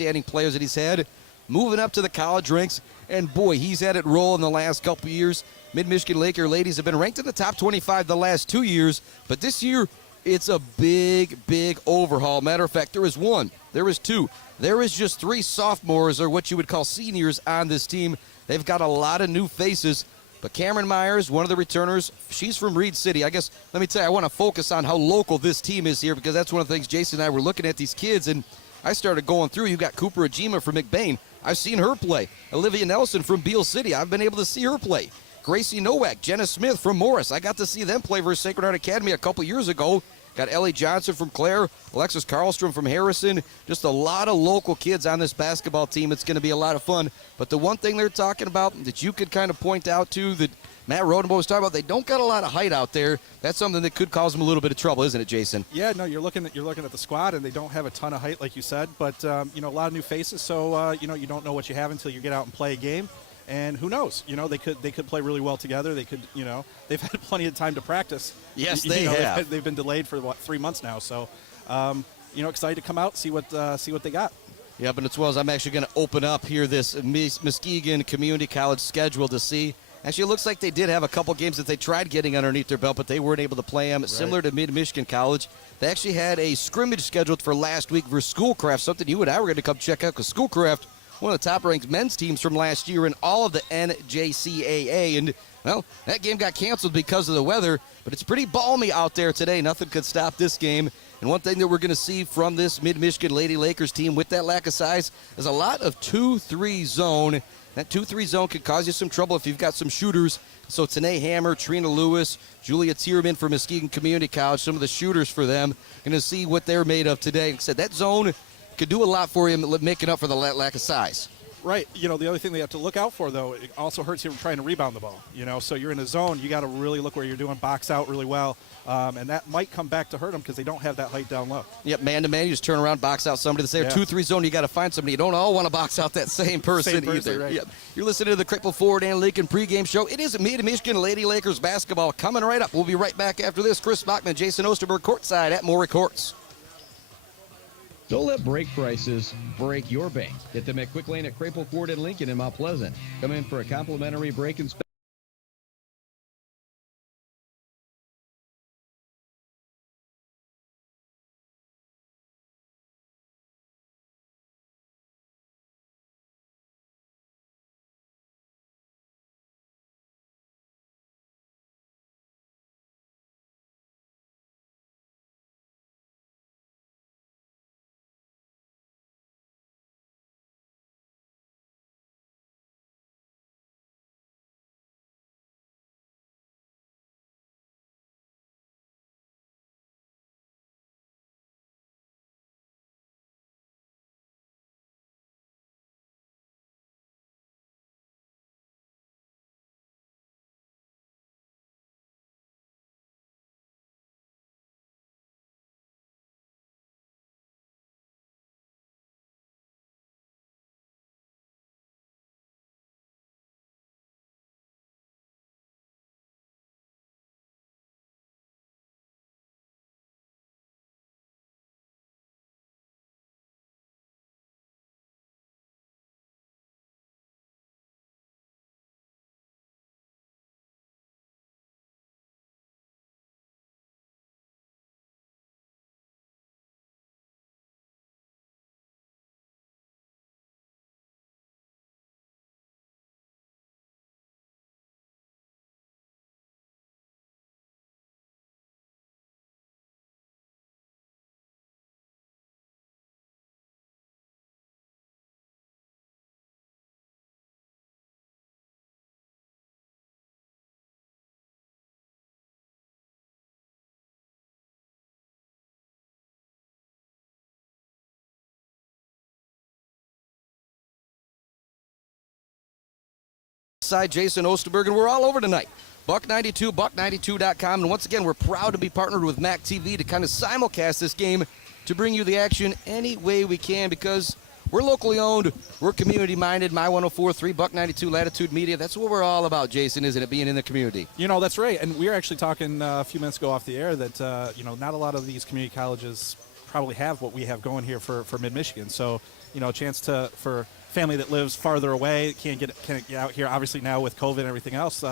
outstanding players that he's had moving up to the college ranks. And, boy, he's had it roll in the last couple of years. Mid-Michigan Laker ladies have been ranked in the top 25 the last 2 years. But this year, it's a big, big overhaul. Matter of fact, there is one. There is two. There is just 3 sophomores, or what you would call seniors, on this team. They've got a lot of new faces. But Cameron Myers, one of the returners, she's from Reed City. I guess, let me tell you, I want to focus on how local this team is here, because that's one of the things Jason and I were looking at these kids, and I started going through. You got Cooper Ajima from McBain. I've seen her play. Olivia Nelson from Beale City. I've been able to see her play. Gracie Nowak, Jenna Smith from Morris. I got to see them play versus Sacred Heart Academy a couple years ago. Got Ellie Johnson from Clare, Alexis Karlstrom from Harrison. Just a lot of local kids on this basketball team. It's going to be a lot of fun. But the one thing they're talking about that you could kind of point out to, that Matt Rodenbow was talking about, they don't got a lot of height out there. That's something that could cause them a little bit of trouble, isn't it, Jason? Yeah, no, you're looking at the squad, and they don't have a ton of height, like you said. But a lot of new faces, so you don't know what you have until you get out and play a game. And who knows? They could play really well together. They could, they've had plenty of time to practice. Yes, they have. They've been delayed for 3 months now. So, excited to come out, see what they got. Yeah, but as well as I'm actually going to open up here this Muskegon Community College schedule to see. Actually, it looks like they did have a couple games that they tried getting underneath their belt, but they weren't able to play them. Right. Similar to Mid-Michigan College, they actually had a scrimmage scheduled for last week versus Schoolcraft, something you and I were going to come check out, because Schoolcraft, one of the top-ranked men's teams from last year in all of the NJCAA. And, well, that game got canceled because of the weather, but it's pretty balmy out there today. Nothing could stop this game. And one thing that we're going to see from this Mid-Michigan Lady Lakers team with that lack of size is a lot of 2-3 zone. That 2-3 zone could cause you some trouble if you've got some shooters. So Tanae Hammer, Trina Lewis, Julia Tierman from Muskegon Community College, some of the shooters for them. Going to see what they're made of today. Like I said, that zone could do a lot for you, making up for the lack of size. Right. The other thing they have to look out for, though, it also hurts you from trying to rebound the ball. So you're in a zone. You got to really look where you're doing, box out really well. And that might come back to hurt them because they don't have that height down low. Yep, man-to-man, you just turn around, box out somebody. They say 2-3 zone, you got to find somebody. You don't all want to box out that same person either. Right. Yep. You're listening to the Cripple Ford and Lincoln pregame show. It is Mid-Michigan Lady Lakers basketball coming right up. We'll be right back after this. Chris Bachman, Jason Osterberg, courtside at Maury Courts. Don't let break prices break your bank. Get them at Quick Lane at Cripple Ford and Lincoln in Mount Pleasant. Come in for a complimentary break inspection. Jason Osterberg, and we're all over tonight. Buck92, buck92.com, and once again, we're proud to be partnered with MAC TV to kind of simulcast this game to bring you the action any way we can, because we're locally owned, we're community-minded. My 104.3, Buck92, Latitude Media. That's what we're all about, Jason, isn't it, being in the community? That's right, and we were actually talking a few minutes ago off the air that, not a lot of these community colleges probably have what we have going here for Mid-Michigan. So, a chance for family that lives farther away, can't get out here, obviously now with COVID and everything else,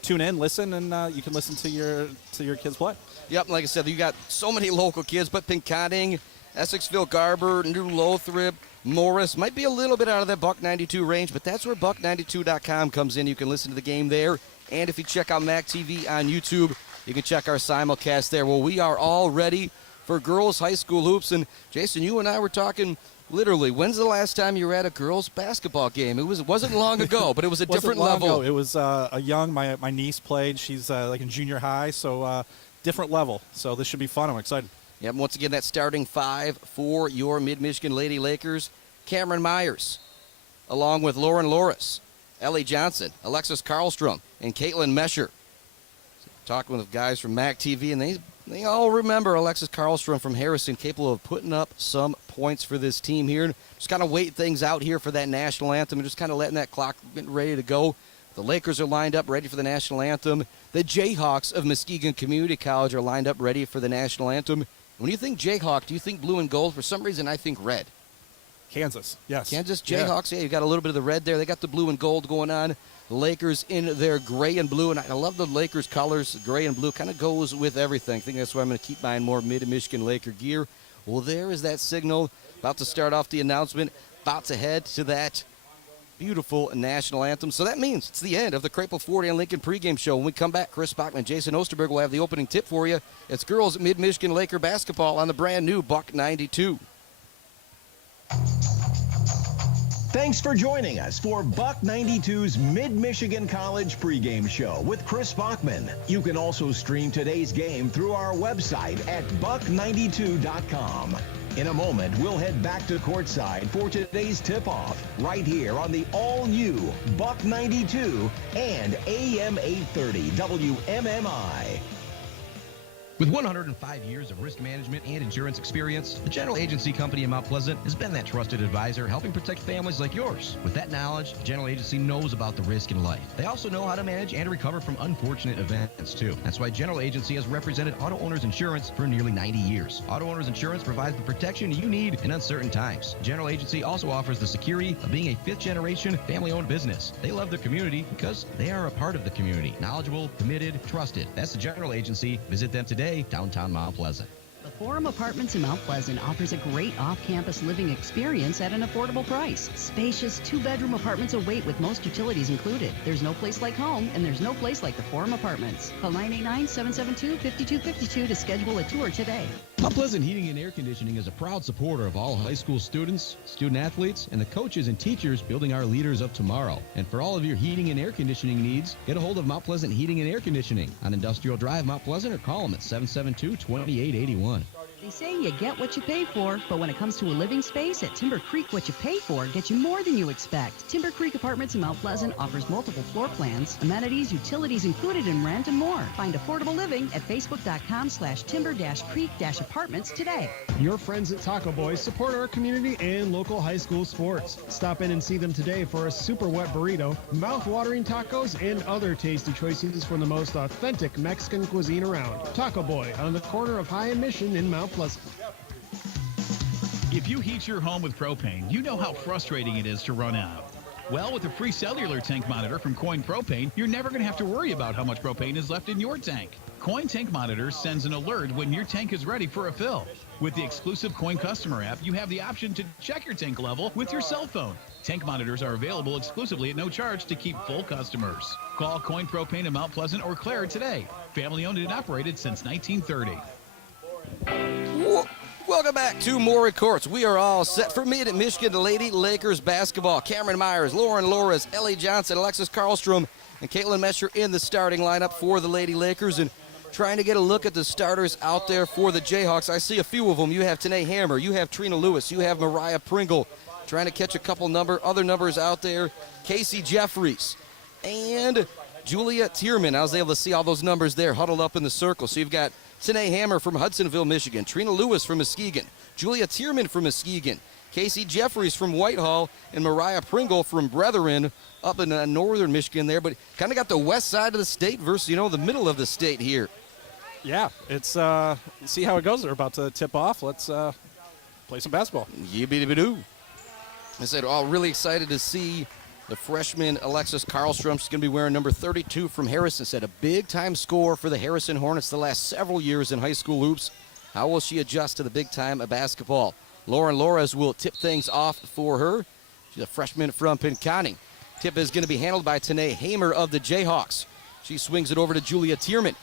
tune in, listen, and you can listen to your kids play. Yep, like I said, you got so many local kids, but Pinconning, Essexville, Garber, New Lothrop, Morris might be a little bit out of that Buck 92 range, but that's where Buck92.com comes in. You can listen to the game there, and if you check out MAC TV on YouTube, you can check our simulcast there. Well, we are all ready for girls high school hoops, and Jason, you and I were talking. Literally, when's the last time you were at a girls' basketball game? It wasn't long ago, but it was a different level. It was a young. My niece played. She's like in junior high, so different level. So this should be fun. I'm excited. Yep. Once again, that starting five for your Mid-Michigan Lady Lakers: Cameron Myers, along with Lauren Loris, Ellie Johnson, Alexis Karlstrom, and Caitlin Mesher. Talking with guys from MAC TV, and they all remember Alexis Karlstrom from Harrison, capable of putting up some points for this team here. Just kind of wait things out here for that national anthem and just kind of letting that clock get ready to go. The Lakers are lined up ready for the national anthem. The Jayhawks of Muskegon Community College are lined up ready for the national anthem. When you think Jayhawk, do you think blue and gold? For some reason, I think red. Kansas, yes. Kansas Jayhawks, yeah, you got a little bit of the red there. They got the blue and gold going on. The Lakers in their gray and blue, and I love the Lakers colors. Gray and blue kind of goes with everything. I think that's why I'm going to keep buying more Mid-Michigan Laker gear. Well, there is that signal. About to start off the announcement. About to head to that beautiful national anthem. So that means it's the end of the Crapel Ford and Lincoln pregame show. When we come back, Chris Bachman, Jason Osterberg will have the opening tip for you. It's girls Mid-Michigan Laker basketball on the brand new Buck 92. Thanks for joining us for Buck 92's Mid-Michigan College pregame show with Chris Bachman. You can also stream today's game through our website at buck92.com. In a moment, we'll head back to courtside for today's tip-off right here on the all-new Buck 92 and AM 830 WMMI. With 105 years of risk management and insurance experience, the General Agency Company in Mount Pleasant has been that trusted advisor helping protect families like yours. With that knowledge, the General Agency knows about the risk in life. They also know how to manage and recover from unfortunate events, too. That's why General Agency has represented Auto Owners Insurance for nearly 90 years. Auto Owners Insurance provides the protection you need in uncertain times. General Agency also offers the security of being a fifth-generation family-owned business. They love their community because they are a part of the community. Knowledgeable, committed, trusted. That's the General Agency. Visit them today. Downtown Mount Pleasant. The Forum Apartments in Mount Pleasant offers a great off-campus living experience at an affordable price. Spacious two-bedroom apartments await with most utilities included. There's no place like home, and there's no place like the Forum Apartments. Call 989-772-5252 to schedule a tour today. Mount Pleasant Heating and Air Conditioning is a proud supporter of all high school students, student-athletes, and the coaches and teachers building our leaders of tomorrow. And for all of your heating and air conditioning needs, get a hold of Mount Pleasant Heating and Air Conditioning on Industrial Drive, Mount Pleasant, or call them at 772-2881. They say you get what you pay for, but when it comes to a living space at Timber Creek, what you pay for gets you more than you expect. Timber Creek Apartments in Mount Pleasant offers multiple floor plans, amenities, utilities included in rent, and more. Find affordable living at facebook.com/timber-creek-apartments today. Your friends at Taco Boy support our community and local high school sports. Stop in and see them today for a super wet burrito, mouth-watering tacos, and other tasty choices from the most authentic Mexican cuisine around. Taco Boy on the corner of High and Mission in Mount Pleasant. If you heat your home with propane, you know how frustrating it is to run out. Well, with a free cellular tank monitor from Coin Propane, you're never going to have to worry about how much propane is left in your tank. Coin Tank Monitor sends an alert when your tank is ready for a fill. With the exclusive Coin customer app, you have the option to check your tank level with your cell phone. Tank monitors are available exclusively at no charge to keep full customers. Call Coin Propane in Mount Pleasant or Clare today. Family owned and operated since 1930. Welcome back to Maury Courts. We are all set for Mid-Michigan Lady Lakers basketball. Cameron Myers, Lauren Loris, Ellie Johnson, Alexis Karlstrom, and Caitlin Mesher in the starting lineup for the Lady Lakers. And trying to get a look at the starters out there for the Jayhawks. I see a few of them. You have Tanae Hammer, you have Trina Lewis, you have Mariah Pringle. Trying to catch a couple other numbers out there. Casey Jeffries and Julia Tierman. I was able to see all those numbers there huddled up in the circle. So you've got Tanae Hammer from Hudsonville, Michigan. Trina Lewis from Muskegon. Julia Tierman from Muskegon. Casey Jeffries from Whitehall. And Mariah Pringle from Brethren up in northern Michigan there. But kind of got the west side of the state versus, the middle of the state here. Yeah, it's see how it goes. They're about to tip off. Let's play some basketball. Yibbidi-bidoo. I said, oh, really excited to see the freshman Alexis Karlstrom. She's going to be wearing number 32 from Harrison. Said a big-time score for the Harrison Hornets the last several years in high school hoops. How will she adjust to the big time of basketball? Lauren Lores will tip things off for her. She's a freshman from Pinconning. Tip is going to be handled by Tanae Hamer of the Jayhawks. She swings it over to Julia Tierman.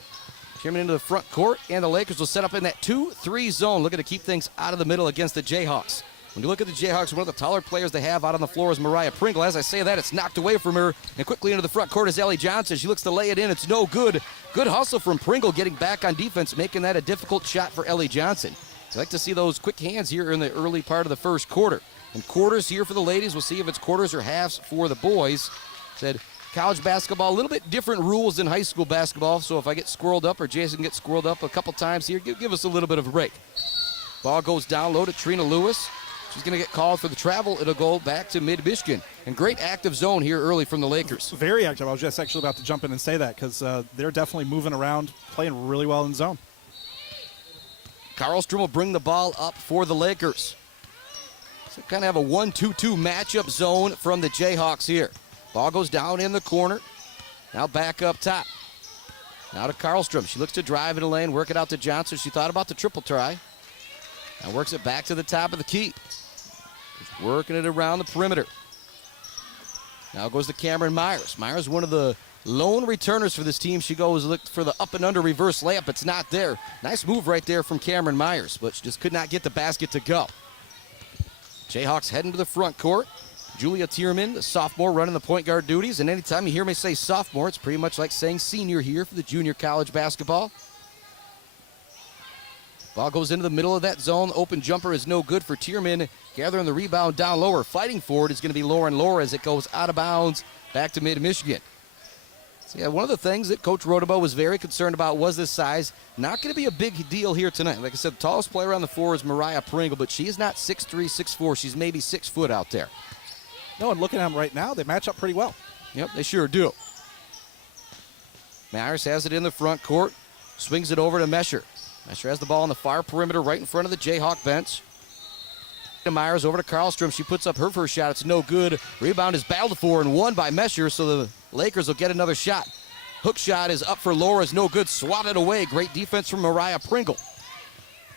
Tierman into the front court, and the Lakers will set up in that 2-3 zone, looking to keep things out of the middle against the Jayhawks. When you look at the Jayhawks, one of the taller players they have out on the floor is Mariah Pringle. As I say that, it's knocked away from her, and quickly into the front court is Ellie Johnson. She looks to lay it in. It's no good. Good hustle from Pringle, getting back on defense, making that a difficult shot for Ellie Johnson. I like to see those quick hands here in the early part of the first quarter. And quarters here for the ladies. We'll see if it's quarters or halves for the boys. Said college basketball, a little bit different rules than high school basketball, so if I get squirreled up or Jason gets squirreled up a couple times here, give us a little bit of a break. Ball goes down low to Trina Lewis. She's going to get called for the travel. It'll go back to Mid-Michigan. And great active zone here early from the Lakers. Very active. I was just actually about to jump in and say that because they're definitely moving around, playing really well in zone. Karlstrom will bring the ball up for the Lakers. So kind of have a 1-2-2 matchup zone from the Jayhawks here. Ball goes down in the corner. Now back up top. Now to Karlstrom. She looks to drive in the lane, work it out to Johnson. She thought about the triple try. Now works it back to the top of the key. Just working it around the perimeter. Now goes to Cameron Myers. Myers, one of the lone returners for this team. She goes look for the up and under reverse layup. It's not there. Nice move right there from Cameron Myers, but she just could not get the basket to go. Jayhawks heading to the front court. Julia Tierman, the sophomore, running the point guard duties. And anytime you hear me say sophomore, it's pretty much like saying senior here for the junior college basketball. Ball goes into the middle of that zone. Open jumper is no good for Tierman. Gathering the rebound down lower. Fighting for it is going to be Lauren Laura as it goes out of bounds back to Mid-Michigan. So yeah, one of the things that Coach Rodebo was very concerned about was this size. Not going to be a big deal here tonight. Like I said, the tallest player on the floor is Mariah Pringle, but she is not 6'3", 6'4". She's maybe 6 foot out there. No, and looking at them right now, they match up pretty well. Yep, they sure do. Myers has it in the front court. Swings it over to Mesher. Mesher has the ball on the far perimeter right in front of the Jayhawk bench. Myers over to Karlstrom. She puts up her first shot. It's no good. Rebound is battled for and won by Mesher, so the Lakers will get another shot. Hook shot is up for Laura. It's no good. Swatted away. Great defense from Mariah Pringle.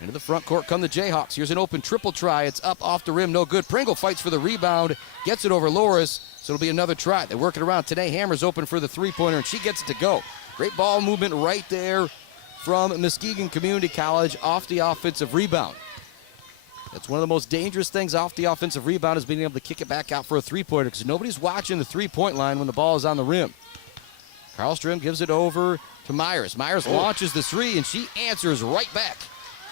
Into the front court come the Jayhawks. Here's an open triple try. It's up off the rim. No good. Pringle fights for the rebound. Gets it over Loris, so it'll be another try. They work it around. Today Hammer's open for the three-pointer, and she gets it to go. Great ball movement right there from Muskegon Community College off the offensive rebound. That's one of the most dangerous things off the offensive rebound is being able to kick it back out for a three-pointer because nobody's watching the three-point line when the ball is on the rim. Karlstrom gives it over to Myers. Myers launches the three, and she answers right back.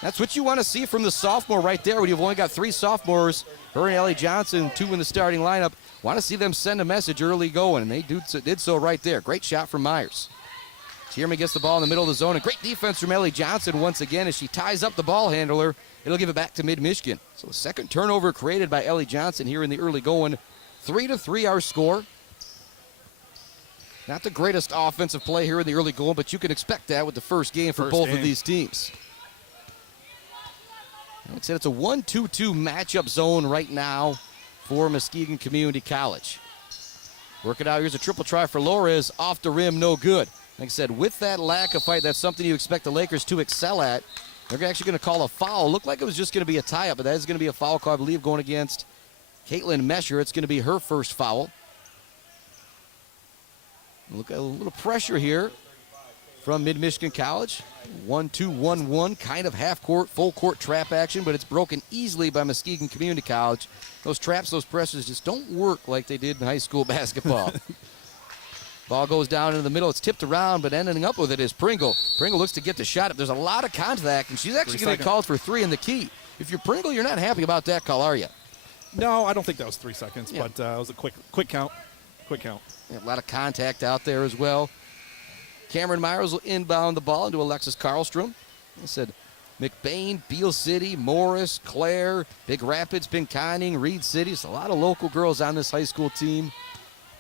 That's what you want to see from the sophomore right there when you've only got 3 sophomores, her and Ellie Johnson, 2 in the starting lineup. Want to see them send a message early going, and they did so right there. Great shot from Myers. Tierman gets the ball in the middle of the zone, and great defense from Ellie Johnson once again as she ties up the ball handler. It'll give it back to Mid-Michigan. So the second turnover created by Ellie Johnson here in the early going. 3-3 our score. Not the greatest offensive play here in the early going, but you can expect that with the first game for both of these teams. Like I said, it's a 1-2-2 matchup zone right now for Muskegon Community College. Work it out. Here's a triple try for Lores. Off the rim, no good. Like I said, with that lack of fight, that's something you expect the Lakers to excel at. They're actually going to call a foul. Looked like it was just going to be a tie-up, but that is going to be a foul call, I believe, going against Caitlin Mesher. It's going to be her first foul. Look at a little pressure here from Mid-Michigan College. 1-2-1-1, kind of half-court, full-court trap action, but it's broken easily by Muskegon Community College. Those traps, those pressures just don't work like they did in high school basketball. Ball goes down into the middle. It's tipped around, but ending up with it is Pringle. Pringle looks to get the shot up. There's a lot of contact, and she's actually going to be called for 3 in the key. If you're Pringle, you're not happy about that call, are you? No, I don't think that was 3 seconds, but it was a quick count. Quick count. Yeah, a lot of contact out there as well. Cameron Myers will inbound the ball into Alexis Karlstrom. I said McBain, Beale City, Morris, Clare, Big Rapids, Pinconning, Reed City. It's a lot of local girls on this high school team.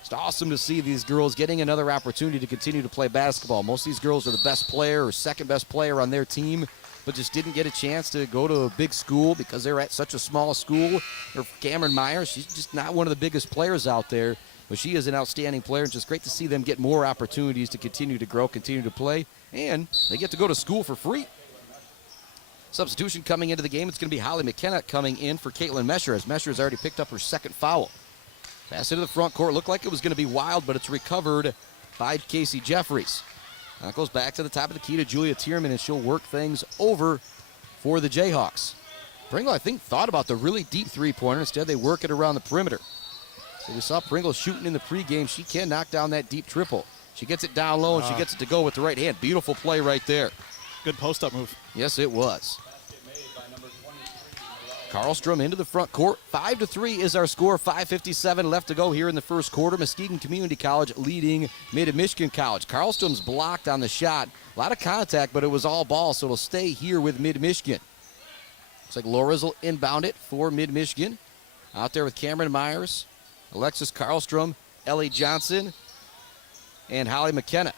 It's awesome to see these girls getting another opportunity to continue to play basketball. Most of these girls are the best player or second best player on their team. but just didn't get a chance to go to a big school because they're at such a small school. Or Cameron Myers, she's just not one of the biggest players out there, but she is an outstanding player. It's just great to see them get more opportunities to continue to grow, continue to play, and they get to go to school for free. Substitution coming into the game, it's going to be Holly McKenna coming in for Caitlin Mesher, as Mesher has already picked up her second foul. Pass into the front court, looked like it was going to be wild, but it's recovered by Casey Jeffries. Now it goes back to the top of the key to Julia Tierman, and she'll work things over for the Jayhawks. Pringle, I think, thought about the really deep three-pointer. Instead, they work it around the perimeter. So we saw Pringle shooting in the pregame. She can knock down that deep triple. She gets it down low, and she gets it to go with the right hand. Beautiful play right there. Good post-up move. Yes, it was. Karlstrom into the front court. 5-3 is our score. 5:57 left to go here in the first quarter. Muskegon Community College leading Mid-Michigan College. Karlstrom's blocked on the shot. A lot of contact, but it was all ball, so it'll stay here with Mid-Michigan. Looks like Loras will inbound it for Mid-Michigan. Out there with Cameron Myers, Alexis Karlstrom, Ellie Johnson, and Holly McKenna.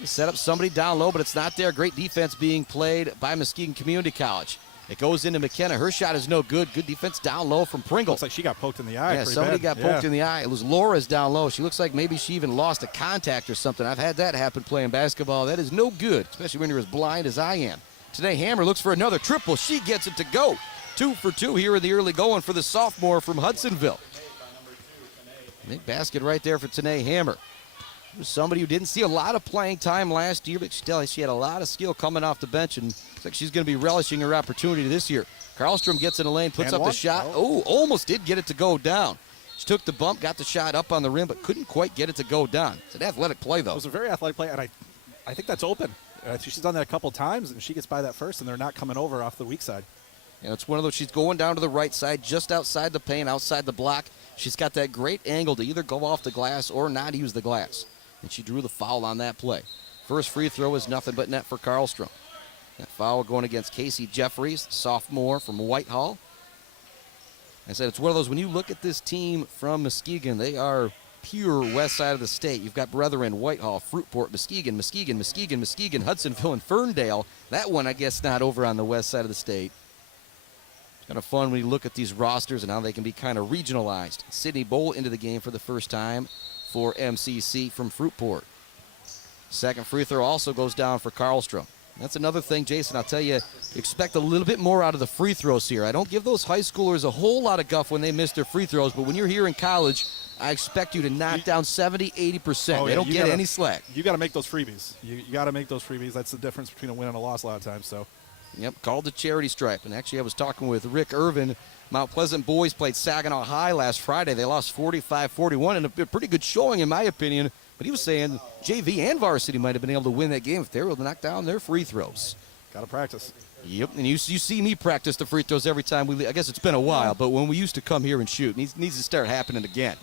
They set up somebody down low, but it's not there. Great defense being played by Muskegon Community College. It goes into McKenna. Her shot is no good. Good defense down low from Pringle. Looks like she got poked in the eye. Yeah, somebody got poked in the eye. It was Laura's down low. She looks like maybe she even lost a contact or something. I've had that happen playing basketball. That is no good, especially when you're as blind as I am. Today, Hammer looks for another triple. She gets it to go. 2 for 2 here in the early going for the sophomore from Hudsonville. Big basket right there for Tanae Hammer. Somebody who didn't see a lot of playing time last year, but still she had a lot of skill coming off the bench, and looks like she's going to be relishing her opportunity this year. Karlstrom gets in the lane, puts up the shot. Oh, almost did get it to go down. She took the bump, got the shot up on the rim, but couldn't quite get it to go down. It's an athletic play, though. It was a very athletic play, and I think that's open. She's done that a couple times, and she gets by that first, and they're not coming over off the weak side. And it's one of those, she's going down to the right side, just outside the paint, outside the block. She's got that great angle to either go off the glass or not use the glass. And she drew the foul on that play. First free throw is nothing but net for Karlstrom. That foul going against Casey Jeffries, sophomore from Whitehall. I said it's one of those, when you look at this team from Muskegon, they are pure west side of the state. You've got brethren, Whitehall, Fruitport, Muskegon, Hudsonville, and Ferndale. That one, I guess, not over on the west side of the state. It's kind of fun when you look at these rosters and how they can be kind of regionalized. Sydney Bowl into the game for the first time for MCC from Fruitport. Second free throw also goes down for Karlstrom. That's another thing, Jason, I'll tell you, expect a little bit more out of the free throws here. I don't give those high schoolers a whole lot of guff when they miss their free throws, but when you're here in college, I expect you to knock down 70, 80%. They don't get any slack. You got to make those freebies. You got to make those freebies. That's the difference between a win and a loss a lot of times. So, yep, called the charity stripe. And actually, I was talking with Rick Irvin. Mount Pleasant boys played Saginaw High last Friday. They lost 45-41, and a pretty good showing, in my opinion. But he was saying JV and varsity might have been able to win that game if they were able to knock down their free throws. Got to practice. Yep, and you see me practice the free throws every time we leave. I guess it's been a while, but when we used to come here and shoot, it needs to start happening again.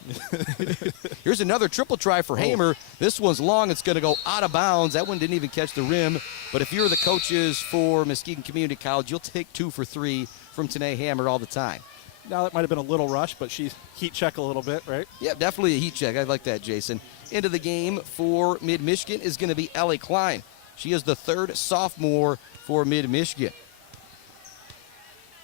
Here's another triple try for Hamer. This one's long. It's going to go out of bounds. That one didn't even catch the rim. But if you're the coaches for Muskegon Community College, you'll take 2 for 3 from Tanae Hammer all the time. Now, that might have been a little rush, but she heat check a little bit, right? Yeah, definitely a heat check. I like that, Jason. Into the game for Mid-Michigan is going to be Ellie Klein. She is the third sophomore for Mid-Michigan.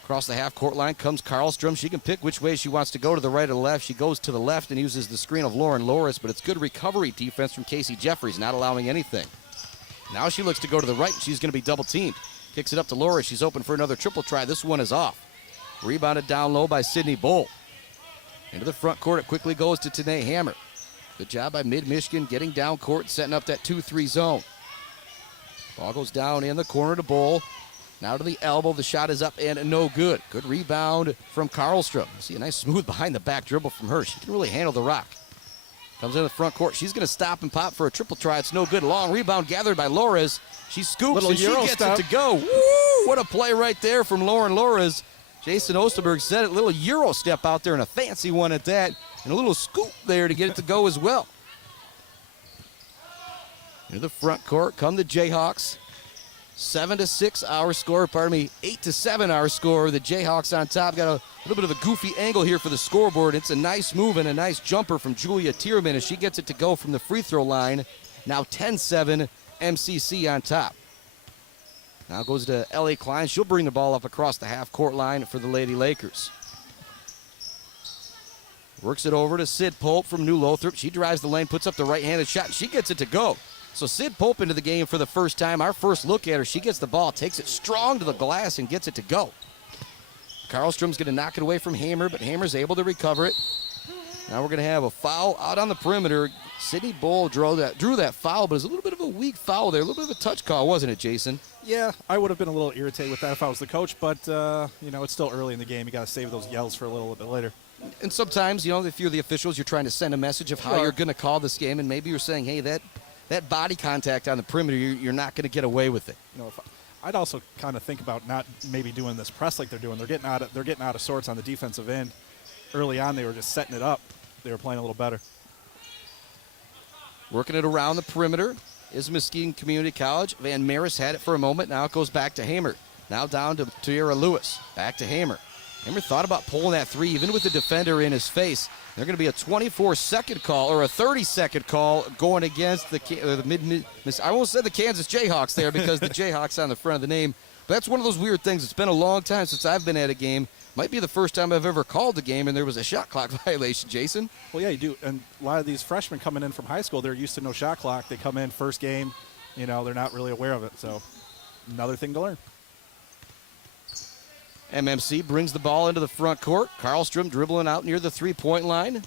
Across the half-court line comes Karlstrom. She can pick which way she wants to go, to the right or the left. She goes to the left and uses the screen of Lauren Loris, but it's good recovery defense from Casey Jeffries, not allowing anything. Now she looks to go to the right. She's going to be double-teamed. Kicks it up to Loris. She's open for another triple try. This one is off. Rebounded down low by Sydney Bowl. Into the front court, it quickly goes to Tanae Hammer. Good job by Mid-Michigan getting down court, setting up that 2-3 zone. Ball goes down in the corner to Bowl. Now to the elbow. The shot is up and no good. Good rebound from Karlstrom. See a nice smooth behind the back dribble from her. She can really handle the rock. Comes in the front court. She's going to stop and pop for a triple try. It's no good. Long rebound gathered by Loras. She scoops and she gets it to go. Woo! What a play right there from Lauren Loras. Jason Osterberg said it. Little Euro step out there and a fancy one at that. And a little scoop there to get it to go as well. Into the front court come the Jayhawks. 7-6 our score, 8-7 our score. The Jayhawks on top. Got a little bit of a goofy angle here for the scoreboard. It's a nice move and a nice jumper from Julia Tierman as she gets it to go from the free throw line. Now 10-7 MCC on top. Now goes to Ellie Klein. She'll bring the ball up across the half-court line for the Lady Lakers. Works it over to Sid Pope from New Lothrop. She drives the lane, puts up the right-handed shot, and she gets it to go. So Sid Pope into the game for the first time. Our first look at her, she gets the ball, takes it strong to the glass, and gets it to go. Karlstrom's going to knock it away from Hamer, but Hamer's able to recover it. Now we're going to have a foul out on the perimeter. Sydney Bull drew that foul, but it was a little bit of a weak foul there. A little bit of a touch call, wasn't it, Jason? Yeah, I would have been a little irritated with that if I was the coach, but, it's still early in the game. You got to save those yells for a little bit later. And sometimes, if you're the officials, you're trying to send a message of how you're going to call this game, and maybe you're saying, hey, that body contact on the perimeter, you're not going to get away with it. I'd also kind of think about not maybe doing this press like they're doing. They're getting out of sorts on the defensive end. Early on, they were just setting it up. They were playing a little better. Working it around the perimeter is Muskegon Community College. Van Maris had it for a moment. Now it goes back to Hamer. Now down to Tierra Lewis. Back to Hamer. Hamer thought about pulling that three, even with the defender in his face. They're going to be a 24-second call or a 30-second call going against I almost said the Kansas Jayhawks there because the Jayhawks on the front of the name. But that's one of those weird things. It's been a long time since I've been at a game. Might be the first time I've ever called a game and there was a shot clock violation, Jason. Well, yeah, you do. And a lot of these freshmen coming in from high school, they're used to no shot clock. They come in first game, they're not really aware of it. So another thing to learn. MMC brings the ball into the front court. Karlstrom dribbling out near the three-point line.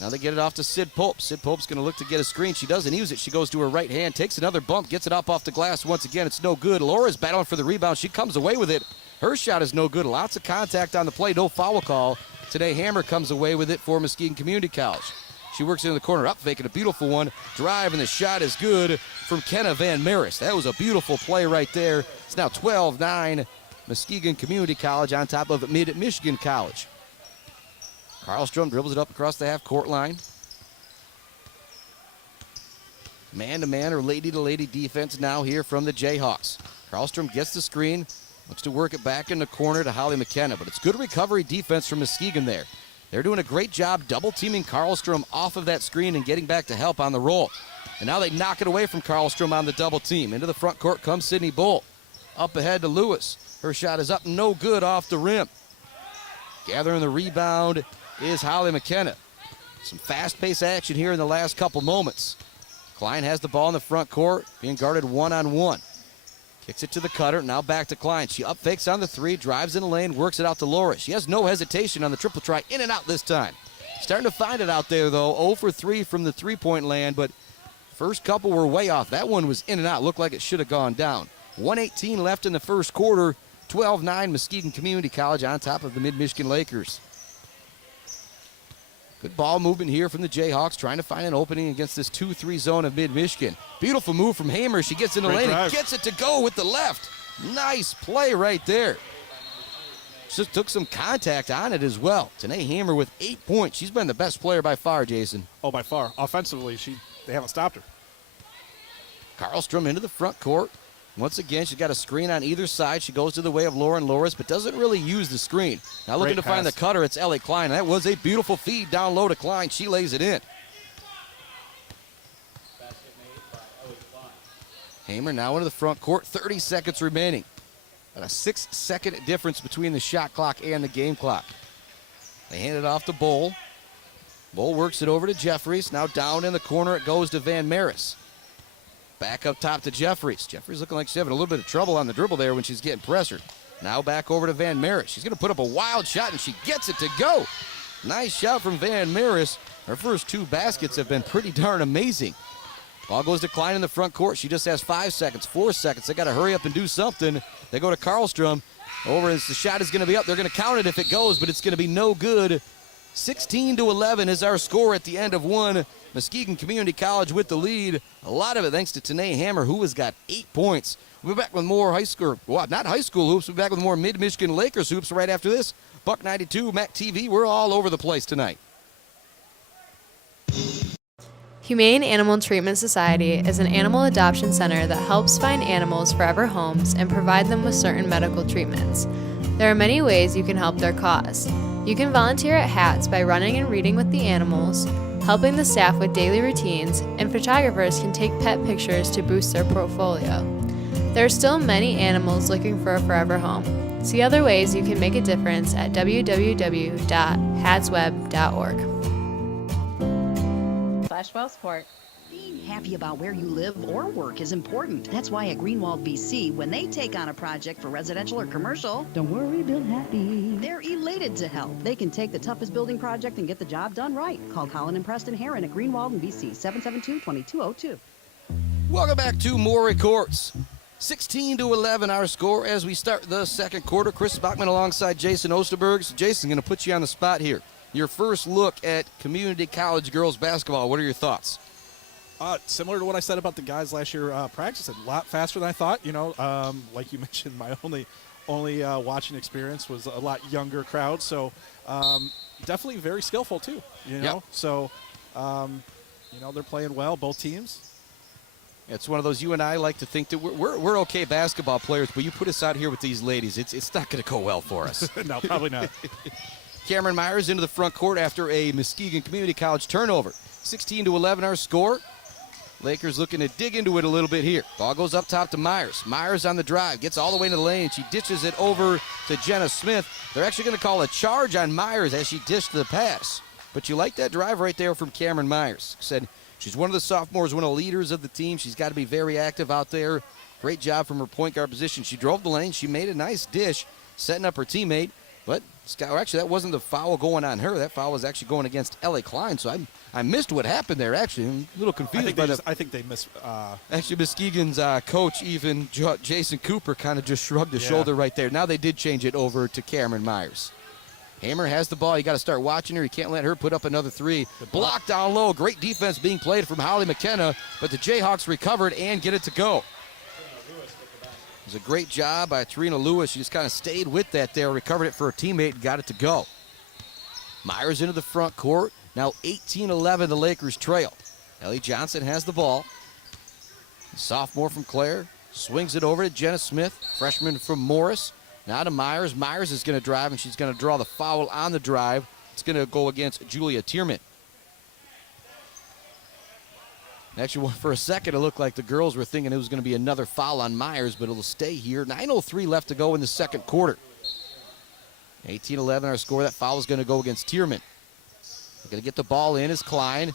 Now they get it off to Sid Pope. Sid Pope's going to look to get a screen. She doesn't use it. She goes to her right hand, takes another bump, gets it up off the glass once again. It's no good. Laura's battling for the rebound. She comes away with it. Her shot is no good. Lots of contact on the play. No foul call. Today Hammer comes away with it for Muskegon Community College. She works into the corner, up faking a beautiful one. Drive, and the shot is good from Kenna Van Maris. That was a beautiful play right there. It's now 12-9. Muskegon Community College on top of Mid-Michigan College. Karlstrom dribbles it up across the half-court line. Man-to-man or lady-to-lady defense now here from the Jayhawks. Karlstrom gets the screen, looks to work it back in the corner to Holly McKenna, but it's good recovery defense from Muskegon there. They're doing a great job double-teaming Karlstrom off of that screen and getting back to help on the roll. And now they knock it away from Karlstrom on the double team. Into the front court comes Sydney Bull. Up ahead to Lewis. Her shot is up, no good off the rim. Gathering the rebound is Holly McKenna. Some fast-paced action here in the last couple moments. Klein has the ball in the front court, being guarded one-on-one. Kicks it to the cutter, now back to Klein. She up fakes on the three, drives in the lane, works it out to Laura. She has no hesitation on the triple try, in and out this time. Starting to find it out there, though. 0 for 3 from the three-point land, but first couple were way off. That one was in and out. Looked like it should have gone down. 1:18 left in the first quarter. 12-9 Muskegon Community College on top of the Mid-Michigan Lakers. Good ball movement here from the Jayhawks, trying to find an opening against this 2-3 zone of Mid-Michigan. Beautiful move from Hamer. She gets in the lane and gets it to go with the left. Nice play right there. Just took some contact on it as well. Tanae Hamer with 8 points. She's been the best player by far, Jason. Oh, by far. Offensively, they haven't stopped her. Karlstrom into the front court. Once again, she's got a screen on either side. She goes to the way of Lauren Loris, but doesn't really use the screen. Now looking to find the cutter, it's Ellie Klein. That was a beautiful feed down low to Klein. She lays it in. Hamer now into the front court, 30 seconds remaining. Got a 6-second difference between the shot clock and the game clock. They hand it off to Bull. Bull works it over to Jeffries. Now down in the corner, it goes to Van Maris. Back up top to Jeffries. Jeffries looking like she's having a little bit of trouble on the dribble there when she's getting pressured. Now back over to Van Maris. She's going to put up a wild shot, and she gets it to go. Nice shot from Van Maris. Her first 2 baskets have been pretty darn amazing. Ball goes to Klein in the front court. She just has 5 seconds, 4 seconds. They got to hurry up and do something. They go to Karlstrom. Over as the shot is going to be up. They're going to count it if it goes, but it's going to be no good. 16-11 is our score at the end of one. Muskegon Community College with the lead. A lot of it thanks to Tanae Hammer, who has got 8 points. We'll be back with more high school, well, not high school hoops. We'll be back with more Mid-Michigan Lakers hoops right after this. Buck 92, MAC TV. We're all over the place tonight. Humane Animal Treatment Society is an animal adoption center that helps find animals forever homes and provide them with certain medical treatments. There are many ways you can help their cause. You can volunteer at HATS by running and reading with the animals, helping the staff with daily routines, and photographers can take pet pictures to boost their portfolio. There are still many animals looking for a forever home. See other ways you can make a difference at www.hadsweb.org. /WellSport. Being happy about where you live or work is important. That's why at Greenwald BC, when they take on a project for residential or commercial, don't worry, build happy. They're elated to help. They can take the toughest building project and get the job done right. Call Colin and Preston Herron at Greenwald and BC, 772-2202. Welcome back to Maury Courts. 16-11 our score as we start the second quarter. Chris Bachman alongside Jason Osterbergs. Jason, going to put you on the spot here. Your first look at community college girls basketball. What are your thoughts? Similar to what I said about the guys last year practicing. A lot faster than I thought. Like you mentioned, my only watching experience was a lot younger crowd. So definitely very skillful too. Yep. So they're playing well, both teams. It's one of those, you and I like to think that we're okay basketball players, but you put us out here with these ladies, it's not going to go well for us. No, probably not. Cameron Myers into the front court after a Muskegon Community College turnover. 16-11 our score. Lakers looking to dig into it a little bit here. Ball goes up top to Myers. Myers on the drive, gets all the way into the lane. She ditches it over to Jenna Smith. They're actually going to call a charge on Myers as she dished the pass. But you like that drive right there from Cameron Myers. Said she's one of the sophomores, one of the leaders of the team. She's got to be very active out there. Great job from her point guard position. She drove the lane. She made a nice dish, setting up her teammate. But actually, that wasn't the foul going on her. That foul was actually going against Ellie Klein. So I missed what happened there, actually. I'm a little confused. I think they missed. Actually, Muskegon's coach, even Jason Cooper, kind of just shrugged his shoulder right there. Now they did change it over to Cameron Myers. Hammer has the ball. You got to start watching her. You can't let her put up another three. Block down low. Great defense being played from Holly McKenna, but the Jayhawks recovered and get it to go. It was a great job by Tarina Lewis. She just kind of stayed with that there, recovered it for her teammate, and got it to go. Myers into the front court. Now 18-11, the Lakers trail. Ellie Johnson has the ball. The sophomore from Clare swings it over to Jenna Smith, freshman from Morris. Now to Myers. Myers is going to drive, and she's going to draw the foul on the drive. It's going to go against Julia Tierman. Actually, for a second, it looked like the girls were thinking it was going to be another foul on Myers, but it'll stay here. 9:03 left to go in the second quarter. 18-11 our score. That foul is going to go against Tierman. They're going to get the ball in is Klein.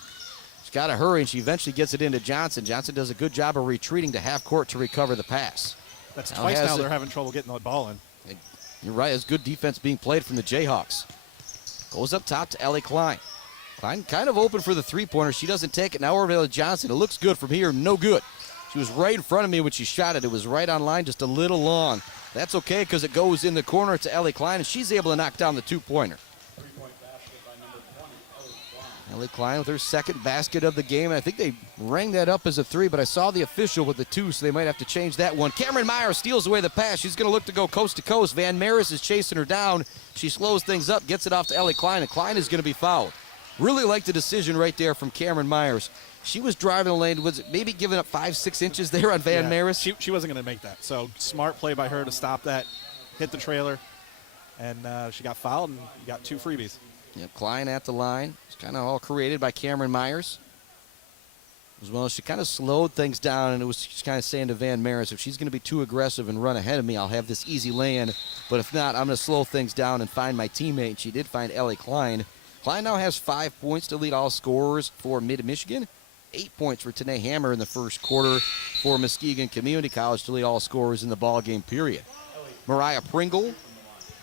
She's got to hurry, and she eventually gets it into Johnson. Johnson does a good job of retreating to half court to recover the pass. That's twice now they're having trouble getting the ball in. You're right. It's good defense being played from the Jayhawks. Goes up top to Ellie Klein. Klein kind of open for the three-pointer. She doesn't take it. Now over to Johnson. It looks good from here. No good. She was right in front of me when she shot it. It was right on line, just a little long. That's okay because it goes in the corner to Ellie Klein, and she's able to knock down the two-pointer. Ellie Klein with her second basket of the game. I think they rang that up as a three, but I saw the official with the two, so they might have to change that one. Cameron Myers steals away the pass. She's going to look to go coast to coast. Van Maris is chasing her down. She slows things up, gets it off to Ellie Klein, and Klein is going to be fouled. Really like the decision right there from Cameron Myers. She was driving the lane. Was it maybe giving up 5-6 inches there on Van Maris? She wasn't going to make that. So smart play by her to stop that, hit the trailer, and she got fouled and got two freebies. Yep, Klein at the line. It's kind of all created by Cameron Myers. As well, she kind of slowed things down, and it was she's kind of saying to Van Maris, if she's going to be too aggressive and run ahead of me, I'll have this easy lay-in. But if not, I'm going to slow things down and find my teammate. And she did find Ellie Klein. Klein now has 5 points to lead all scorers for Mid-Michigan. 8 points for Tanae Hammer in the first quarter for Muskegon Community College to lead all scorers in the ballgame period. Mariah Pringle,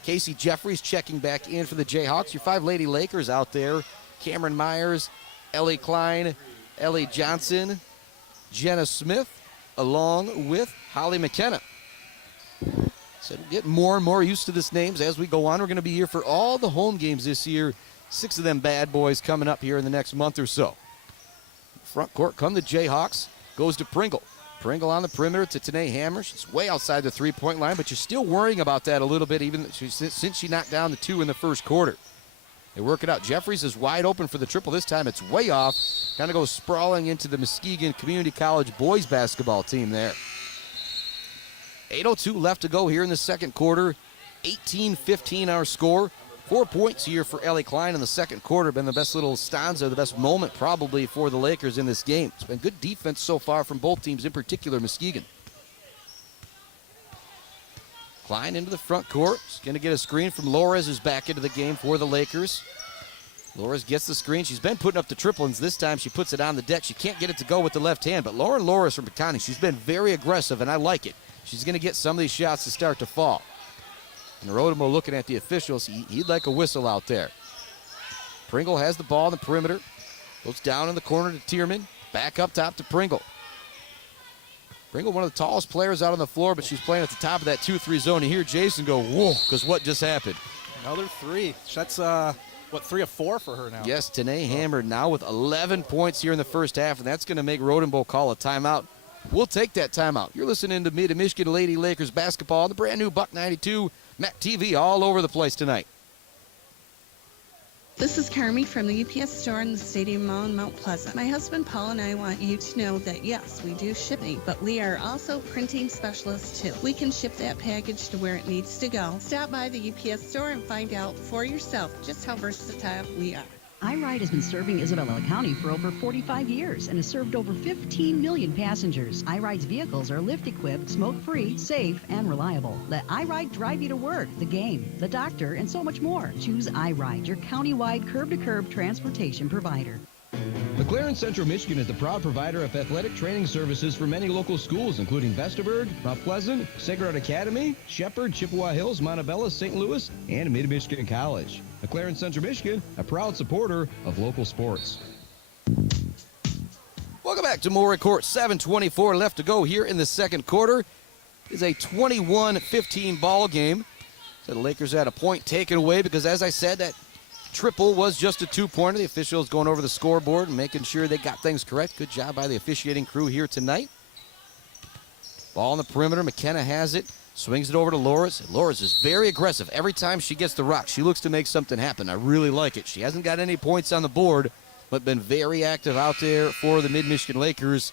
Casey Jeffries checking back in for the Jayhawks. Your 5 Lady Lakers out there. Cameron Myers, Ellie Klein, Ellie Johnson, Jenna Smith, along with Holly McKenna. So we'll get more and more used to these names as we go on. We're going to be here for all the home games this year. 6 of them bad boys coming up here in the next month or so. Front court come the Jayhawks. Goes to Pringle. Pringle on the perimeter to Tanae Hammer. She's way outside the three-point line, but you're still worrying about that a little bit even since she knocked down the 2 in the first quarter. They work it out. Jeffries is wide open for the triple. This time it's way off. Kind of goes sprawling into the Muskegon Community College boys basketball team there. 8:02 left to go here in the second quarter. 18-15 our score. 4 points here for Ellie Klein in the second quarter. Been the best little stanza, the best moment probably for the Lakers in this game. It's been good defense so far from both teams, in particular Muskegon. Klein into the front court. She's going to get a screen from Lores, who's back into the game for the Lakers. Lores gets the screen. She's been putting up the triple-ins. This time she puts it on the deck. She can't get it to go with the left hand, but Lauren Lores from Pecani, she's been very aggressive, and I like it. She's going to get some of these shots to start to fall. And Rodemo looking at the officials. He'd like a whistle out there. Pringle has the ball in the perimeter. Goes down in the corner to Tierman. Back up top to Pringle. Pringle, one of the tallest players out on the floor, but she's playing at the top of that 2-3 zone. And here Jason go, whoa, because what just happened? Another three. That's, 3 of 4 for her now? Yes, Tanae Hammer now with 11 points here in the first half, and that's going to make Rodenbowl call a timeout. We'll take that timeout. You're listening to Mid-Michigan Lady Lakers basketball on the brand new Buck 92 MAC TV all over the place tonight. This is Carmi from the UPS store in the Stadium Mall in Mount Pleasant. My husband Paul and I want you to know that yes, we do shipping, but we are also printing specialists too. We can ship that package to where it needs to go. Stop by the UPS store and find out for yourself just how versatile we are. iRide has been serving Isabella County for over 45 years and has served over 15 million passengers. iRide's vehicles are lift-equipped, smoke-free, safe, and reliable. Let iRide drive you to work, the game, the doctor, and so much more. Choose iRide, your county-wide curb-to-curb transportation provider. McLaren Central Michigan is the proud provider of athletic training services for many local schools, including Vesterberg, Mount Pleasant, Sacred Academy, Shepherd, Chippewa Hills, Montebello, St. Louis, and Mid-Michigan College. McLaren Central Michigan, a proud supporter of local sports. Welcome back to Maury Court. 7:24 left to go here in the second quarter. It's a 21-15 ball game. So the Lakers had a point taken away because, as I said, that triple was just a two-pointer. The officials going over the scoreboard and making sure they got things correct. Good job by the officiating crew here tonight. Ball on the perimeter. McKenna has it. Swings it over to Loris. Loris is very aggressive. Every time she gets the rock, she looks to make something happen. I really like it. She hasn't got any points on the board, but been very active out there for the Mid-Michigan Lakers.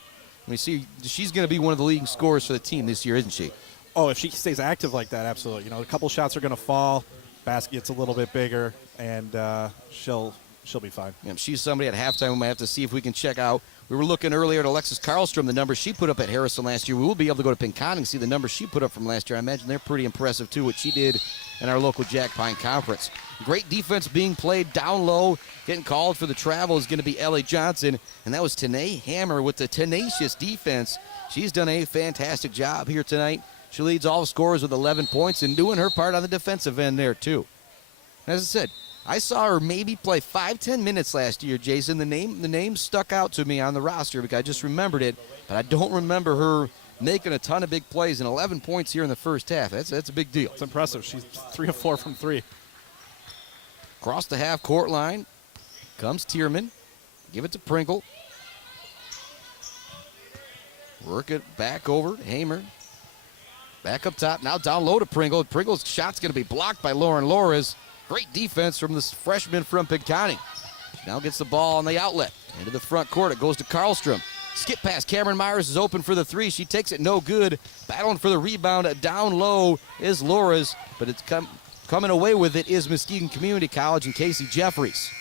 We see she's going to be one of the leading scorers for the team this year, isn't she? Oh, if she stays active like that, absolutely. You know, a couple shots are going to fall. Basket gets a little bit bigger, and she'll be fine. Yeah, she's somebody at halftime we might have to see if we can check out. We were looking earlier at Alexis Karlstrom, the numbers she put up at Harrison last year. We will be able to go to Pinconning and see the numbers she put up from last year. I imagine they're pretty impressive, too, what she did in our local Jack Pine Conference. Great defense being played down low. Getting called for the travel is going to be Ellie Johnson, and that was Tanae Hammer with the tenacious defense. She's done a fantastic job here tonight. She leads all scorers with 11 points and doing her part on the defensive end there, too. As I said, I saw her maybe play 5-10 minutes last year, Jason. The name stuck out to me on the roster because I just remembered it, but I don't remember her making a ton of big plays, and 11 points here in the first half. That's a big deal. It's impressive. She's 3 of 4 from 3. Across the half-court line comes Tierman. Give it to Pringle. Work it back over to Hamer. Back up top. Now down low to Pringle. Pringle's shot's going to be blocked by Lauren Lores. Great defense from this freshman from Pinconning. Now gets the ball on the outlet. Into the front court. It goes to Karlstrom. Skip pass. Cameron Myers is open for the three. She takes it no good. Battling for the rebound. Down low is Lores, but it's coming away with it is Muskegon Community College and Casey Jeffries.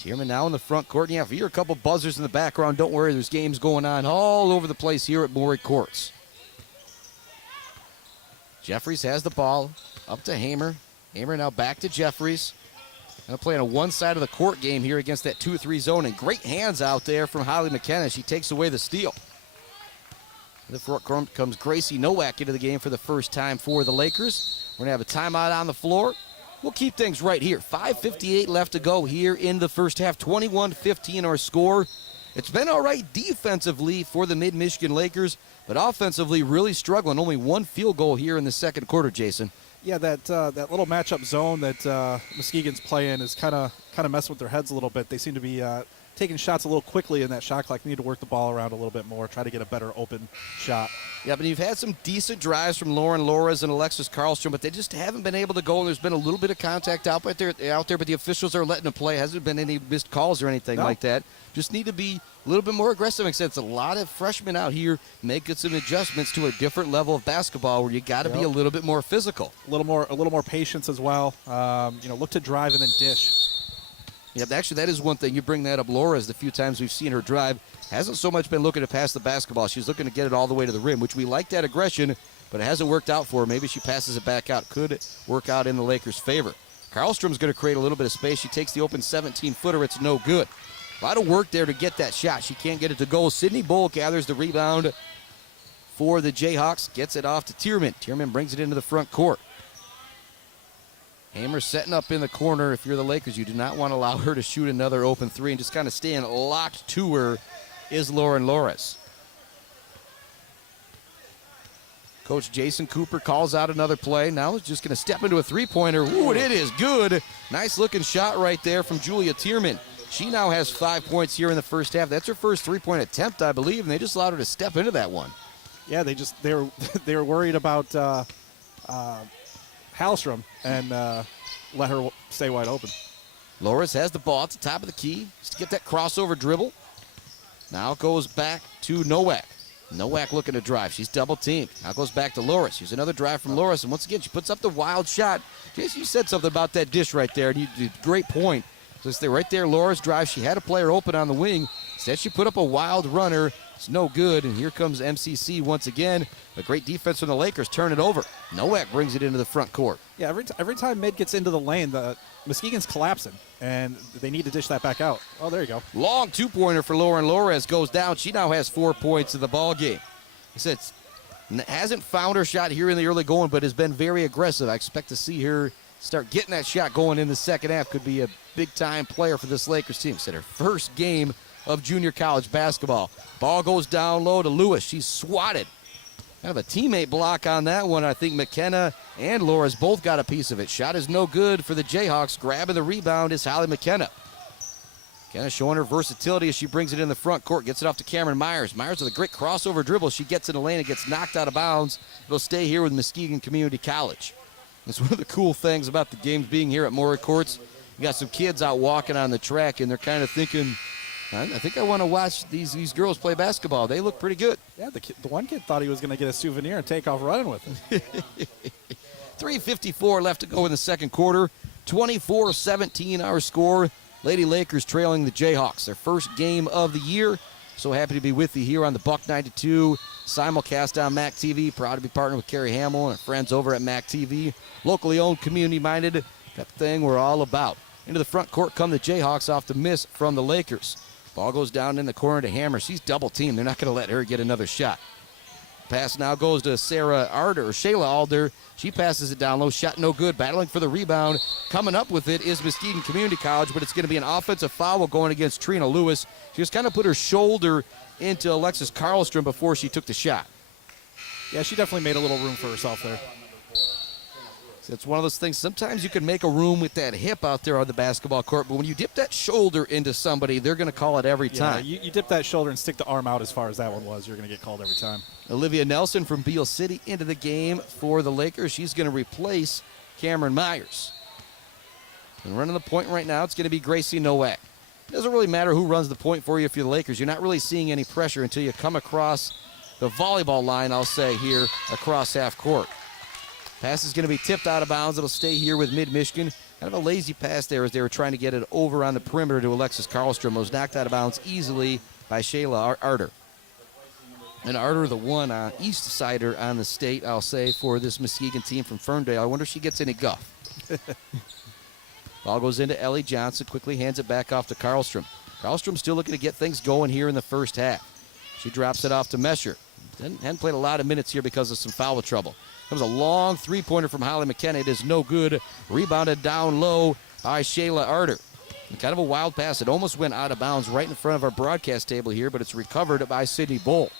Tierman now in the front court. And yeah, if you hear a couple buzzers in the background, don't worry. There's games going on all over the place here at Maury Courts. Jeffries has the ball. Up to Hamer. Hamer now back to Jeffries. Going to play on a one side of the court game here against that 2-3 zone. And great hands out there from Holly McKenna. She takes away the steal. In the front court comes Gracie Nowak into the game for the first time for the Lakers. We're going to have a timeout on the floor. We'll keep things right here. 5:58 left to go here in the first half. 21-15 our score. It's been all right defensively for the Mid-Michigan Lakers, but offensively really struggling. Only one field goal here in the second quarter, Jason. Yeah, that little matchup zone that Muskegon's playing is kind of messing with their heads a little bit. They seem to be taking shots a little quickly in that shot clock. They need to work the ball around a little bit more, try to get a better open shot. Yeah, but you've had some decent drives from Lauren Lores and Alexis Karlstrom, but they just haven't been able to go. And there's been a little bit of contact out there, but the officials are letting them play. Hasn't been any missed calls or anything like that. Just need to be a little bit more aggressive. Like I said, it's a lot of freshmen out here making some adjustments to a different level of basketball where you got to be a little bit more physical. A little more patience as well. Look to drive and then dish. Yeah, actually, that is one thing. You bring that up. Laura's the few times we've seen her drive hasn't so much been looking to pass the basketball. She's looking to get it all the way to the rim, which we like that aggression, but it hasn't worked out for her. Maybe she passes it back out. Could work out in the Lakers' favor. Karlstrom's going to create a little bit of space. She takes the open 17-footer. It's no good. A lot of work there to get that shot. She can't get it to go. Sydney Bull gathers the rebound for the Jayhawks. Gets it off to Tierman. Tierman brings it into the front court. Hammer setting up in the corner. If you're the Lakers, you do not want to allow her to shoot another open three, and just kind of staying locked to her is Lauren Loris. Coach Jason Cooper calls out another play. Now he's just going to step into a three-pointer. Ooh, and it is good. Nice-looking shot right there from Julia Tierman. She now has 5 points here in the first half. That's her first three-point attempt, I believe, and they just allowed her to step into that one. Yeah, they were worried about Hallstrom and let her stay wide open. Loris has the ball at the top of the key just to get that crossover dribble. Now it goes back to Nowak. Nowak looking to drive. She's double teamed. Now it goes back to Loris. Here's another drive from Loris, and once again, she puts up the wild shot. Jason, you said something about that dish right there, and you did a great point. So stay right there, Loris drives. She had a player open on the wing. Instead, she put up a wild runner. It's no good, and here comes MCC once again. A great defense from the Lakers. Turn it over. Nowak brings it into the front court. Yeah, every time mid gets into the lane, the Muskegon's collapsing, and they need to dish that back out. Oh, there you go. Long two-pointer for Lauren Lores goes down. She now has 4 points in the ball game. He said hasn't found her shot here in the early going, but has been very aggressive. I expect to see her start getting that shot going in the second half. Could be a big-time player for this Lakers team. Said her first game of junior college basketball. Ball goes down low to Lewis. She's swatted. Kind of a teammate block on that one. I think McKenna and Loris both got a piece of it. Shot is no good for the Jayhawks. Grabbing the rebound is Holly McKenna. McKenna showing her versatility as she brings it in the front court. Gets it off to Cameron Myers. Myers with a great crossover dribble. She gets in the lane and gets knocked out of bounds. It'll stay here with Muskegon Community College. It's one of the cool things about the games being here at Maury Courts. You got some kids out walking on the track, and they're kind of thinking, I think I want to watch these girls play basketball. They look pretty good. Yeah, the one kid thought he was going to get a souvenir and take off running with it. 3:54 left to go in the second quarter. 24-17 our score. Lady Lakers trailing the Jayhawks. Their first game of the year. So happy to be with you here on the Buck 92 simulcast on MAC TV. Proud to be partnered with Carrie Hamill and our friends over at MAC TV. Locally owned, community-minded. Got the thing we're all about. Into the front court come the Jayhawks off the miss from the Lakers. Ball goes down in the corner to Hammer. She's double teamed. They're not going to let her get another shot. Pass now goes to Shayla Alder. She passes it down low. Shot no good. Battling for the rebound. Coming up with it is Muskegon Community College, but it's going to be an offensive foul going against Trina Lewis. She just kind of put her shoulder into Alexis Karlstrom before she took the shot. Yeah, she definitely made a little room for herself there. It's one of those things. Sometimes you can make a room with that hip out there on the basketball court, but when you dip that shoulder into somebody, they're going to call it every time. You dip that shoulder and stick the arm out as far as that one was, you're going to get called every time. Olivia Nelson from Beale City into the game for the Lakers. She's going to replace Cameron Myers. And running the point right now, it's going to be Gracie Nowak. It doesn't really matter who runs the point for you if you're the Lakers. You're not really seeing any pressure until you come across the volleyball line, I'll say, here across half court. Pass is going to be tipped out of bounds. It'll stay here with Mid-Michigan. Kind of a lazy pass there as they were trying to get it over on the perimeter to Alexis Karlstrom. It was knocked out of bounds easily by Shayla Arter. And Arter, the one east sider on the state, I'll say, for this Muskegon team from Ferndale. I wonder if she gets any guff. Ball goes into Ellie Johnson. Quickly hands it back off to Karlstrom. Karlstrom still looking to get things going here in the first half. She drops it off to Mesher. Hadn't played a lot of minutes here because of some foul trouble. Comes a long three-pointer from Holly McKenna. It is no good. Rebounded down low by Shayla Arter. And kind of a wild pass. It almost went out of bounds right in front of our broadcast table here, but it's recovered by Sydney Bull.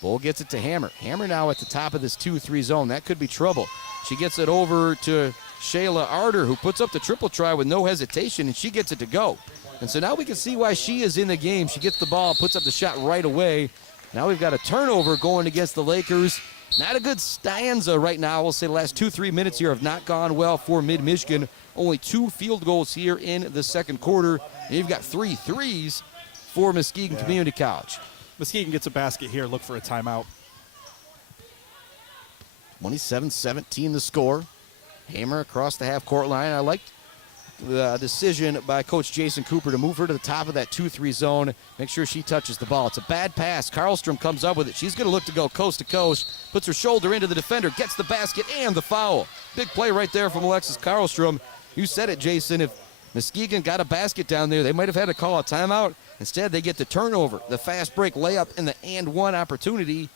Bull gets it to Hammer. Hammer now at the top of this 2-3 zone. That could be trouble. She gets it over to Shayla Arter, who puts up the triple try with no hesitation, and she gets it to go. And so now we can see why she is in the game. She gets the ball, puts up the shot right away. Now we've got a turnover going against the Lakers. Not a good stanza right now. We'll say the last 2-3 minutes here have not gone well for Mid-Michigan. Only 2 field goals here in the second quarter. And you've got 3 threes for Muskegon Community College. Muskegon gets a basket here. Look for a timeout. 27-17 the score. Hammer across the half-court line. I liked the decision by Coach Jason Cooper to move her to the top of that 2-3 zone, make sure she touches the ball. It's a bad pass. Karlstrom comes up with it. She's going to look to go coast to coast, puts her shoulder into the defender, gets the basket and the foul. Big play right there from Alexis Karlstrom. You said it, Jason. If Muskegon got a basket down there, they might have had to call a timeout. Instead, they get the turnover, the fast break layup, and the and one opportunity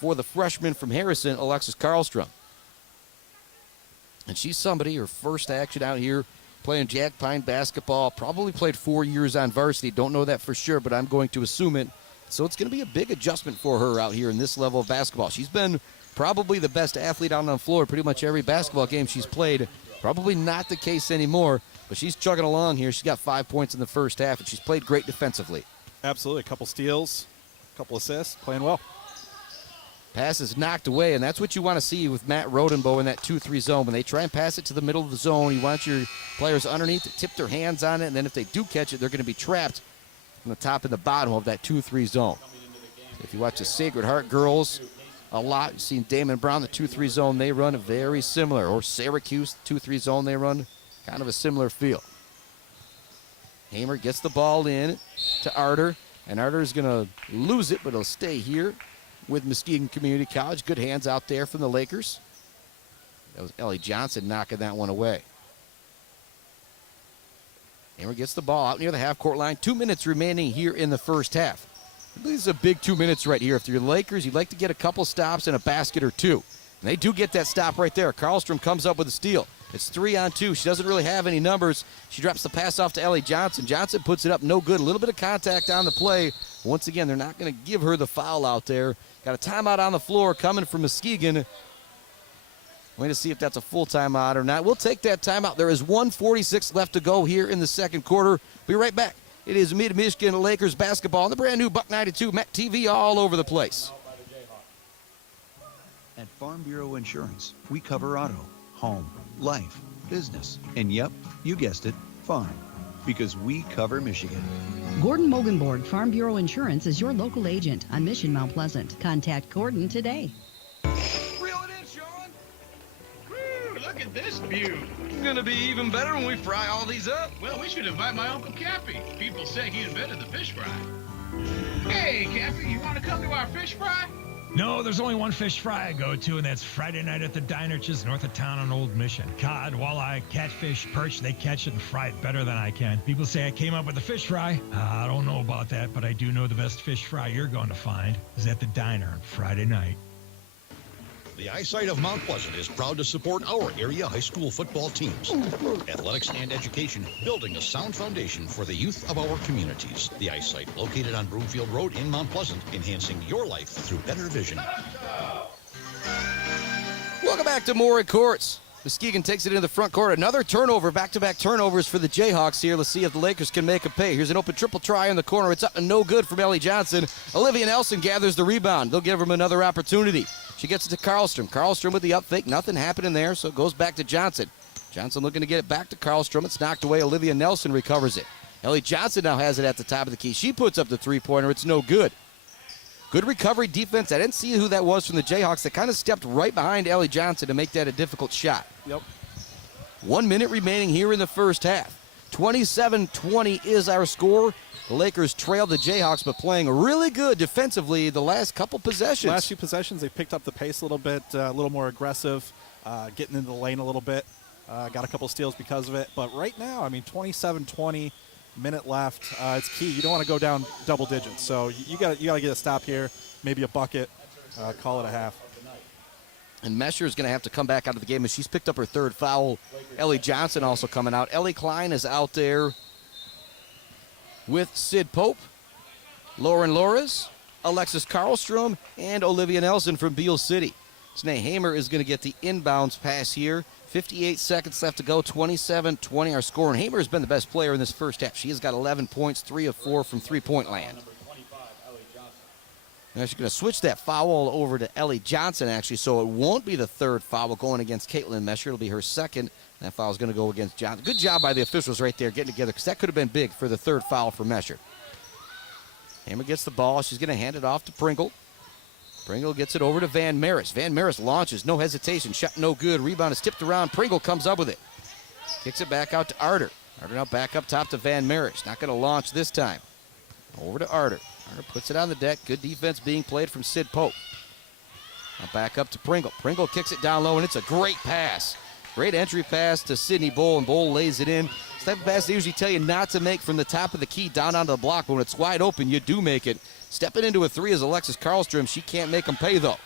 for the freshman from Harrison, Alexis Karlstrom. And she's somebody, her first action out here playing Jack Pine basketball, probably played 4 years on varsity. Don't know that for sure, but I'm going to assume it. So it's going to be a big adjustment for her out here in this level of basketball. She's been probably the best athlete out on the floor pretty much every basketball game she's played. Probably not the case anymore, but she's chugging along here. She's got 5 points in the first half, and she's played great defensively. Absolutely. A couple steals, a couple assists, playing well. Pass is knocked away, and that's what you want to see with Matt Rodenbow in that 2-3 zone. When they try and pass it to the middle of the zone, you want your players underneath to tip their hands on it, and then if they do catch it, they're going to be trapped from the top and the bottom of that 2-3 zone. If you watch the Sacred Heart girls a lot, you've seen Damon Brown, the 2-3 zone they run, very similar. Or Syracuse, 2-3 zone they run, kind of a similar feel. Hamer gets the ball in to Arter, and Arter is going to lose it, but he'll stay here with Muskegon Community College. Good hands out there from the Lakers. That was Ellie Johnson knocking that one away. Hamer gets the ball out near the half-court line. 2 minutes remaining here in the first half. I believe this is a big 2 minutes right here. If you're the Lakers, you'd like to get a couple stops and a basket or two. And they do get that stop right there. Karlstrom comes up with a steal. It's 3-on-2. She doesn't really have any numbers. She drops the pass off to Ellie Johnson. Johnson puts it up, no good. A little bit of contact on the play. Once again, they're not going to give her the foul out there. Got a timeout on the floor coming from Muskegon. Wait to see if that's a full timeout or not. We'll take that timeout. There is 1:46 left to go here in the second quarter. Be right back. It is Mid-Michigan Lakers basketball on the brand new Buck 92 Met TV all over the place. At Farm Bureau Insurance, we cover auto, home, life, business, and yep, you guessed it, farm. Because we cover Michigan. Gordon Mogenborg, Farm Bureau Insurance, is your local agent on Mission Mount Pleasant. Contact Gordon today. Reel it in, Sean. Woo, look at this view. It's gonna be even better when we fry all these up. Well, we should invite my Uncle Cappy. People say he invented the fish fry. Hey, Cappy, you want to come to our fish fry? No, there's only one fish fry I go to, and that's Friday night at the Diner just north of town on Old Mission. Cod, walleye, catfish, perch, they catch it and fry it better than I can. People say I came up with the fish fry. I don't know about that, but I do know the best fish fry you're going to find is at the Diner on Friday night. The Eyesight of Mount Pleasant is proud to support our area high school football teams. Athletics and education, building a sound foundation for the youth of our communities. The Eyesight, located on Broomfield Road in Mount Pleasant, enhancing your life through better vision. Welcome back to Maury Courts. Muskegon takes it into the front court. Another turnover, back-to-back turnovers for the Jayhawks here. Let's see if the Lakers can make a pay. Here's an open triple try in the corner. It's up and no good from Ellie Johnson. Olivia Nelson gathers the rebound. They'll give him another opportunity. She gets it to Karlstrom. Karlstrom with the up fake. Nothing happening there, so it goes back to Johnson. Johnson looking to get it back to Karlstrom. It's knocked away. Olivia Nelson recovers it. Ellie Johnson now has it at the top of the key. She puts up the three-pointer. It's no good. Good recovery defense. I didn't see who that was from the Jayhawks. They kind of stepped right behind Ellie Johnson to make that a difficult shot. Yep. 1 minute remaining here in the first half. 27-20 is our score. The Lakers trailed the Jayhawks, but playing really good defensively the last couple possessions. Last few possessions, they picked up the pace a little bit, a little more aggressive, getting into the lane a little bit. Got a couple steals because of it. But right now, I mean, 27-20, minute left. It's key. You don't want to go down double digits. So you got to get a stop here, maybe a bucket, call it a half. And Mesher is going to have to come back out of the game as she's picked up her third foul. Ellie Johnson also coming out. Ellie Klein is out there with Sid Pope, Lauren Loras, Alexis Karlstrom, and Olivia Nelson from Beale City. Snay Hamer is going to get the inbounds pass here. 58 seconds left to go, 27-20 our score. And Hamer has been the best player in this first half. She has got 11 points, 3 of 4 from three-point land. Now she's going to switch that foul over to Ellie Johnson, actually, so it won't be the third foul going against Caitlin Mesher. It'll be her second. That foul is going to go against Johnson. Good job by the officials right there getting together, because that could have been big for the third foul for Mesher. Hammer gets the ball. She's going to hand it off to Pringle. Pringle gets it over to Van Maris. Van Maris launches, no hesitation. Shot no good. Rebound is tipped around. Pringle comes up with it. Kicks it back out to Arter. Arter now back up top to Van Marish. Not going to launch this time. Over to Arter. Arter puts it on the deck. Good defense being played from Sid Pope. Now back up to Pringle. Pringle kicks it down low, and it's a great pass. Great entry pass to Sidney Bowl, and Bowl lays it in. It's the type of pass they usually tell you not to make from the top of the key down onto the block, but when it's wide open, you do make it. Stepping into a three is Alexis Karlstrom. She can't make them pay, though.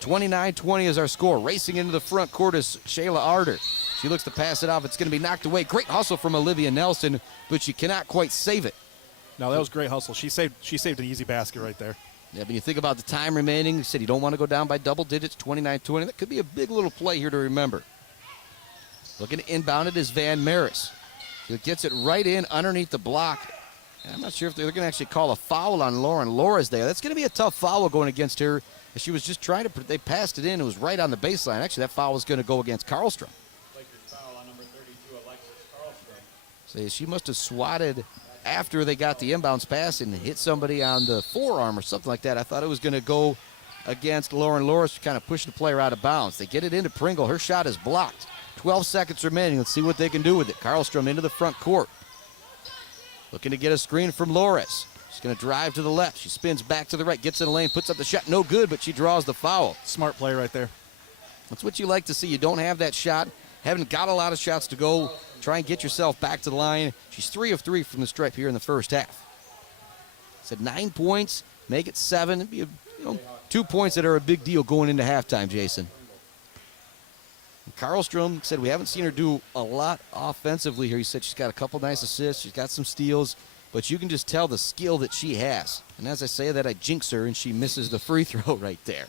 29-20 is our score. Racing into the front court is Shayla Arter. She looks to pass it off. It's going to be knocked away. Great hustle from Olivia Nelson, but she cannot quite save it. No, that was great hustle. She saved an easy basket right there. Yeah, but you think about the time remaining. You said you don't want to go down by double digits, 29-20. That could be a big little play here to remember. Looking to inbound it is Van Maris. She gets it right in underneath the block. And I'm not sure if they're going to actually call a foul on Lauren. Laura's there. That's going to be a tough foul going against her. She was just trying to, they passed it in. It was right on the baseline. Actually, that foul was going to go against Karlstrom. Lakers foul on number 32, Alexis Karlstrom. So she must have swatted after they got the inbounds pass and hit somebody on the forearm or something like that. I thought it was going to go against Lauren Loris to kind of push the player out of bounds. They get it into Pringle. Her shot is blocked. 12 seconds remaining. Let's see what they can do with it. Karlstrom into the front court. Looking to get a screen from Loris. She's going to drive to the left. She spins back to the right, gets in the lane, puts up the shot. No good, but she draws the foul. Smart play right there. That's what you like to see. You don't have that shot. Haven't got a lot of shots to go. Try and get yourself back to the line. She's 3 of 3 from the stripe here in the first half. Said 9 points, make it 7. It'd be 2 points that are a big deal going into halftime, Jason. And Karlstrom said we haven't seen her do a lot offensively here. He said she's got a couple nice assists. She's got some steals. But you can just tell the skill that she has. And as I say that, I jinx her, and she misses the free throw right there.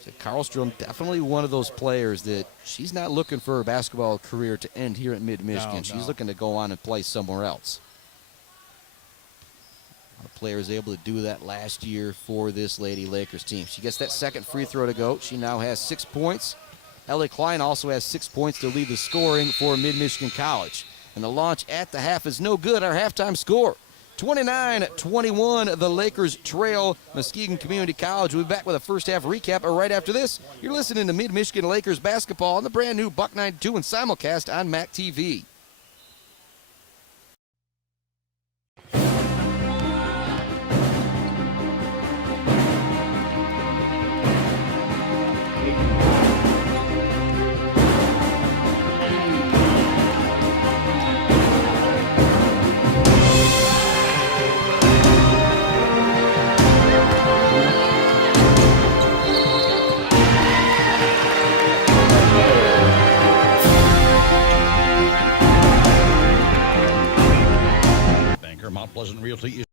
So Karlstrom, definitely one of those players that she's not looking for her basketball career to end here at Mid-Michigan. No. She's looking to go on and play somewhere else. A player was able to do that last year for this Lady Lakers team. She gets that second free throw to go. She now has 6 points. Ellie Klein also has 6 points to lead the scoring for Mid-Michigan College. And the launch at the half is no good. Our halftime score, 29-21, the Lakers trail Muskegon Community College. We'll be back with a first half recap right after this. You're listening to Mid-Michigan Lakers basketball on the brand new Buck 92 and simulcast on MAC TV. Mount Pleasant Realty is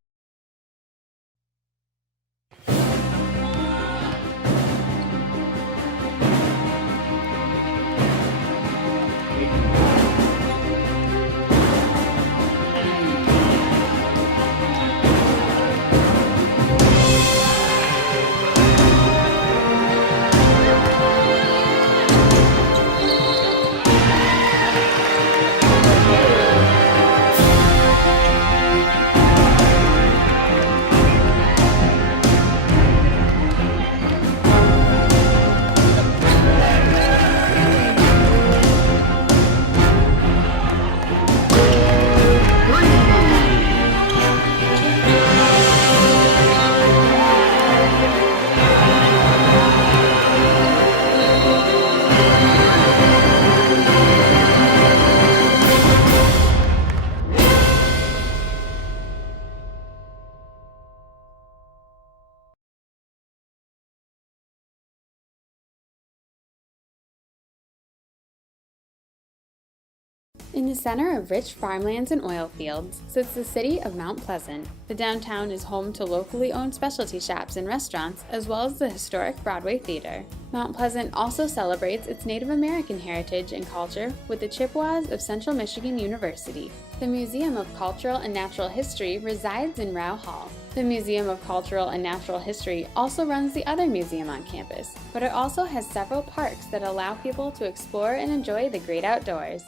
In the center of rich farmlands and oil fields sits the city of Mount Pleasant. The downtown is home to locally owned specialty shops and restaurants, as well as the historic Broadway Theater. Mount Pleasant also celebrates its Native American heritage and culture with the Chippewas of Central Michigan University. The Museum of Cultural and Natural History resides in Rao Hall. The Museum of Cultural and Natural History also runs the other museum on campus, but it also has several parks that allow people to explore and enjoy the great outdoors.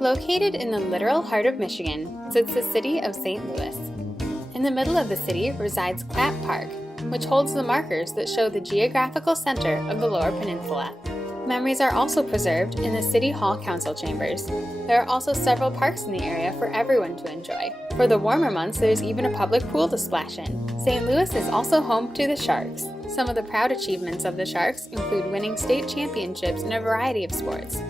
Located in the literal heart of Michigan sits the city of St. Louis. In the middle of the city resides Clapp Park, which holds the markers that show the geographical center of the Lower Peninsula. Memories are also preserved in the City Hall Council chambers. There are also several parks in the area for everyone to enjoy. For the warmer months, there's even a public pool to splash in. St. Louis is also home to the Sharks. Some of the proud achievements of the Sharks include winning state championships in a variety of sports.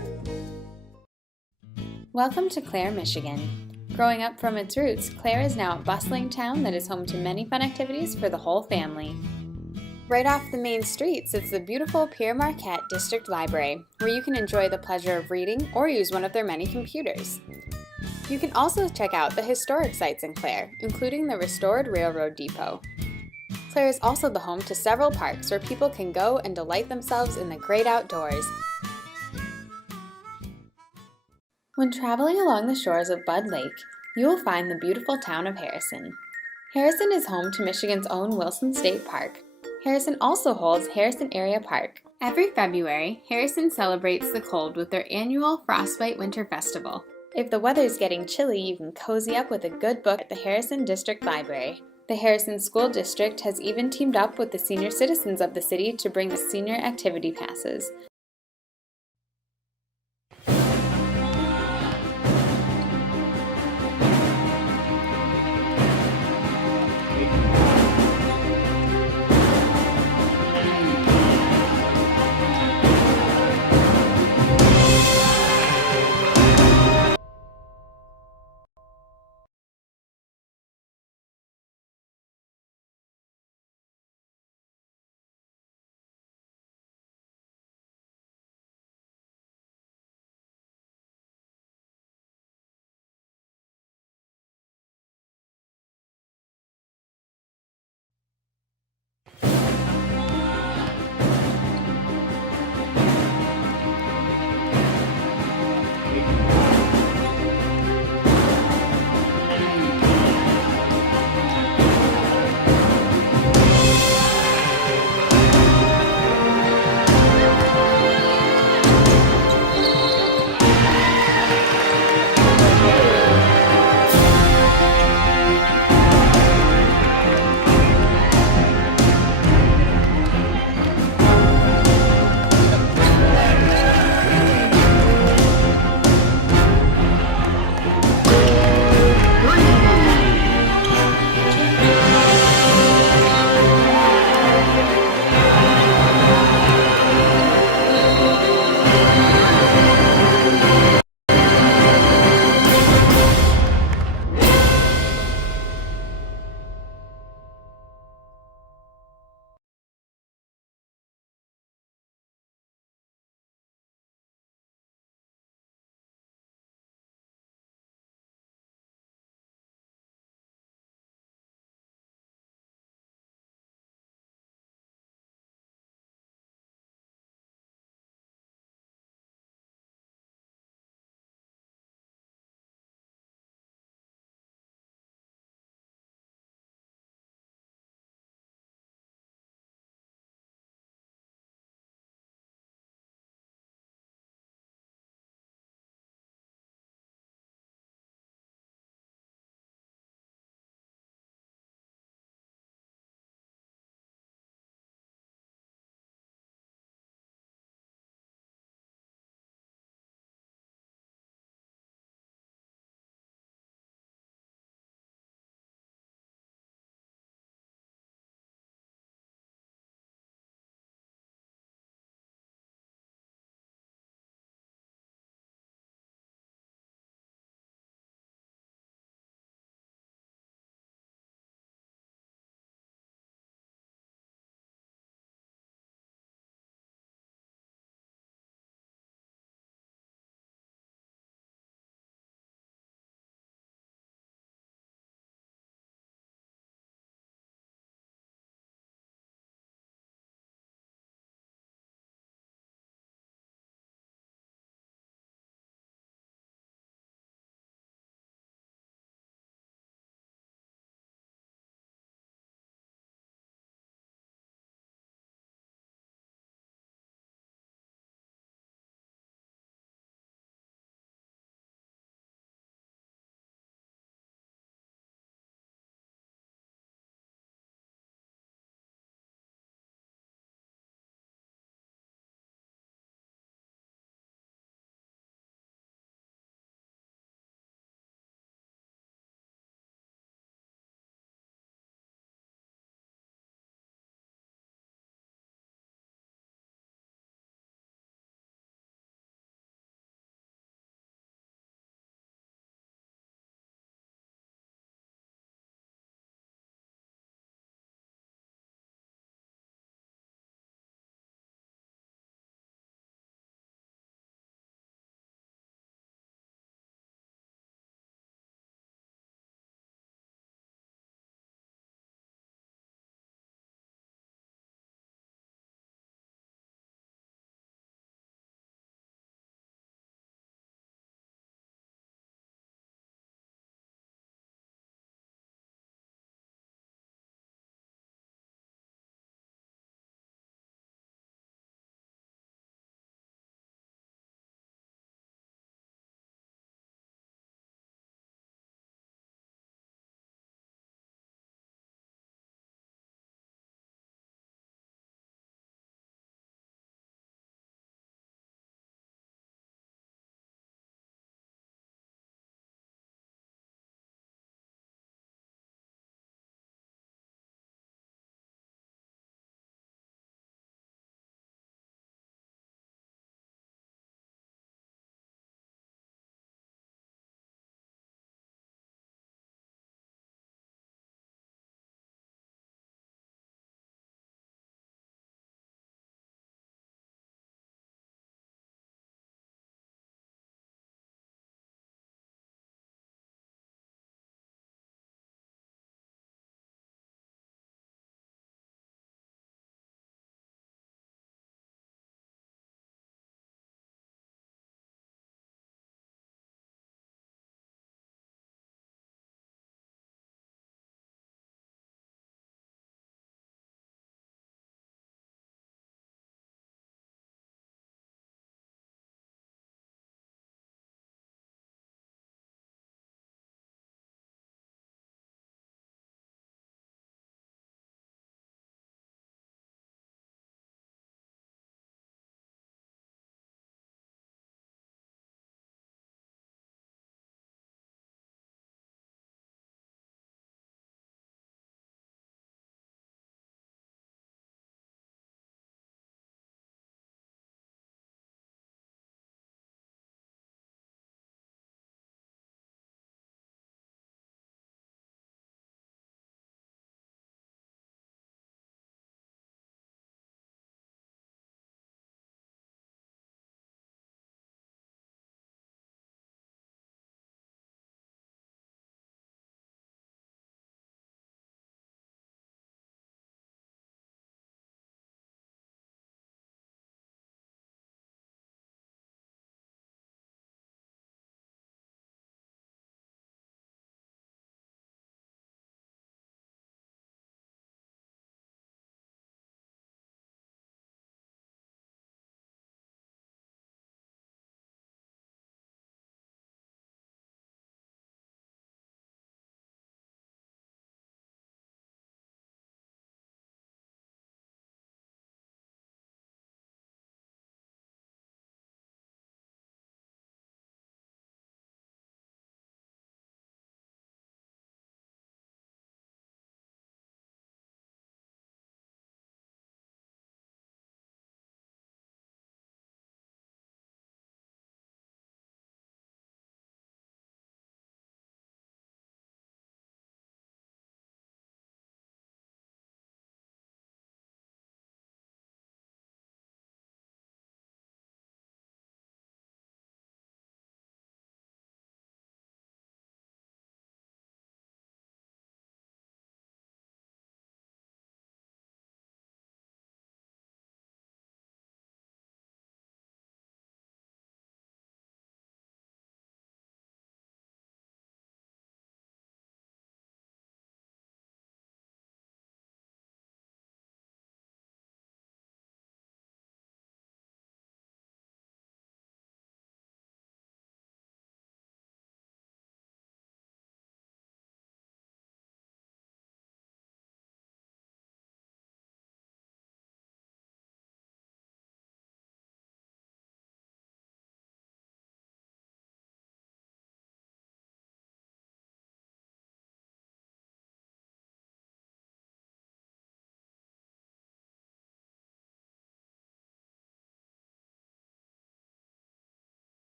Welcome to Clare, Michigan. Growing up from its roots, Clare is now a bustling town that is home to many fun activities for the whole family. Right off the main street sits the beautiful Pierre Marquette District Library, where you can enjoy the pleasure of reading or use one of their many computers. You can also check out the historic sites in Clare, including the restored railroad depot. Clare is also the home to several parks where people can go and delight themselves in the great outdoors. When traveling along the shores of Bud Lake, you will find the beautiful town of Harrison. Harrison is home to Michigan's own Wilson State Park. Harrison also holds Harrison Area Park. Every February, Harrison celebrates the cold with their annual Frostbite Winter Festival. If the weather's getting chilly, you can cozy up with a good book at the Harrison District Library. The Harrison School District has even teamed up with the senior citizens of the city to bring the senior activity passes.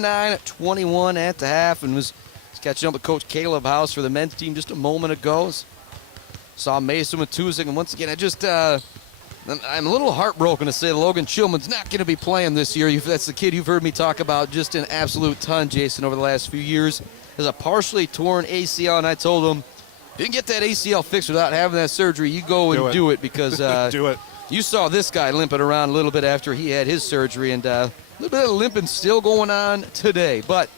29-21 at the half, and was catching up with Coach Caleb House for the men's team just a moment ago. Saw Mason with Tuzik, and once again, I'm a little heartbroken to say that Logan Chilman's not going to be playing this year. That's the kid you've heard me talk about just an absolute ton, Jason, over the last few years. Has a partially torn ACL, and I told him, if you can get that ACL fixed without having that surgery, you go and do it because do it. You saw this guy limping around a little bit after he had his surgery, and a little bit of limping still going on today. But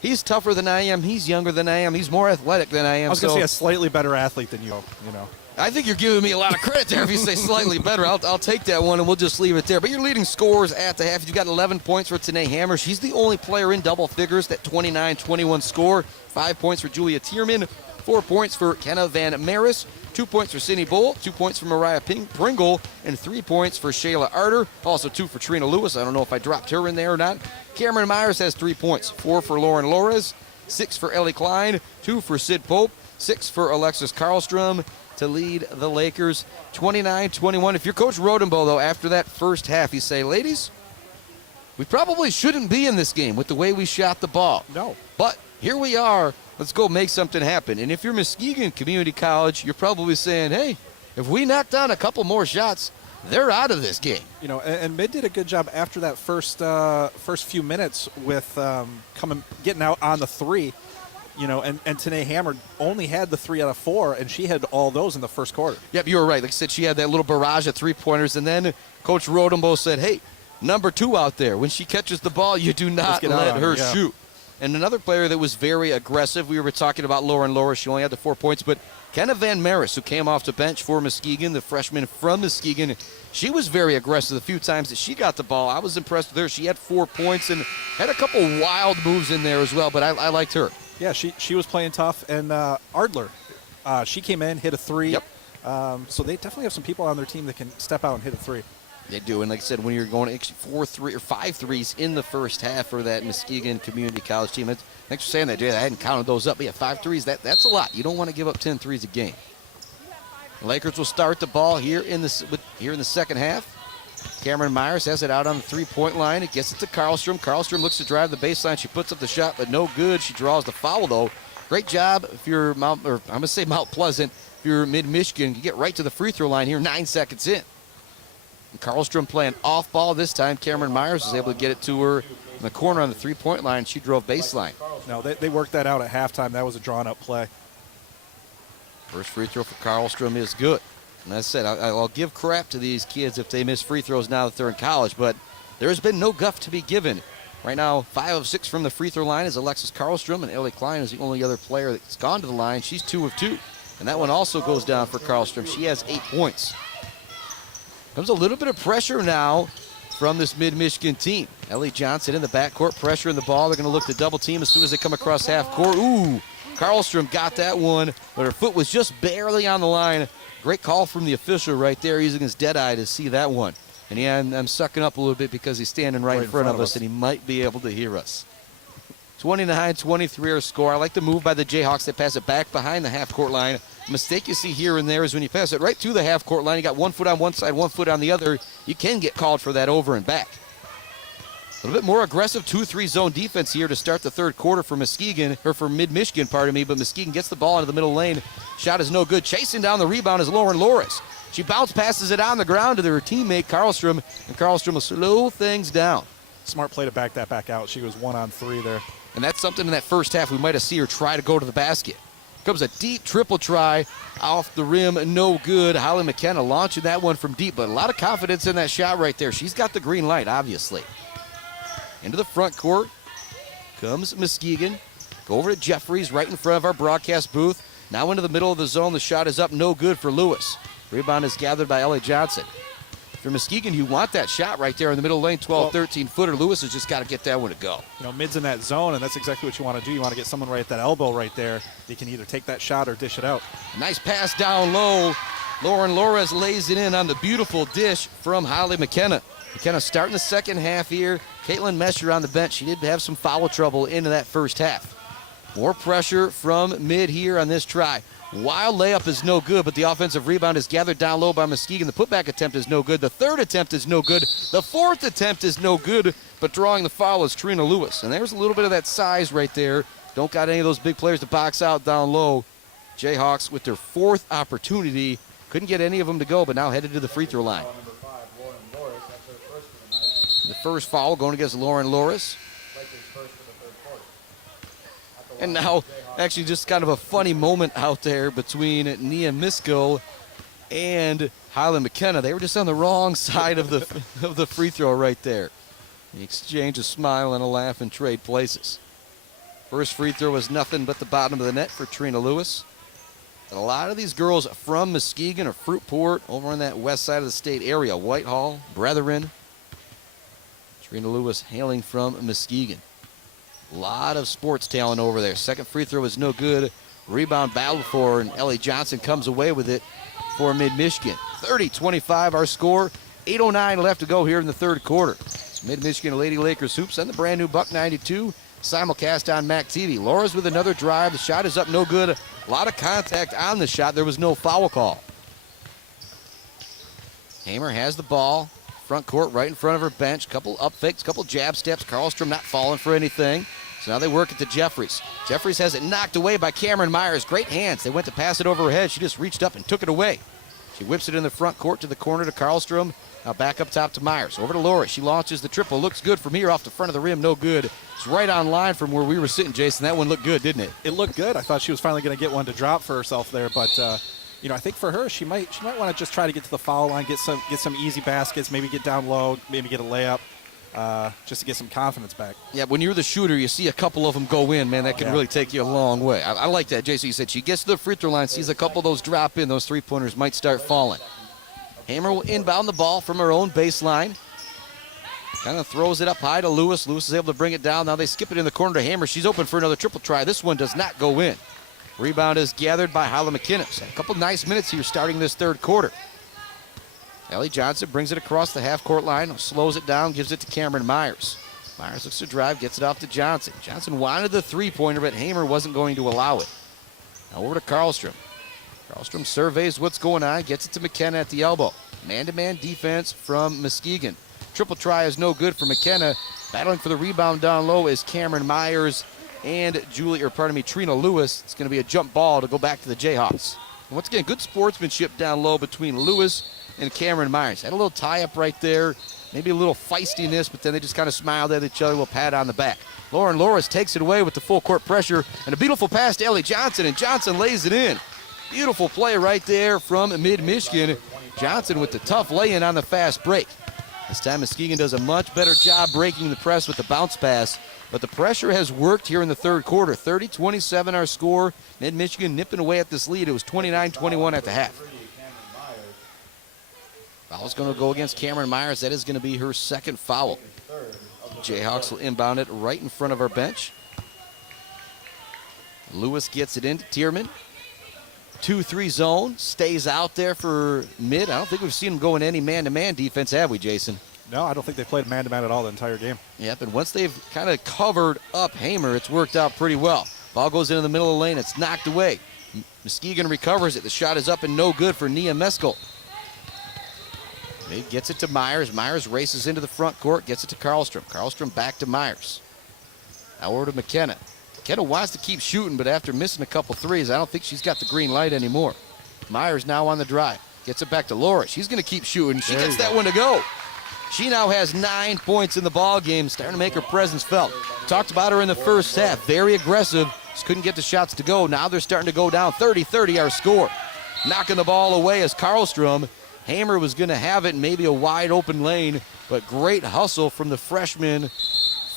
he's tougher than I am. He's younger than I am. He's more athletic than I am. I was going to say a slightly better athlete than you know. I think you're giving me a lot of credit there if you say slightly better. I'll take that one, and we'll just leave it there. But your leading scorers at the half, you've got 11 points for Tanae Hammer. She's the only player in double figures, that 29-21 score. 5 points for Julia Tierman, 4 points for Kenna Van Maris, 2 points for Cindy Bull, 2 points for Mariah Pringle, and 3 points for Shayla Arter. Also 2 for Trina Lewis. I don't know if I dropped her in there or not. Cameron Myers has 3 points, 4 for Lauren Lores, 6 for Ellie Klein, 2 for Sid Pope, 6 for Alexis Karlstrom to lead the Lakers 29-21. If you're Coach Rodenboh, though, after that first half, you say, ladies, we probably shouldn't be in this game with the way we shot the ball. No. But here we are. Let's go make something happen. And if you're Muskegon Community College, you're probably saying, hey, if we knock down a couple more shots, they're out of this game. And Mid did a good job after that first few minutes with getting out on the three. And Tanae Hammer only had the 3 out of 4, and she had all those in the first quarter. Yep, you were right. Like I said, she had that little barrage of three-pointers, and then Coach Rodenboh said, hey, number 2 out there. When she catches the ball, you do not let her shoot. And another player that was very aggressive, we were talking about Lauren Loris. She only had the 4 points, but Kenna Van Maris, who came off the bench for Muskegon, the freshman from Muskegon, she was very aggressive the few times that she got the ball. I was impressed with her. She had 4 points and had a couple wild moves in there as well, but I liked her. Yeah, she was playing tough. And Ardler, she came in, hit a 3. Yep. So they definitely have some people on their team that can step out and hit a 3. They do, and like I said, when you're going 5 threes in the first half for that Muskegon Community College team, thanks for saying that, Jay. I hadn't counted those up. But yeah, 5 threes, that's a lot. You don't want to give up 10 threes a game. The Lakers will start the ball here in the second half. Cameron Myers has it out on the three-point line. It gets it to Karlstrom. Karlstrom looks to drive the baseline. She puts up the shot, but no good. She draws the foul, though. Great job if you're Mount Pleasant. If you're Mid-Michigan, you get right to the free throw line here 9 seconds in. And Karlstrom playing off ball this time. Cameron Myers was able to get it to her in the corner on the three-point line. She drove baseline. No, they worked that out at halftime. That was a drawn-up play. First free throw for Karlstrom is good. And as I said, I'll give crap to these kids if they miss free throws now that they're in college, but there's been no guff to be given. Right now, 5 of 6 from the free throw line is Alexis Karlstrom, and Ellie Klein is the only other player that's gone to the line. She's 2 of 2. And that one also goes down for Karlstrom. She has 8 points. Comes a little bit of pressure now from this Mid-Michigan team. Ellie Johnson in the backcourt, pressure in the ball. They're going to look to double team as soon as they come across half court. Ooh, Karlstrom got that one, but her foot was just barely on the line. Great call from the official right there, using his dead eye to see that one. And yeah, I'm sucking up a little bit because he's standing right in front of us, and he might be able to hear us. 29-23 our score. I like the move by the Jayhawks. They pass it back behind the half-court line. The mistake you see here and there is when you pass it right to the half-court line, you got 1 foot on one side, 1 foot on the other, you can get called for that over and back. A little bit more aggressive 2-3 zone defense here to start the third quarter for Muskegon, or for Mid-Michigan, pardon me, but Muskegon gets the ball into the middle lane. Shot is no good. Chasing down the rebound is Lauren Loris. She bounce passes it on the ground to her teammate Karlstrom, and Karlstrom will slow things down. Smart play to back that back out. She was 1 on 3 there. And that's something in that first half we might have seen her try to go to the basket. Comes a deep triple try off the rim, no good. Holly McKenna launching that one from deep, but a lot of confidence in that shot right there. She's got the green light, obviously. Into the front court comes Muskegon. Go over to Jeffries right in front of our broadcast booth. Now into the middle of the zone. The shot is up, no good for Lewis. Rebound is gathered by Ellie Johnson. For Muskegon, you want that shot right there in the middle lane, 12, 13-footer. Lewis has just got to get that one to go. Mid's in that zone, and that's exactly what you want to do. You want to get someone right at that elbow right there. You can either take that shot or dish it out. Nice pass down low. Lauren Lores lays it in on the beautiful dish from Holly McKenna. McKenna starting the second half here. Caitlin Mesher on the bench. She did have some foul trouble into that first half. More pressure from Mid here on this try. Wild layup is no good, but the offensive rebound is gathered down low by Muskegon. The putback attempt is no good. The third attempt is no good. The fourth attempt is no good. but drawing the foul is Trina Lewis. And there's a little bit of that size right there. Don't got any of those big players to box out down low. Jayhawks with their 4th opportunity. Couldn't get any of them to go, but now headed to the free throw line. The first foul going against Lauren Loris. And now, actually, just kind of a funny moment out there between Nia Misko and Highland McKenna. They were just on the wrong side of the free throw right there. The exchange a smile and a laugh and trade places. First free throw was nothing but the bottom of the net for Trina Lewis. And a lot of these girls from Muskegon or Fruitport over on that west side of the state area. Whitehall, Brethren. Trina Lewis hailing from Muskegon. A lot of sports talent over there. Second free throw was no good. Rebound battled for, and Ellie Johnson comes away with it for Mid-Michigan. 30-25 our score. 8:09 left to go here in the third quarter. It's Mid-Michigan Lady Lakers hoops on the brand new Buck 92. Simulcast on MAC TV. Laura's with another drive. The shot is up, no good. A lot of contact on the shot. There was no foul call. Hamer has the ball. Front court right in front of her bench. Couple up fakes, couple jab steps. Karlstrom not falling for anything. So now they work it to Jeffries. Jeffries has it knocked away by Cameron Myers. Great hands. They went to pass it over her head. She just reached up and took it away. She whips it in the front court to the corner to Karlstrom. Now back up top to Myers. Over to Laura. She launches the triple. Looks good from here off the front of the rim. No good. It's right on line from where we were sitting, Jason. That one looked good, didn't it? It looked good. I thought she was finally going to get one to drop for herself there, but I think for her, she might want to just try to get to the foul line, get some easy baskets, maybe get down low, maybe get a layup, just to get some confidence back. Yeah, when you're the shooter, you see a couple of them go in, man. That can really take you a long way. I like that, Jason. You said she gets to the free throw line, sees a couple of those drop in, those three-pointers might start falling. Hamer will inbound the ball from her own baseline. Kind of throws it up high to Lewis. Lewis is able to bring it down. Now they skip it in the corner to Hamer. She's open for another triple try. This one does not go in. Rebound is gathered by Hyla McKinnis. A couple nice minutes here starting this third quarter. Ellie Johnson brings it across the half-court line, slows it down, gives it to Cameron Myers. Myers looks to drive, gets it off to Johnson. Johnson wanted the three-pointer, but Hamer wasn't going to allow it. Now over to Karlstrom. Karlstrom surveys what's going on, gets it to McKenna at the elbow. Man-to-man defense from Muskegon. Triple try is no good for McKenna. Battling for the rebound down low is Cameron Myers and Trina Lewis. It's going to be a jump ball to go back to the Jayhawks. And once again, good sportsmanship down low between Lewis and Cameron Myers. Had a little tie-up right there, maybe a little feistiness, but then they just kind of smiled at each other, a little pat on the back. Lauren Loris takes it away with the full court pressure, and a beautiful pass to Ellie Johnson, and Johnson lays it in. Beautiful play right there from Mid-Michigan. Johnson with the tough lay-in on the fast break. This time Muskegon does a much better job breaking the press with the bounce pass, but the pressure has worked here in the third quarter. 30-27 our score. Mid-Michigan nipping away at this lead. It was 29-21 at the half. Foul's going to go against Cameron Myers. That is going to be her second foul. Jayhawks will inbound it right in front of our bench. Lewis gets it into Tierman. 2-3 zone, stays out there for Mid. I don't think we've seen him go in any man-to-man defense, have we, Jason? No, I don't think they played man-to-man at all the entire game. Yep, and once they've kind of covered up Hamer, it's worked out pretty well. Ball goes into the middle of the lane. It's knocked away. Muskegon recovers it. The shot is up and no good for Nia Meskel. Mid gets it to Myers. Myers races into the front court, gets it to Karlstrom. Karlstrom back to Myers. Now over to McKenna. McKenna wants to keep shooting, but after missing a couple threes, I don't think she's got the green light anymore. Myers now on the drive. Gets it back to Laura. She's going to keep shooting. She gets that one to go. She now has 9 points in the ball game, starting to make her presence felt. Talked about her in the first half. Very aggressive. Just couldn't get the shots to go. Now they're starting to go down. 30-30 our score. Knocking the ball away as Karlstrom. Hamer was going to have it in maybe a wide open lane, but great hustle from the freshman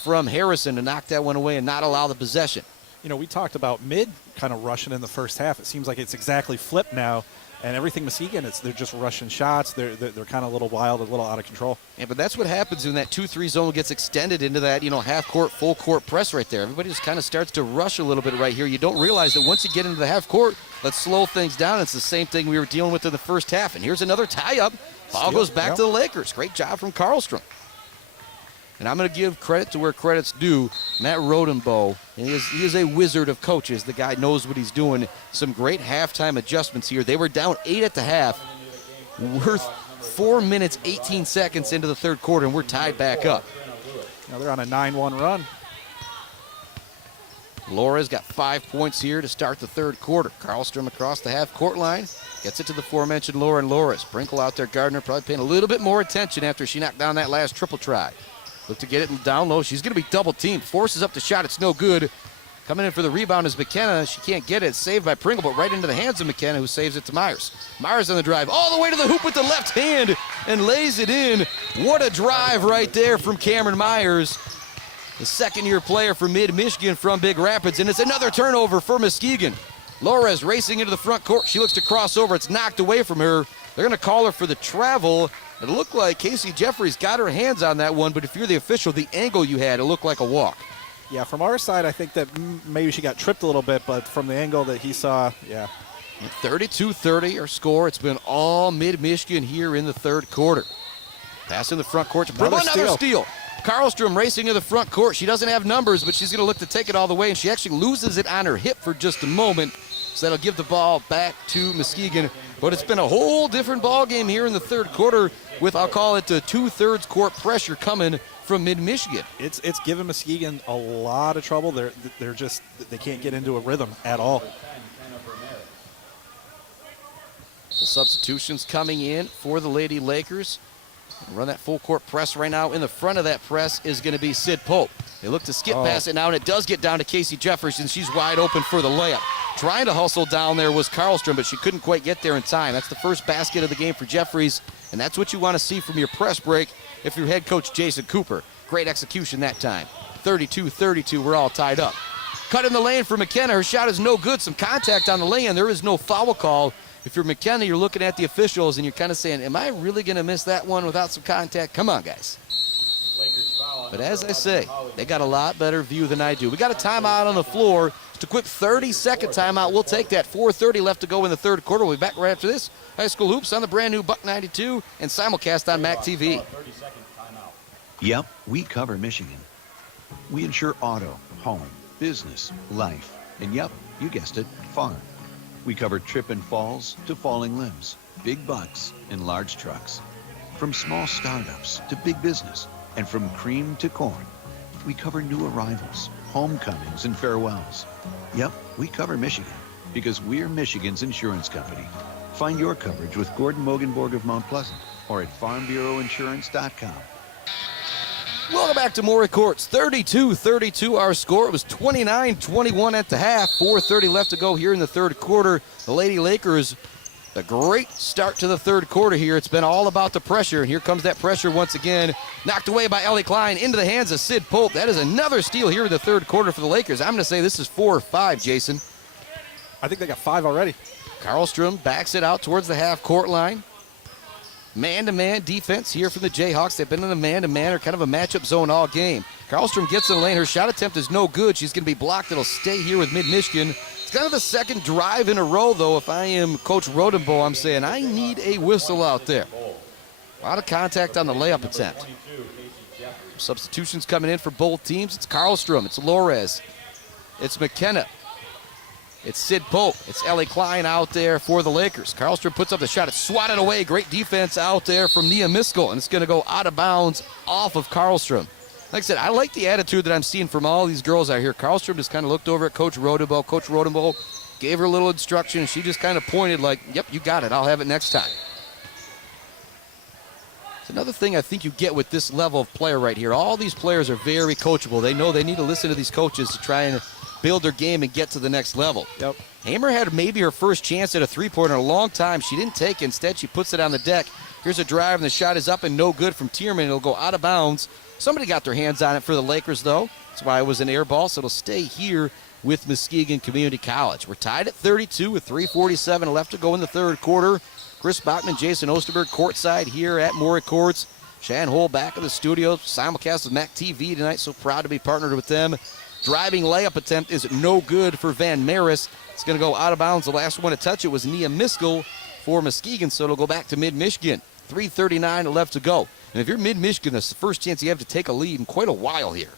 from Harrison to knock that one away and not allow the possession. You know, we talked about Mid kind of rushing in the first half. It seems like it's exactly flipped now, and everything Muskegon, they're just rushing shots. They're kind of a little wild, a little out of control. Yeah, but that's what happens when that 2-3 zone gets extended into that, half court, full court press right there. Everybody just kind of starts to rush a little bit right here. You don't realize that once you get into the half court, let's slow things down. It's the same thing we were dealing with in the first half. And here's another tie-up. Ball goes back to the Lakers. Great job from Karlstrom. And I'm going to give credit to where credit's due. Matt Rodenbow, he is a wizard of coaches. The guy knows what he's doing. Some great halftime adjustments here. They were down 8 at the half. We're 4 minutes, 18 seconds into the third quarter, and we're tied back up. Now they're on a 9-1 run. Laura's got 5 points here to start the third quarter. Karlstrom across the half-court line. Gets it to the aforementioned Laura and Laura. Sprinkle out there. Gardner probably paying a little bit more attention after she knocked down that last triple try. Look to get it down low. She's going to be double-teamed. Forces up the shot. It's no good. Coming in for the rebound is McKenna. She can't get it. It's saved by Pringle, but right into the hands of McKenna, who saves it to Myers. Myers on the drive. All the way to the hoop with the left hand and lays it in. What a drive right there from Cameron Myers. The second-year player for Mid-Michigan from Big Rapids, and it's another turnover for Muskegon. Lores racing into the front court. She looks to cross over. It's knocked away from her. They're going to call her for the travel. It looked like Casey Jeffries got her hands on that one, but if you're the official, the angle you had, it looked like a walk. Yeah, from our side, I think that maybe she got tripped a little bit, but from the angle that he saw, yeah. 32-30 our score. It's been all Mid-Michigan here in the third quarter. Pass in the front court. Another steal. Karlstrom racing to the front court. She doesn't have numbers, but she's going to look to take it all the way, and she actually loses it on her hip for just a moment. So that'll give the ball back to Muskegon. But it's been a whole different ball game here in the third quarter with, I'll call it, the two-thirds court pressure coming from Mid-Michigan. It's given Muskegon a lot of trouble. They're just, they can't get into a rhythm at all. The substitutions coming in for the Lady Lakers. Run that full court press right now. In the front of that press is going to be Sid Pope. They look to skip past it now, and it does get down to Casey Jeffers, and she's wide open for the layup. Trying to hustle down there was Karlstrom, but she couldn't quite get there in time. That's the first basket of the game for Jeffries, and that's what you want to see from your press break if you're head coach Jason Cooper. Great execution that time. 32-32, we're all tied up. Cut in the lane for McKenna. Her shot is no good. Some contact on the lane. There is no foul call. If you're McKenna, you're looking at the officials, and you're kind of saying, am I really going to miss that one without some contact? Come on, guys. But as I say, they got a lot better view than I do. We got a timeout on the floor. Just a quick 30-second timeout. We'll take that. 4:30 left to go in the third quarter. We'll be back right after this. High School Hoops on the brand new Buck 92 and simulcast on MAC TV. Yep, we cover Michigan. We insure auto, home, business, life, and yep, you guessed it, farm. We cover trip and falls to falling limbs, big bucks and large trucks. From small startups to big business, and from cream to corn. We cover new arrivals, homecomings, and farewells. Yep, we cover Michigan because we're Michigan's insurance company. Find your coverage with Gordon Mogenborg of Mount Pleasant or at farmbureauinsurance.com. Welcome back to Maury Courts. 32-32 our score. It was 29-21 at the half. 4:30 left to go here in the third quarter. The Lady Lakers, a great start to the third quarter here. It's been all about the pressure, and here comes that pressure once again. Knocked away by Ellie Klein into the hands of Sid Pope. That is another steal here in the third quarter for the Lakers. I'm going to say this is 4 or 5, Jason. I think they got 5 already. Karlstrom backs it out towards the half-court line. Man-to-man defense here from the Jayhawks. They've been in a man-to-man or kind of a matchup zone all game. Karlstrom gets in the lane. Her shot attempt is no good. She's going to be blocked. It'll stay here with Mid-Michigan. It's kind of the second drive in a row, though. If I am Coach Rodenbohl, I'm saying I need a whistle out there. A lot of contact on the layup attempt. Substitutions coming in for both teams. It's Karlstrom. It's Lores. It's McKenna. It's Sid Pope. It's Ellie Klein out there for the Lakers. Karlstrom puts up the shot. It's swatted away. Great defense out there from Nia Miskell, and it's going to go out of bounds off of Karlstrom. Like I said, I like the attitude that I'm seeing from all these girls out here. Karlstrom just kind of looked over at Coach Rodenbohl. Coach Rodenbohl gave her a little instruction, and she just kind of pointed like, yep, you got it. I'll have it next time. It's another thing I think you get with this level of player right here. All these players are very coachable. They know they need to listen to these coaches to try and build their game and get to the next level. Yep. Hamer had maybe her first chance at a three-pointer in a long time. She didn't take it. Instead, she puts it on the deck. Here's a drive, and the shot is up and no good from Tierman. It'll go out of bounds. Somebody got their hands on it for the Lakers, though. That's why it was an air ball, so it'll stay here with Muskegon Community College. We're tied at 32 with 3:47 left to go in the third quarter. Chris Bachman, Jason Osterberg courtside here at Maury Courts. Shan Hole back in the studio. Simulcast with MAC TV tonight, so proud to be partnered with them. Driving layup attempt is no good for Van Maris. It's going to go out of bounds. The last one to touch it was Nia Miskell for Muskegon, so it'll go back to Mid-Michigan. 3:39 left to go. And if you're Mid-Michigan, that's the first chance you have to take a lead in quite a while here.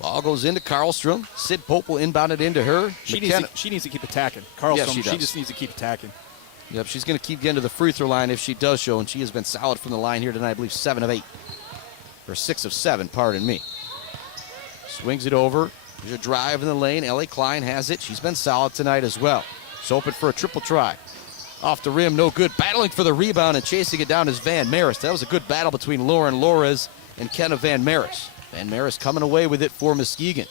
Ball goes into Karlstrom. Sid Pope will inbound it into her. She needs to keep attacking. Karlstrom, she just needs to keep attacking. Yep, she's going to keep getting to the free throw line if she does show, and she has been solid from the line here tonight. I believe 7 of 8. Or 6 of 7, pardon me. Swings it over. There's a drive in the lane. Ellie Klein has it. She's been solid tonight as well. She's open for a triple try. Off the rim, no good. Battling for the rebound and chasing it down is Van Maris. That was a good battle between Lauren Lores and Kenna Van Maris. Van Maris coming away with it for Muskegon.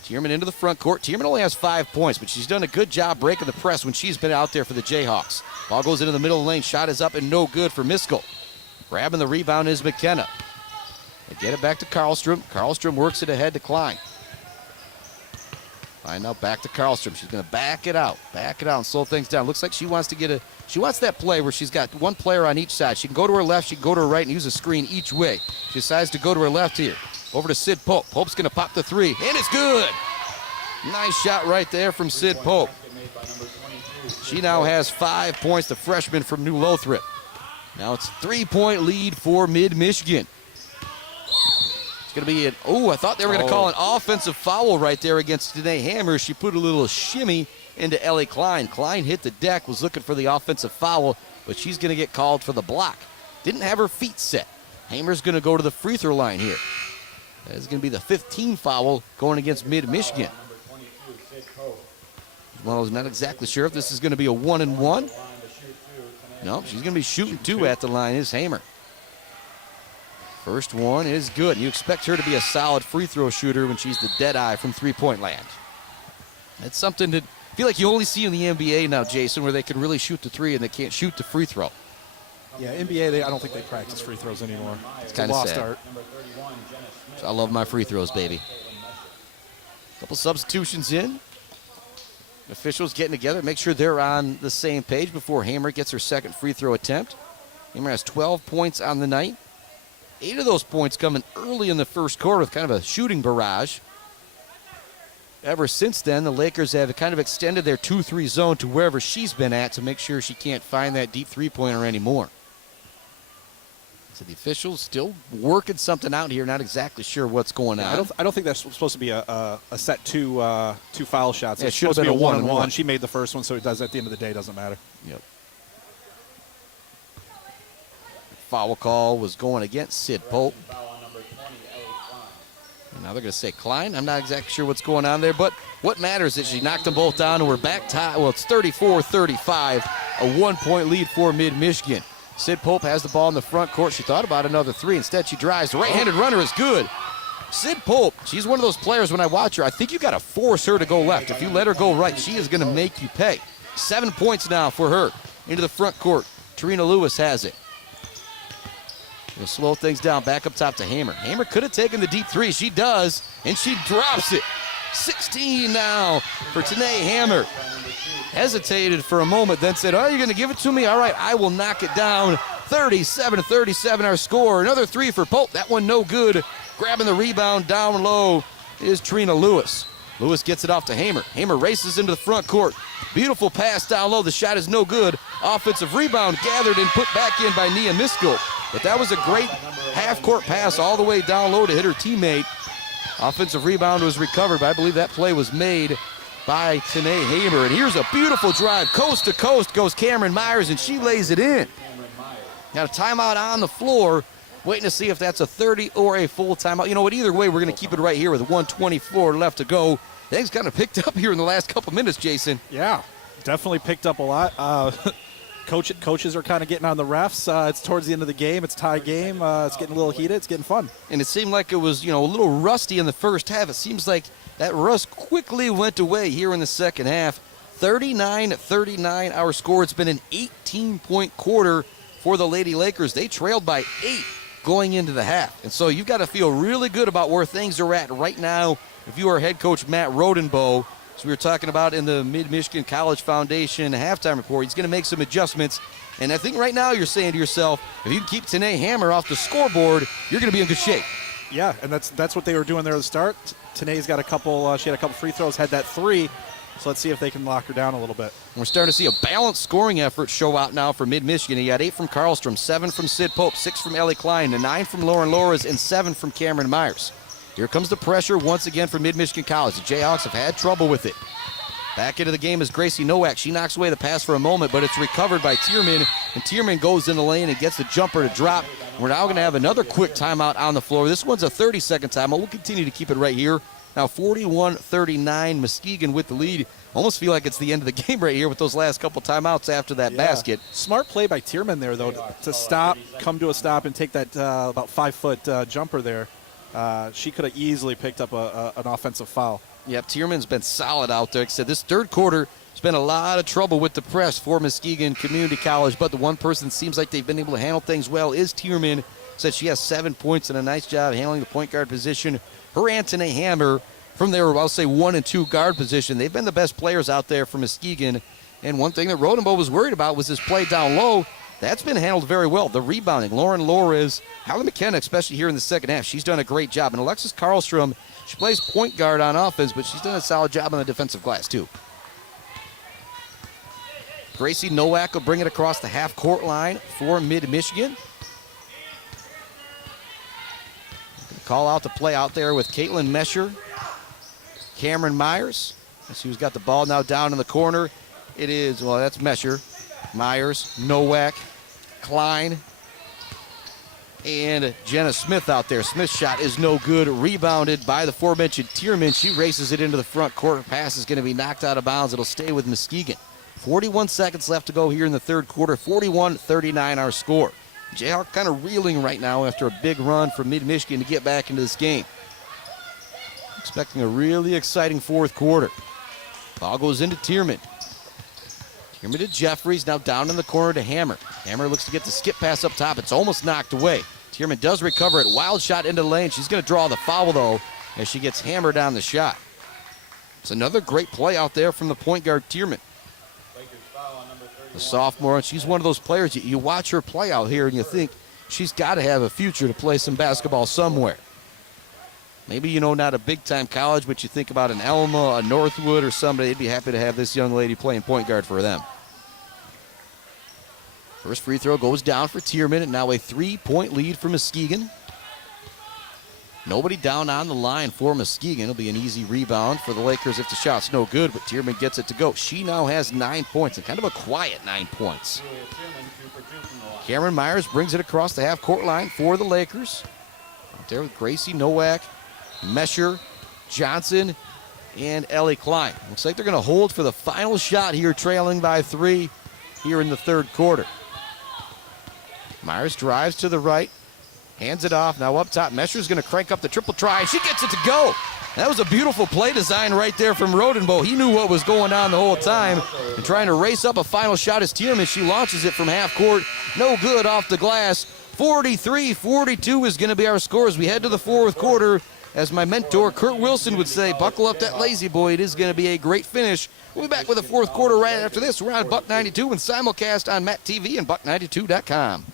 Tierman into the front court. Tierman only has 5 points, but she's done a good job breaking the press when she's been out there for the Jayhawks. Ball goes into the middle of the lane. Shot is up and no good for Miskell. Grabbing the rebound is McKenna. They get it back to Karlstrom. Karlstrom works it ahead to Klein. Klein now back to Karlstrom. She's going to back it out and slow things down. Looks like she wants that play where she's got one player on each side. She can go to her left, she can go to her right and use a screen each way. She decides to go to her left here. Over to Sid Pope. Pope's going to pop the three, and it's good. Nice shot right there from Sid Pope. She now has 5 points, the freshman from New Lothrop. Now it's a 3-point lead for Mid-Michigan. It's going to be I thought they were going to call an offensive foul right there against Danae Hammer. She put a little shimmy into Ellie Klein. Klein hit the deck, was looking for the offensive foul, but she's going to get called for the block. Didn't have her feet set. Hammer's going to go to the free throw line here. That's going to be the 15th foul going against Mid-Michigan. Well, I was not exactly sure if this is going to be a 1-and-1. No, she's going to be shooting 2 at the line is Hammer. First one is good. You expect her to be a solid free throw shooter when she's the dead eye from three-point land. That's something that I feel like you only see in the NBA now, Jason, where they can really shoot the three and they can't shoot the free throw. Yeah, NBA, I don't think they practice free throws anymore. It's kind of lost sad. art. I love my free throws, baby. Couple substitutions in. Officials getting together, make sure they're on the same page before Hammer gets her second free throw attempt. Hammer has 12 points on the night. 8 of those points coming early in the first quarter with kind of a shooting barrage. Ever since then, the Lakers have kind of extended their 2-3 zone to wherever she's been at to make sure she can't find that deep three-pointer anymore. So the officials still working something out here, not exactly sure what's going on. I don't think that's supposed to be a set two foul shots. Yeah, it's supposed to be a 1-on-1. She made the first one, so it does at the end of the day. Doesn't matter. Yep. Foul call was going against Sid Pope. And now they're going to say Klein. I'm not exactly sure what's going on there, but what matters is she knocked them both down, and we're back tie. Well, it's 34-35, a 1-point lead for Mid-Michigan. Sid Pope has the ball in the front court. She thought about another three. Instead, she drives. The right-handed runner is good. Sid Pope, she's one of those players when I watch her, I think you got to force her to go left. If you let her go right, she is going to make you pay. 7 points now for her. Into the front court. Trina Lewis has it. We'll slow things down. Back up top to Hammer. Hammer could have taken the deep three. She does, and she drops it. 16 now for Tanae Hammer. Hesitated for a moment, then said, you're going to give it to me? All right, I will knock it down. 37-37 our score. Another three for Pope. That one no good. Grabbing the rebound down low is Trina Lewis. Lewis gets it off to Hammer. Hammer races into the front court. Beautiful pass down low. The shot is no good. Offensive rebound gathered and put back in by Nia Miskell. But that was a great half-court pass all the way down low to hit her teammate. Offensive rebound was recovered, but I believe that play was made by Tanae Hammer. And here's a beautiful drive. Coast to coast goes Cameron Myers, and she lays it in. Got a timeout on the floor. Waiting to see if that's a 30 or a full timeout. You know what? Either way, we're going to keep it right here with 1:24 left to go. Things kind of picked up here in the last couple minutes, Jason. Yeah, definitely picked up a lot. Coaches are kind of getting on the refs. It's towards the end of the game. It's tie game. It's getting a little heated. It's getting fun. And it seemed like it was, a little rusty in the first half. It seems like that rust quickly went away here in the second half. 39-39 our score. It's been an 18-point quarter for the Lady Lakers. They trailed by 8 going into the half. And so you've got to feel really good about where things are at right now if you are head coach Matt Rodenbow. As we were talking about in the Mid-Michigan College Foundation halftime report, he's going to make some adjustments. And I think right now you're saying to yourself, if you can keep Tanae Hammer off the scoreboard, you're going to be in good shape. Yeah, and that's what they were doing there at the start. Tanae's got a couple. She had a couple free throws, had that three. So let's see if they can lock her down a little bit. We're starting to see a balanced scoring effort show out now for Mid-Michigan. He got 8 from Karlstrom, 7 from Sid Pope, 6 from Ellie Klein, and 9 from Lauren Lores, and 7 from Cameron Myers. Here comes the pressure once again for Mid-Michigan College. The Jayhawks have had trouble with it. Back into the game is Gracie Nowak. She knocks away the pass for a moment, but it's recovered by Tierman, and Tierman goes in the lane and gets the jumper to drop. We're now going to have another quick timeout on the floor. This one's a 30-second timeout. We'll continue to keep it right here. Now 41-39, Muskegon with the lead. Almost feel like it's the end of the game right here with those last couple timeouts after that basket. Smart play by Tierman there, though, to stop, come to a stop, and take that about 5-foot jumper there. She could have easily picked up an offensive foul. Yep, Tierman's been solid out there. Like I said, this third quarter has been a lot of trouble with the press for Muskegon Community College, but the one person that seems like they've been able to handle things well is Tierman. Said she has 7 points and a nice job handling the point guard position. Her Anthony Hammer from their, I'll say, 1 and 2 guard position. They've been the best players out there for Muskegon. And one thing that Rodenbo was worried about was his play down low. That's been handled very well. The rebounding, Lauren Lores, Hallie McKenna, especially here in the second half, she's done a great job. And Alexis Karlstrom, she plays point guard on offense, but she's done a solid job on the defensive glass, too. Gracie Nowak will bring it across the half-court line for Mid-Michigan. Call out the play out there with Caitlin Mesher, Cameron Myers. That's who's got the ball now down in the corner. It is, well, that's Mesher, Myers, Nowak, Klein, and Jenna Smith out there. Smith's shot is no good. Rebounded by the aforementioned Tierman. She races it into the front court. Pass is going to be knocked out of bounds. It'll stay with Muskegon. 41 seconds left to go here in the third quarter. 41-39 our score. Jayhawk kind of reeling right now after a big run from Mid-Michigan to get back into this game. Expecting a really exciting fourth quarter. Ball goes into Tierman. Tierman to Jeffries, now down in the corner to Hammer. Hammer looks to get the skip pass up top. It's almost knocked away. Tierman does recover it. Wild shot into the lane. She's going to draw the foul, though, as she gets hammered on the shot. It's another great play out there from the point guard, Tierman. The sophomore, and she's one of those players, you watch her play out here and you think she's got to have a future to play some basketball somewhere. Maybe, you know, not a big-time college, but you think about an Elma, a Northwood, or somebody, they'd be happy to have this young lady playing point guard for them. First free throw goes down for Tierman, and now a 3-point lead for Muskegon. Nobody down on the line for Muskegon. It'll be an easy rebound for the Lakers if the shot's no good, but Tierman gets it to go. She now has 9 points, and kind of a quiet 9 points. Cameron Myers brings it across the half-court line for the Lakers. Out there with Gracie Nowak, Mesher, Johnson, and Ellie Klein. Looks like they're going to hold for the final shot here, trailing by 3 here in the third quarter. Myers drives to the right. Hands it off. Now up top, Mesher's going to crank up the triple try. She gets it to go. That was a beautiful play design right there from Rodenbo. He knew what was going on the whole time and trying to race up a final shot as Tierman. She launches it from half court. No good off the glass. 43-42 is going to be our score as we head to the fourth quarter. As my mentor, Kurt Wilson, would say, buckle up that lazy boy. It is going to be a great finish. We'll be back with the fourth quarter right after this. We're on Buck 92 and simulcast on Matt TV and buck92.com.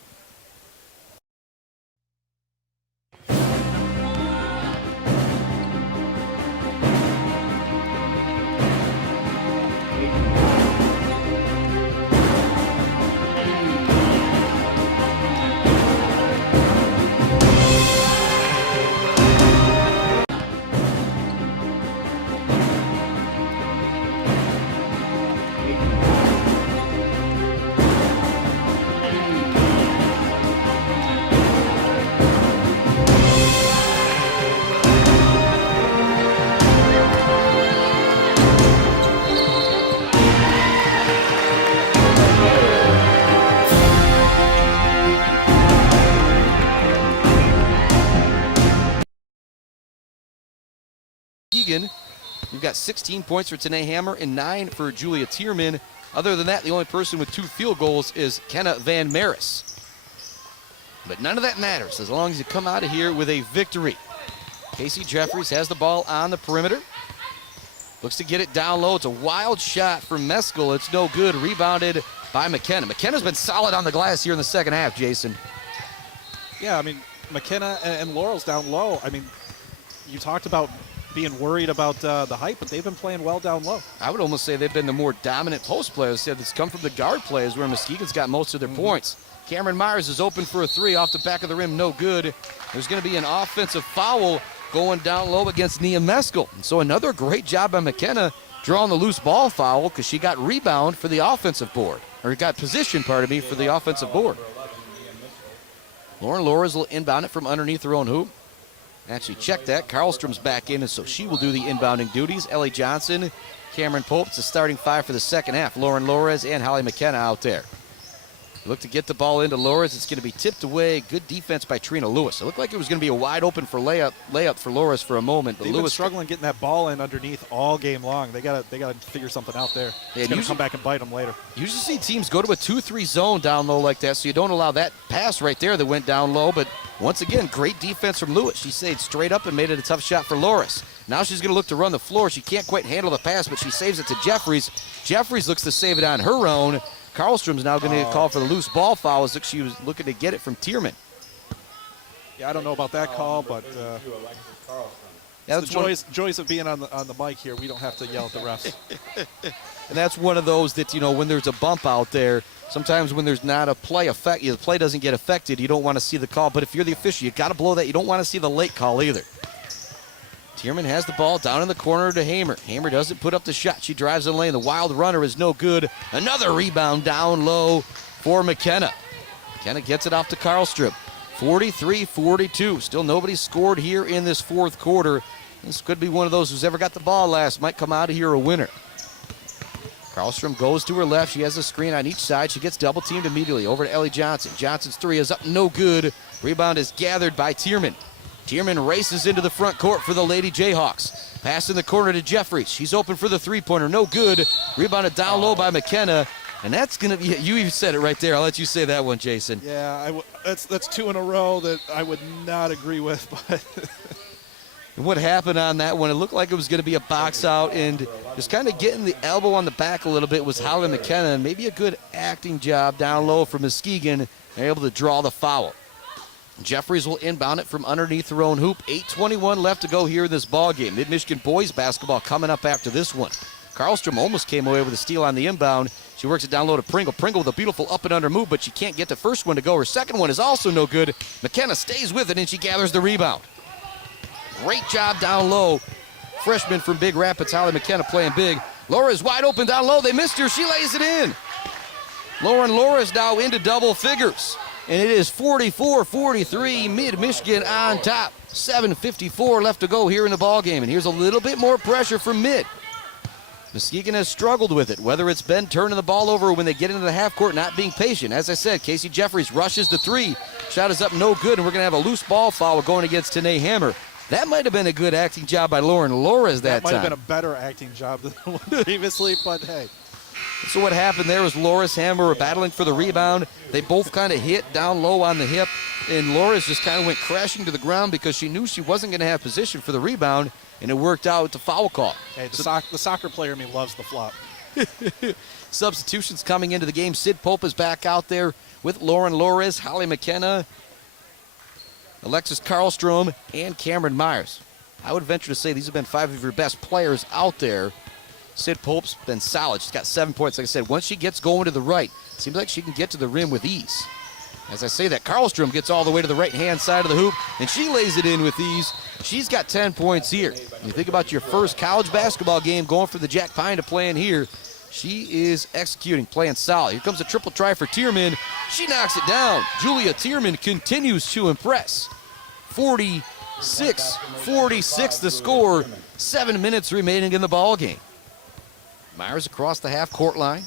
We've got 16 points for Tanae Hammer and 9 for Julia Tierman. Other than that, the only person with 2 field goals is Kenna Van Maris. But none of that matters as long as you come out of here with a victory. Casey Jeffries has the ball on the perimeter. Looks to get it down low. It's a wild shot from Meskel. It's no good. Rebounded by McKenna. McKenna's been solid on the glass here in the second half, Jason. Yeah, I mean, McKenna and Laurel's down low. I mean, you talked about being worried about the height, but they've been playing well down low. I would almost say they've been the more dominant post players. It's come from the guard players where Muskegon's got most of their points. Cameron Myers is open for a 3 off the back of the rim, no good. There's going to be an offensive foul going down low against Nia Meskel. And so another great job by McKenna drawing the loose ball foul because she got rebound for the offensive board. Or got position, for the offensive board. Lauren Lores will inbound it from underneath her own hoop. Actually checked that. Karlstrom's back in, and so she will do the inbounding duties. Ellie Johnson, Cameron Pope, it's the starting five for the second half. Lauren Lores and Holly McKenna out there. Look to get the ball into Lores. It's going to be tipped away. Good defense by Trina Lewis. It looked like it was going to be a wide open for layup for Lores for a moment. But They've Lewis been struggling getting that ball in underneath all game long. They got to figure something out there. It's going to come back and bite them later. You usually see teams go to a 2-3 zone down low like that, so you don't allow that pass right there that went down low. But once again, great defense from Lewis. She stayed straight up and made it a tough shot for Lores. Now she's going to look to run the floor. She can't quite handle the pass, but she saves it to Jeffries. Jeffries looks to save it on her own. Karlstrom's now going to call for the loose ball foul as she was looking to get it from Tierman. Yeah, I don't know about that call, but that's the joys of being on the mic here. We don't have to yell at the refs. And that's one of those that, when there's a bump out there, sometimes when there's not a play the play doesn't get affected, you don't want to see the call. But if you're the official, you got to blow that. You don't want to see the late call either. Tierman has the ball down in the corner to Hamer. Hamer doesn't put up the shot. She drives in the lane. The wild runner is no good. Another rebound down low for McKenna. McKenna gets it off to Karlstrom. 43-42. Still nobody scored here in this fourth quarter. This could be one of those who's ever got the ball last might come out of here a winner. Karlstrom goes to her left. She has a screen on each side. She gets double teamed immediately. Over to Ellie Johnson. Johnson's three is up, no good. Rebound is gathered by Tierman. Tierman races into the front court for the Lady Jayhawks. Pass in the corner to Jeffries. She's open for the three-pointer. No good. Rebounded down low by McKenna. And that's going to be, you even said it right there. I'll let you say that one, Jason. Yeah, that's two in a row that I would not agree with. But and what happened on that one, it looked like it was going to be a box out, and just kind of getting the elbow on the back a little bit was Holly McKenna, and maybe a good acting job down low for Muskegon. They're able to draw the foul. Jeffries will inbound it from underneath her own hoop. 8:21 left to go here in this ball game. Mid-Michigan boys basketball coming up after this one. Karlstrom almost came away with a steal on the inbound. She works it down low to Pringle. Pringle with a beautiful up and under move, but she can't get the first one to go. Her second one is also no good. McKenna stays with it, and she gathers the rebound. Great job down low. Freshman from Big Rapids, Holly McKenna playing big. Laura is wide open down low. They missed her. She lays it in. Lauren Laura's now into double figures. And it is 44-43, Mid-Michigan on top. 7:54 left to go here in the ball game. And here's a little bit more pressure from Mid. Muskegon has struggled with it, whether it's been turning the ball over when they get into the half court, not being patient. As I said, Casey Jeffries rushes the three. Shot is up, no good, and we're going to have a loose ball foul going against Tanae Hammer. That might have been a good acting job by Lauren Lores that time. That might have been a better acting job than the one previously, but hey. So what happened there was Loris Hammer were battling for the rebound. They both kind of hit down low on the hip, and Loris just kind of went crashing to the ground because she knew she wasn't going to have position for the rebound, and it worked out with the foul call. Hey, the soccer player in me loves the flop. Substitutions coming into the game. Sid Pope is back out there with Lauren Lores, Holly McKenna, Alexis Karlstrom, and Cameron Myers. I would venture to say these have been five of your best players out there. Sid Pope's been solid. She's got 7 points. Like I said, once she gets going to the right, it seems like she can get to the rim with ease. As I say that, Karlstrom gets all the way to the right-hand side of the hoop, and she lays it in with ease. She's got 10 points here. When you think about your first college basketball game going for the Jack Pine to play in here, she is executing, playing solid. Here comes a triple try for Tierman. She knocks it down. Julia Tierman continues to impress. 46-46 the score. 7 minutes remaining in the ball game. Myers across the half-court line.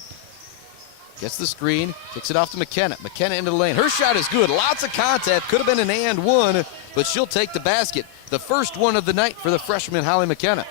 Gets the screen, kicks it off to McKenna. McKenna into the lane. Her shot is good. Lots of contact. Could have been an and one, but she'll take the basket. The first one of the night for the freshman Holly McKenna.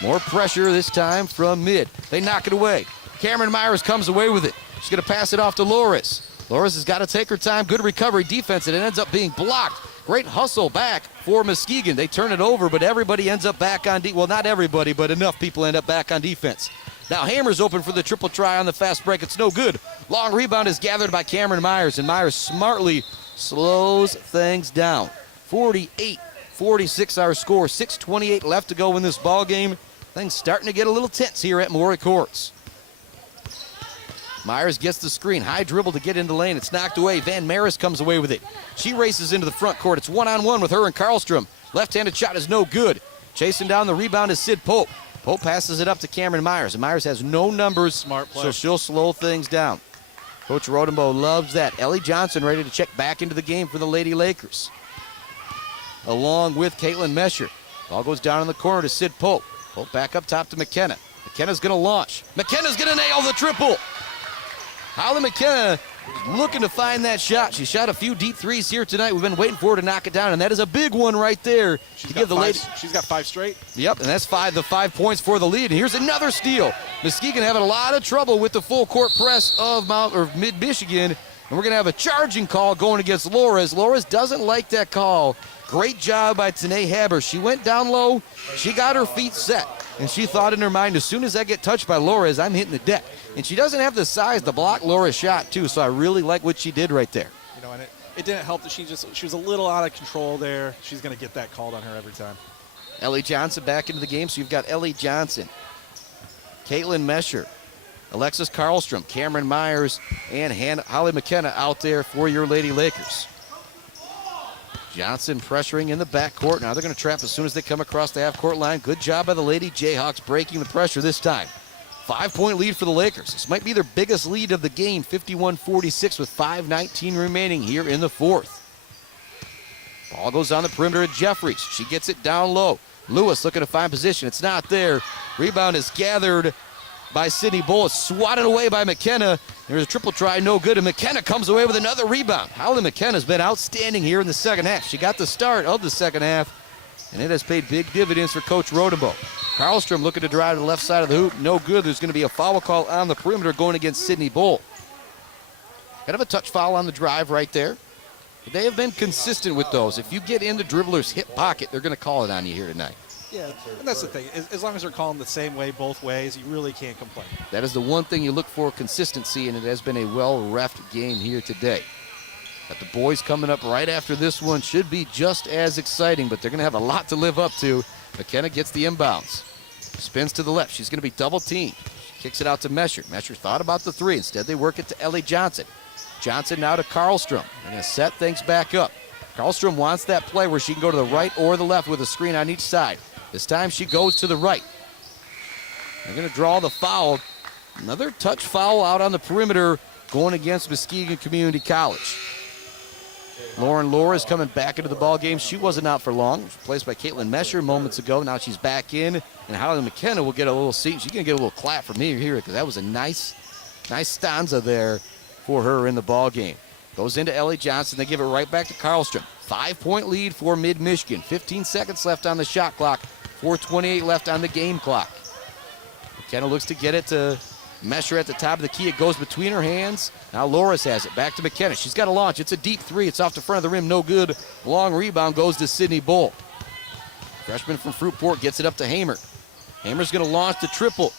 More pressure this time from Mid. They knock it away. Cameron Myers comes away with it. She's going to pass it off to Loris. Loris has got to take her time. Good recovery defense, and it ends up being blocked. Great hustle back for Muskegon. They turn it over, but everybody ends up back on defense. Well, not everybody, but enough people end up back on defense. Now Hammer's open for the triple try on the fast break. It's no good. Long rebound is gathered by Cameron Myers, and Myers smartly slows things down. 48-46 our score. 6:28 left to go in this ball game. Things starting to get a little tense here at Maury Courts. Myers gets the screen. High dribble to get into the lane. It's knocked away. Van Maris comes away with it. She races into the front court. It's one-on-one with her and Karlstrom. Left-handed shot is no good. Chasing down the rebound is Sid Pope. Pope passes it up to Cameron Myers, and Myers has no numbers, Smart play. so she'll slow things down. Coach Rodenbow loves that. Ellie Johnson ready to check back into the game for the Lady Lakers, along with Caitlin Mesher. Ball goes down in the corner to Sid Pope. Pope back up top to McKenna. McKenna's going to launch. McKenna's going to nail the triple. Holly McKenna looking to find that shot. She shot a few deep threes here tonight. We've been waiting for her to knock it down, and that is a big one right there. She's got 5 straight. Yep, and that's the 5 points for the lead. And here's another steal. Muskegon having a lot of trouble with the full court press of Mid-Michigan, and we're going to have a charging call going against Lores. Lores doesn't like that call. Great job by Tanae Haber. She went down low. She got her feet set, and she thought in her mind, as soon as I get touched by Lores, I'm hitting the deck. And she doesn't have the size to block Laura's shot, too, so I really like what she did right there. You know, and it didn't help that she was a little out of control there. She's going to get that called on her every time. Ellie Johnson back into the game, so you've got Ellie Johnson, Caitlin Mesher, Alexis Karlstrom, Cameron Myers, and Holly McKenna out there for your Lady Lakers. Johnson pressuring in the backcourt. Now they're going to trap as soon as they come across the half-court line. Good job by the Lady Jayhawks breaking the pressure this time. 5-point lead for the Lakers. This might be their biggest lead of the game, 51-46 with 5:19 remaining here in the fourth. Ball goes on the perimeter at Jeffries. She gets it down low. Lewis looking to find position. It's not there. Rebound is gathered by Sydney Bull. It's swatted away by McKenna. There's a triple try, no good, and McKenna comes away with another rebound. Holly McKenna's been outstanding here in the second half. She got the start of the second half, and it has paid big dividends for Coach Rodenbow. Karlstrom looking to drive to the left side of the hoop. No good. There's going to be a foul call on the perimeter going against Sydney Bull. Kind of a touch foul on the drive right there. But they have been consistent with those. If you get in the dribbler's hip pocket, they're going to call it on you here tonight. Yeah, and that's the thing. As long as they're calling the same way both ways, you really can't complain. That is the one thing you look for, consistency, and it has been a well-reffed game here today. Got the boys coming up right after this one. Should be just as exciting, but they're going to have a lot to live up to. McKenna gets the inbounds. Spins to the left. She's going to be double-teamed. She kicks it out to Mesher. Mesher thought about the three. Instead, they work it to Ellie Johnson. Johnson now to Karlstrom. They're going to set things back up. Karlstrom wants that play where she can go to the right or the left with a screen on each side. This time she goes to the right. They're going to draw the foul. Another touch foul out on the perimeter going against Muskegon Community College. Lauren Lora is coming back into the ball game. She wasn't out for long. She was replaced by Caitlin Mesher moments ago. Now she's back in, and Holly McKenna will get a little seat. She's going to get a little clap from me here because that was a nice stanza there for her in the ball game. Goes into Ellie Johnson. They give it right back to Karlstrom. 5-point lead for Mid-Michigan. 15 seconds left on the shot clock. 4:28 left on the game clock. McKenna looks to get it to Mesher at the top of the key. It goes between her hands. Now Loris has it. Back to McKenna. She's got a launch. It's a deep three. It's off the front of the rim. No good. Long rebound goes to Sydney Bull. Freshman from Fruitport gets it up to Hamer. Hamer's going to launch the triple.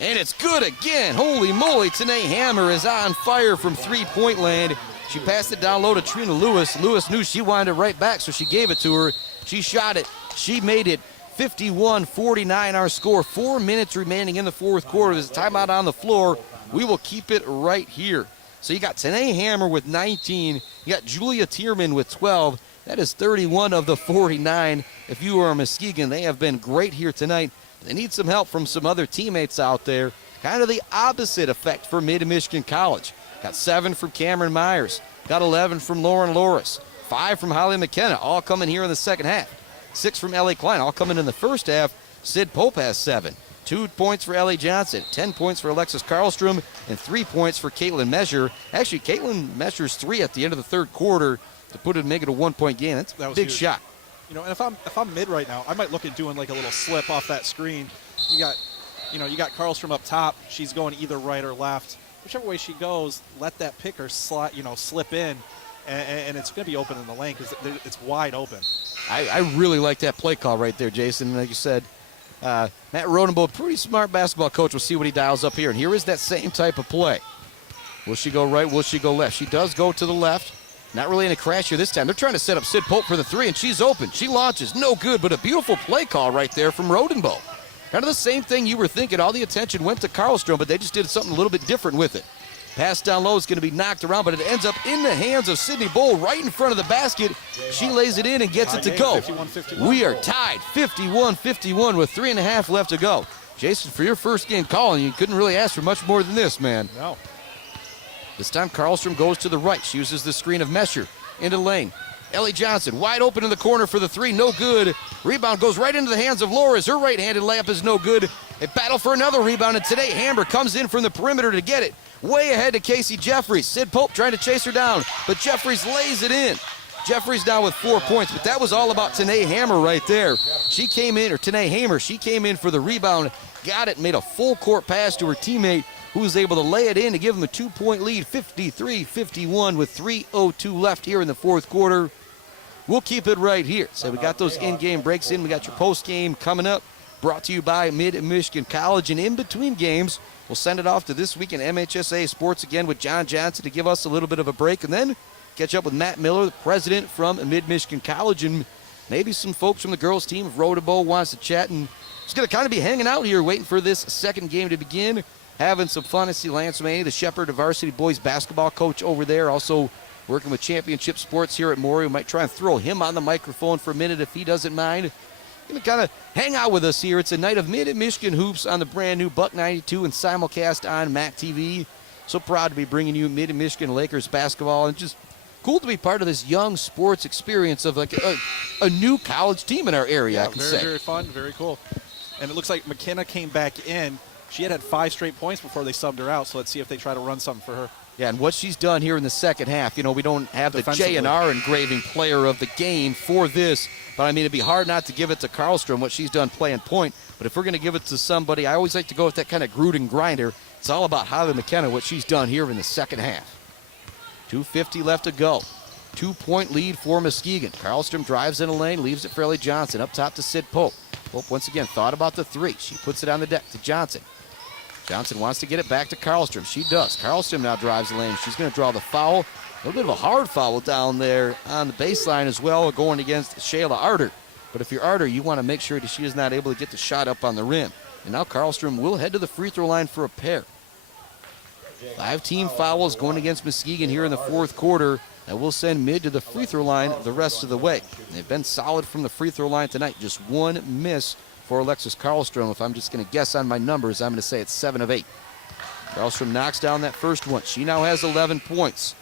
And it's good again. Holy moly. Tanae Hammer is on fire from three-point land. She passed it down low to Trina Lewis. Lewis knew she wanted it right back, so she gave it to her. She shot it. She made it. 51-49 our score. 4 minutes remaining in the fourth quarter. There's a timeout on the floor. We will keep it right here. So you got Tanae Hammer with 19. You got Julia Tierman with 12. That is 31 of the 49. If you are a Muskegon, they have been great here tonight. They need some help from some other teammates out there. Kind of the opposite effect for Mid-Michigan College. Got 7 from Cameron Myers. Got 11 from Lauren Loris. 5 from Holly McKenna, all coming here in the second half. 6 from Ellie Klein, all coming in the first half. Sid Pope has 7. 2 points for Ellie Johnson, 10 points for Alexis Karlstrom, and 3 points for Caitlin Mesher. Actually, Caitlin Mesher's 3 at the end of the third quarter to make it a 1-point game. That's a big shot. You know, and if I'm mid right now, I might look at doing like a little slip off that screen. You got Karlstrom up top. She's going either right or left. Whichever way she goes, let that picker slip in, and it's going to be open in the lane because it's wide open. I really like that play call right there, Jason. Like you said, Matt Rodenbow, pretty smart basketball coach. We'll see what he dials up here. And here is that same type of play. Will she go right? Will she go left? She does go to the left. Not really in a crash here this time. They're trying to set up Sid Pope for the 3, and she's open. She launches. No good, but a beautiful play call right there from Rodenbow. Kind of the same thing you were thinking. All the attention went to Karlstrom, but they just did something a little bit different with it. Pass down low is going to be knocked around, but it ends up in the hands of Sydney Bull right in front of the basket. She lays it in and gets it to go. 51-51. We are tied 51-51 with 3.5 left to go. Jason, for your first game calling, you couldn't really ask for much more than this, man. No. This time, Karlstrom goes to the right. She uses the screen of Mesher into the lane. Ellie Johnson wide open in the corner for the three. No good. Rebound goes right into the hands of Loris. Her right-handed layup is no good. A battle for another rebound, and today Hammer comes in from the perimeter to get it. Way ahead to Casey Jeffries. Sid Pope trying to chase her down, but Jeffries lays it in. Jeffries down with 4 points, but that was all about Tanae Hammer right there. She came in, or Tanae Hammer, she came in for the rebound, got it, made a full court pass to her teammate, who was able to lay it in to give them a 2-point lead, 53-51 with 3:02 left here in the fourth quarter. We'll keep it right here. So we got those in-game breaks in. We got your post-game coming up, brought to you by Mid-Michigan College. And in between games, we'll send it off to This Week in MHSA Sports again with John Johnson to give us a little bit of a break. And then catch up with Matt Miller, the president from Mid-Michigan College, and maybe some folks from the girls' team if Rotabo wants to chat. And just going to kind of be hanging out here waiting for this second game to begin, having some fun. I see Lance Maney, the Shepherd, the varsity boys basketball coach over there, also working with Championship Sports here at Maury. We might try and throw him on the microphone for a minute if he doesn't mind. Going to kind of hang out with us here. It's a night of Mid-Michigan hoops on the brand new Buck 92 and simulcast on MAC TV. So proud to be bringing you Mid-Michigan Lakers basketball, and just cool to be part of this young sports experience of like a new college team in our area, I can say. Very fun, very cool. And it looks like McKenna came back in. She had 5 straight points before they subbed her out, so let's see if they try to run something for her. Yeah, and what she's done here in the second half, you know, we don't have the J&R engraving player of the game for this, but I mean, it'd be hard not to give it to Karlstrom, what she's done playing point. But if we're going to give it to somebody, I always like to go with that kind of Gruden grinder. It's all about Holly McKenna, what she's done here in the second half. 2:50 left to go. 2-point lead for Muskegon. Karlstrom drives in a lane, leaves it for Ellie Johnson. Up top to Sid Pope. Pope once again thought about the three. She puts it on the deck to Johnson. Johnson wants to get it back to Karlstrom. She does. Karlstrom now drives the lane. She's going to draw the foul. A little bit of a hard foul down there on the baseline as well, going against Shayla Arter. But if you're Arter, you want to make sure that she is not able to get the shot up on the rim. And now Karlstrom will head to the free throw line for a pair. 5 team fouls going against Muskegon here in the fourth quarter. That will send Mid to the free throw line the rest of the way. They've been solid from the free throw line tonight. Just one miss for Alexis Karlstrom. If I'm just going to guess on my numbers, I'm going to say it's 7 of 8. Karlstrom knocks down that first one. She now has 11 points.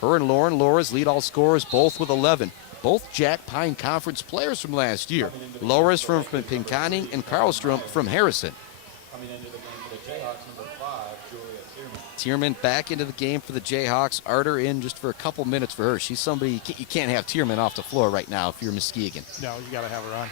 Her and Lauren Loras lead all scorers, both with 11. Both Jack Pine Conference players from last year. Loras from Pinconning and Karlstrom from Harrison. Coming into the game for the Jayhawks, number 5, Julia Tierman back into the game for the Jayhawks. Arter in just for a couple minutes for her. She's somebody, you can't have Tierman off the floor right now if you're Muskegon. No, you got to have her on.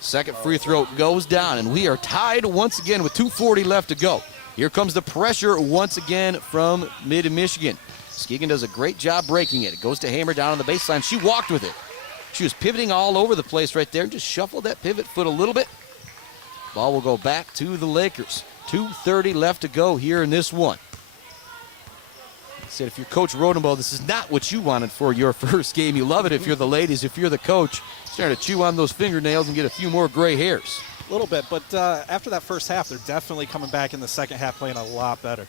Second free throw goes down, and we are tied once again with 2:40 left to go. Here comes the pressure once again from Mid-Michigan. Muskegon does a great job breaking it. It goes to Hammer down on the baseline. She walked with it. She was pivoting all over the place right there and just shuffled that pivot foot a little bit. Ball will go back to the Lakers. 2:30 left to go here in this one. I said, if you're Coach Rodenbow, this is not what you wanted for your first game. You love it if you're the ladies. If you're the coach, starting to chew on those fingernails and get a few more gray hairs. A little bit, but after that first half, they're definitely coming back in the second half playing a lot better.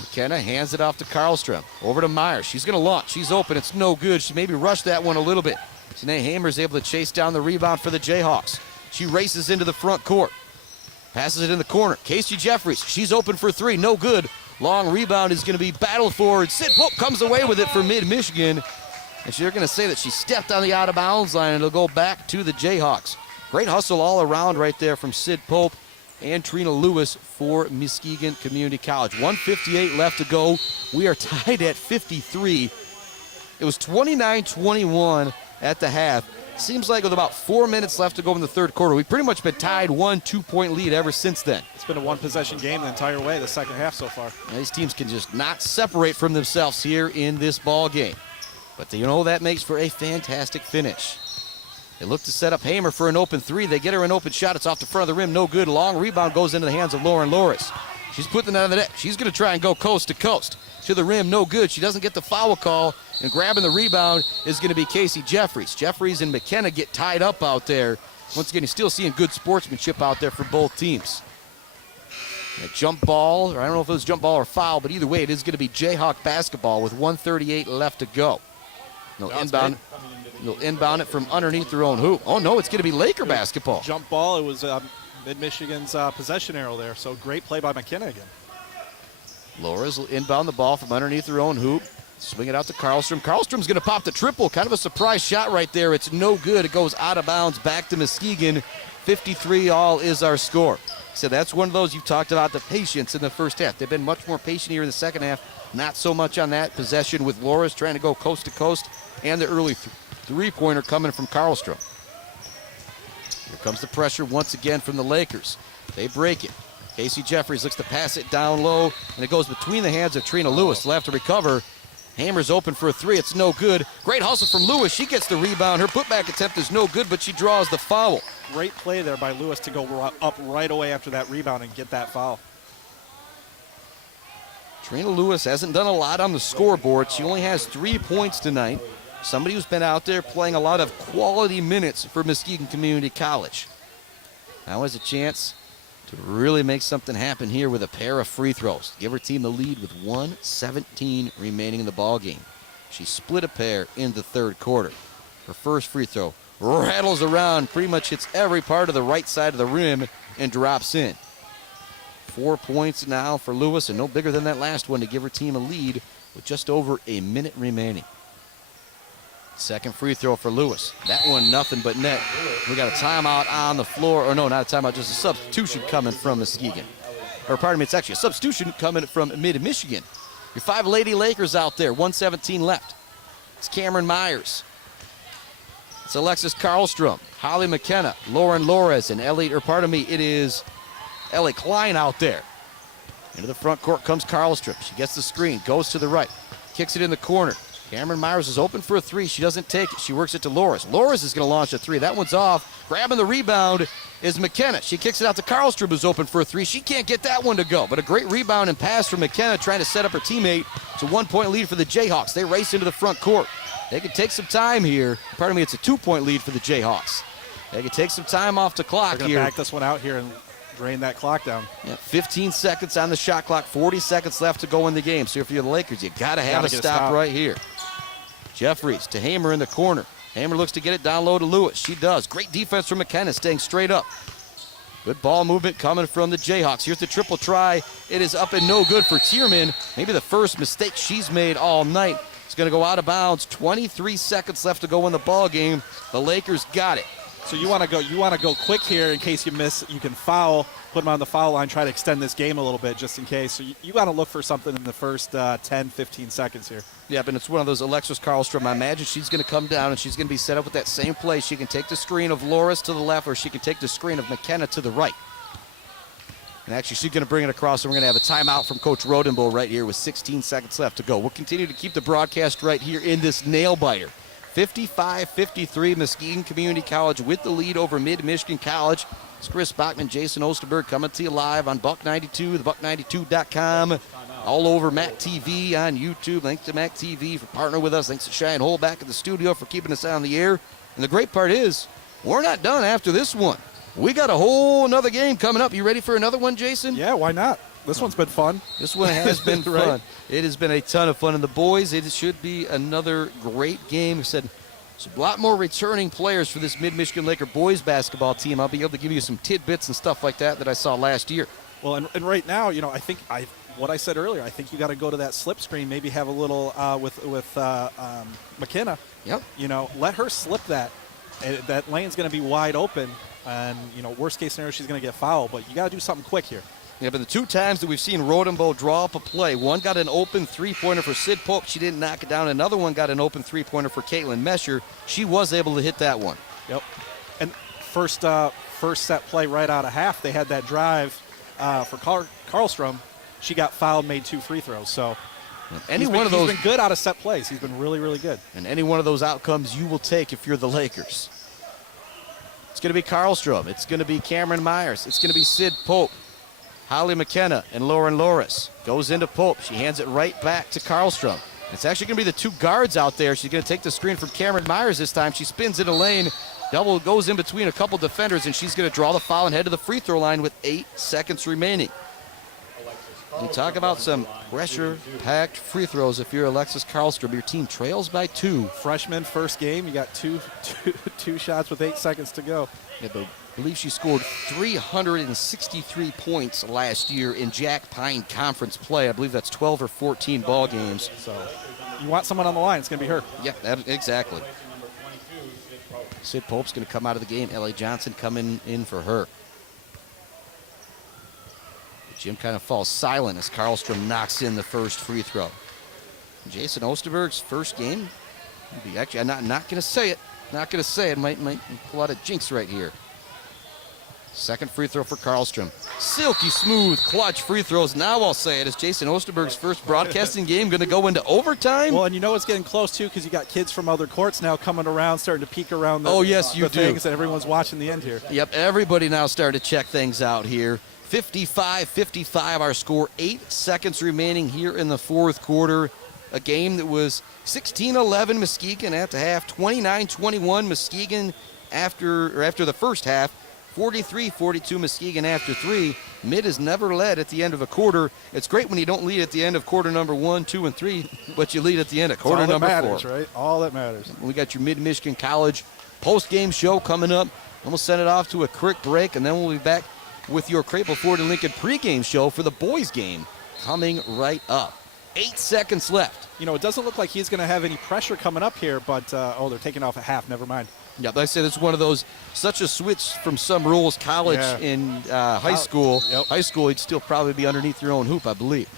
McKenna hands it off to Karlstrom. Over to Myers. She's going to launch. She's open. It's no good. She maybe rushed that one a little bit. Tanae Hammer's able to chase down the rebound for the Jayhawks. She races into the front court. Passes it in the corner. Casey Jeffries. She's open for three. No good. Long rebound is going to be battled for. Sid Pope comes away with it for Mid-Michigan. And they're going to say that she stepped on the out-of-bounds line, and it'll go back to the Jayhawks. Great hustle all around right there from Sid Pope and Trina Lewis for Muskegon Community College. 1:58 left to go. We are tied at 53. It was 29-21 at the half. Seems like with about 4 minutes left to go in the third quarter, we've pretty much been tied 1-2-point lead ever since then. It's been a one-possession game the entire way, the second half so far. Now, these teams can just not separate from themselves here in this ball game. But you know, that makes for a fantastic finish. They look to set up Hamer for an open three. They get her an open shot. It's off the front of the rim. No good. Long rebound goes into the hands of Lauren Loris. She's putting it on the net. She's going to try and go coast to coast. To the rim, no good. She doesn't get the foul call. And grabbing the rebound is going to be Casey Jeffries. Jeffries and McKenna get tied up out there. Once again, you're still seeing good sportsmanship out there for both teams. A jump ball, or I don't know if it was jump ball or foul, but either way, it is going to be Jayhawk basketball with 1:38 left to go. They'll inbound it from underneath their own hoop. Oh, no, it's going to be Laker basketball. Jump ball. It was Mid-Michigan's possession arrow there. So great play by McKenna again. Laura's inbound the ball from underneath her own hoop. Swing it out to Karlstrom. Karlstrom's going to pop the triple. Kind of a surprise shot right there. It's no good. It goes out of bounds back to Muskegon. 53-all is our score. So that's one of those you've talked about, the patience in the first half. They've been much more patient here in the second half. Not so much on that possession with Loras trying to go coast to coast and the early three-pointer coming from Karlstrom. Here comes the pressure once again from the Lakers. They break it. Casey Jeffries looks to pass it down low, and it goes between the hands of Trina Lewis. They'll have to recover. Hammer's open for a three. It's no good. Great hustle from Lewis. She gets the rebound. Her putback attempt is no good, but she draws the foul. Great play there by Lewis to go up right away after that rebound and get that foul. Trina Lewis hasn't done a lot on the scoreboard. She only has 3 points tonight. Somebody who's been out there playing a lot of quality minutes for Muskegon Community College. Now has a chance to really make something happen here with a pair of free throws. Give her team the lead with 1:17 remaining in the ball game. She split a pair in the third quarter. Her first free throw rattles around, pretty much hits every part of the right side of the rim and drops in. 4 points now for Lewis, and no bigger than that last one to give her team a lead with just over a minute remaining. Second free throw for Lewis. That one nothing but net. We got a timeout on the floor. Or no, not a timeout, just a substitution coming from Muskegon. Or pardon me, it's actually a substitution coming from Mid-Michigan. Your 5 Lady Lakers out there, 1:17 left. It's Cameron Myers. It's Alexis Karlstrom, Holly McKenna, Lauren Lores, and it is Ellie Klein out there. Into the front court comes Karlstrom. She gets the screen, goes to the right, kicks it in the corner. Cameron Myers is open for a three. She doesn't take it. She works it to Loras. Loras is going to launch a three. That one's off. Grabbing the rebound is McKenna. She kicks it out to Karlstrom, who's open for a three. She can't get that one to go, but a great rebound and pass from McKenna trying to set up her teammate. It's a 1-point lead for the Jayhawks. They race into the front court. They can take some time here. Pardon me, it's a 2-point lead for the Jayhawks. They can take some time off the clock here. They're going to back this one out here and drain that clock down. Yeah, 15 seconds on the shot clock, 40 seconds left to go in the game. So if you're the Lakers, you got to have a stop right here. Jeffries to Hamer in the corner. Hamer looks to get it down low to Lewis. She does. Great defense from McKenna, staying straight up. Good ball movement coming from the Jayhawks. Here's the triple try. It is up and no good for Tierman. Maybe the first mistake she's made all night. It's going to go out of bounds. 23 seconds left to go in the ball game. The Lakers got it. So you want to go quick here in case you miss. You can foul, put them on the foul line, try to extend this game a little bit just in case. So you got to look for something in the first 10, 15 seconds here. Yeah, but it's one of those Alexis Karlstrom. I imagine she's going to come down and she's going to be set up with that same play. She can take the screen of Loras to the left, or she can take the screen of McKenna to the right. And actually, she's going to bring it across, and we're going to have a timeout from Coach Rodenbohl right here with 16 seconds left to go. We'll continue to keep the broadcast right here in this nail-biter. 55-53, Muskegon Community College with the lead over Mid-Michigan College. It's Chris Bachman, Jason Osterberg coming to you live on Buck 92, thebuck92.com, all over Mac TV on YouTube. Thanks to Mac TV for partnering with us. Thanks to Cheyenne Hole back at the studio for keeping us on the air. And the great part is, we're not done after this one. We got a whole another game coming up. You ready for another one, Jason? Yeah, why not? This one's been fun. This one has been right? fun. It has been a ton of fun. And the boys, it should be another great game. I said there's a lot more returning players for this Mid-Michigan Laker boys basketball team. I'll be able to give you some tidbits and stuff like that I saw last year. Well, and right now, I think what I said earlier, I think you got to go to that slip screen, maybe have a little with McKenna. Yep. Let her slip that. That lane's going to be wide open. And, worst case scenario, she's going to get fouled. But you got to do something quick here. Yeah, but the 2 times that we've seen Rodenbohl draw up a play, one got an open three-pointer for Sid Pope. She didn't knock it down. Another one got an open three-pointer for Caitlin Mesher. She was able to hit that one. Yep. And first set play right out of half, they had that drive for Karlstrom. She got fouled, made 2 free throws. So he's been good out of set plays. He's been really, really good. And any one of those outcomes you will take if you're the Lakers. It's going to be Karlstrom. It's going to be Cameron Myers. It's going to be Sid Pope. Holly McKenna and Lauren Loras. Goes into Pope. She hands it right back to Karlstrom. It's actually going to be the 2 guards out there. She's going to take the screen from Cameron Myers this time. She spins in a lane. Double goes in between a couple defenders, and she's going to draw the foul and head to the free throw line with 8 seconds remaining. You talk about some pressure-packed free throws. If you're Alexis Karlstrom, your team trails by 2. Freshman, first game, you got two shots with 8 seconds to go. Yeah, but I believe she scored 363 points last year in Jack Pine Conference play. I believe that's 12 or 14 ball games. So you want someone on the line, it's going to be her. Yeah, exactly. Sid Pope's going to come out of the game. L.A. Johnson coming in for her. Jim kind of falls silent as Karlstrom knocks in the first free throw. Jason Osterberg's first game. Actually, I'm not going to say it. Not going to say it. Might pull out a jinx right here. Second free throw for Karlstrom. Silky smooth, clutch free throws. Now I'll say it. Is Jason Osterberg's first broadcasting game going to go into overtime? Well, and you know it's getting close, too, because you got kids from other courts now coming around, starting to peek around the things, and everyone's watching the end here. Yep, everybody now starting to check things out here. 55-55 our score. 8 seconds remaining here in the fourth quarter. A game that was 16-11 Muskegon at the half, 29-21 Muskegon after the first half, 43-42 Muskegon after 3. Mid has never led at the end of a quarter. It's great when you don't lead at the end of quarter number 1, 2, and 3, but you lead at the end of quarter number 4. All that matters, right? All that matters. We got your Mid-Michigan College post-game show coming up. And we'll send it off to a quick break, and then we'll be back with your Crable Ford and Lincoln pregame show for the boys game coming right up. 8 seconds left. You know, it doesn't look like he's going to have any pressure coming up here, but, they're taking off at half. Never mind. Yeah, but I said it's one of those, such a switch from some rules. College in high school. Yep. High school, he'd still probably be underneath your own hoop, I believe.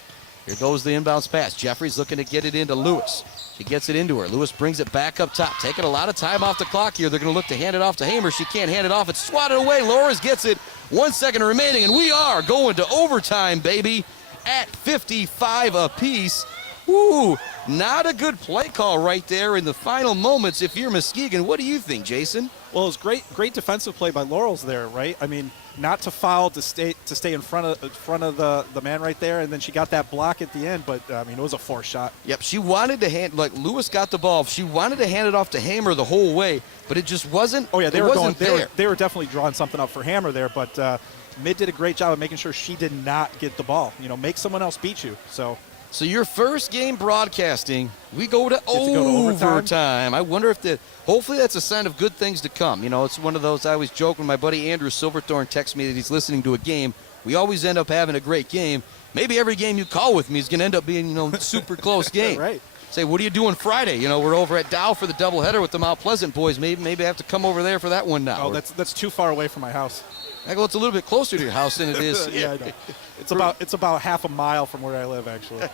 Here goes the inbounds pass. Jeffries looking to get it into Lewis. She gets it into her. Lewis brings it back up top. Taking a lot of time off the clock here. They're going to look to hand it off to Hamer. She can't hand it off. It's swatted away. Loras gets it. 1 second remaining, and we are going to overtime, baby, at 55 apiece. Woo, not a good play call right there in the final moments. If you're Muskegon, what do you think, Jason? Well, it was great defensive play by Laurels there, right? I mean, not to foul, to stay in front of the man right there, and then she got that block at the end. But I mean, it was a forced shot. Yep, she wanted to hand, like Lewis got the ball. She wanted to hand it off to Hammer the whole way, but it just wasn't. Oh yeah, they were definitely drawing something up for Hammer there, but Mid did a great job of making sure she did not get the ball. You know, make someone else beat you. So your first game broadcasting, we go to overtime. I wonder if hopefully that's a sign of good things to come. You know, it's one of those, I always joke when my buddy Andrew Silverthorne texts me that he's listening to a game. We always end up having a great game. Maybe every game you call with me is going to end up being, super close game. Right. Say, what are you doing Friday? We're over at Dow for the doubleheader with the Mount Pleasant boys. Maybe I have to come over there for that one now. Oh, that's too far away from my house. Well, it's a little bit closer to your house than it is. Yeah, I know. It's about half a mile from where I live, actually.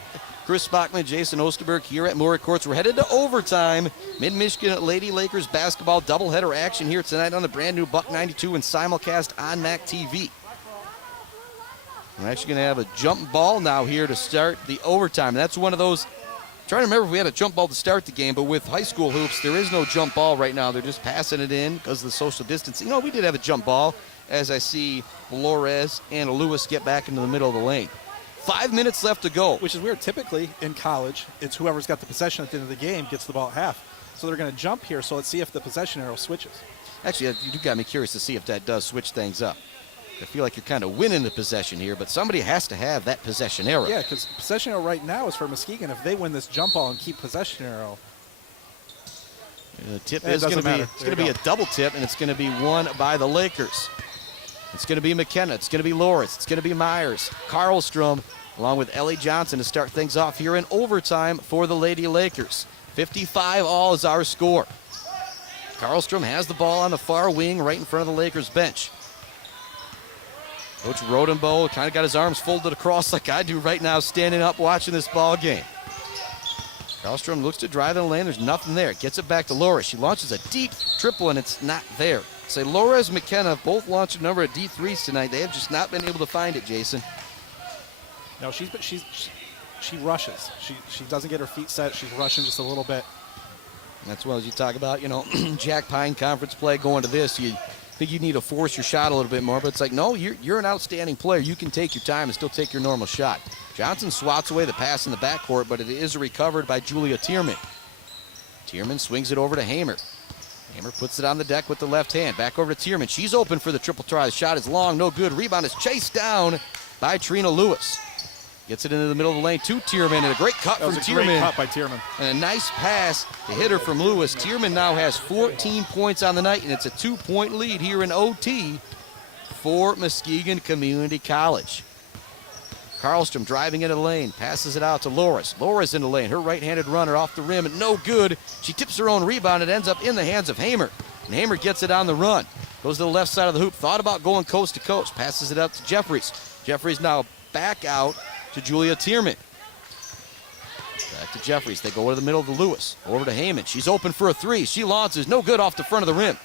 Chris Bachman, Jason Osterberg here at Maury Courts. We're headed to overtime. Mid-Michigan Lady Lakers basketball doubleheader action here tonight on the brand new Buck 92 and simulcast on MAC TV. We're actually going to have a jump ball now here to start the overtime. That's one of those. I'm trying to remember if we had a jump ball to start the game, but with high school hoops, there is no jump ball right now. They're just passing it in because of the social distancing. We did have a jump ball as I see Flores and Lewis get back into the middle of the lane. 5 minutes left to go. Which is weird. Typically in college, it's whoever's got the possession at the end of the game gets the ball at half. So they're going to jump here, so let's see if the possession arrow switches. Actually, you got me curious to see if that does switch things up. I feel like you're kind of winning the possession here, but somebody has to have that possession arrow. Yeah, because possession arrow right now is for Muskegon. If they win this jump ball and keep possession arrow, the tip is going to be a double tip, and it's going to be won by the Lakers. It's going to be McKenna. It's going to be Loris. It's going to be Myers. Karlstrom, along with Ellie Johnson to start things off here in overtime for the Lady Lakers. 55-all is our score. Karlstrom has the ball on the far wing right in front of the Lakers bench. Coach Rodenbow kind of got his arms folded across like I do right now, standing up watching this ball game. Karlstrom looks to drive in the lane. There's nothing there. Gets it back to Loris. She launches a deep triple, and it's not there. Say Loris and McKenna have both launched a number of D3s tonight. They have just not been able to find it, Jason. No, she rushes. She doesn't get her feet set. She's rushing just a little bit. And that's what as you talk about, Jack Pine conference play going to this. You think you need to force your shot a little bit more, but it's like, no, you're an outstanding player. You can take your time and still take your normal shot. Johnson swats away the pass in the backcourt, but it is recovered by Julia Tierman. Tierman swings it over to Hamer. Hamer puts it on the deck with the left hand. Back over to Tierman. She's open for the triple try. The shot is long, no good. Rebound is chased down by Trina Lewis. Gets it into the middle of the lane to Tierman, and a great cut That was from a great Tierman. cut by Tierman. And a nice pass to hit her from Lewis. Tierman now has 14 points on the night, and it's a 2-point lead here in OT for Muskegon Community College. Karlstrom driving into the lane, passes it out to Loris. Loris in the lane, her right-handed runner off the rim, and no good. She tips her own rebound. It ends up in the hands of Hamer. And Hamer gets it on the run. Goes to the left side of the hoop. Thought about going coast to coast. Passes it up to Jeffries. Jeffries now back out to Julia Tierman. Back to Jeffries. They go to the middle of the Lewis. Over to Heyman. She's open for a three. She launches. No good off the front of the rim.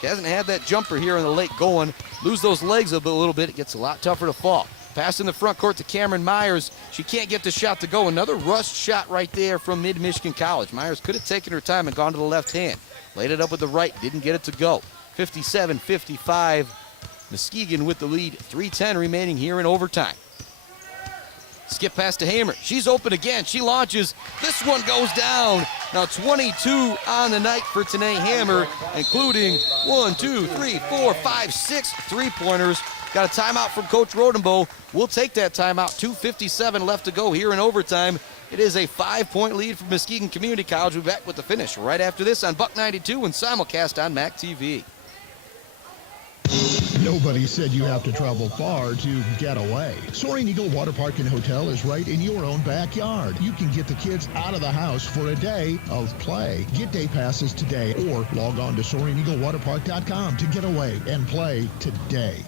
She hasn't had that jumper here in the late going. Lose those legs a little bit. It gets a lot tougher to fall. Pass in the front court to Cameron Myers. She can't get the shot to go. Another rushed shot right there from Mid-Michigan College. Myers could have taken her time and gone to the left hand. Laid it up with the right. Didn't get it to go. 57-55. Muskegon with the lead. 3:10 remaining here in overtime. Skip pass to Hamer. She's open again. She launches. This one goes down. Now 22 on the night for Tanae Hammer, including 1, 2, 3, 4, 5, 6 three-pointers. Got a timeout from Coach Rodenbow. We'll take that timeout. 2:57 left to go here in overtime. It is a 5-point lead for Muskegon Community College. We'll be back with the finish right after this on Buck 92 and simulcast on MAC TV. Nobody said you have to travel far to get away. Soaring Eagle Water Park and Hotel is right in your own backyard. You can get the kids out of the house for a day of play. Get day passes today or log on to SoaringEagleWaterPark.com to get away and play today.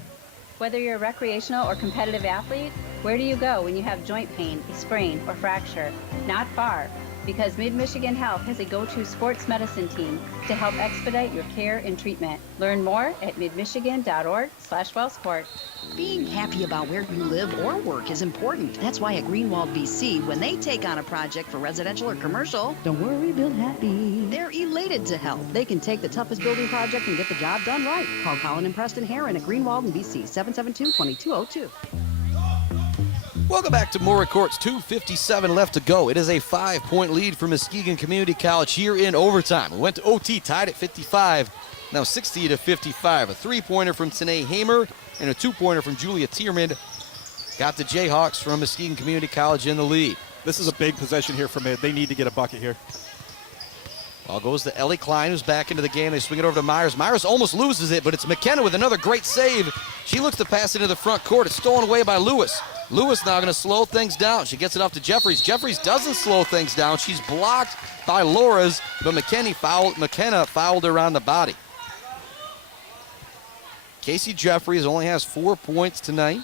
Whether you're a recreational or competitive athlete, where do you go when you have joint pain, a sprain, or fracture? Not far, because Mid-Michigan Health has a go-to sports medicine team to help expedite your care and treatment. Learn more at midmichigan.org/wellsport. Being happy about where you live or work is important. That's why at Greenwald BC, when they take on a project for residential or commercial, don't worry, build happy. They're elated to help. They can take the toughest building project and get the job done right. Call Colin and Preston Herron at Greenwald and BC, 772-2202. Welcome back to Mora Courts. 2:57 left to go. It is a 5-point lead for Muskegon Community College here in overtime. We went to OT, tied at 55. Now 60-55. A 3-pointer from Tanae Hamer and a 2-pointer from Julia Tierman got the Jayhawks from Muskegon Community College in the lead. This is a big possession here for Mid. They need to get a bucket here. Ball goes to Ellie Klein, who's back into the game. They swing it over to Myers. Myers almost loses it, but it's McKenna with another great save. She looks to pass into the front court. It's stolen away by Lewis. Lewis now going to slow things down. She gets it off to Jeffries. Jeffries doesn't slow things down. She's blocked by Loras, but McKenna fouled her on the body. Casey Jeffries only has 4 points tonight,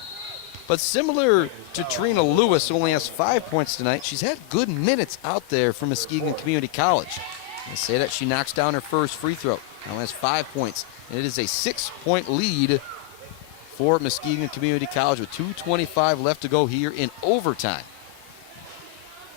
but similar to Trina Lewis, who only has 5 points tonight, she's had good minutes out there for Muskegon Community College. They say that she knocks down her first free throw. Now has 5 points, and it is a 6-point lead for Muskegon Community College with 2:25 left to go here in overtime.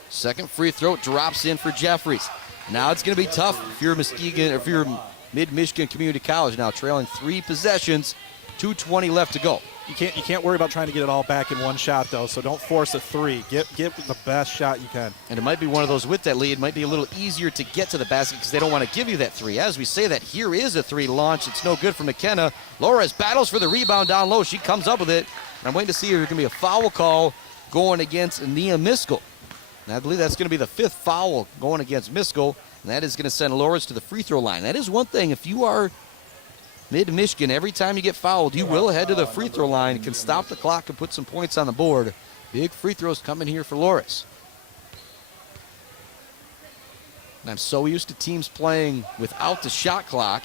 Second free throw drops in for Jeffries. Now it's going to be tough if you're Muskegon, if you're Mid-Michigan Community College now trailing 3 possessions, 2:20 left to go. You can't worry about trying to get it all back in one shot, though, so don't force a 3. Get the best shot you can. And it might be one of those with that lead. It might be a little easier to get to the basket because they don't want to give you that 3. As we say that, here is a 3 launch. It's no good for McKenna. Loras battles for the rebound down low. She comes up with it. And I'm waiting to see if there's going to be a foul call going against Nia Miskell. And I believe that's going to be the 5th foul going against Miskell. And that is going to send Loras to the free throw line. That is one thing. If you are Mid-Michigan, every time you get fouled, you will head to the free throw line. You can stop the clock and put some points on the board. Big free throws coming here for Loras. And I'm so used to teams playing without the shot clock,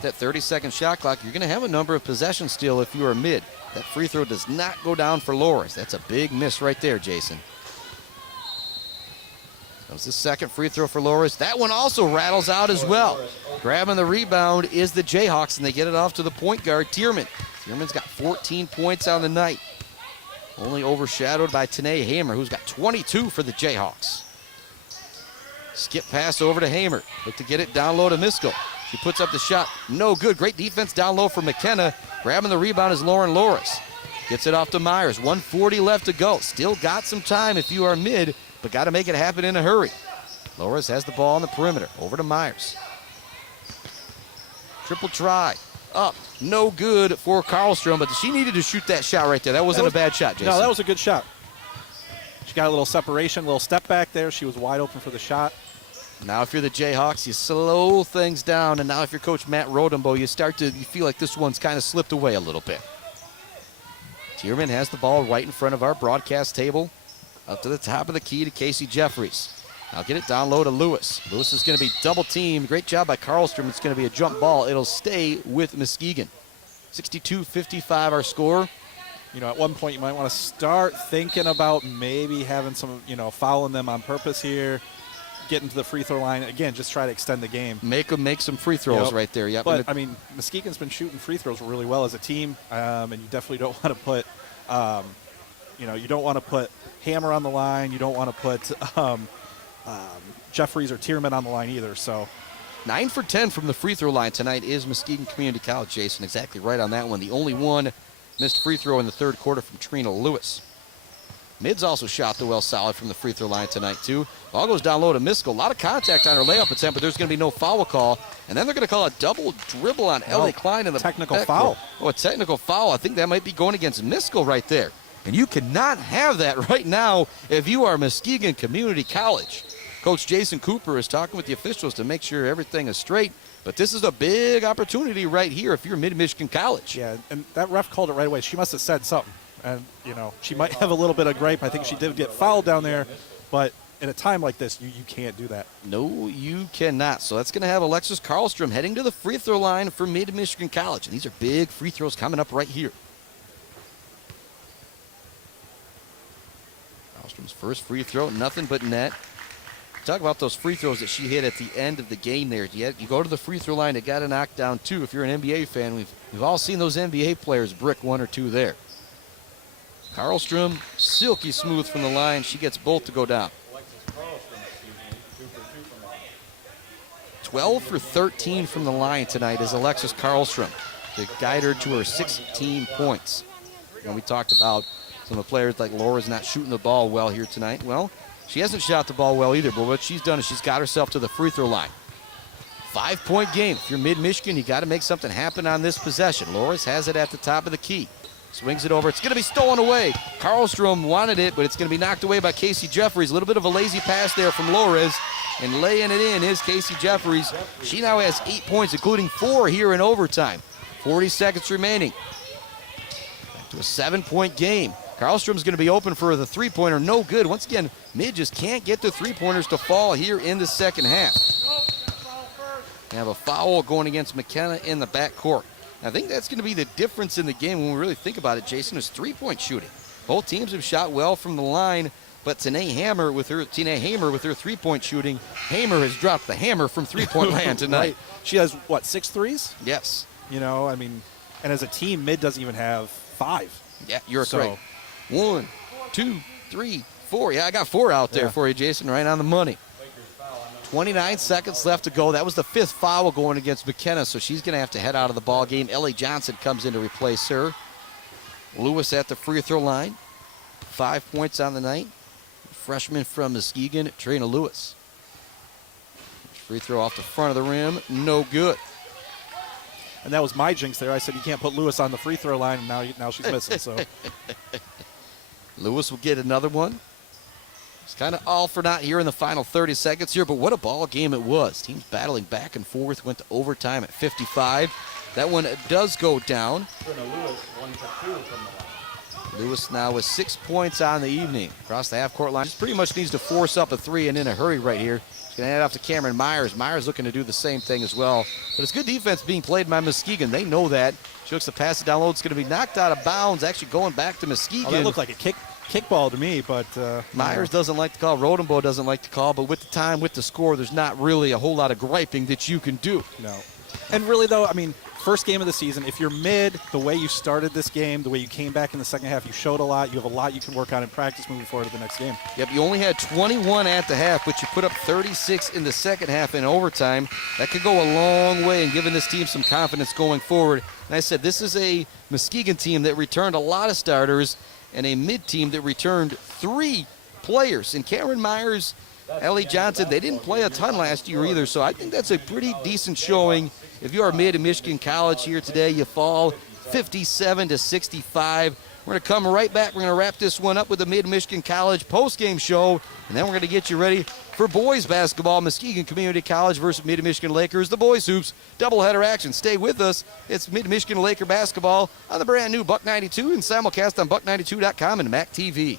that 30-second shot clock. You're going to have a number of possessions still if you are mid. That free throw does not go down for Loras. That's a big miss right there, Jason. That was the second free throw for Loras. That one also rattles out as well. Grabbing the rebound is the Jayhawks, and they get it off to the point guard, Tierman. Tierman's got 14 points on the night. Only overshadowed by Tanae Hamer, who's got 22 for the Jayhawks. Skip pass over to Hamer. Look to get it down low to Miskell. She puts up the shot. No good. Great defense down low for McKenna. Grabbing the rebound is Lauren Loras. Gets it off to Myers. 1:40 left to go. Still got some time if you are mid, but got to make it happen in a hurry. Loras has the ball on the perimeter. Over to Myers. Triple try. Up. No good for Karlstrom, but she needed to shoot that shot right there. That wasn't a bad shot, Jason. No, that was a good shot. She got a little separation, a little step back there. She was wide open for the shot. Now if you're the Jayhawks, you slow things down, and now if you're Coach Matt Rodenbo, you feel like this one's kind of slipped away a little bit. Tierman has the ball right in front of our broadcast table. Up to the top of the key to Casey Jeffries. Now get it down low to Lewis. Lewis is going to be double teamed. Great job by Karlstrom. It's going to be a jump ball. It'll stay with Muskegon. 62-55 our score. You know, at one point you might want to start thinking about maybe having some, fouling them on purpose here. Getting to the free throw line. Again, just try to extend the game. Make them make some free throws right there. Yep. But, Muskegon's been shooting free throws really well as a team, and you definitely don't want to put, you don't want to put Hammer on the line. You don't want to put Jeffries or Tierman on the line either. So 9 for 10 from the free throw line tonight is Muskegon Community College, Jason. Exactly right on that one. The only one missed free throw in the third quarter from Trina Lewis. Mids also shot the well solid from the free throw line tonight, too. Ball goes down low to Miskell. A lot of contact on her layup attempt, but there's going to be no foul call. And then they're going to call a double dribble on Ellie Klein in the technical foul. Oh, a technical foul. I think that might be going against Miskell right there. And you cannot have that right now if you are Muskegon Community College. Coach Jason Cooper is talking with the officials to make sure everything is straight. But this is a big opportunity right here if you're Mid-Michigan College. Yeah, and that ref called it right away. She must have said something. And, she might have a little bit of gripe. I think she did get fouled down there. But in a time like this, you can't do that. No, you cannot. So that's going to have Alexis Karlstrom heading to the free throw line for Mid-Michigan College. And these are big free throws coming up right here. Karlstrom's first free throw, nothing but net. Talk about those free throws that she hit at the end of the game there. You go to the free throw line, it got a knockdown too. If you're an NBA fan, we've all seen those NBA players brick one or two there. Karlstrom, silky smooth from the line. She gets both to go down. 12 for 13 from the line tonight is Alexis Karlstrom to guide her to her 16 points. And we talked about some of the players like Laura's not shooting the ball well here tonight. Well, she hasn't shot the ball well either, but what she's done is she's got herself to the free throw line. 5-point game. If you're Mid-Michigan, you got to make something happen on this possession. Loris has it at the top of the key. Swings it over. It's going to be stolen away. Karlstrom wanted it, but it's going to be knocked away by Casey Jeffries. A little bit of a lazy pass there from Lores. And laying it in is Casey Jeffries. She now has 8 points, including 4 here in overtime. 40 seconds remaining. Back to a 7-point game. Karlstrom's going to be open for the three-pointer. No good. Once again, Mid just can't get the three-pointers to fall here in the second half. We have a foul going against McKenna in the backcourt. I think that's going to be the difference in the game when we really think about it, Jason, is three-point shooting. Both teams have shot well from the line, but Tanae Hamer with her three-point shooting, Hamer has dropped the hammer from three-point land tonight. Right. She has, 6 threes? Yes. And as a team, Mid doesn't even have 5. Yeah, you're correct. 1, 2, 3, 4. Yeah, I got 4 out there for you, Jason, right on the money. 29 seconds left to go. That was the 5th foul going against McKenna, so she's going to have to head out of the ball game. Ellie Johnson comes in to replace her. Lewis at the free throw line. 5 points on the night. Freshman from Muskegon, Trina Lewis. Free throw off the front of the rim, no good. And that was my jinx there. I said you can't put Lewis on the free throw line, and now she's missing. So Lewis will get another one. It's kind of all for naught here in the final 30 seconds here, but what a ball game it was. Teams battling back and forth, went to overtime at 55. That one does go down. Lewis, 1 for 2 from the line. Lewis now with 6 points on the evening. Across the half-court line. Just pretty much needs to force up a 3 and in a hurry right here. She's going to head off to Cameron Myers. Myers looking to do the same thing as well. But it's good defense being played by Muskegon. They know that. She looks to pass it down low. It's going to be knocked out of bounds, actually going back to Muskegon. Oh, that looked like a kickball to me, but Myers doesn't like to call. Rodenbo doesn't like to call, but with the time, with the score, there's not really a whole lot of griping that you can do. No. And really, though, first game of the season, if you're Mid, the way you started this game, the way you came back in the second half, you showed a lot. You have a lot you can work on in practice moving forward to the next game. Yep, you only had 21 at the half, but you put up 36 in the second half in overtime. That could go a long way in giving this team some confidence going forward. And I said, this is a Muskegon team that returned a lot of starters and a Mid team that returned 3 players. And Cameron Myers, Ellie Johnson, they didn't play a ton last year either, so I think that's a pretty decent showing. If you are Mid and Michigan College here today, you fall 57-65. We're going to come right back. We're going to wrap this one up with the Mid-Michigan College postgame show, and then we're going to get you ready for boys basketball. Muskegon Community College versus Mid-Michigan Lakers. The boys hoops doubleheader action. Stay with us. It's Mid-Michigan Laker basketball on the brand new Buck 92 and simulcast on buck92.com and MAC TV.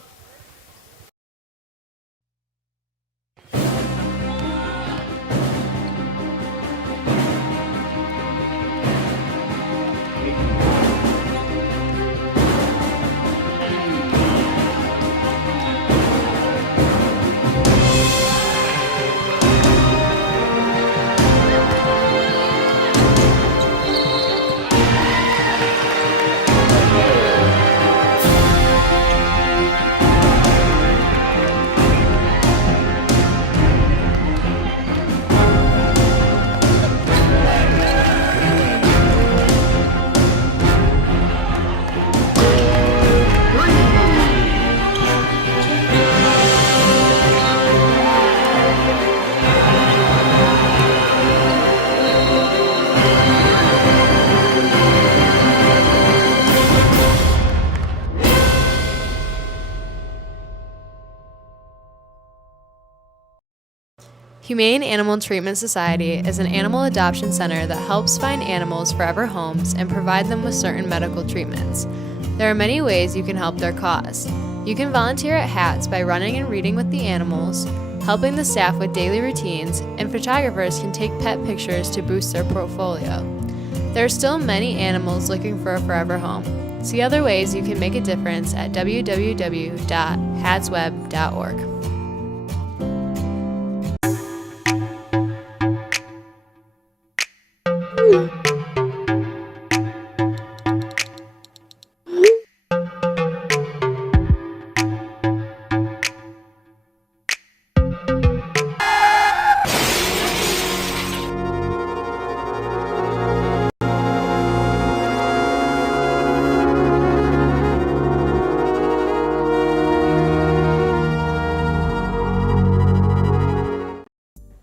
Humane Animal Treatment Society is an animal adoption center that helps find animals forever homes and provide them with certain medical treatments. There are many ways you can help their cause. You can volunteer at HATS by running and reading with the animals, helping the staff with daily routines, and photographers can take pet pictures to boost their portfolio. There are still many animals looking for a forever home. See other ways you can make a difference at www.hatsweb.org.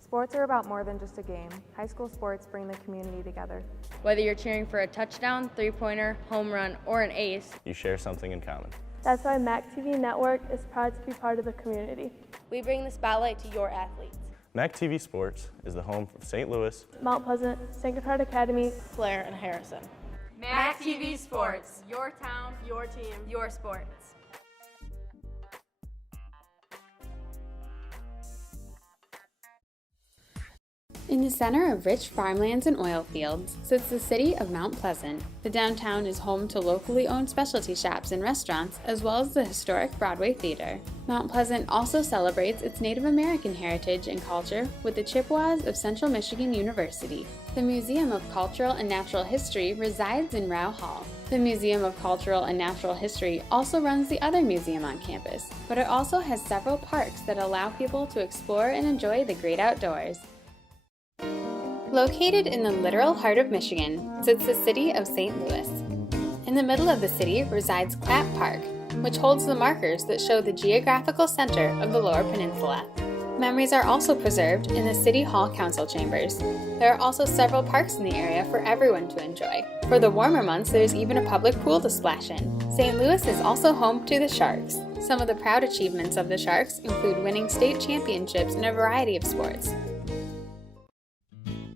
Sports are about more than just a game. High school sports bring the community together. Whether you're cheering for a touchdown, three-pointer, home run, or an ace, you share something in common. That's why MAC TV Network is proud to be part of the community. We bring the spotlight to your athletes. MAC TV Sports is the home of St. Louis, Mount Pleasant, St. Gotthard Academy, Clare, and Harrison. MAC TV Sports, your town, your team, your sports. In the center of rich farmlands and oil fields sits the city of Mount Pleasant. The downtown is home to locally owned specialty shops and restaurants, as well as the historic Broadway Theater. Mount Pleasant also celebrates its Native American heritage and culture with the Chippewas of Central Michigan University. The Museum of Cultural and Natural History resides in Rao Hall. The Museum of Cultural and Natural History also runs the other museum on campus, but it also has several parks that allow people to explore and enjoy the great outdoors. Located in the literal heart of Michigan sits the city of St. Louis. In the middle of the city resides Clapp Park, which holds the markers that show the geographical center of the Lower Peninsula. Memories are also preserved in the City Hall Council chambers. There are also several parks in the area for everyone to enjoy. For the warmer months, there's even a public pool to splash in. St. Louis is also home to the Sharks. Some of the proud achievements of the Sharks include winning state championships in a variety of sports.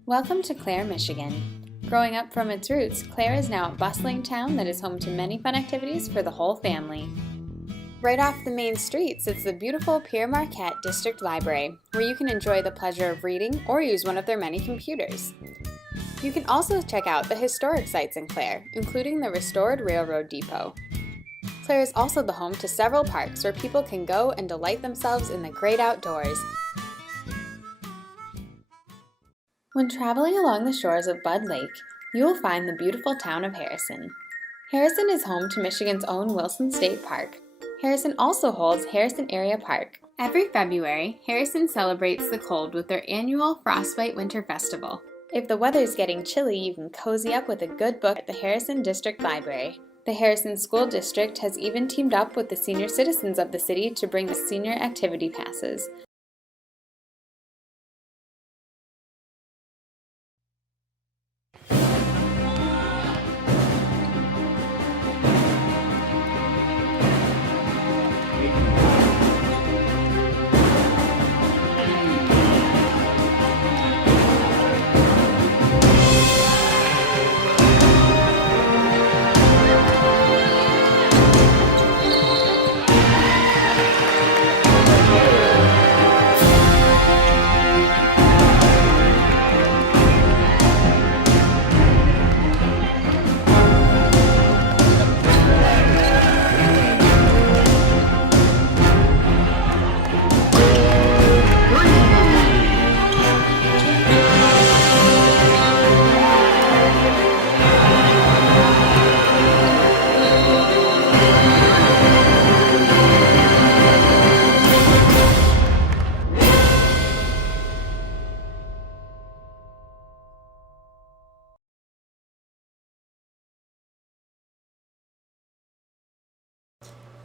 Welcome to Clare, Michigan. Growing up from its roots, Clare is now a bustling town that is home to many fun activities for the whole family. Right off the main street sits the beautiful Pierre Marquette District Library, where you can enjoy the pleasure of reading or use one of their many computers. You can also check out the historic sites in Clare, including the restored railroad depot. Clare is also the home to several parks where people can go and delight themselves in the great outdoors. When traveling along the shores of Bud Lake, you will find the beautiful town of Harrison. Harrison is home to Michigan's own Wilson State Park. Harrison also holds Harrison Area Park. Every February, Harrison celebrates the cold with their annual Frostbite Winter Festival. If the weather's getting chilly, you can cozy up with a good book at the Harrison District Library. The Harrison School District has even teamed up with the senior citizens of the city to bring the senior activity passes.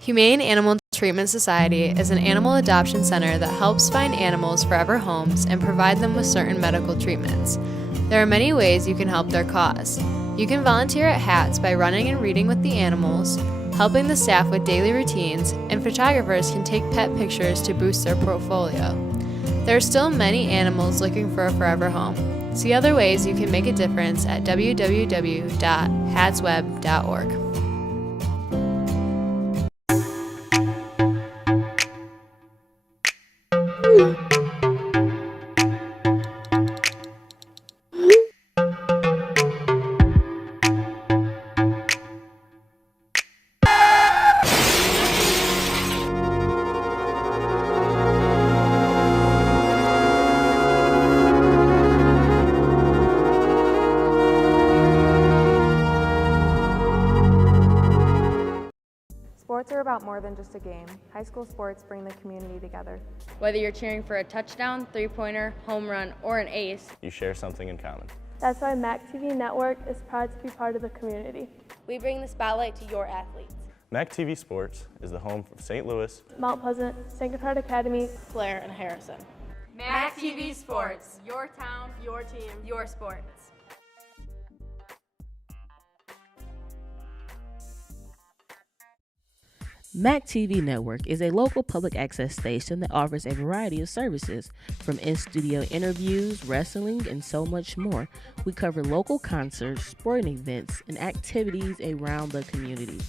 Humane Animal Treatment Society is an animal adoption center that helps find animals forever homes and provide them with certain medical treatments. There are many ways you can help their cause. You can volunteer at HATS by running and reading with the animals, helping the staff with daily routines, and photographers can take pet pictures to boost their portfolio. There are still many animals looking for a forever home. See other ways you can make a difference at www.hatsweb.org. Sports are about more than just a game. High school sports bring the community together. Whether you're cheering for a touchdown, three-pointer, home run, or an ace, You share something in common. That's why MAC TV Network is proud to be part of the community. We bring the spotlight to your athletes. MAC TV Sports is the home of St. Louis, Mount Pleasant, Sacred Heart Academy, Blair and Harrison. MAC TV Sports. Your town, your team, your sports. MAC TV Network is a local public access station that offers a variety of services, from in-studio interviews, wrestling, and so much more. We cover local concerts, sporting events, and activities around the community.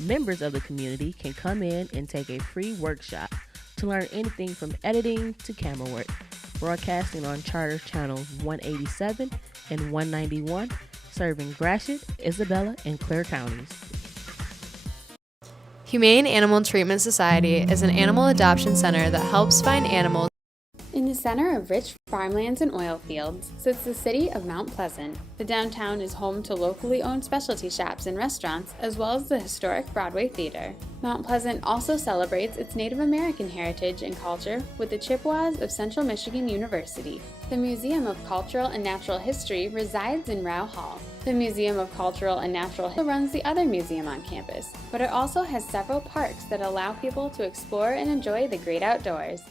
Members of the community can come in and take a free workshop to learn anything from editing to camera work. Broadcasting on Charter Channels 187 and 191, serving Gratiot, Isabella, and Clare counties. Humane Animal Treatment Society is an animal adoption center that helps find animals. In the center of rich farmlands and oil fields sits the city of Mount Pleasant. The downtown is home to locally owned specialty shops and restaurants, as well as the historic Broadway Theater. Mount Pleasant also celebrates its Native American heritage and culture with the Chippewas of Central Michigan University. The Museum of Cultural and Natural History resides in Rao Hall. The Museum of Cultural and Natural History runs the other museum on campus, but it also has several parks that allow people to explore and enjoy the great outdoors.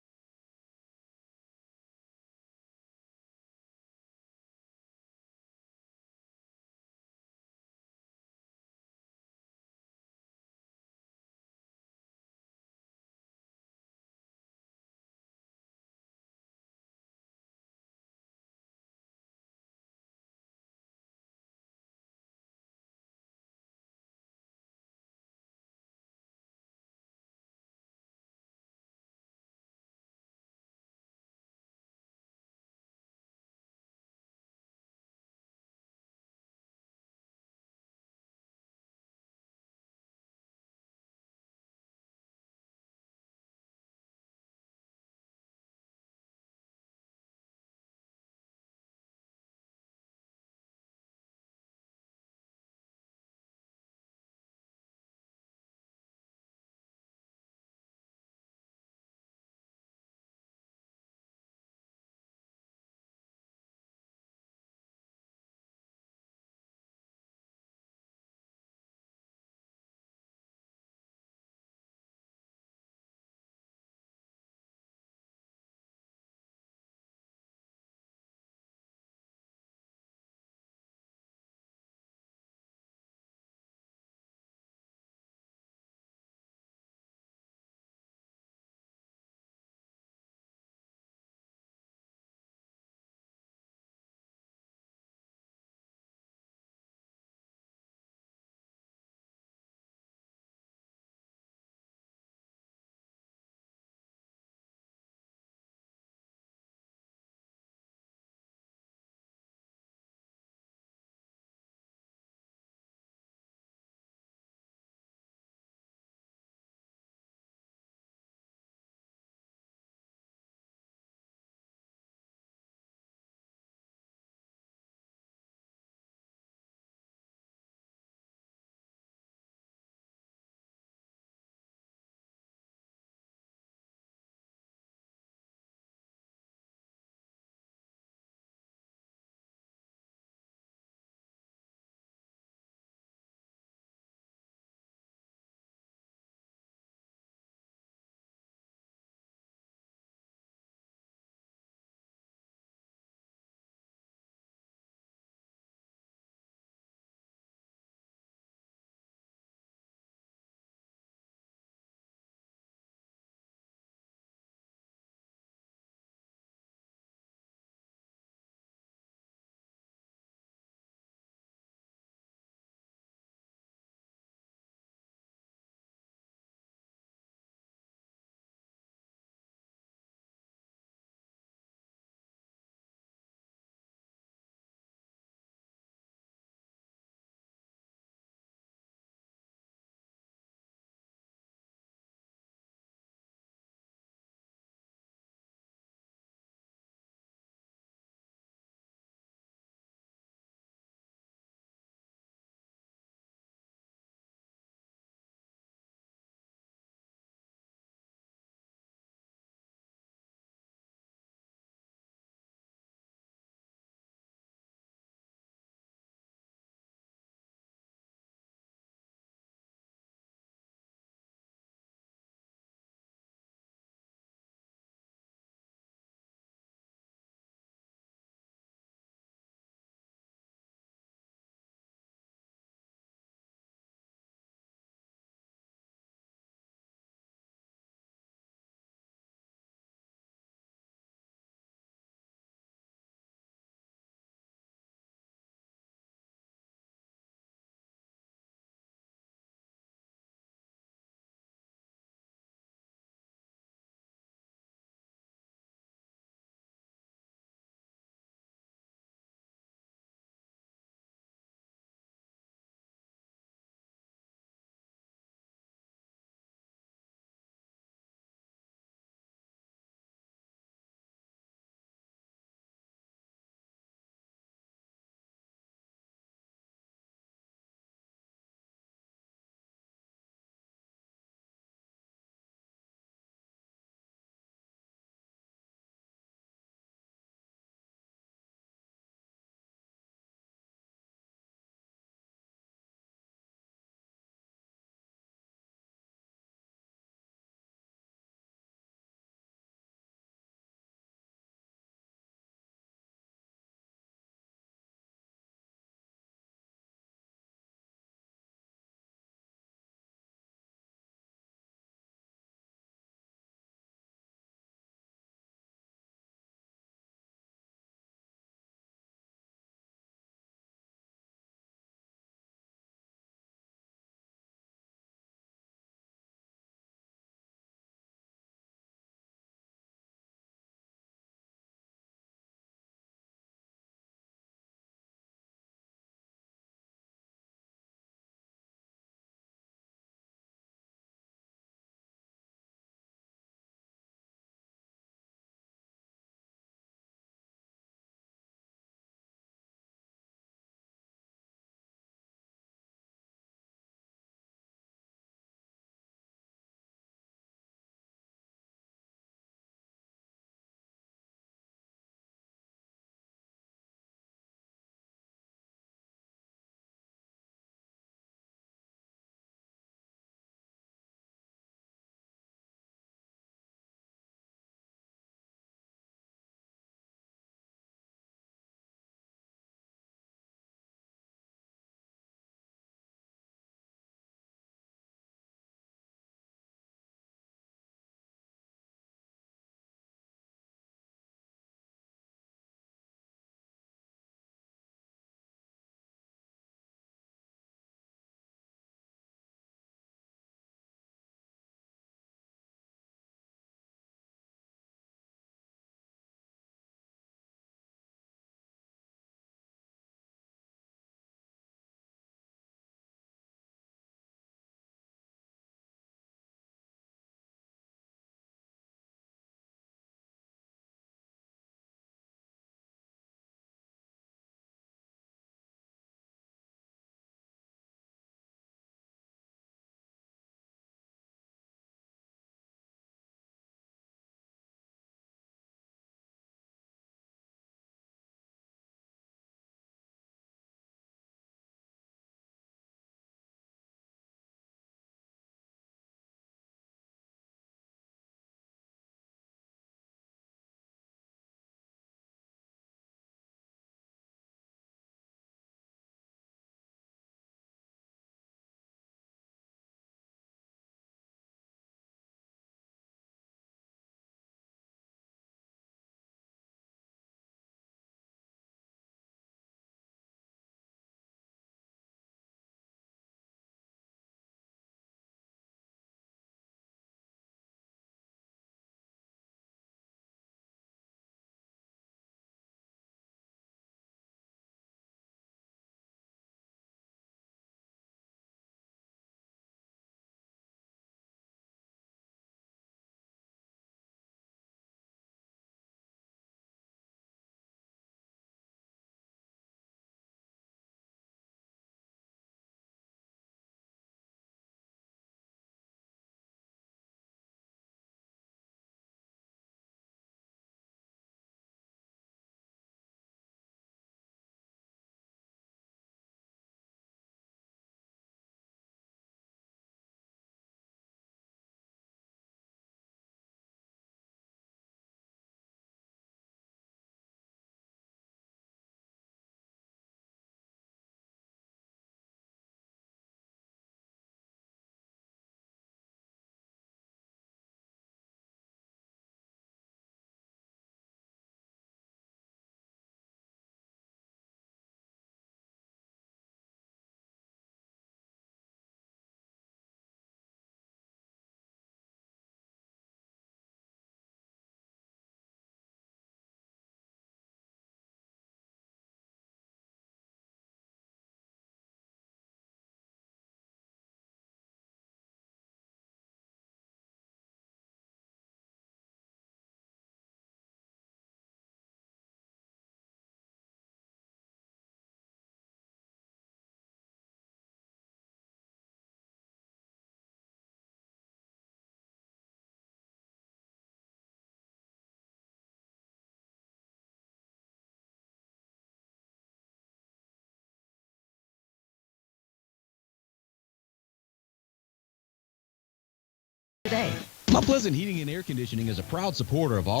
today. Mount Pleasant Heating and Air Conditioning is a proud supporter of all.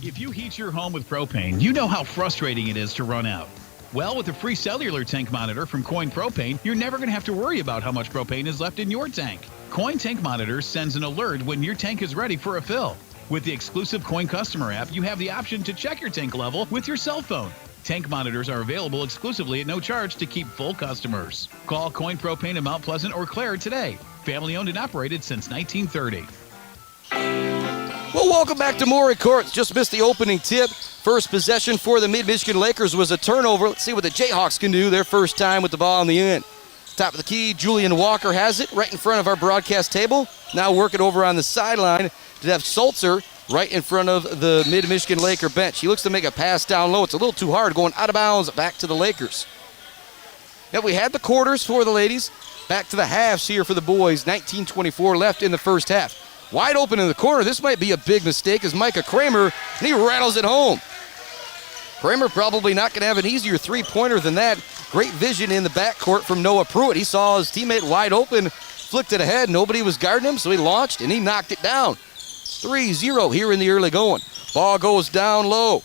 If you heat your home with propane, you know how frustrating it is to run out. Well, with a free cellular tank monitor from Coin Propane, you're never going to have to worry about how much propane is left in your tank. Coin Tank Monitor sends an alert when your tank is ready for a fill. With the exclusive Coin Customer app, you have the option to check your tank level with your cell phone. Tank monitors are available exclusively at no charge to keep full customers. Call Coin Propane in Mount Pleasant or Clare today. Family owned and operated since 1930. Well, welcome back to Maury Court. Just missed the opening tip. First possession for the Mid-Michigan Lakers was a turnover. Let's see what the Jayhawks can do their first time with the ball in the end. Top of the key, Julian Walker has it right in front of our broadcast table. Now working over on the sideline to Jeff Sulzer right in front of the Mid-Michigan Laker bench. He looks to make a pass down low. It's a little too hard, going out of bounds back to the Lakers. Yep, we had the quarters for the ladies. Back to the halves here for the boys. 19:24 left in the first half. Wide open in the corner. This might be a big mistake as Micah Kramer, and he rattles it home. Kramer probably not going to have an easier three-pointer than that. Great vision in the backcourt from Noah Pruitt. He saw his teammate wide open, flicked it ahead. Nobody was guarding him, so he launched, and he knocked it down. 3-0 here in the early going. Ball goes down low.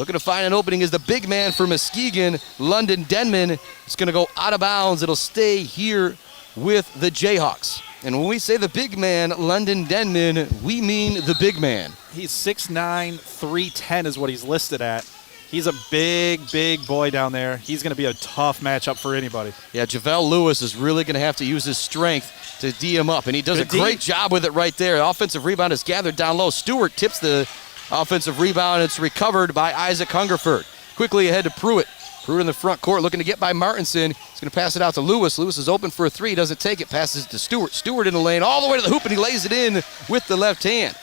Looking to find an opening is the big man for Muskegon, London Denman. It's going to go out of bounds. It'll stay here with the Jayhawks. And when we say the big man, London Denman, we mean the big man. He's 6'9", 310 is what he's listed at. He's a big boy down there. He's going to be a tough matchup for anybody. Yeah, JaVale Lewis is really going to have to use his strength to D him up, and he does a great job with it right there. The offensive rebound is gathered down low. Stewart tips the offensive rebound. It's recovered by Isaac Hungerford. Quickly ahead to Pruitt. Pruitt in the front court looking to get by Martinson. He's going to pass it out to Lewis. Lewis is open for a three. Doesn't take it. Passes it to Stewart. Stewart in the lane all the way to the hoop, and he lays it in with the left hand.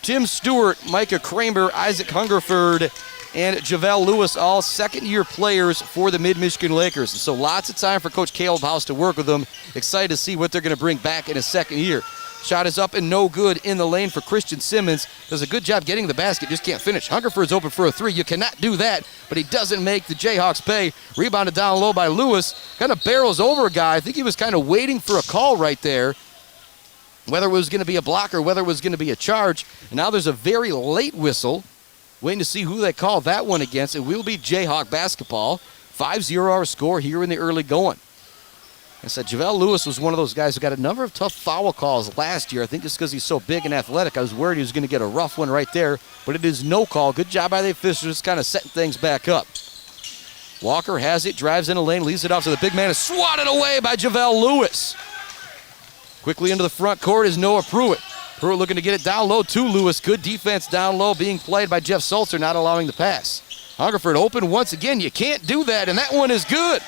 Tim Stewart, Micah Kramer, Isaac Hungerford, and JaVale Lewis, all second-year players for the Mid-Michigan Lakers. And so lots of time for Coach Caleb House to work with them. Excited to see what they're going to bring back in his second year. Shot is up and no good in the lane for Christian Simmons. Does a good job getting the basket, just can't finish. Hungerford's open for a three. You cannot do that, but he doesn't make the Jayhawks pay. Rebounded down low by Lewis. Kind of barrels over a guy. I think he was kind of waiting for a call right there, whether it was going to be a block or whether it was going to be a charge. And now there's a very late whistle. Waiting to see who they call that one against. It will be Jayhawk basketball. 5-0 our score here in the early going. I said JaVale Lewis was one of those guys who got a number of tough foul calls last year. I think just because he's so big and athletic, I was worried he was going to get a rough one right there. But it is no call. Good job by the officials, kind of setting things back up. Walker has it, drives in a lane, leaves it off to the big man, is swatted away by JaVale Lewis. Quickly into the front court is Noah Pruitt. Pruitt looking to get it down low to Lewis. Good defense down low being played by Jeff Sulzer, not allowing the pass. Hungerford open once again. You can't do that, and that one is good.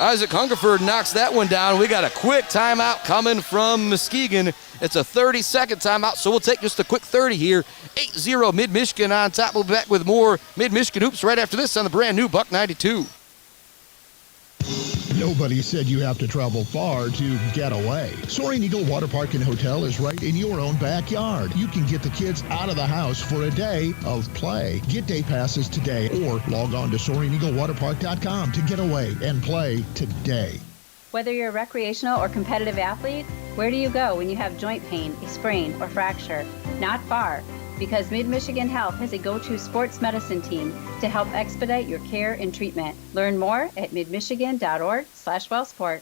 Isaac Hungerford knocks that one down. We got a quick timeout coming from Muskegon. It's a 30-second timeout, so we'll take just a quick 30 here. 8-0 Mid-Michigan on top. We'll be back with more Mid-Michigan hoops right after this on the brand new Buck 92. Nobody said you have to travel far to get away. Soaring Eagle Water Park and Hotel is right in your own backyard. You can get the kids out of the house for a day of play. Get day passes today or log on to SoaringEagleWaterPark.com to get away and play today. Whether you're a recreational or competitive athlete, where do you go when you have joint pain, a sprain, or fracture? Not far, because Mid-Michigan Health has a go-to sports medicine team to help expedite your care and treatment. Learn more at midmichigan.org/wellsport.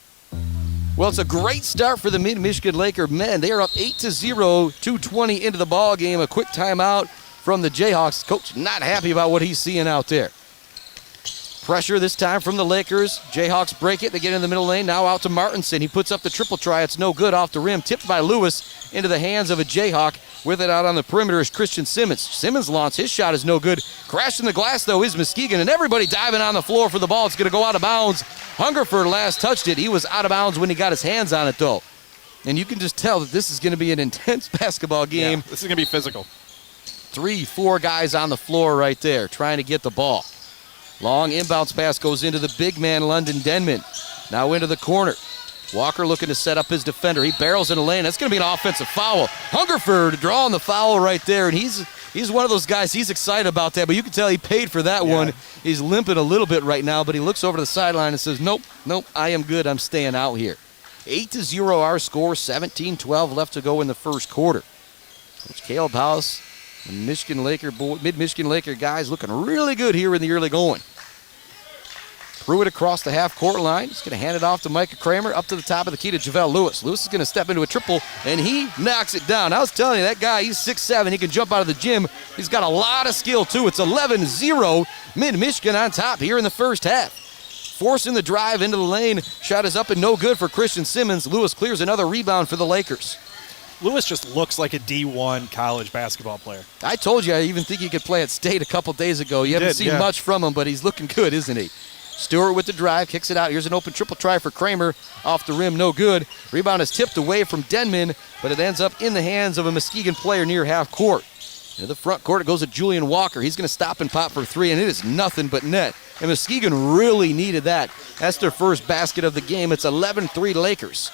Well, it's a great start for the Mid-Michigan Laker men. They are up 8-0, 2:20 into the ball game. A quick timeout from the Jayhawks. Coach not happy about what he's seeing out there. Pressure this time from the Lakers. Jayhawks break it. They get in the middle lane. Now out to Martinson. He puts up the triple try. It's no good off the rim. Tipped by Lewis into the hands of a Jayhawk. With it out on the perimeter is Christian Simmons. Simmons launches. His shot is no good. Crashing the glass, though, is Muskegon. And everybody diving on the floor for the ball. It's going to go out of bounds. Hungerford last touched it. He was out of bounds when he got his hands on it, though. And you can just tell that this is going to be an intense basketball game. Yeah, this is going to be physical. 3-4 guys on the floor right there trying to get the ball. Long inbounds pass goes into the big man, London Denman. Now into the corner. Walker looking to set up his defender. He barrels in the lane. That's going to be an offensive foul. Hungerford drawing the foul right there, and he's one of those guys. He's excited about that, but you can tell he paid for that one. He's limping a little bit right now, but he looks over to the sideline and says, nope, I am good. I'm staying out here. 8-0 our score, 17-12 left to go in the first quarter. Coach Caleb House, the mid-Michigan Laker guys looking really good here in the early going. Threw it across the half-court line. He's going to hand it off to Micah Kramer up to the top of the key to JaVale Lewis. Lewis is going to step into a triple, and he knocks it down. I was telling you, that guy, he's 6'7". He can jump out of the gym. He's got a lot of skill, too. It's 11-0, mid-Michigan on top here in the first half. Forcing the drive into the lane. Shot is up and no good for Christian Simmons. Lewis clears another rebound for the Lakers. Lewis just looks like a D1 college basketball player. I told you, I even think he could play at State a couple days ago. You haven't seen much from him, but he's looking good, isn't he? Stewart with the drive, kicks it out. Here's an open triple try for Kramer. Off the rim, no good. Rebound is tipped away from Denman, but it ends up in the hands of a Muskegon player near half court. Into the front court, it goes to Julian Walker. He's going to stop and pop for three, and it is nothing but net. And Muskegon really needed that. That's their first basket of the game. It's 11-3 Lakers.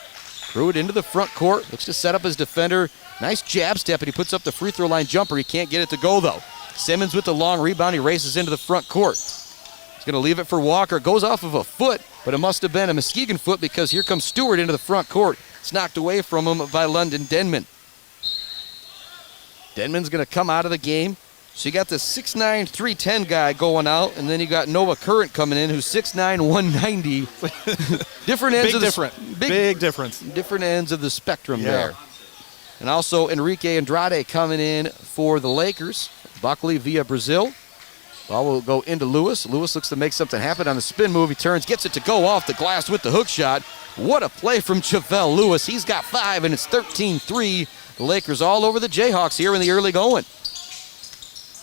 Threw it into the front court. Looks to set up his defender. Nice jab step, and he puts up the free throw line jumper. He can't get it to go, though. Simmons with the long rebound. He races into the front court. He's going to leave it for Walker. Goes off of a foot, but it must have been a Muskegon foot because here comes Stewart into the front court. It's knocked away from him by London Denman. Denman's going to come out of the game. So you got the 6'9", 310 guy going out, and then you got Noah Current coming in, who's 6'9", 190. Different ends big difference. Different ends of the spectrum there. And also Enrique Andrade coming in for the Lakers. Buckley via Brazil. Ball will go into Lewis. Lewis looks to make something happen on the spin move. He turns, gets it to go off the glass with the hook shot. What a play from JaVale Lewis. He's got 5, and it's 13-3. The Lakers all over the Jayhawks here in the early going.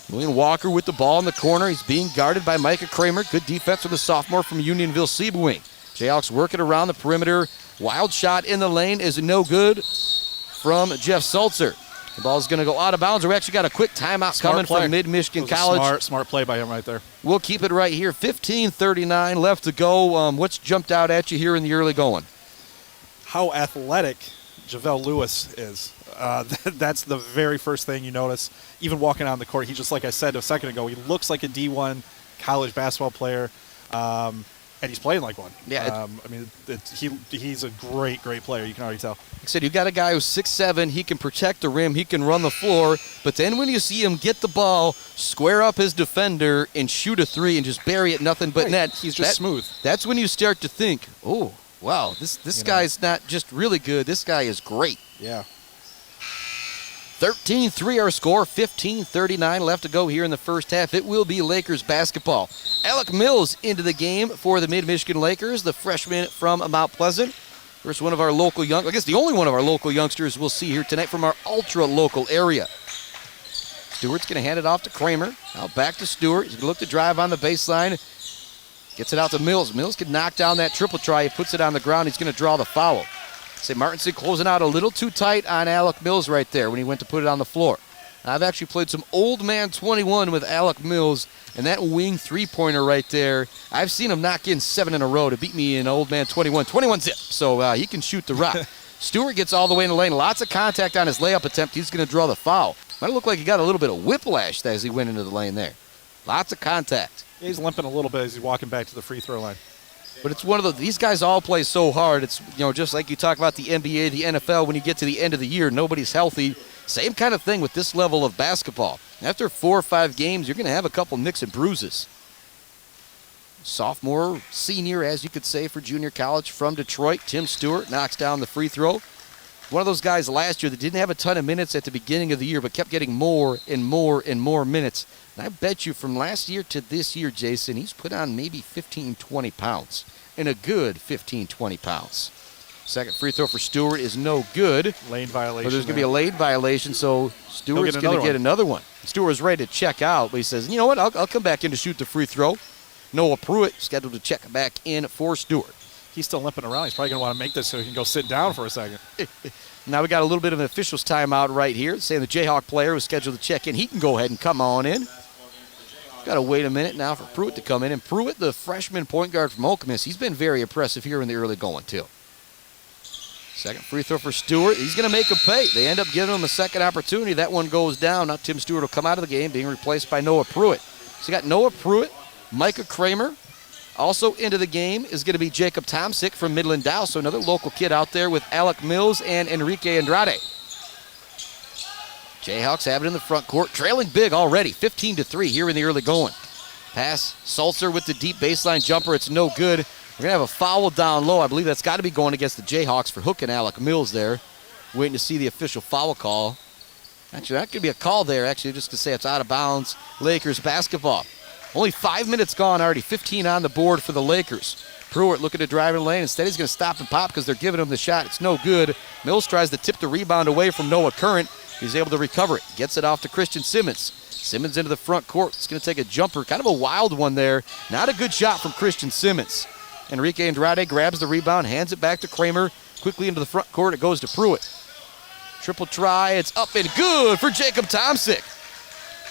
Julian Walker with the ball in the corner. He's being guarded by Micah Kramer. Good defense from the sophomore from Unionville Seabewing. Jayhawks working around the perimeter. Wild shot in the lane is no good from Jeff Sulzer. The ball's going to go out of bounds. We actually got a quick timeout coming from Mid-Michigan College. Smart play by him right there. We'll keep it right here. 15:39 left to go. What's jumped out at you here in the early going? How athletic JaVale Lewis is. That's the very first thing you notice. Even walking on the court, he just, like I said a second ago, he looks like a D1 college basketball player, and he's playing like one. Yeah. He's a great player. You can already tell. Like I said, you've got a guy who's 6'7". He can protect the rim. He can run the floor. But then when you see him get the ball, square up his defender, and shoot a three and just bury it nothing but net. He's just smooth. That's when you start to think, oh, wow, this guy's not just really good. This guy is great. Yeah. 13-3 our score, 15:39 left to go here in the first half. It will be Lakers basketball. Alec Mills into the game for the Mid-Michigan Lakers, the freshman from Mount Pleasant. First one of our local I guess the only one of our local youngsters we'll see here tonight from our ultra-local area. Stewart's going to hand it off to Kramer. Now back to Stewart. He's going to look to drive on the baseline. Gets it out to Mills. Mills can knock down that triple try. He puts it on the ground. He's going to draw the foul. St. Martinson closing out a little too tight on Alec Mills right there when he went to put it on the floor. I've actually played some old man 21 with Alec Mills, and that wing three-pointer right there, I've seen him knock in 7 in a row to beat me in old man 21. 21 zip, so he can shoot the rock. Stewart gets all the way in the lane. Lots of contact on his layup attempt. He's going to draw the foul. Might look like he got a little bit of whiplash as he went into the lane there. Lots of contact. Yeah, he's limping a little bit as he's walking back to the free throw line. But it's one of these guys all play so hard. It's, just like you talk about the NBA, the NFL, when you get to the end of the year, nobody's healthy. Same kind of thing with this level of basketball. After 4 or 5 games, you're going to have a couple nicks and bruises. Sophomore, senior, as you could say, for junior college from Detroit. Tim Stewart knocks down the free throw. one of those guys last year that didn't have a ton of minutes at the beginning of the year, but kept getting more and more and more minutes. And I bet you from last year to this year, Jason, he's put on maybe 15, 20 pounds. And a good 15, 20 pounds. Second free throw for Stewart is no good. Lane violation. But there's going to be a lane violation, so Stewart's going to get another one. Stewart was ready to check out, but he says, you know what, I'll come back in to shoot the free throw. Noah Pruitt scheduled to check back in for Stewart. He's still limping around. He's probably going to want to make this so he can go sit down for a second. Now we got a little bit of an official's timeout right here, saying the Jayhawk player was scheduled to check in. He can go ahead and come on in. Got to wait a minute now for Pruitt to come in. And Pruitt, the freshman point guard from Okemos, he's been very impressive here in the early going, too. Second free throw for Stewart. He's going to make him pay. They end up giving him a second opportunity. That one goes down. Now Tim Stewart will come out of the game, being replaced by Noah Pruitt. So you got Noah Pruitt, Micah Kramer. Also into the game is going to be Jacob Tomsick from Midland Dow, so another local kid out there with Alec Mills and Enrique Andrade. Jayhawks have it in the front court, trailing big already, 15-3 here in the early going. Pass, Sulzer with the deep baseline jumper. It's no good. We're going to have a foul down low. I believe that's got to be going against the Jayhawks for hooking Alec Mills there. Waiting to see the official foul call. Actually, that could be a call there, actually, just to say it's out of bounds. Lakers basketball. Only 5 minutes gone already, 15 on the board for the Lakers. Pruitt looking to drive in the lane. Instead, he's going to stop and pop because they're giving him the shot. It's no good. Mills tries to tip the rebound away from Noah Current. He's able to recover it. Gets it off to Christian Simmons. Simmons into the front court. It's going to take a jumper. Kind of a wild one there. Not a good shot from Christian Simmons. Enrique Andrade grabs the rebound, hands it back to Kramer. Quickly into the front court. It goes to Pruitt. Triple try. It's up and good for Jacob Tomsick.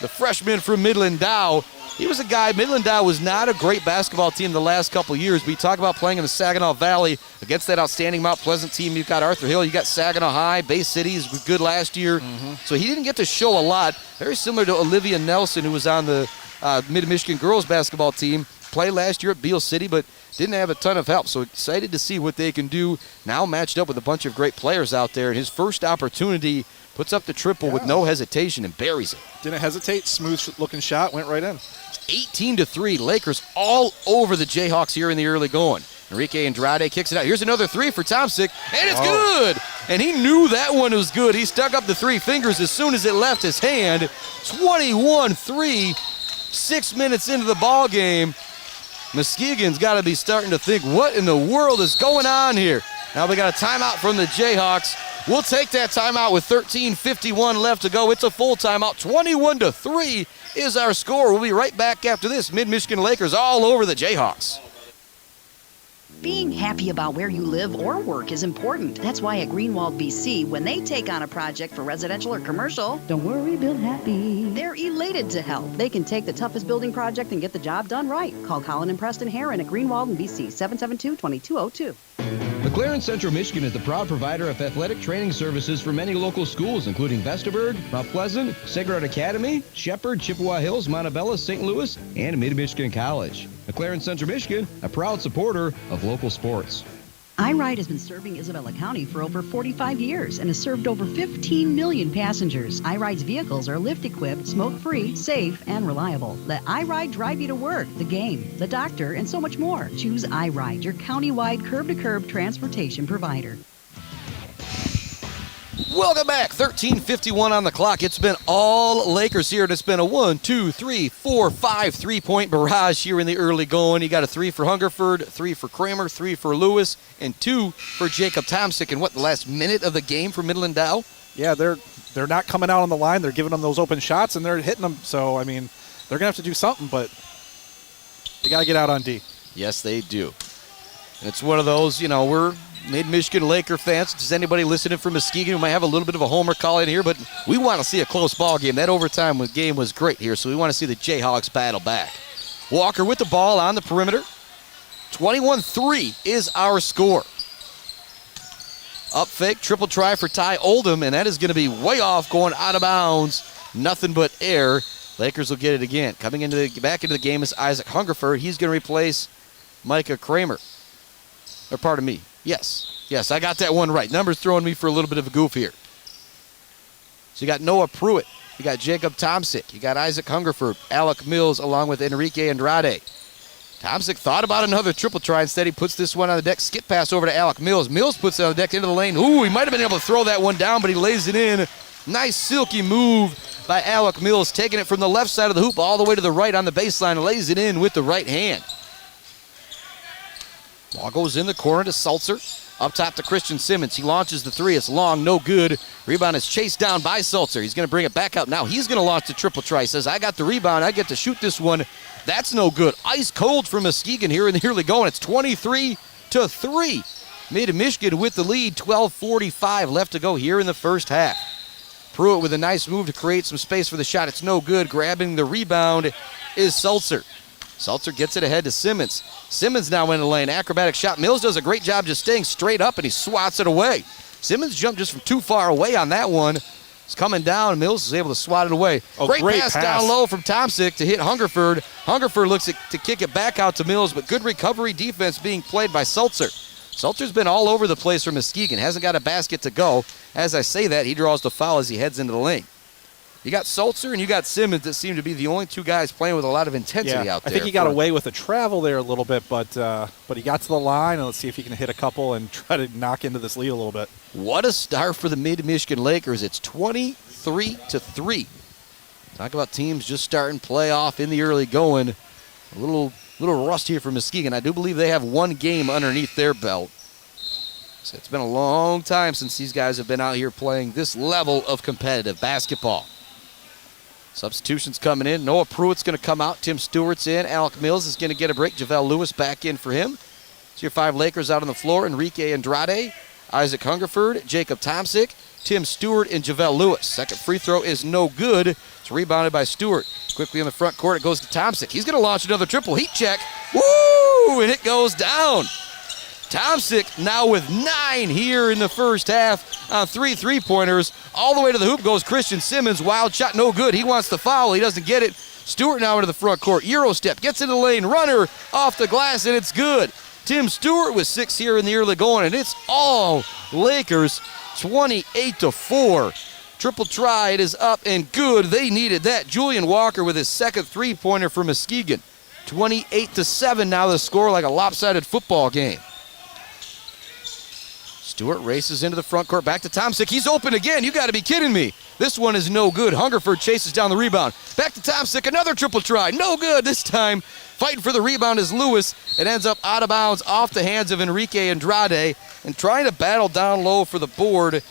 The freshman from Midland Dow. He was a guy, Midland Dow was not a great basketball team the last couple years. We talk about playing in the Saginaw Valley against that outstanding Mount Pleasant team. You've got Arthur Hill, you got Saginaw High, Bay City was good last year. So he didn't get to show a lot. Very similar to Olivia Nelson, who was on the Mid-Michigan girls basketball team. Played last year at Beale City, but didn't have a ton of help. So excited to see what they can do. Now matched up with a bunch of great players out there. And his first opportunity, puts up the triple with no hesitation and buries it. Didn't hesitate. Smooth-looking shot. Went right in. 18-3. Lakers all over the Jayhawks here in the early going. Enrique Andrade kicks it out. Here's another three for Tomsick, and it's good. And he knew that one was good. He stuck up the three fingers as soon as it left his hand. 21-3, 6 minutes into the ball game. Muskegon's got to be starting to think, what in the world is going on here? Now we got a timeout from the Jayhawks. We'll take that timeout with 13:51 left to go. It's a full timeout. 21-3 is our score. We'll be right back after this. Mid-Michigan Lakers all over the Jayhawks. Being happy about where you live or work is important. That's why at Greenwald BC, when they take on a project for residential or commercial, don't worry, build happy. They're elated to help. They can take the toughest building project and get the job done right. Call Colin and Preston Herron at Greenwald and BC, 772-2202. McLaren Central Michigan is the proud provider of athletic training services for many local schools, including Vesterberg, Mount Pleasant, Sacred Heart Academy, Shepherd, Chippewa Hills, Montebello, St. Louis, and Mid-Michigan College. McLaren Central Michigan, a proud supporter of local sports. iRide has been serving Isabella County for over 45 years and has served over 15 million passengers. iRide's vehicles are lift-equipped, smoke-free, safe, and reliable. Let iRide drive you to work, the game, the doctor, and so much more. Choose iRide, your county-wide curb-to-curb transportation provider. Welcome back. 13:51 on the clock. It's been all Lakers here, and it's been a 1, 2, 3, 4, 5 three-point barrage here in the early going. You got a 3 for Hungerford, 3 for Kramer, 3 for Lewis, and 2 for Jacob Tomsick in the last minute of the game for Midland Dow? Yeah, they're not coming out on the line. They're giving them those open shots, and they're hitting them. So, I mean, they're going to have to do something, but they got to get out on D. Yes, they do. And it's one of those, we're Mid-Michigan Laker fans. Does anybody listening from Muskegon who might have a little bit of a homer call in here, but we want to see a close ball game. That overtime game was great here, so we want to see the Jayhawks battle back. Walker with the ball on the perimeter. 21-3 is our score. Up fake, triple try for Ty Oldham, and that is going to be way off, going out of bounds. Nothing but air. Lakers will get it again. Coming back into the game is Isaac Hungerford. He's going to replace Micah Kramer. Or pardon me. Yes, I got that one right. Numbers throwing me for a little bit of a goof here. So you got Noah Pruitt. You got Jacob Tomsick. You got Isaac Hungerford, Alec Mills, along with Enrique Andrade. Tomsic thought about another triple try. Instead, he puts this one on the deck. Skip pass over to Alec Mills. Mills puts it on the deck into the lane. Ooh, he might have been able to throw that one down, but he lays it in. Nice silky move by Alec Mills, taking it from the left side of the hoop all the way to the right on the baseline and lays it in with the right hand. Ball goes in the corner to Sulzer. Up top to Christian Simmons. He launches the three. It's long, no good. Rebound is chased down by Sulzer. He's going to bring it back out. Now he's going to launch the triple try. He says, I got the rebound. I get to shoot this one. That's no good. Ice cold for Muskegon here in the early going. It's 23-3. Mid-Michigan with the lead. 12:45 left to go here in the first half. Pruitt with a nice move to create some space for the shot. It's no good. Grabbing the rebound is Sulzer. Sulzer gets it ahead to Simmons. Simmons now in the lane. Acrobatic shot. Mills does a great job just staying straight up, and he swats it away. Simmons jumped just from too far away on that one. It's coming down. Mills is able to swat it away. Great pass down low from Tomsic to hit Hungerford. Hungerford looks to kick it back out to Mills, but good recovery defense being played by Sulzer. Sulzer's been all over the place for Muskegon. Hasn't got a basket to go. As I say that, he draws the foul as he heads into the lane. You got Sulzer and you got Simmons that seem to be the only two guys playing with a lot of intensity out there. I think he got away with the travel there a little bit, but he got to the line, and let's see if he can hit a couple and try to knock into this lead a little bit. What a start for the Mid-Michigan Lakers. It's 23-3. Talk about teams just starting playoff in the early going. A little rust here for Muskegon. I do believe they have one game underneath their belt. So it's been a long time since these guys have been out here playing this level of competitive basketball. Substitutions coming in. Noah Pruitt's going to come out. Tim Stewart's in. Alec Mills is going to get a break. JaVale Lewis back in for him. So your 5 Lakers out on the floor. Enrique Andrade, Isaac Hungerford, Jacob Tomsic, Tim Stewart, and JaVale Lewis. Second free throw is no good. It's rebounded by Stewart. Quickly in the front court, it goes to Tomsic. He's going to launch another triple heat check. Woo! And it goes down. Tomsic now with 9 here in the first half on 3 3-pointers. All the way to the hoop goes Christian Simmons. Wild shot, no good. He wants the foul. He doesn't get it. Stewart now into the front court. Euro step, gets in the lane. Runner off the glass, and it's good. Tim Stewart with 6 here in the early going, and it's all Lakers, 28-4. Triple try, it is up and good. They needed that. Julian Walker with his second 3-pointer for Muskegon. 28-7 now the score, like a lopsided football game. Stewart races into the front court, back to Tomsic. He's open again. You got to be kidding me. This one is no good. Hungerford chases down the rebound. Back to Tomsic, another triple try. No good this time. Fighting for the rebound is Lewis. It ends up out of bounds off the hands of Enrique Andrade. And trying to battle down low for the board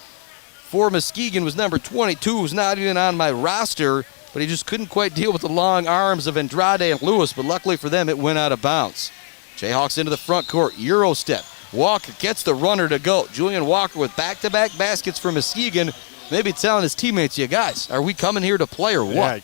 for Muskegon was number 22, who's not even on my roster, but he just couldn't quite deal with the long arms of Andrade and Lewis, but luckily for them, it went out of bounds. Jayhawks into the front court, Euro step. Walker gets the runner to go. Julian Walker with back-to-back baskets for Muskegon, maybe telling his teammates, you guys, are we coming here to play or what? Yeah.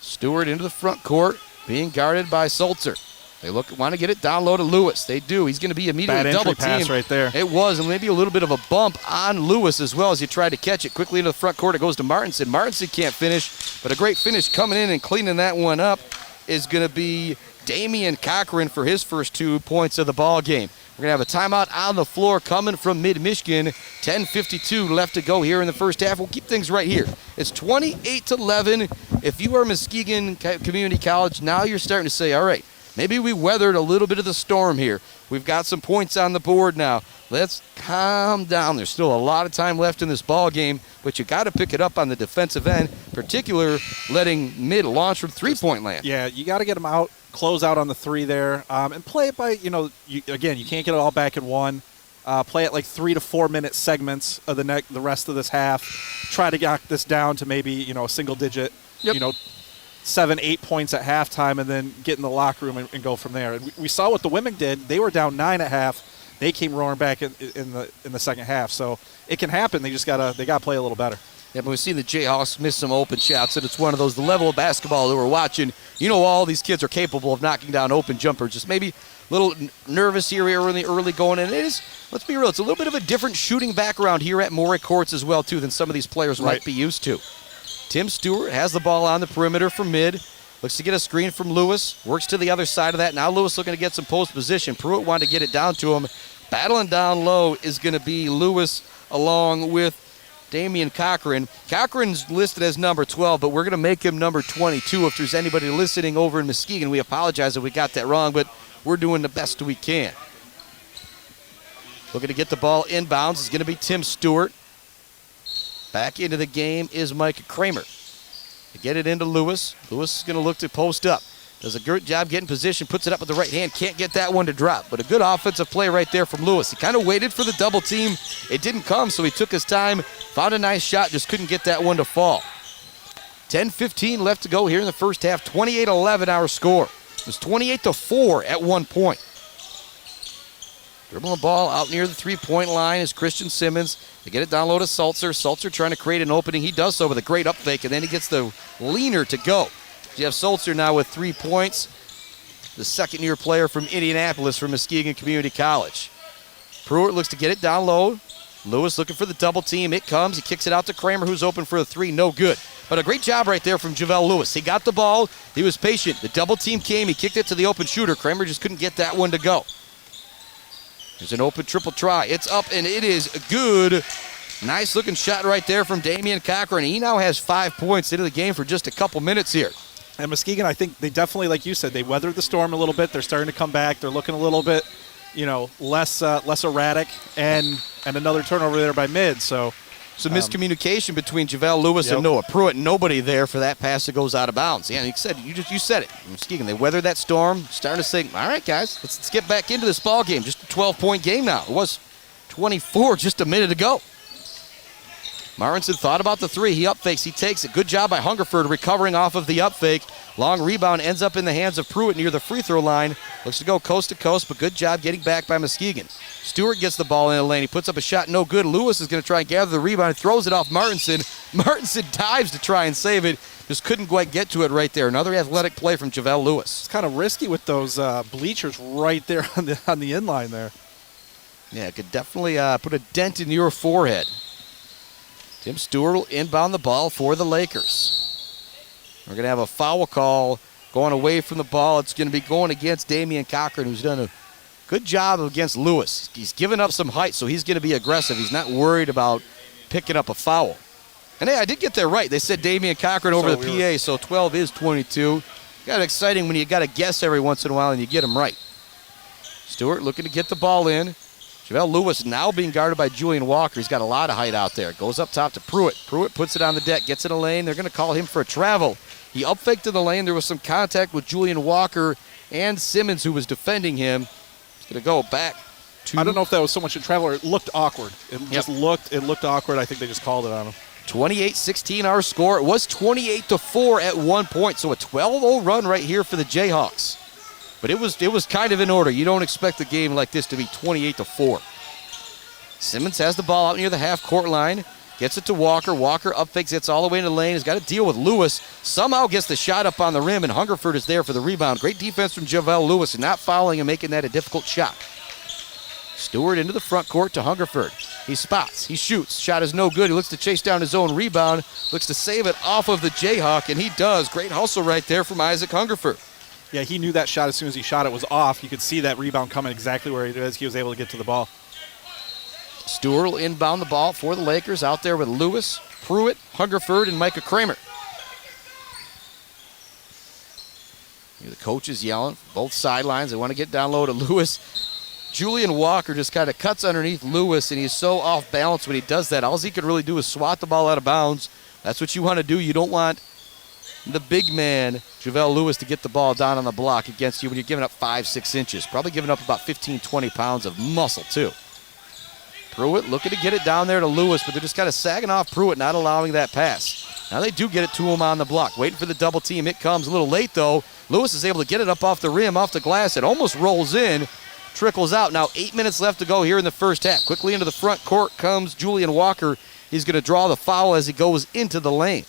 Stewart into the front court, being guarded by Sulzer. They want to get it down low to Lewis. They do. He's going to be immediately double teamed. Pass right there. It was, and maybe a little bit of a bump on Lewis as well as he tried to catch it. Quickly into the front court, it goes to Martinson. Martinson can't finish, but a great finish coming in and cleaning that one up is going to be Damian Cochran for his first 2 points of the ball game. We're going to have a timeout on the floor coming from Mid-Michigan. 10:52 left to go here in the first half. We'll keep things right here. It's 28-11. If you are Muskegon Community College, now you're starting to say, all right, maybe we weathered a little bit of the storm here. We've got some points on the board now. Let's calm down. There's still a lot of time left in this ball game, but you got to pick it up on the defensive end, particularly letting Mid launch from three-point land. Yeah, you got to get them out, close out on the 3 there, and play it by, you can't get it all back in one. Play it like 3 to 4 minute segments of the rest of this half. Try to get this down to maybe, a single digit, 7-8 points at halftime, and then get in the locker room and go from there. And we saw what the women did. They were down 9 at half. They came roaring back in the second half. So it can happen. They gotta play a little better. Yeah, but we've seen the Jayhawks miss some open shots, and it's one of those, the level of basketball that we're watching. All these kids are capable of knocking down open jumpers. Just maybe a little nervous here in the early going, and it is, let's be real, it's a little bit of a different shooting background here at Maury Courts as well, too, than some of these players might be used to. Tim Stewart has the ball on the perimeter from Mid. Looks to get a screen from Lewis. Works to the other side of that. Now Lewis looking to get some post position. Pruitt wanted to get it down to him. Battling down low is going to be Lewis along with Damian Cochran. Cochran's listed as number 12, but we're going to make him number 22 if there's anybody listening over in Muskegon. We apologize if we got that wrong, but we're doing the best we can. Looking to get the ball inbounds is going to be Tim Stewart. Back into the game is Micah Kramer. To get it into Lewis. Lewis is going to look to post up. Does a good job getting position, puts it up with the right hand. Can't get that one to drop, but a good offensive play right there from Lewis. He kind of waited for the double team. It didn't come, so he took his time, found a nice shot, just couldn't get that one to fall. 10-15 left to go here in the first half. 28-11 our score. It was 28-4 at one point. Dribbling the ball out near the three-point line is Christian Simmons. They get it down low to Sulzer. Sulzer trying to create an opening. He does so with a great up fake, and then he gets the leaner to go. Jeff Sulzer now with 3 points. The second-year player from Indianapolis from Muskegon Community College. Pruitt looks to get it down low. Lewis looking for the double team. It comes. He kicks it out to Kramer, who's open for a three. No good. But a great job right there from Javel Lewis. He got the ball. He was patient. The double team came. He kicked it to the open shooter. Kramer just couldn't get that one to go. There's an open triple try. It's up, and it is good. Nice-looking shot right there from Damian Cochran. He now has 5 points into the game for just a couple minutes here. And Muskegon, I think they definitely, like you said, they weathered the storm a little bit. They're starting to come back. They're looking a little bit, less erratic, and another turnover there by mid. So some miscommunication between Javel Lewis and Noah Pruitt. Nobody there for that pass that goes out of bounds. Yeah, you said it. Muskegon, they weathered that storm. Starting to say, all right, guys, let's get back into this ball game. Just a 12-point game now. It was 24 just a minute ago. Martinson thought about the three. He up fakes. He takes it. Good job by Hungerford recovering off of the up fake. Long rebound ends up in the hands of Pruitt near the free throw line. Looks to go coast to coast, but good job getting back by Muskegon. Stewart gets the ball in the lane. He puts up a shot. No good. Lewis is going to try and gather the rebound. Throws it off Martinson. Martinson dives to try and save it. Just couldn't quite get to it right there. Another athletic play from Javel Lewis. It's kind of risky with those bleachers right there on the inline there. Yeah, it could definitely put a dent in your forehead. Tim Stewart will inbound the ball for the Lakers. We're going to have a foul call going away from the ball. It's going to be going against Damian Cochran, who's done a good job against Lewis. He's given up some height, so he's going to be aggressive. He's not worried about picking up a foul. And, hey, I did get that right. They said Damian Cochran over the PA, so 12 is 22. Kind of exciting when you got to guess every once in a while and you get them right. Stewart looking to get the ball in. Javel Lewis now being guarded by Julian Walker. He's got a lot of height out there. Goes up top to Pruitt. Pruitt puts it on the deck, gets in a lane. They're going to call him for a travel. He up-faked in the lane. There was some contact with Julian Walker and Simmons, who was defending him. He's going to go back to... I don't know if that was so much a travel or it looked awkward. It looked awkward. I think they just called it on him. 28-16 our score. It was 28-4 at one point, so a 12-0 run right here for the Jayhawks. But it was kind of in order. You don't expect a game like this to be 28-4. Simmons has the ball out near the half-court line. Gets it to Walker. Walker up fakes, gets all the way in the lane. He's got to deal with Lewis. Somehow gets the shot up on the rim, and Hungerford is there for the rebound. Great defense from Javel Lewis, and not fouling and making that a difficult shot. Stewart into the front court to Hungerford. He spots. He shoots. Shot is no good. He looks to chase down his own rebound. Looks to save it off of the Jayhawk, and he does. Great hustle right there from Isaac Hungerford. Yeah, he knew that shot as soon as he shot it was off. You could see that rebound coming exactly where it is. He was able to get to the ball. Stewart will inbound the ball for the Lakers out there with Lewis, Pruitt, Hungerford, and Micah Kramer. The coach is yelling from both sidelines. They want to get down low to Lewis. Julian Walker just kind of cuts underneath Lewis, and he's so off balance when he does that. All he could really do is swat the ball out of bounds. That's what you want to do. You don't want the big man, Javel Lewis, to get the ball down on the block against you when you're giving up 5-6 inches. Probably giving up about 15-20 pounds of muscle, too. Pruitt looking to get it down there to Lewis, but they're just kind of sagging off Pruitt, not allowing that pass. Now they do get it to him on the block. Waiting for the double team. It comes a little late, though. Lewis is able to get it up off the rim, off the glass. It almost rolls in, trickles out. Now 8 minutes left to go here in the first half. Quickly into the front court comes Julian Walker. He's going to draw the foul as he goes into the lane.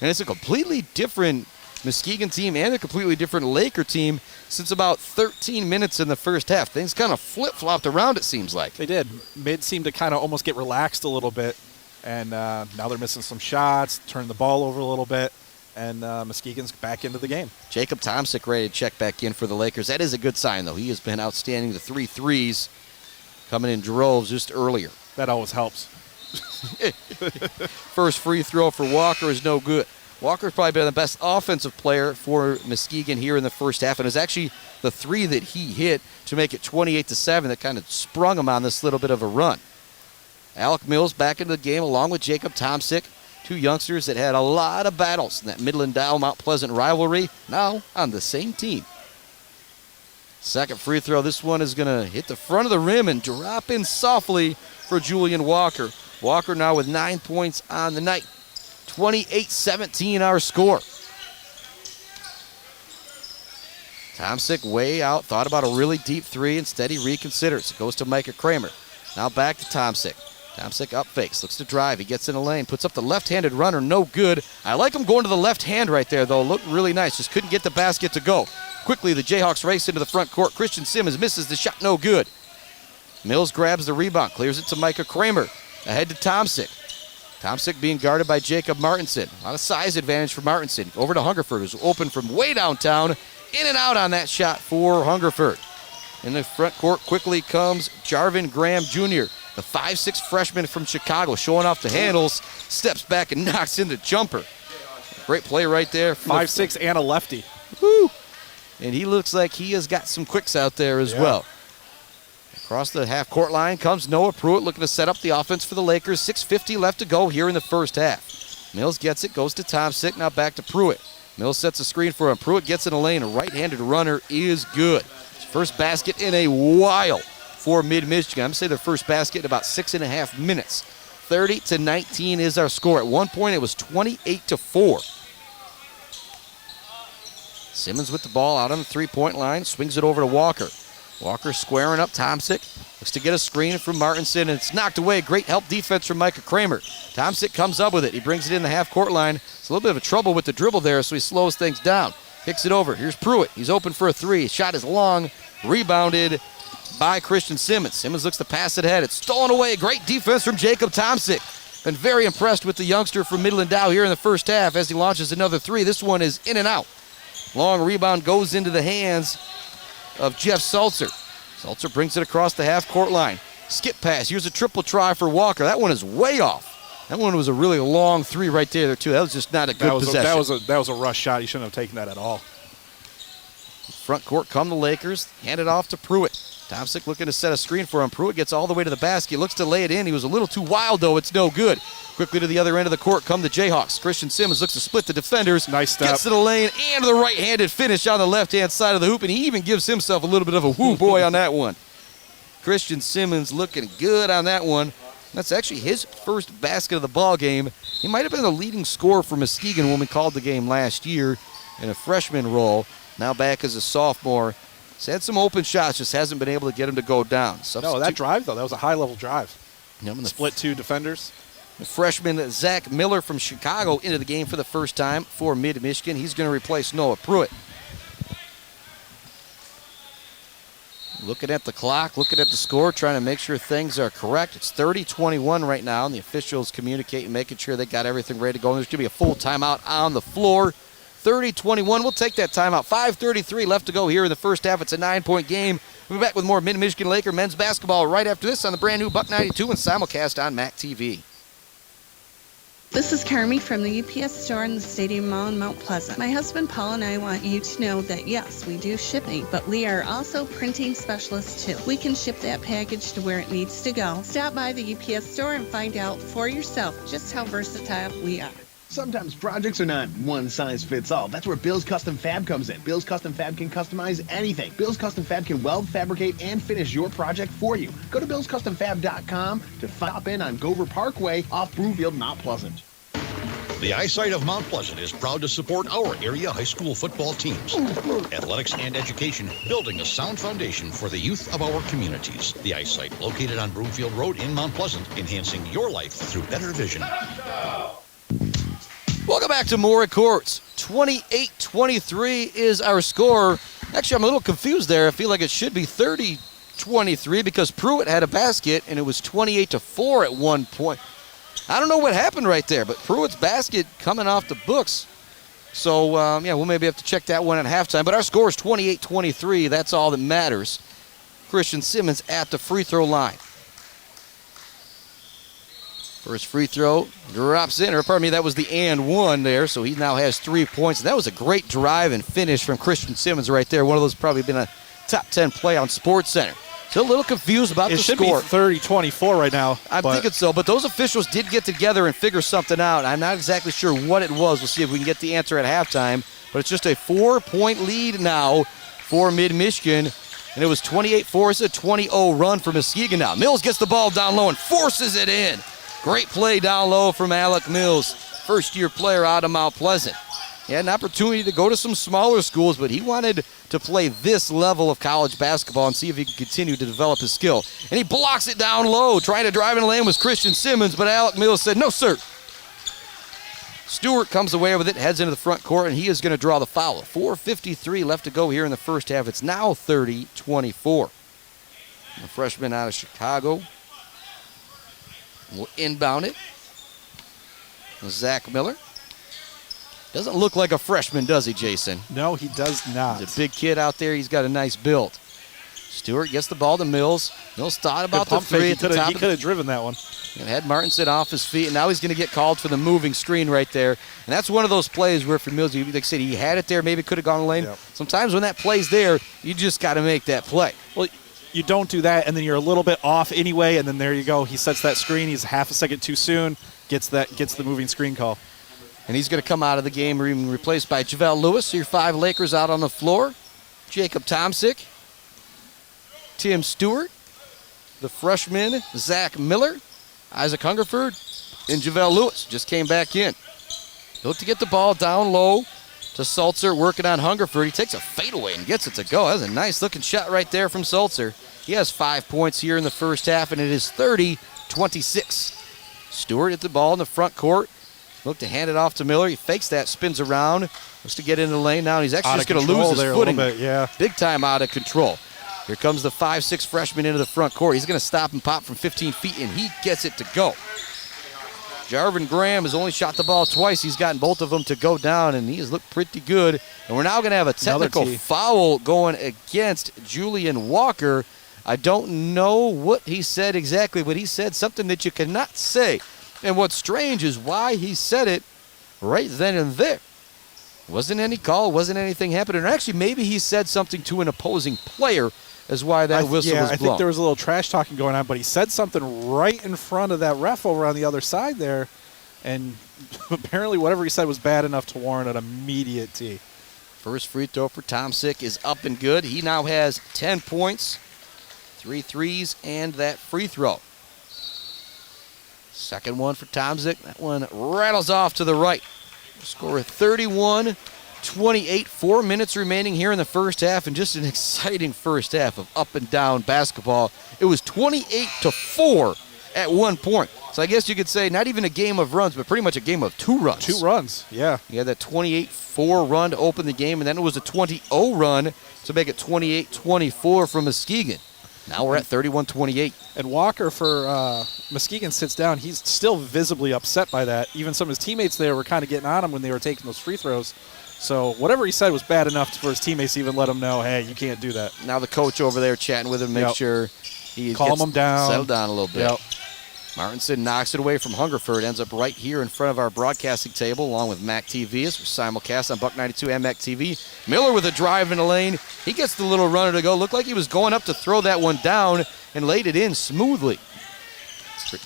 And it's a completely different Muskegon team and a completely different Laker team since about 13 minutes in the first half. Things kind of flip-flopped around, it seems like. They did. Mid seemed to kind of almost get relaxed a little bit, and now they're missing some shots, turn the ball over a little bit, and Muskegon's back into the game. Jacob Tomsic ready to check back in for the Lakers. That is a good sign, though. He has been outstanding. The 3 threes coming in droves just earlier. That always helps. First free throw for Walker is no good. Walker's probably been the best offensive player for Muskegon here in the first half, and it's actually the three that he hit to make it 28-7 that kind of sprung him on this little bit of a run. Alec Mills back into the game along with Jacob Tomsick, two youngsters that had a lot of battles in that Midland-Dow-Mount Pleasant rivalry, now on the same team. Second free throw, this one is going to hit the front of the rim and drop in softly for Julian Walker. Walker now with 9 points on the night. 28-17 our score. Tomsick way out, thought about a really deep three, instead he reconsiders. It goes to Micah Kramer. Now back to Tomsick. Tomsick up fakes, looks to drive. He gets in the lane, puts up the left-handed runner, no good. I like him going to the left hand right there, though. Looked really nice, just couldn't get the basket to go. Quickly, the Jayhawks race into the front court. Christian Simmons misses the shot, no good. Mills grabs the rebound, clears it to Micah Kramer. Ahead to Tomsick. Tomsick being guarded by Jacob Martinson. A lot of size advantage for Martinson. Over to Hungerford, who's open from way downtown. In and out on that shot for Hungerford. In the front court quickly comes Jarvin Graham Jr., the 5'6 freshman from Chicago, showing off the handles, steps back and knocks in the jumper. Great play right there. 5'6 and a lefty. Woo! And he looks like he has got some quicks out there as well. Across the half-court line comes Noah Pruitt looking to set up the offense for the Lakers. 6:50 left to go here in the first half. Mills gets it, goes to Tomsick, now back to Pruitt. Mills sets a screen for him. Pruitt gets in the lane. A right-handed runner is good. First basket in a while for Mid-Michigan. I'm going to say their first basket in about 6.5 minutes. 30-19 is our score. At one point, it was 28-4. Simmons with the ball out on the three-point line. Swings it over to Walker. Walker squaring up Tomsick. Looks to get a screen from Martinson, and it's knocked away. Great help defense from Micah Kramer. Tomsick comes up with it. He brings it in the half-court line. It's a little bit of a trouble with the dribble there, so he slows things down. Kicks it over. Here's Pruitt. He's open for a three. Shot is long. Rebounded by Christian Simmons. Simmons looks to pass it ahead. It's stolen away. Great defense from Jacob Tomsick. Been very impressed with the youngster from Midland Dow here in the first half as he launches another three. This one is in and out. Long rebound goes into the hands of Jeff Salzer. Salzer brings it across the half-court line. Skip pass. Here's a triple try for Walker. That one is way off. That one was a really long three right there, too. That was just not a good possession. That was a rush shot. He shouldn't have taken that at all. Front court come the Lakers. Hand it off to Pruitt. Tomsick looking to set a screen for him. Pruitt gets all the way to the basket. Looks to lay it in. He was a little too wild, though. It's no good. Quickly to the other end of the court come the Jayhawks. Christian Simmons looks to split the defenders. Nice step. Gets to the lane and the right-handed finish on the left-hand side of the hoop, and he even gives himself a little bit of a woo boy on that one. Christian Simmons looking good on that one. That's actually his first basket of the ball game. He might have been the leading scorer for Muskegon when we called the game last year in a freshman role. Now back as a sophomore. He's had some open shots, just hasn't been able to get him to go down. No, that drive, though, that was a high-level drive. Split two defenders. The freshman Zach Miller from Chicago into the game for the first time for Mid-Michigan. He's going to replace Noah Pruitt. Looking at the clock, looking at the score, trying to make sure things are correct. It's 30-21 right now, and the officials communicating, making sure they got everything ready to go. There's going to be a full timeout on the floor. 30-21. We'll take that timeout. 5:33 left to go here in the first half. It's a 9-point game. We'll be back with more Mid-Michigan Laker men's basketball right after this on the brand new Buck 92 and simulcast on MAC TV. This is Carmi from the UPS store in the Stadium Mall in Mount Pleasant. My husband Paul and I want you to know that yes, we do shipping, but we are also printing specialists too. We can ship that package to where it needs to go. Stop by the UPS store and find out for yourself just how versatile we are. Sometimes projects are not one size fits all. That's where Bill's Custom Fab comes in. Bill's Custom Fab can customize anything. Bill's Custom Fab can weld, fabricate, and finish your project for you. Go to billscustomfab.com to stop in on Gover Parkway off Broomfield, Mount Pleasant. The eyesight of Mount Pleasant is proud to support our area high school football teams. Athletics and education, building a sound foundation for the youth of our communities. The eyesight, located on Broomfield Road in Mount Pleasant, enhancing your life through better vision. Welcome back to Mora Courts. 28-23 is our score. Actually, I'm a little confused there. I feel like it should be 30-23 because Pruitt had a basket, and it was 28-4 at one point. I don't know what happened right there, but Pruitt's basket coming off the books. So, yeah, we'll maybe have to check that one at halftime. But our score is 28-23. That's all that matters. Christian Simmons at the free throw line. First free throw drops in, or pardon me, that was the and one there, so he now has 3 points. That was a great drive and finish from Christian Simmons right there. One of those probably been a top 10 play on SportsCenter. Still a little confused about the score. It should be 30-24 right now. I'm thinking so, but those officials did get together and figure something out. I'm not exactly sure what it was. We'll see if we can get the answer at halftime, but it's just a 4-point lead now for Mid-Michigan. And it was 28-4. It's a 20-0 run for Muskegon now. Mills gets the ball down low and forces it in. Great play down low from Alec Mills, first-year player out of Mount Pleasant. He had an opportunity to go to some smaller schools, but he wanted to play this level of college basketball and see if he could continue to develop his skill. And he blocks it down low. Trying to drive in the lane was Christian Simmons, but Alec Mills said, no, sir. Stewart comes away with it, heads into the front court, and he is going to draw the foul. 4:53 left to go here in the first half. It's now 30-24. The freshman out of Chicago will inbound it. Zach Miller. Doesn't look like a freshman, does he, Jason? No, he does not. He's a big kid out there. He's got a nice build. Stewart gets the ball to Mills. Mills thought about the three at the top. He could have driven that one. And had Martinson off his feet, and now he's going to get called for the moving screen right there. And that's one of those plays where for Mills, like I said, he had it there, maybe could have gone lane. Yep. Sometimes when that play's there, you just got to make that play. Well, you don't do that, and then you're a little bit off anyway, and then there you go. He sets that screen. He's half a second too soon, gets the moving screen call. And he's going to come out of the game replaced by JaVale Lewis. So your 5 Lakers out on the floor. Jacob Tomsick, Tim Stewart, the freshman Zach Miller, Isaac Hungerford, and JaVale Lewis just came back in. Look to get the ball down low to Sulzer, working on Hungerford. He takes a fadeaway and gets it to go. That's a nice-looking shot right there from Sulzer. He has 5 points here in the first half, and it is 30-26. Stewart at the ball in the front court. Look to hand it off to Miller. He fakes that, spins around, looks to get into the lane now. And he's actually just going to lose his footing. Big time out of control. Here comes the 5'6" freshman into the front court. He's going to stop and pop from 15 feet, and he gets it to go. Jarvin Graham has only shot the ball twice. He's gotten both of them to go down, and he has looked pretty good. And we're now going to have a technical foul going against Julian Walker. I don't know what he said exactly, but he said something that you cannot say. And what's strange is why he said it right then and there. Wasn't any call, wasn't anything happening. Or actually, maybe he said something to an opposing player is why that whistle was blown. I think there was a little trash talking going on, but he said something right in front of that ref over on the other side there. And apparently whatever he said was bad enough to warrant an immediate tee. First free throw for Tomsick is up and good. He now has 10 points, 3 threes, and that free throw. Second one for Tomsick. That one rattles off to the right. Score 31-28. 4 minutes remaining here in the first half, and just an exciting first half of up and down basketball. It was 28-4 at one point. So I guess you could say not even a game of runs, but pretty much a game of 2 runs. 2 runs, yeah. You had that 28-4 run to open the game, and then it was a 20-0 run to make it 28-24 from Muskegon. Now we're at 31-28. And Walker for Muskegon sits down. He's still visibly upset by that. Even some of his teammates there were kind of getting on him when they were taking those free throws. So whatever he said was bad enough for his teammates to even let him know, hey, you can't do that. Now the coach over there chatting with him, make sure he calm him down, settle down a little bit. Martinson knocks it away from Hungerford. Ends up right here in front of our broadcasting table, along with Mac TV. As we're simulcast on Buck 92 and Mac TV. Miller with a drive in the lane. He gets the little runner to go. Looked like he was going up to throw that one down and laid it in smoothly.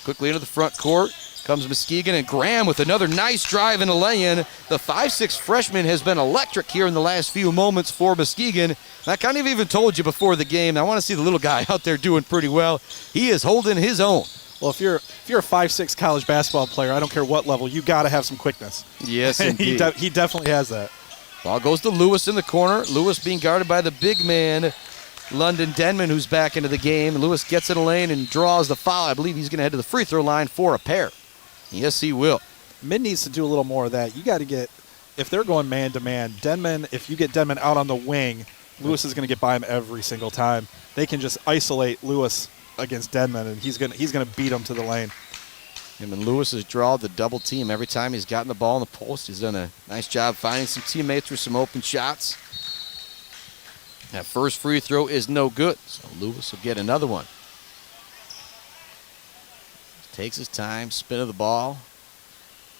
Quickly into the front court comes Muskegon, and Graham with another nice drive in the lay-in. The 5'6" freshman has been electric here in the last few moments for Muskegon. And I kind of even told you before the game, I want to see the little guy out there doing pretty well. He is holding his own. Well, if you're a 5'6" college basketball player, I don't care what level, you got to have some quickness. Yes, and indeed. he definitely has that. Ball goes to Lewis in the corner. Lewis being guarded by the big man, London Denman, who's back into the game. Lewis gets in the lane and draws the foul. I believe he's going to head to the free throw line for a pair. Yes, he will. Mid needs to do a little more of that. You got to get, if they're going man-to-man, Denman, if you get Denman out on the wing, Lewis is going to get by him every single time. They can just isolate Lewis against Denman, and he's gonna beat him to the lane. Him and Lewis has drawn the double team every time he's gotten the ball in the post. He's done a nice job finding some teammates for some open shots. That first free throw is no good, so Lewis will get another one. Takes his time, spin of the ball.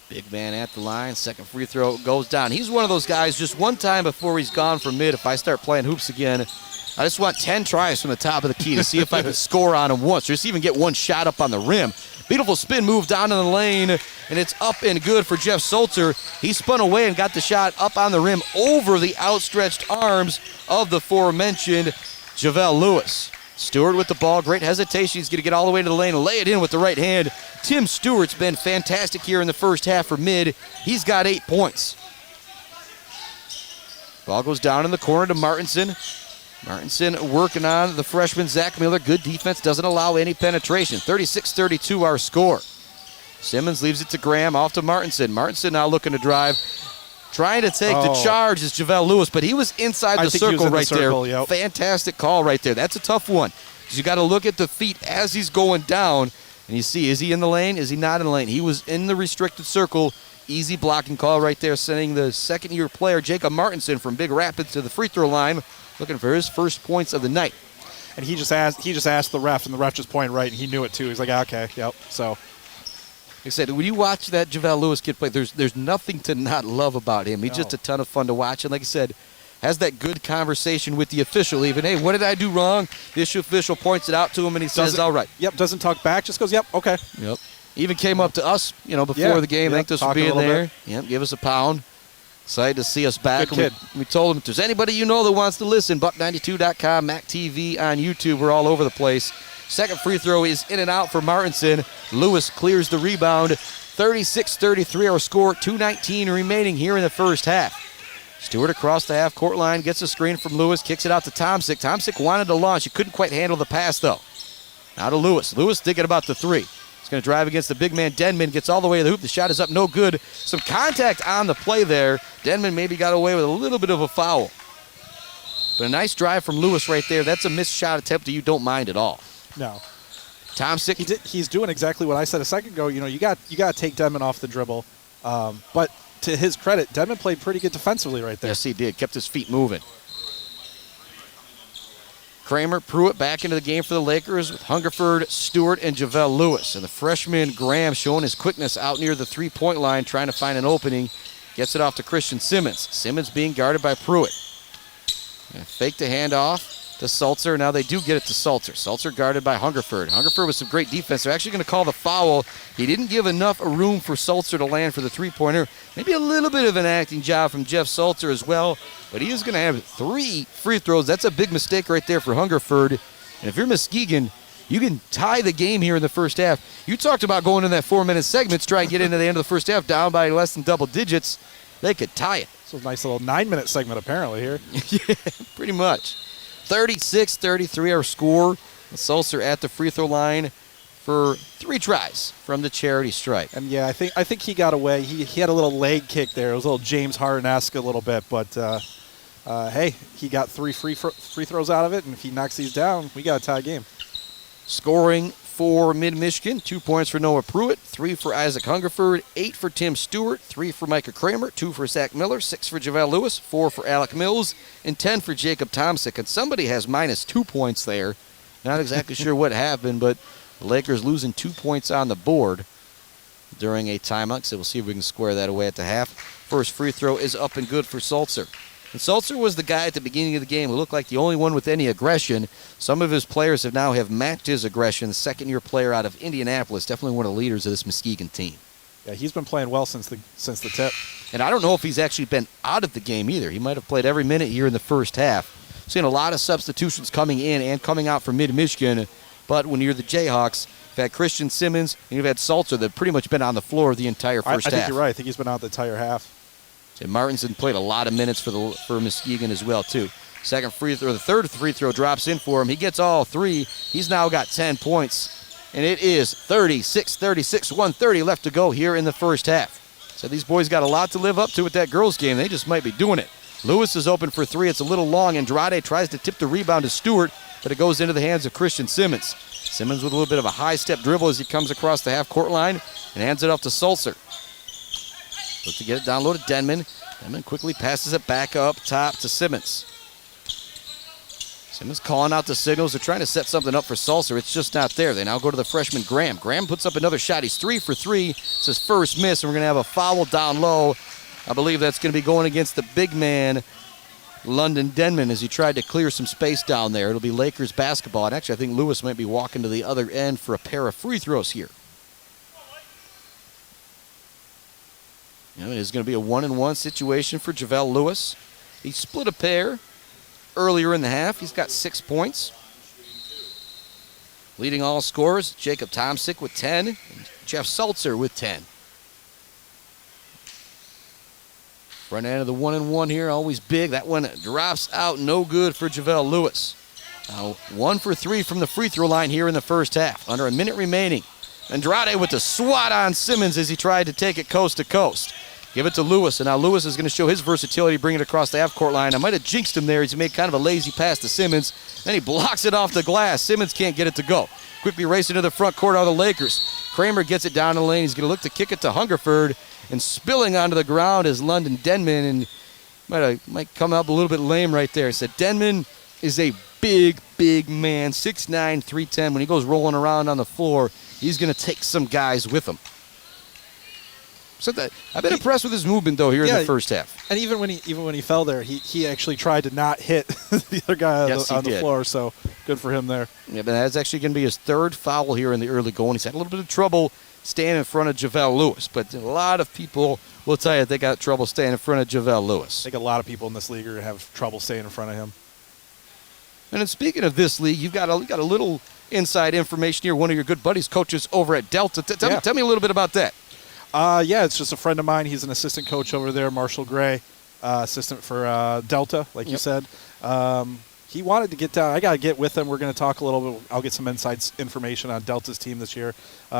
Big man at the line. Second free throw goes down. He's one of those guys, just one time before he's gone from mid, if I start playing hoops again, I just want 10 tries from the top of the key to see if I can score on him once, or just even get one shot up on the rim. Beautiful spin move down in the lane, and it's up and good for Jeff Sulzer. He spun away and got the shot up on the rim over the outstretched arms of the aforementioned Javale Lewis. Stewart with the ball, great hesitation. He's going to get all the way to the lane and lay it in with the right hand. Tim Stewart's been fantastic here in the first half for mid. He's got 8 points. Ball goes down in the corner to Martinson. Martinson working on the freshman Zach Miller. Good defense, doesn't allow any penetration. 36-32 our score. Simmons leaves it to Graham, off to Martinson. Martinson now looking to drive. Trying to take the charge is Javale Lewis, but he was inside the circle right there. Yep. Fantastic call right there. That's a tough one. You got to look at the feet as he's going down, and you see, is he in the lane? Is he not in the lane? He was in the restricted circle. Easy blocking call right there, sending the second-year player, Jacob Martinson, from Big Rapids to the free throw line, looking for his first points of the night. And he just asked the ref, and the ref just pointed right, and he knew it too. He's like, okay, yep. So, like I said, when you watch that Javale Lewis kid play, there's nothing to not love about him. He's just a ton of fun to watch, and like I said, has that good conversation with the official even. Hey, what did I do wrong? The official points it out to him, and he says, all right. Yep, doesn't talk back, just goes, yep, okay. Yep. Even came up to us, before the game. Thanked us for being there. Yep, give us a pound. Excited to see us back. Good kid. We told him, if there's anybody that wants to listen, Buck92.com, Mac TV on YouTube. We're all over the place. Second free throw is in and out for Martinson. Lewis clears the rebound. 36-33 our score. 2:19 remaining here in the first half. Stewart across the half-court line, gets a screen from Lewis, kicks it out to Tomsick. Tomsick wanted to launch. He couldn't quite handle the pass, though. Now to Lewis. Lewis thinking about the three. He's going to drive against the big man, Denman. Gets all the way to the hoop. The shot is up, no good. Some contact on the play there. Denman maybe got away with a little bit of a foul. But a nice drive from Lewis right there. That's a missed shot attempt that you don't mind at all. No. Tomsick. He's doing exactly what I said a second ago. You got to take Denman off the dribble. But to his credit, Denman played pretty good defensively right there. Yes, he did. Kept his feet moving. Kramer, Pruitt back into the game for the Lakers with Hungerford, Stewart, and Javale Lewis. And the freshman Graham showing his quickness out near the three-point line, trying to find an opening. Gets it off to Christian Simmons. Simmons being guarded by Pruitt. And fake the handoff to Sulzer. Now they do get it to Sulzer. Sulzer guarded by Hungerford. Hungerford with some great defense. They're actually going to call the foul. He didn't give enough room for Sulzer to land for the three-pointer. Maybe a little bit of an acting job from Jeff Sulzer as well. But he is going to have 3 free throws. That's a big mistake right there for Hungerford. And if you're Muskegon, you can tie the game here in the first half. You talked about going in that 4-minute segment to try and get into the end of the first half down by less than double digits. They could tie it. So a nice little 9-minute segment apparently here. Yeah, pretty much. 36-33 our score. Sulzer at the free throw line for 3 tries from the charity stripe. And yeah, I think he got away. He had a little leg kick there. It was a little James Harden-esque a little bit, but hey, he got 3 free throws out of it, and if he knocks these down, we got a tie game. Scoring for Mid-Michigan, 2 points for Noah Pruitt, 3 for Isaac Hungerford, 8 for Tim Stewart, 3 for Micah Kramer, 2 for Zach Miller, 6 for Javale Lewis, 4 for Alec Mills, and 10 for Jacob Tomsick. And somebody has minus 2 points there. Not exactly sure what happened, but the Lakers losing 2 points on the board during a timeout. So we'll see if we can square that away at the half. First free throw is up and good for Sulzer. And Sulzer was the guy at the beginning of the game who looked like the only one with any aggression. Some of his players have matched his aggression. The second-year player out of Indianapolis, definitely one of the leaders of this Muskegon team. Yeah, he's been playing well since the tip. And I don't know if he's actually been out of the game either. He might have played every minute here in the first half. Seen a lot of substitutions coming in and coming out for Mid-Michigan. But when you're the Jayhawks, you've had Christian Simmons and you've had Sulzer that pretty much been on the floor the entire first half. I think you're right. I think he's been out the entire half. And Martinson played a lot of minutes for Muskegon as well, too. The third free throw drops in for him. He gets all 3. He's now got 10 points. And it is 36-36, 1:30 left to go here in the first half. So these boys got a lot to live up to with that girls game. They just might be doing it. Lewis is open for 3. It's a little long. Andrade tries to tip the rebound to Stewart, but it goes into the hands of Christian Simmons. Simmons with a little bit of a high-step dribble as he comes across the half-court line and hands it off to Sulzer. Look to get it down low to Denman. Denman quickly passes it back up top to Simmons. Simmons calling out the signals. They're trying to set something up for Sulzer. It's just not there. They now go to the freshman Graham. Graham puts up another shot. He's 3 for 3. It's his first miss, and we're going to have a foul down low. I believe that's going to be going against the big man, London Denman, as he tried to clear some space down there. It'll be Lakers basketball. And actually, I think Lewis might be walking to the other end for a pair of free throws here. It is going to be a 1-and-1 situation for JaVale Lewis. He split a pair earlier in the half. He's got 6 points. Leading all scorers, Jacob Tomsick with 10, and Jeff Sulzer with 10. Front end of the 1-and-1 here, always big. That one drops out, no good for JaVale Lewis. Now 1 for 3 from the free throw line here in the first half. Under a minute remaining. Andrade with the swat on Simmons as he tried to take it coast to coast. Give it to Lewis, and now Lewis is going to show his versatility, bring it across the half-court line. I might have jinxed him there. He's made kind of a lazy pass to Simmons. Then he blocks it off the glass. Simmons can't get it to go. Quickly racing to the front court are the Lakers. Kramer gets it down the lane. He's going to look to kick it to Hungerford, and spilling onto the ground is London Denman, and might come up a little bit lame right there. So Denman is a big man, 6'9", 310. When he goes rolling around on the floor, he's going to take some guys with him. So I've been impressed with his movement, though, here in the first half. And even when he fell there, he actually tried to not hit the other guy on the floor, so good for him there. Yeah, but that's actually going to be his third foul here in the early going. He's had a little bit of trouble staying in front of JaVale Lewis, but a lot of people will tell you they got trouble staying in front of JaVale Lewis. I think a lot of people in this league are going to have trouble staying in front of him. And then speaking of this league, you've got a little inside information here. One of your good buddies coaches over at Delta. Tell me a little bit about that. It's just a friend of mine. He's an assistant coach over there, Marshall Gray, assistant for Delta, like you said. He wanted to get down. I got to get with him. We're going to talk a little bit. I'll get some inside information on Delta's team this year.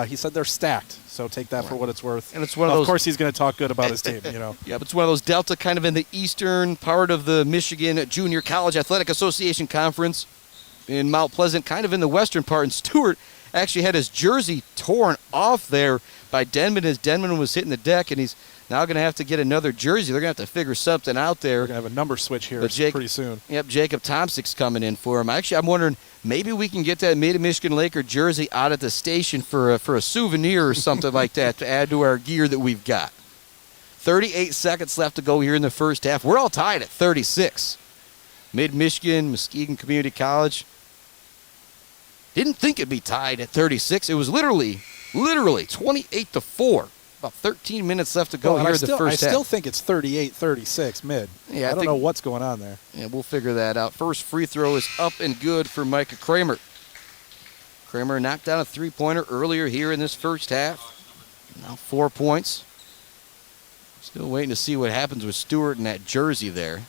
He said they're stacked, so take that for what it's worth. And it's one of those. Of course, he's going to talk good about his team. Yeah, but it's one of those Delta kind of in the eastern part of the Michigan Junior College Athletic Association Conference in Mount Pleasant, kind of in the western part. And Stewart actually had his jersey torn off there by Denman as Denman was hitting the deck, and he's now going to have to get another jersey. They're going to have to figure something out there. We're going to have a number switch here pretty soon. Yep, Jacob Tomsick's coming in for him. Actually, I'm wondering, maybe we can get that Mid-Michigan Laker jersey out at the station for a souvenir or something like that to add to our gear that we've got. 38 seconds left to go here in the first half. We're all tied at 36. Mid-Michigan, Muskegon Community College. Didn't think it'd be tied at 36. It was literally 28-4. About 13 minutes left to go here in the first half. I still think it's 38-36 mid. Yeah, I don't know what's going on there. Yeah, we'll figure that out. First free throw is up and good for Micah Kramer. Kramer knocked down a three-pointer earlier here in this first half. Now 4 points. Still waiting to see what happens with Stewart in that jersey there.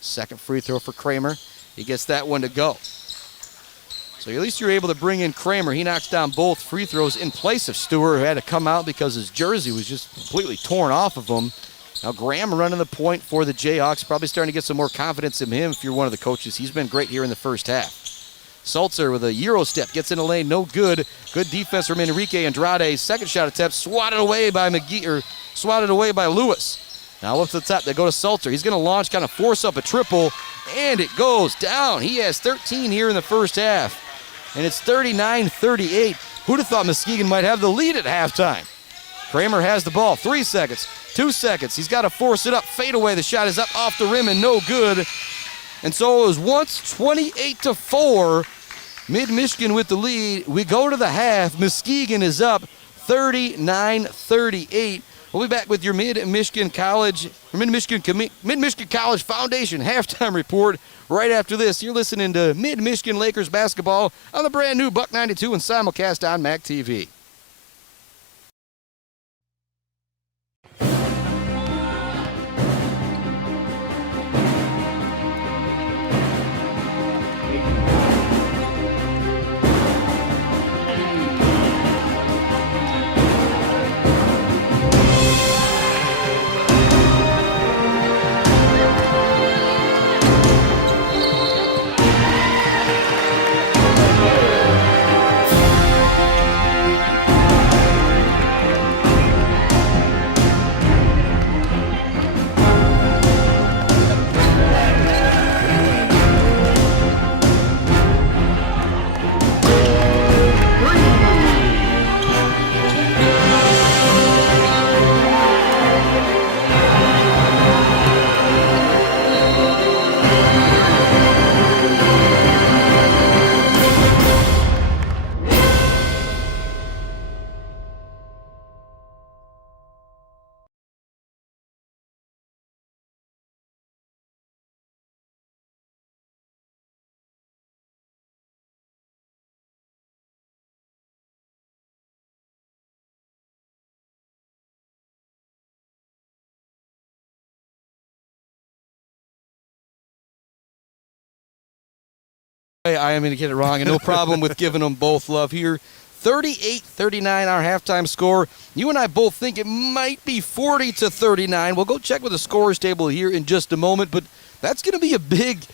Second free throw for Kramer. He gets that one to go. So at least you're able to bring in Kramer. He knocks down both free throws in place of Stewart, who had to come out because his jersey was just completely torn off of him. Now Graham running the point for the Jayhawks. Probably starting to get some more confidence in him if you're one of the coaches. He's been great here in the first half. Sulzer with a Euro step. Gets in the lane, no good. Good defense from Enrique Andrade. Second shot attempt, swatted away by Lewis. Now up to the top, they go to Sulzer. He's going to launch, kind of force up a triple, and it goes down. He has 13 here in the first half. And it's 39-38. Who'd have thought Muskegon might have the lead at halftime? Kramer has the ball. 3 seconds, 2 seconds. He's got to force it up. Fade away. The shot is up off the rim and no good. And so it was once 28-4. Mid-Michigan with the lead. We go to the half. Muskegon is up 39-38. We'll be back with your Mid-Michigan College Foundation halftime report right after this. You're listening to Mid-Michigan Lakers basketball on the brand new Buck 92 and simulcast on MAC TV. I am going to get it wrong, and no problem with giving them both love here. 38-39, our halftime score. You and I both think it might be 40-39. We'll go check with the scorers table here in just a moment, but that's going to be a big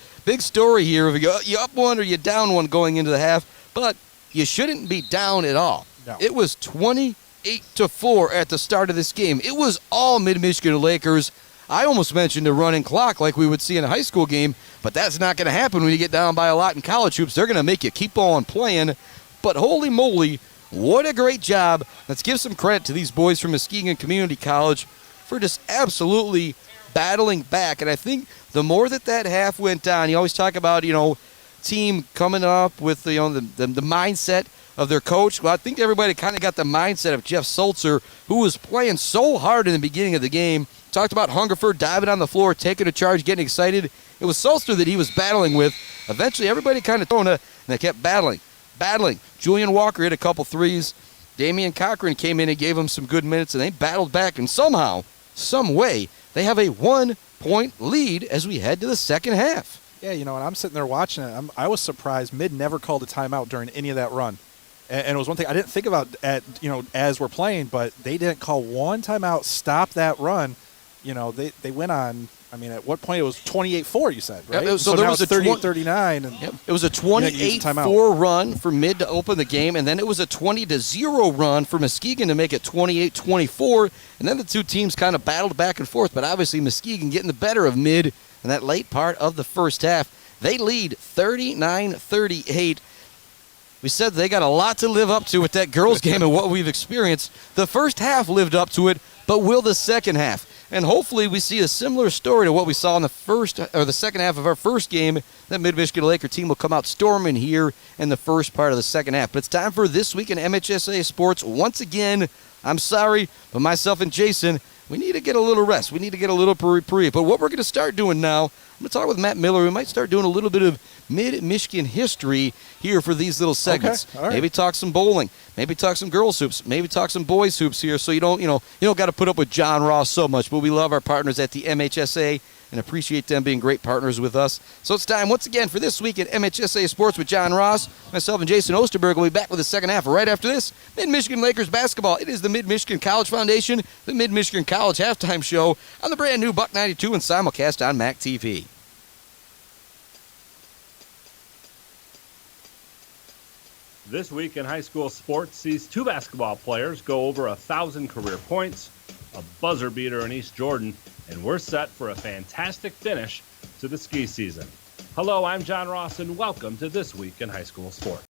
story here. If you up one or you down one going into the half, but you shouldn't be down at all. No. It was 28-4 at the start of this game. It was all Mid-Michigan Lakers. I almost mentioned a running clock like we would see in a high school game, but that's not going to happen when you get down by a lot in college hoops. They're going to make you keep on playing. But holy moly, what a great job. Let's give some credit to these boys from Muskegon Community College for just absolutely battling back. And I think the more that half went on, you always talk about, team coming up with the mindset of their coach. Well, I think everybody kind of got the mindset of Jeff Sulzer, who was playing so hard in the beginning of the game. Talked about Hungerford diving on the floor, taking a charge, getting excited. It was Sulzer that he was battling with. Eventually, everybody kind of and they kept battling. Julian Walker hit a couple threes. Damian Cochran came in and gave them some good minutes, and they battled back. And somehow, some way, they have a 1-point lead as we head to the second half. Yeah, and I'm sitting there watching it. I was surprised Mid never called a timeout during any of that run. And it was one thing I didn't think about as we're playing, but they didn't call one timeout, stop that run. They went on. I mean, at what point it was 28-4, you said, right? Yep, so there now was it's a 38-39. And it was a 28-4 run for Mid to open the game, and then it was a 20-0 run for Muskegon to make it 28-24. And then the two teams kind of battled back and forth, but obviously Muskegon getting the better of Mid in that late part of the first half. They lead 39-38. We said they got a lot to live up to with that girls' game and what we've experienced. The first half lived up to it, but will the second half? And hopefully we see a similar story to what we saw in the second half of our first game. That Mid-Michigan Laker team will come out storming here in the first part of the second half. But it's time for This Week in MHSA Sports. Once again, I'm sorry, but myself and Jason, we need to get a little rest. We need to get a little reprieve. But what we're going to start doing now, I'm going to talk with Matt Miller. We might start doing a little bit of Mid-Michigan history here for these little segments. Okay, all right. Maybe talk some bowling. Maybe talk some girls hoops. Maybe talk some boys hoops here. So you don't got to put up with John Ross so much. But we love our partners at the MHSA and appreciate them being great partners with us. So it's time once again for This Week at MHSA Sports with John Ross. Myself and Jason Osterberg will be back with the second half right after this. Mid-Michigan Lakers basketball. It is the Mid-Michigan College Foundation, the Mid-Michigan College Halftime Show on the brand new Buck 92 and simulcast on MAC TV. This week in high school sports sees two basketball players go over 1,000 career points, a buzzer beater in East Jordan, and we're set for a fantastic finish to the ski season. Hello, I'm John Ross, and welcome to This Week in High School Sports.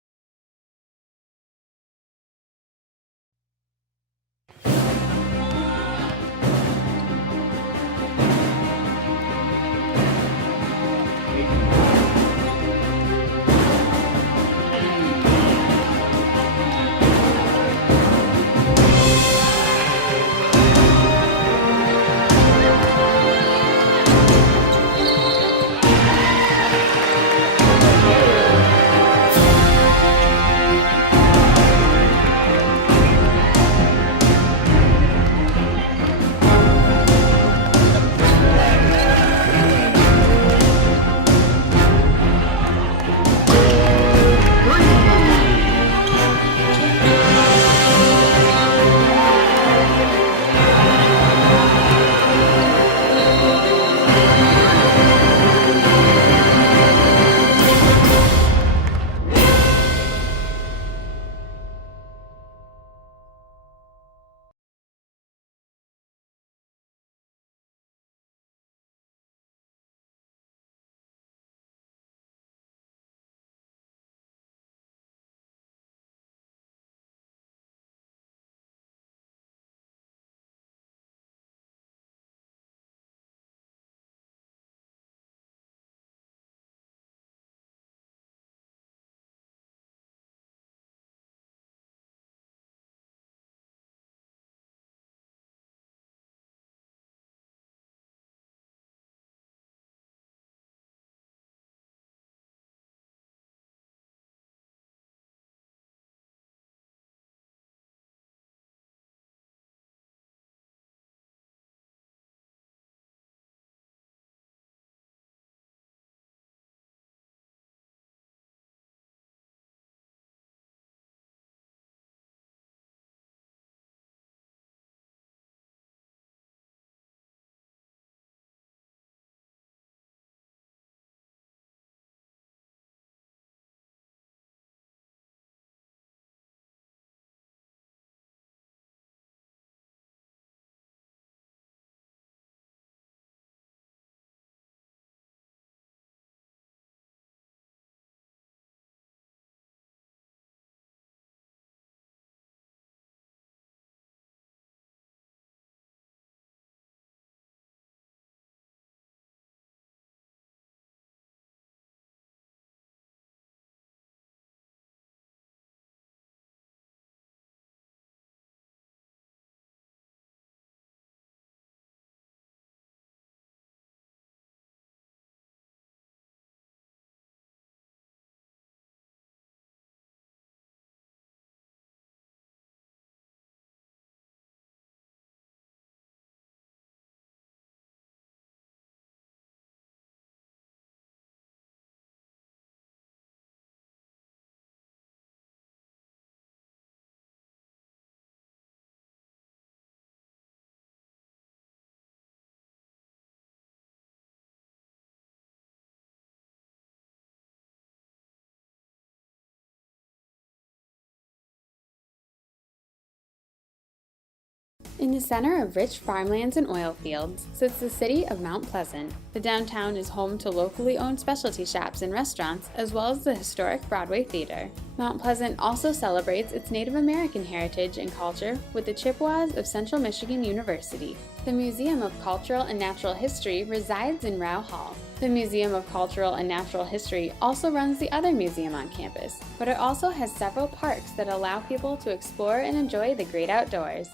In the center of rich farmlands and oil fields sits the city of Mount Pleasant. The downtown is home to locally owned specialty shops and restaurants, as well as the historic Broadway Theater. Mount Pleasant also celebrates its Native American heritage and culture with the Chippewas of Central Michigan University. The Museum of Cultural and Natural History resides in Rao Hall. The Museum of Cultural and Natural History also runs the other museum on campus, but it also has several parks that allow people to explore and enjoy the great outdoors.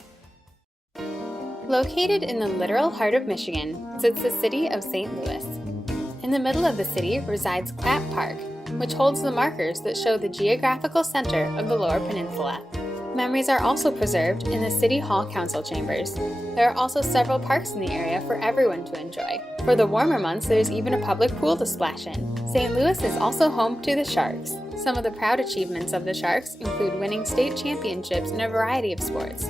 Located in the literal heart of Michigan sits the city of St. Louis. In the middle of the city resides Clapp Park, which holds the markers that show the geographical center of the Lower Peninsula. Memories are also preserved in the City Hall Council chambers. There are also several parks in the area for everyone to enjoy. For the warmer months, there's even a public pool to splash in. St. Louis is also home to the Sharks. Some of the proud achievements of the Sharks include winning state championships in a variety of sports.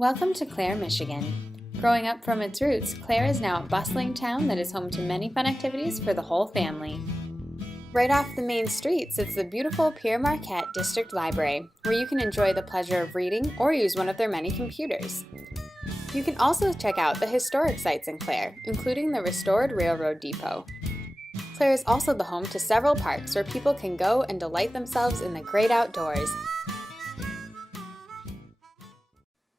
Welcome to Clare, Michigan. Growing up from its roots, Clare is now a bustling town that is home to many fun activities for the whole family. Right off the main street sits the beautiful Pierre Marquette District Library, where you can enjoy the pleasure of reading or use one of their many computers. You can also check out the historic sites in Clare, including the restored railroad depot. Clare is also the home to several parks where people can go and delight themselves in the great outdoors.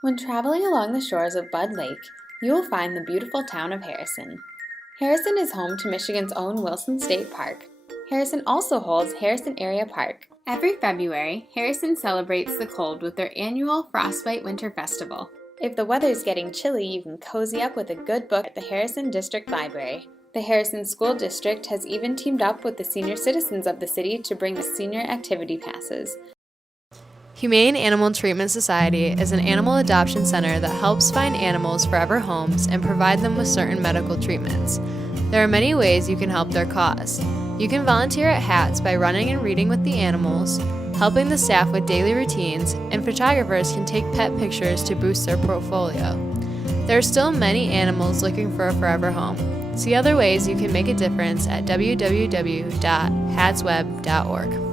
When traveling along the shores of Bud Lake, you will find the beautiful town of Harrison. Harrison is home to Michigan's own Wilson State Park. Harrison also holds Harrison Area Park. Every February, Harrison celebrates the cold with their annual Frostbite Winter Festival. If the weather's getting chilly, you can cozy up with a good book at the Harrison District Library. The Harrison School District has even teamed up with the senior citizens of the city to bring the senior activity passes. Humane Animal Treatment Society is an animal adoption center that helps find animals forever homes and provide them with certain medical treatments. There are many ways you can help their cause. You can volunteer at HATS by running and reading with the animals, helping the staff with daily routines, and photographers can take pet pictures to boost their portfolio. There are still many animals looking for a forever home. See other ways you can make a difference at www.hatsweb.org.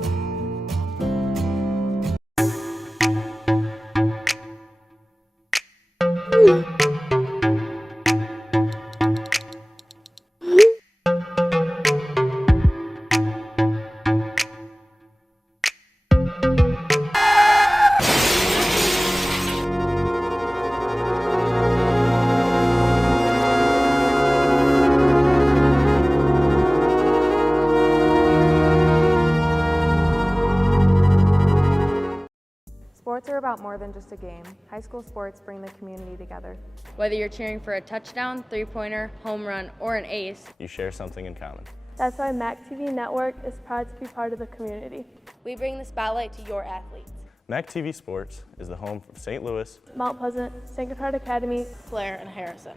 Sports are about more than just a game. High school sports bring the community together. Whether you're cheering for a touchdown, three-pointer, home run, or an ace, You share something in common. That's why MAC TV Network is proud to be part of the community. We bring the spotlight to your athletes. MAC TV Sports is the home of St. Louis, Mount Pleasant, St. Gotthard Academy, Clare and Harrison.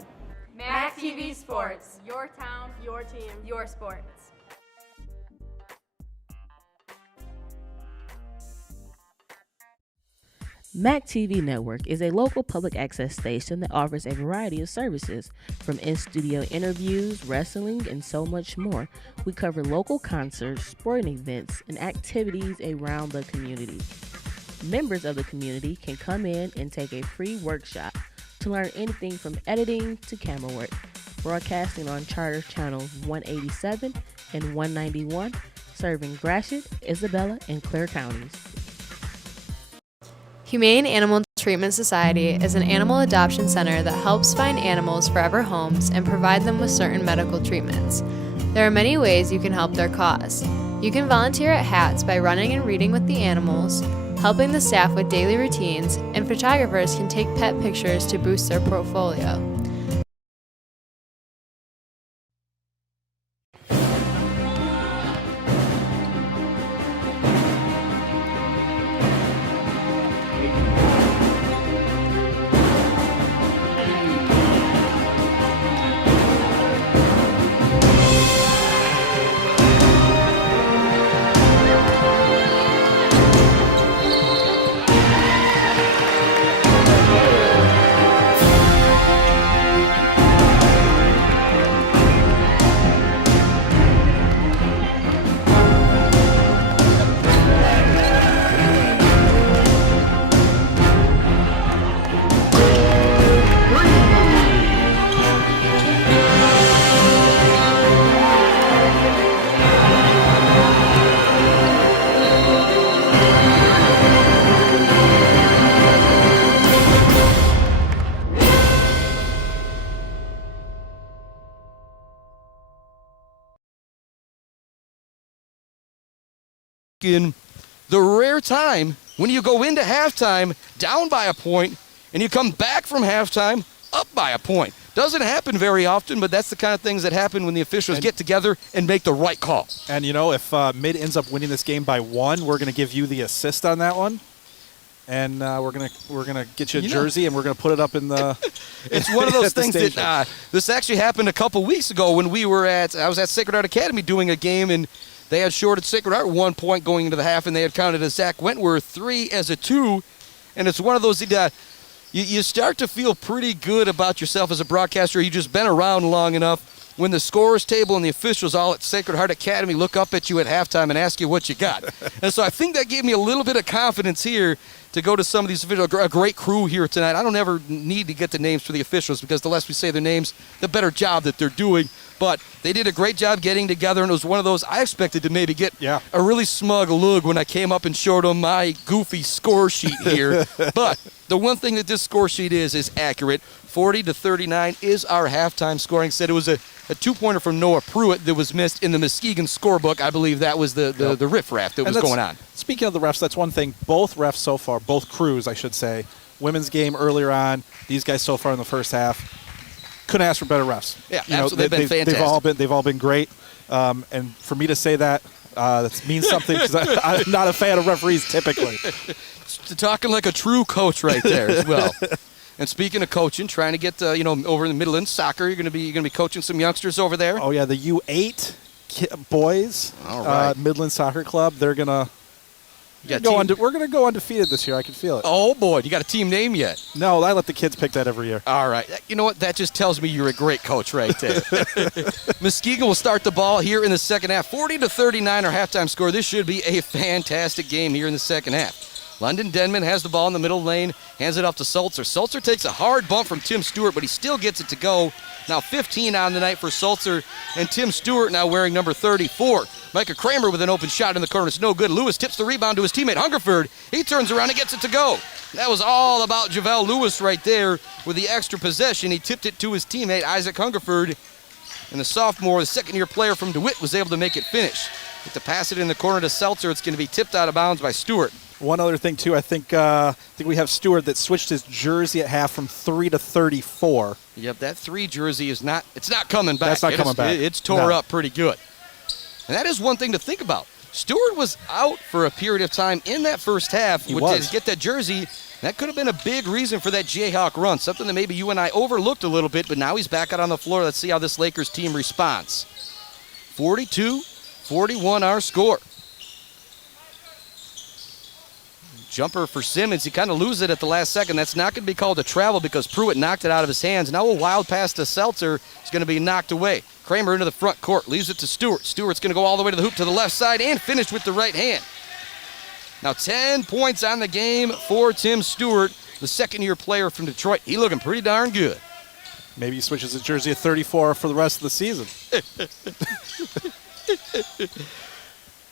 MAC TV Sports. Your town, your team, your sports. MAC TV Network is a local public access station that offers a variety of services, from in-studio interviews, wrestling, and so much more. We cover local concerts, sporting events, and activities around the community. Members of the community can come in and take a free workshop to learn anything from editing to camera work. Broadcasting on Charter Channels 187 and 191, serving Gratiot, Isabella, and Clare counties. Humane Animal Treatment Society is an animal adoption center that helps find animals forever homes and provide them with certain medical treatments. There are many ways you can help their cause. You can volunteer at HATS by running and reading with the animals, helping the staff with daily routines, and photographers can take pet pictures to boost their portfolio. in the rare time when you go into halftime down by a point and you come back from halftime up by a point. Doesn't happen very often, but that's the kind of things that happen when the officials get together and make the right call. And, if Mid ends up winning this game by 1, we're going to give you the assist on that one. And we're gonna get you a jersey, and we're going to put it up in the It's one of those things that this actually happened a couple weeks ago when I was at Sacred Heart Academy doing a game, and they had shorted Sacred Heart 1 point going into the half, and they had counted a Zach Wentworth 3 as a 2. And it's one of those you start to feel pretty good about yourself as a broadcaster. You've just been around long enough when the scorers table and the officials all at Sacred Heart Academy look up at you at halftime and ask you what you got. And so I think that gave me a little bit of confidence here to go to some of these officials. A great crew here tonight. I don't ever need to get the names for the officials because the less we say their names, the better job that they're doing. But they did a great job getting together, and it was one of those I expected to maybe get a really smug look when I came up and showed them my goofy score sheet here. But the one thing that this score sheet is accurate. 40-39 is our halftime scoring. Said it was a 2-pointer from Noah Pruitt that was missed in the Muskegon scorebook. I believe that was the riffraff that was going on. Speaking of the refs, that's one thing. Both refs so far, both crews, I should say, women's game earlier on, these guys so far in the first half, couldn't ask for better refs. Yeah, absolutely. They've been fantastic. They've all been great. And for me to say that means something because I'm not a fan of referees typically. Talking like a true coach right there as well. And speaking of coaching, trying to get over in the Midland soccer, you're going to be coaching some youngsters over there. Oh yeah, the U8 boys, all right. Midland Soccer Club. They're gonna we're gonna go undefeated this year. I can feel it. Oh boy, you got a team name yet? No, I let the kids pick that every year. All right, you know what? That just tells me you're a great coach right there. Muskegon will start the ball here in the second half. 40-39 our halftime score. This should be a fantastic game here in the second half. London Denman has the ball in the middle lane, hands it off to Sulzer. Sulzer takes a hard bump from Tim Stewart, but he still gets it to go. Now 15 on the night for Sulzer, and Tim Stewart now wearing number 34. Micah Kramer with an open shot in the corner. It's no good. Lewis tips the rebound to his teammate Hungerford. He turns around and gets it to go. That was all about Javel Lewis right there with the extra possession. He tipped it to his teammate Isaac Hungerford, and the sophomore, the second-year player from DeWitt, was able to make it finish. Get to pass it in the corner to Seltzer. It's going to be tipped out of bounds by Stewart. One other thing, too, I think we have Stewart that switched his jersey at half from 3 to 34. Yep, that 3 jersey is not coming back. That's not coming back. It's tore up pretty good. And that is one thing to think about. Stewart was out for a period of time in that first half. He was. To get that jersey, that could have been a big reason for that Jayhawk run, something that maybe you and I overlooked a little bit, but now he's back out on the floor. Let's see how this Lakers team responds. 42-41 our score. Jumper for Simmons. He kind of loses it at the last second. That's not going to be called a travel because Pruitt knocked it out of his hands. Now a wild pass to Seltzer is going to be knocked away. Kramer into the front court. Leaves it to Stewart. Stewart's going to go all the way to the hoop to the left side and finish with the right hand. Now 10 points on the game for Tim Stewart, the second-year player from Detroit. He looking pretty darn good. Maybe he switches his jersey at 34 for the rest of the season.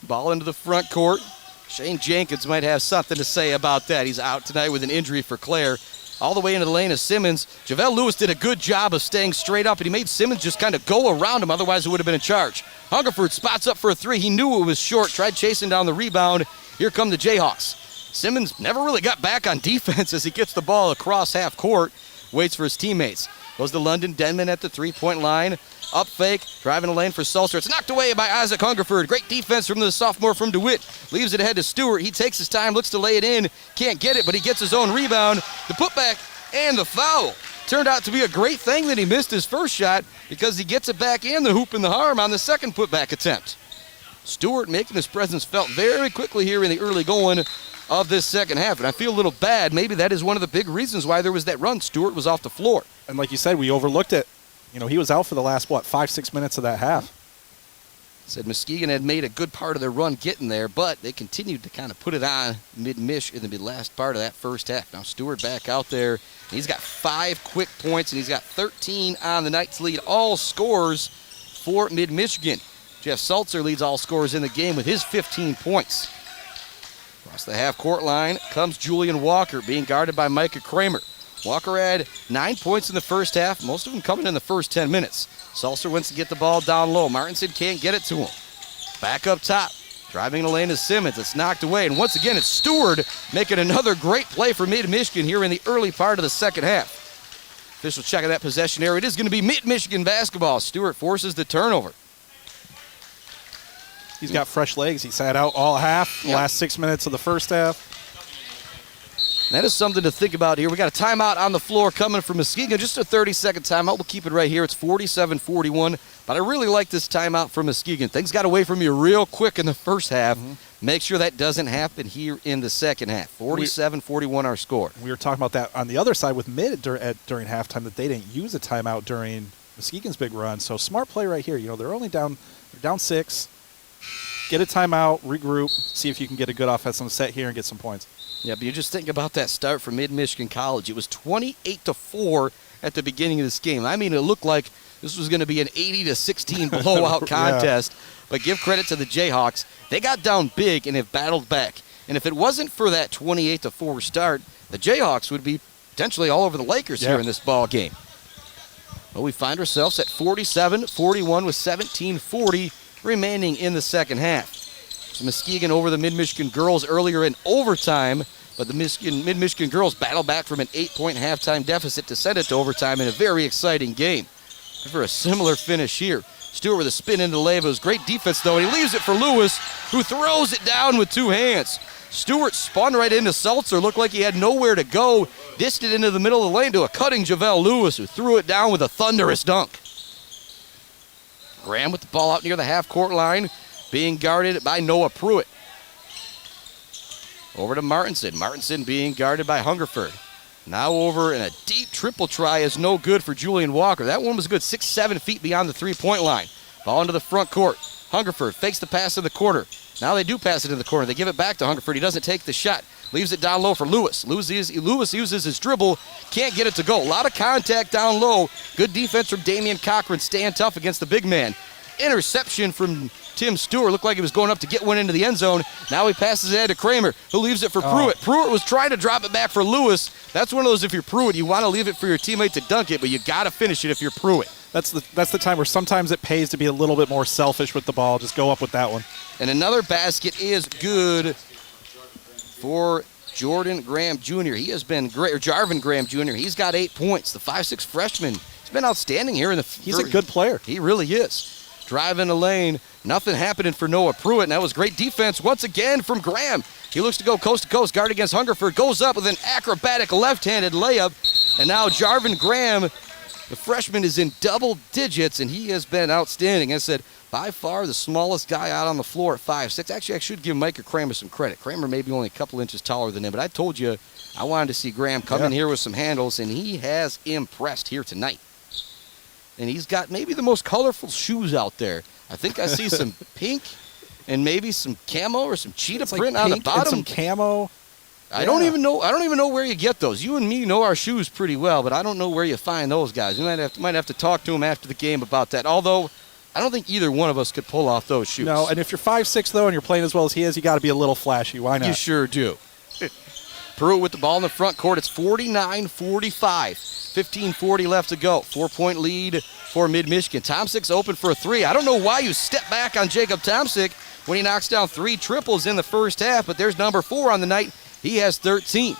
Ball into the front court. Shane Jenkins might have something to say about that. He's out tonight with an injury for Claire. All the way into the lane is Simmons. Javel Lewis did a good job of staying straight up, and he made Simmons just kind of go around him. Otherwise, it would have been a charge. Hungerford spots up for a 3. He knew it was short, tried chasing down the rebound. Here come the Jayhawks. Simmons never really got back on defense as he gets the ball across half court, waits for his teammates. Goes to London Denman at the three-point line. Up fake, driving the lane for Sulzer. It's knocked away by Isaac Hungerford. Great defense from the sophomore from DeWitt. Leaves it ahead to Stewart. He takes his time, looks to lay it in. Can't get it, but he gets his own rebound. The putback and the foul. Turned out to be a great thing that he missed his first shot because he gets it back and the hoop and the harm on the second putback attempt. Stewart making his presence felt very quickly here in the early going of this second half, and I feel a little bad. Maybe that is one of the big reasons why there was that run. Stewart was off the floor. And like you said, we overlooked it. You know, he was out for the last, 5-6 minutes of that half. Said Muskegon had made a good part of their run getting there, but they continued to kind of put it on mid-mish in the last part of that first half. Now Stewart back out there. He's got 5 quick points, and he's got 13 on the night to lead all scores for Mid-Michigan. Jeff Sulzer leads all scorers in the game with his 15 points. Across the half-court line comes Julian Walker, being guarded by Micah Kramer. Walker had 9 points in the first half, most of them coming in the first 10 minutes. Sulzer wants to get the ball down low. Martinson can't get it to him. Back up top. Driving in the lane is Simmons. It's knocked away. And once again, it's Stewart making another great play for Mid-Michigan here in the early part of the second half. Official check of that possession area. It is going to be Mid-Michigan basketball. Stewart forces the turnover. He's got fresh legs. He sat out all half, the last 6 minutes of the first half. That is something to think about here. We got a timeout on the floor coming from Muskegon. Just a 30-second timeout. We'll keep it right here. It's 47-41. But I really like this timeout from Muskegon. Things got away from you real quick in the first half. Make sure that doesn't happen here in the second half. 47-41 our score. We were talking about that on the other side with Mid during halftime, that they didn't use a timeout during Muskegon's big run. So smart play right here. You know, they're only down 6. Get a timeout, regroup, see if you can get a good offensive set here and get some points. Yeah, but you just think about that start for Mid-Michigan College. It was 28-4 at the beginning of this game. I mean, it looked like this was going to be an 80-16 blowout contest. But give credit to the Jayhawks. They got down big and have battled back. And if it wasn't for that 28-4 start, the Jayhawks would be potentially all over the Lakers here in this ball game. Well, we find ourselves at 47-41 with 17:40 remaining in the second half. So Muskegon over the Mid-Michigan girls earlier in overtime, but the Mid-Michigan girls battle back from an 8-point halftime deficit to send it to overtime in a very exciting game. For a similar finish here. Stewart with a spin into the lane. It was great defense, though, and he leaves it for Lewis, who throws it down with 2 hands. Stewart spun right into Seltzer. Looked like he had nowhere to go. Dished it into the middle of the lane to a cutting JaVale Lewis, who threw it down with a thunderous dunk. Graham with the ball out near the half-court line, being guarded by Noah Pruitt. Over to Martinson. Martinson being guarded by Hungerford. Now over, and a deep triple try is no good for Julian Walker. That one was good, 6-7 feet beyond the three-point line. Ball into the front court. Hungerford fakes the pass in the corner. Now they do pass it in the corner. They give it back to Hungerford. He doesn't take the shot. Leaves it down low for Lewis. Lewis uses his dribble. Can't get it to go. A lot of contact down low. Good defense from Damian Cochran, staying tough against the big man. Interception from Tim Stewart. Looked like he was going up to get one into the end zone. Now he passes it ahead to Kramer, who leaves it for Pruitt. Pruitt was trying to drop it back for Lewis. That's one of those, if you're Pruitt, you want to leave it for your teammate to dunk it, but you got to finish it if you're Pruitt. That's the time where sometimes it pays to be a little bit more selfish with the ball. Just go up with that one. And another basket is good for Jordan Graham Jr. He has been great, or Jarvin Graham Jr. He's got 8 points. The 5'6" freshman. He's been outstanding here in the. He's a good player. He really is. Driving the lane. Nothing happening for Noah Pruitt, and that was great defense once again from Graham. He looks to go coast to coast, guard against Hungerford, goes up with an acrobatic left-handed layup, and now Jarvin Graham, the freshman, is in double digits, and he has been outstanding. As I said, by far the smallest guy out on the floor at 5'6". Actually, I should give Micah Kramer some credit. Kramer may be only a couple inches taller than him, but I told you I wanted to see Graham come in here with some handles, and he has impressed here tonight. And he's got maybe the most colorful shoes out there. I think I see some pink and maybe some camo or some cheetah print on the bottom. And some camo. I don't even know where you get those. You and me know our shoes pretty well, but I don't know where you find those guys. You might have to talk to him after the game about that. Although I don't think either one of us could pull off those shoes. No, and if you're 5'6", though, and you're playing as well as he is, you got to be a little flashy. Why not? You sure do. Pruitt with the ball in the front court. It's 49-45. 15:40 left to go. 4-point lead for Mid-Michigan. Tomsik's open for a three. I don't know why you step back on Jacob Tomsik when he knocks down 3 triples in the first half, but there's number 4 on the night. He has 13.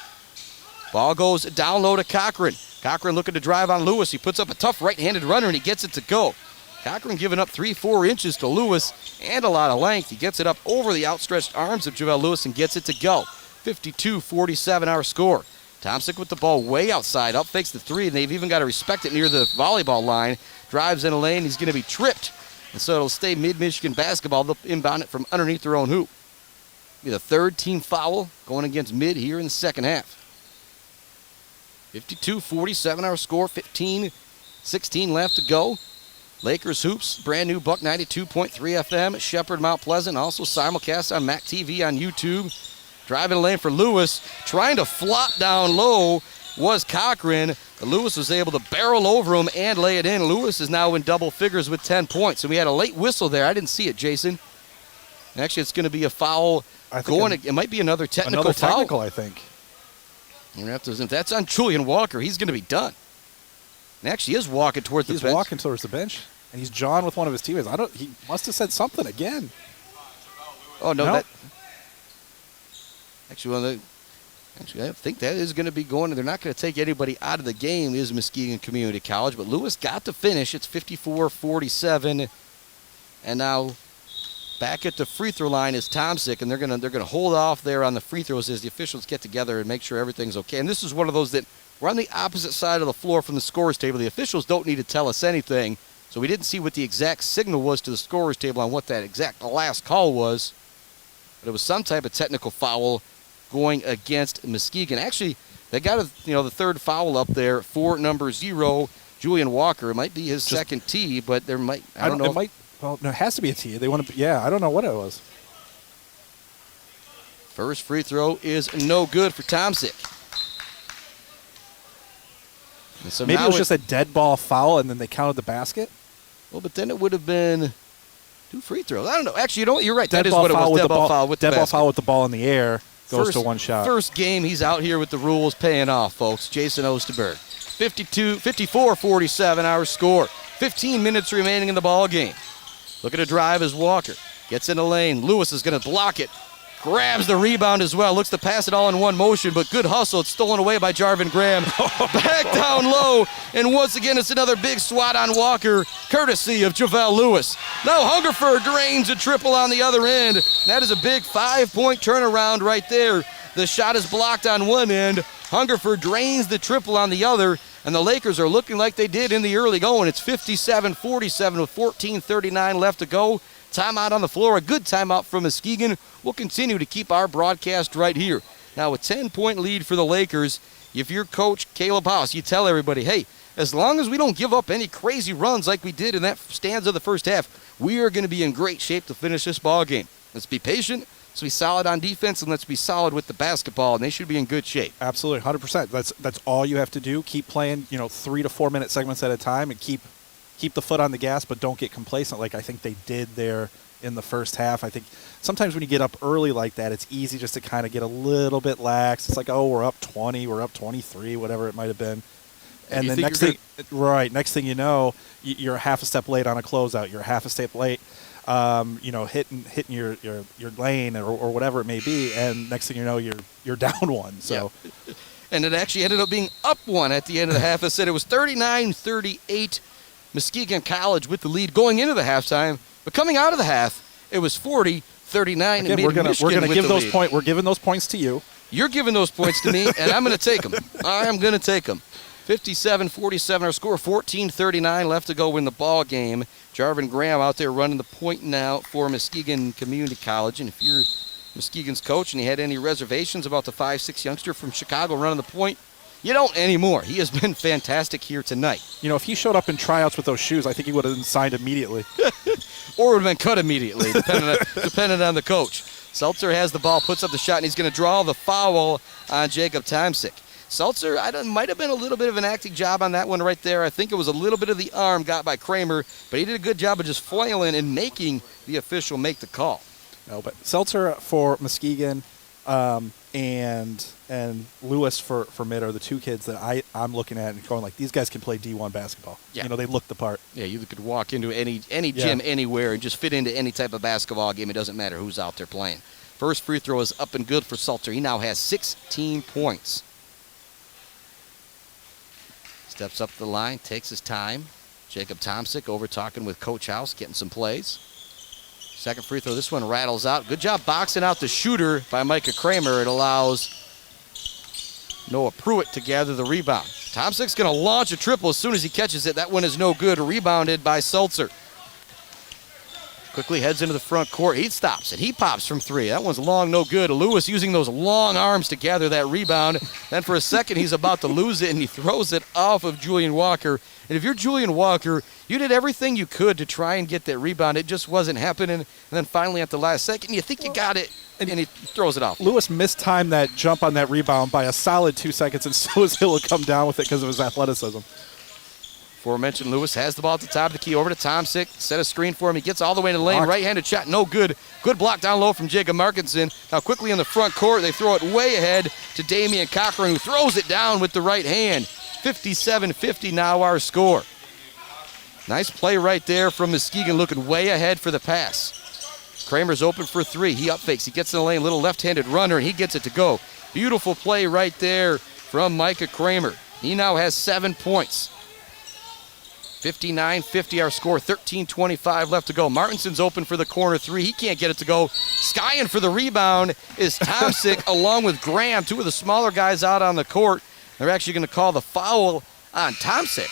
Ball goes down low to Cochran. Cochran looking to drive on Lewis. He puts up a tough right-handed runner, and he gets it to go. Cochran giving up 3-4 inches to Lewis and a lot of length. He gets it up over the outstretched arms of JaVale Lewis and gets it to go. 52-47 our score. Tomsik with the ball way outside, up fakes the three, and they've even got to respect it near the volleyball line. Drives in a lane, he's going to be tripped. And so it'll stay Mid-Michigan basketball. They'll inbound it from underneath their own hoop. Be the third team foul going against Mid here in the second half. 52-47 our score, 15-16 left to go. Lakers Hoops, brand new Buck 92.3 FM, Shepherd, Mount Pleasant, also simulcast on Mac TV on YouTube. Driving the lane for Lewis, trying to flop down low was Cochran. But Lewis was able to barrel over him and lay it in. Lewis is now in double figures with 10 points. And we had a late whistle there. I didn't see it, Jason. Actually, it's going to be a foul. It might be another technical foul. Another technical, I think. If that's on Julian Walker, he's going to be done. And actually, he is walking towards the bench. He's walking towards the bench, and he's jawing with one of his teammates. He must have said something again. Oh, no, No? that. Actually, I think that is going to be going. They're not going to take anybody out of the game, is Muskegon Community College. But Lewis got the finish. It's 54-47. And now back at the free throw line is Tomsick, and they're gonna hold off there on the free throws as the officials get together and make sure everything's okay. And this is one of those that we're on the opposite side of the floor from the scorer's table. The officials don't need to tell us anything, so we didn't see what the exact signal was to the scorer's table on what that exact last call was. But it was some type of technical foul going against Muskegon. Actually, they got the third foul up there for number 0, Julian Walker. It might be his second tee, but there might I don't know. It might. Well, no, it has to be a tee. They want to. Yeah, I don't know what it was. First free throw is no good for Tomsick. And so Maybe it was just a dead ball foul, and then they counted the basket. Well, but then it would have been 2 free throws. I don't know. Actually, you know what? You're right. Dead That is ball what it foul was. with Dead ball foul with the dead ball basket. foul with the ball in the air goes to one shot. First game, he's out here with the rules paying off, folks. Jason Osterberg. 54-47 our score. 15 minutes remaining in the ball game. Look at a drive as Walker gets in the lane. Lewis is going to block it. Grabs the rebound as well. Looks to pass it all in one motion, but good hustle. It's stolen away by Jarvin Graham. Back down low, and once again, it's another big swat on Walker, courtesy of Javale Lewis. Now Hungerford drains a triple on the other end. That is a big 5-point turnaround right there. The shot is blocked on one end. Hungerford drains the triple on the other, and the Lakers are looking like they did in the early going. It's 57-47 with 14:39 left to go. Timeout on the floor, a good timeout from Muskegon. We'll continue to keep our broadcast right here. Now a 10-point lead for the Lakers. If you're Coach Caleb House, you tell everybody, hey, as long as we don't give up any crazy runs like we did in that stanza of the first half, we are going to be in great shape to finish this ball game. Let's be patient. Let's be solid on defense, and let's be solid with the basketball, and they should be in good shape. Absolutely, 100%. That's all you have to do. Keep playing, 3 to 4 minute segments at a time, and keep the foot on the gas, but don't get complacent like I think they did there in the first half. I think sometimes when you get up early like that, it's easy just to kind of get a little bit lax. It's like, oh, we're up 20, we're up 23, whatever it might have been. And then next thing you know, you're half a step late on a closeout. You're half a step late. Hitting your lane or whatever it may be, and next thing you know, you're down one. So, yeah. And it actually ended up being up one at the end of the half. I said it was 39-38, Muskegon College with the lead going into the halftime, but coming out of the half, it was 40-39. Again, we're gonna give those points. We're giving those points to you. You're giving those points to me, and I'm going to take them. I am going to take them. 57-47 our score, 14:39 left to go in the ball game. Jarvin Graham out there running the point now for Muskegon Community College. And if you're Muskegon's coach and you had any reservations about the 5'6" youngster from Chicago running the point, you don't anymore. He has been fantastic here tonight. If he showed up in tryouts with those shoes, I think he would have been signed immediately. Or would have been cut immediately, depending on the coach. Seltzer has the ball, puts up the shot, and he's going to draw the foul on Jacob Tomsick. Seltzer might have been a little bit of an acting job on that one right there. I think it was a little bit of the arm got by Kramer, but he did a good job of just flailing and making the official make the call. No, but Seltzer for Muskegon and Lewis for Mitt are the two kids that I'm looking at and going like, these guys can play D1 basketball. Yeah. They look the part. Yeah, you could walk into any gym anywhere and just fit into any type of basketball game. It doesn't matter who's out there playing. First free throw is up and good for Seltzer. He now has 16 points. Steps up the line, takes his time. Jacob Tomsick over talking with Coach House, getting some plays. Second free throw, this one rattles out. Good job boxing out the shooter by Micah Kramer. It allows Noah Pruitt to gather the rebound. Tomsick's going to launch a triple as soon as he catches it. That one is no good, rebounded by Seltzer. Quickly heads into the front court. He stops, and he pops from 3. That one's long, no good. Lewis using those long arms to gather that rebound. Then for a second, he's about to lose it, and he throws it off of Julian Walker. And if you're Julian Walker, you did everything you could to try and get that rebound. It just wasn't happening. And then finally at the last second, you think you got it, and he throws it off. Lewis mistimed that jump on that rebound by a solid 2 seconds, and so was able to come down with it because of his athleticism. Aforementioned Lewis has the ball at the top of the key over to Tomsick. Set a screen for him. He gets all the way in the lane. Right-handed shot, no good. Good block down low from Jacob Markinson. Now quickly in the front court, they throw it way ahead to Damian Cochran, who throws it down with the right hand. 57-50 now our score. Nice play right there from Muskegon, looking way ahead for the pass. Kramer's open for three. He up fakes. He gets in the lane. Little left-handed runner, and he gets it to go. Beautiful play right there from Micah Kramer. He now has 7 points. 59-50 our score. 13:25 left to go. Martinson's open for the corner three. He can't get it to go. Skying for the rebound is Tomsic along with Graham, two of the smaller guys out on the court. They're actually going to call the foul on Tomsic.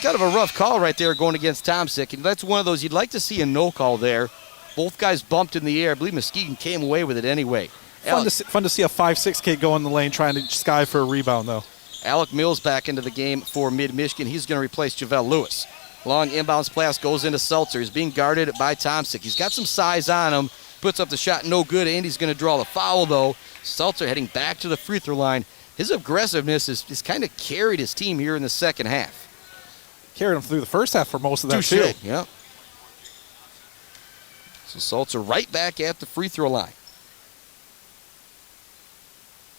Kind of a rough call right there going against Tomsic. And that's one of those you'd like to see a no call there. Both guys bumped in the air. I believe Muskegon came away with it anyway. Fun to see a 5'6" kid go in the lane trying to sky for a rebound, though. Alec Mills back into the game for Mid-Michigan. He's going to replace Javelle Lewis. Long inbounds pass goes into Seltzer. He's being guarded by Tomsic. He's got some size on him. Puts up the shot, no good. Andy's going to draw the foul, though. Seltzer heading back to the free throw line. His aggressiveness has kind of carried his team here in the second half. Carried him through the first half for most of that, too. Touché, yeah. So Seltzer right back at the free throw line.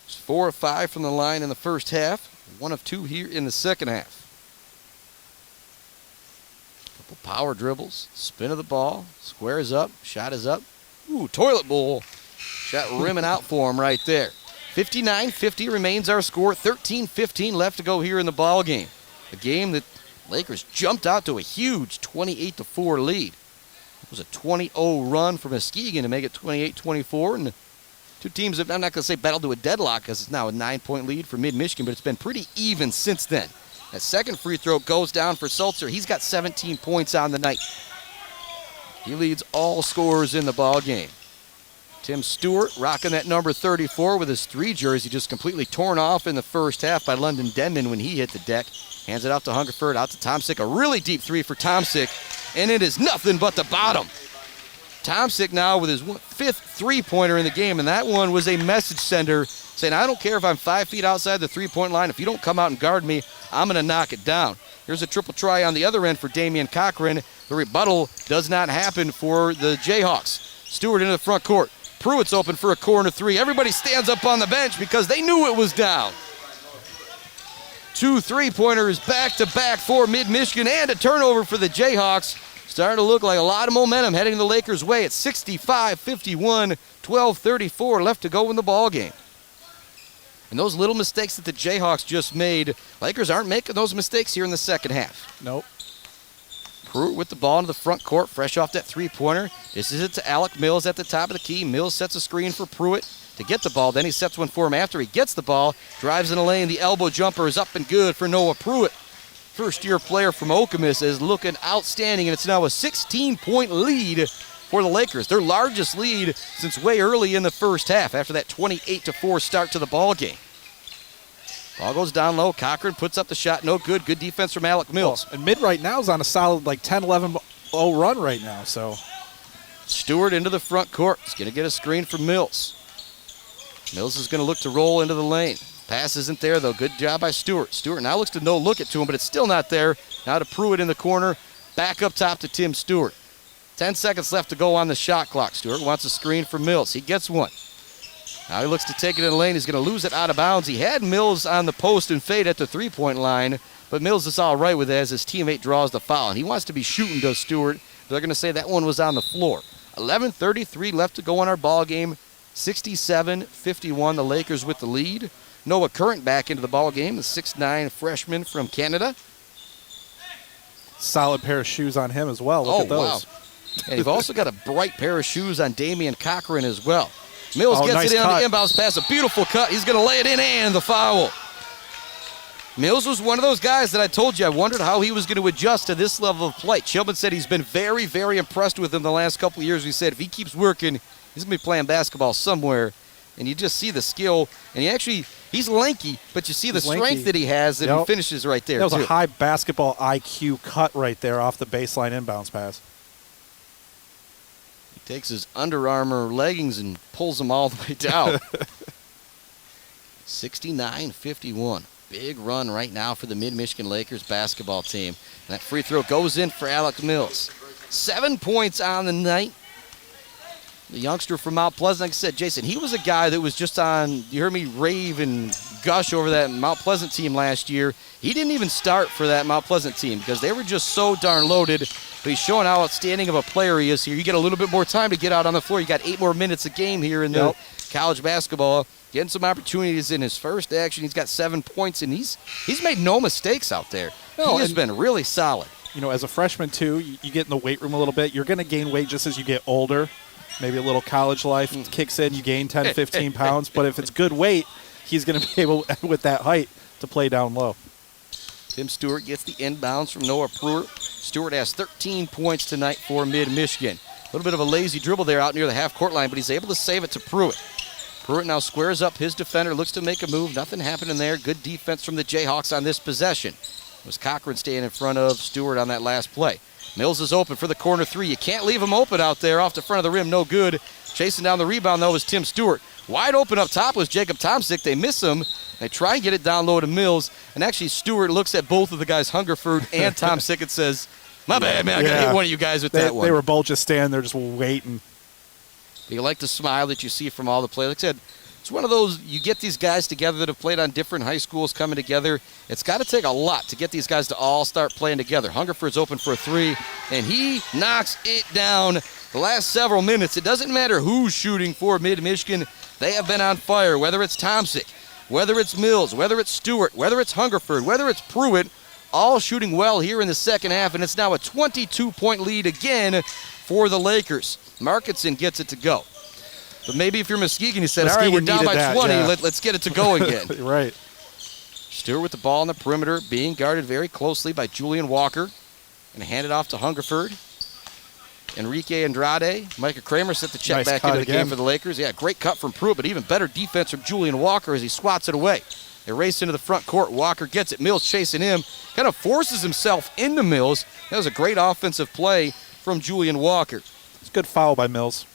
4 of 5 from the line in the first half. 1 of 2 here in the second half. Couple power dribbles. Spin of the ball. Squares up. Shot is up. Ooh, toilet bowl. Shot rimming out for him right there. 59-50 remains our score. 13-15 left to go here in the ball game. A game that Lakers jumped out to a huge 28-4 lead. It was a 20-0 run for Muskegon to make it 28-24. And two teams have, I'm not going to say battled to a deadlock because it's now a 9-point lead for Mid-Michigan, but it's been pretty even since then. That second free throw goes down for Seltzer. He's got 17 points on the night. He leads all scorers in the ball game. Tim Stewart rocking that number 34 with his 3 jersey just completely torn off in the first half by London Denman when he hit the deck. Hands it out to Hungerford, out to Tomsic. A really deep three for Tomsic, and it is nothing but the bottom. Tomsic now with his 5th three-pointer in the game, and that one was a message sender saying, I don't care if I'm 5 feet outside the three-point line. If you don't come out and guard me, I'm going to knock it down. Here's a triple try on the other end for Damian Cochran. The rebuttal does not happen for the Jayhawks. Stewart into the front court. Pruitt's open for a corner three. Everybody stands up on the bench because they knew it was down. 2 three-pointers back-to-back for Mid-Michigan and a turnover for the Jayhawks. Starting to look like a lot of momentum heading the Lakers' way at 65-51, 12:34 left to go in the ball game. And those little mistakes that the Jayhawks just made, Lakers aren't making those mistakes here in the second half. Nope. Pruitt with the ball into the front court, fresh off that three-pointer. This is it to Alec Mills at the top of the key. Mills sets a screen for Pruitt to get the ball. Then he sets one for him after he gets the ball. Drives in the lane. The elbow jumper is up and good for Noah Pruitt. First-year player from Okemos is looking outstanding, and it's now a 16-point lead for the Lakers. Their largest lead since way early in the first half after that 28-4 start to the ball game. Ball goes down low. Cochran puts up the shot. No good. Good defense from Alec Mills. And Mid right now is on a solid 10-11-0 run right now. So Stewart into the front court. He's going to get a screen from Mills. Mills is going to look to roll into the lane. Pass isn't there, though. Good job by Stewart. Stewart now looks to no look it to him, but it's still not there. Now to Pruitt in the corner. Back up top to Tim Stewart. 10 seconds left to go on the shot clock. Stewart wants a screen for Mills. He gets one. Now he looks to take it in the lane. He's going to lose it out of bounds. He had Mills on the post and fade at the three-point line, but Mills is all right with it as his teammate draws the foul. And he wants to be shooting to Stewart. They're going to say that one was on the floor. 11:33 left to go in our ball game. 67-51, the Lakers with the lead. Noah Current back into the ball game, the 6'9" freshman from Canada. Solid pair of shoes on him as well. Look at those. Wow. And you've also got a bright pair of shoes on Damian Cochran as well. Mills gets nice it in cut. on the inbounds pass. A beautiful cut. He's going to lay it in and the foul. Mills was one of those guys that I told you I wondered how he was going to adjust to this level of play. Chilman said he's been very, very impressed with him the last couple of years. We said if he keeps working, he's going to be playing basketball somewhere. And you just see the skill. And he's lanky, but you see the strength that he has, and he finishes right there. That was too. a high basketball IQ cut right there off the baseline inbounds pass. He takes his Under Armour leggings and pulls them all the way down. 69-51. Big run right now for the Mid-Michigan Lakers basketball team. And that free throw goes in for Alec Mills. 7 points on the night. The youngster from Mount Pleasant, like I said, Jason, he was a guy that was just on, you heard me rave and gush over that Mount Pleasant team last year. He didn't even start for that Mount Pleasant team because they were just so darn loaded. but he's showing how outstanding of a player he is here. You get a little bit more time to get out on the floor. You got 8 more minutes a game here in the college basketball. Getting some opportunities in his first action. He's got 7 points, and he's made no mistakes out there. No, he has been really solid. You know, as a freshman, too, you get in the weight room a little bit. You're going to gain weight just as you get older. Maybe a little college life kicks in. You gain 10, 15 pounds. But if it's good weight, he's going to be able, with that height, to play down low. Tim Stewart gets the inbounds from Noah Pruitt. Stewart has 13 points tonight for Mid-Michigan. A little bit of a lazy dribble there out near the half-court line, but he's able to save it to Pruitt. Pruitt now squares up his defender, looks to make a move. Nothing happening there. Good defense from the Jayhawks on this possession. It was Cochran staying in front of Stewart on that last play. Mills is open for the corner 3. You can't leave him open out there off the front of the rim. No good. Chasing down the rebound, though, was Tim Stewart. Wide open up top was Jacob Tomsick. They miss him. They try and get it down low to Mills. And actually, Stewart looks at both of the guys, Hungerford and Tomsick, and says, my bad, man. I got to hit one of you guys with that one. They were both just standing there just waiting. You like the smile that you see from all the players. Like I said, it's one of those, you get these guys together that have played on different high schools coming together. It's got to take a lot to get these guys to all start playing together. Hungerford's open for a 3, and he knocks it down the last several minutes. It doesn't matter who's shooting for Mid-Michigan. They have been on fire, whether it's Tomsick, whether it's Mills, whether it's Stewart, whether it's Hungerford, whether it's Pruitt, all shooting well here in the second half, and it's now a 22-point lead again for the Lakers. Markinson gets it to go. But maybe if you're Muskegon, you said, all right, we're down by 20. Let's get it to go again. Right. Stewart with the ball on the perimeter, being guarded very closely by Julian Walker. And hand it off to Hungerford. Enrique Andrade. Micah Kramer set the check back into the game for the Lakers. Yeah, great cut from Pruitt, but even better defense from Julian Walker as he swats it away. They race into the front court. Walker gets it. Mills chasing him. Kind of forces himself into Mills. That was a great offensive play from Julian Walker. It's a good foul by Mills.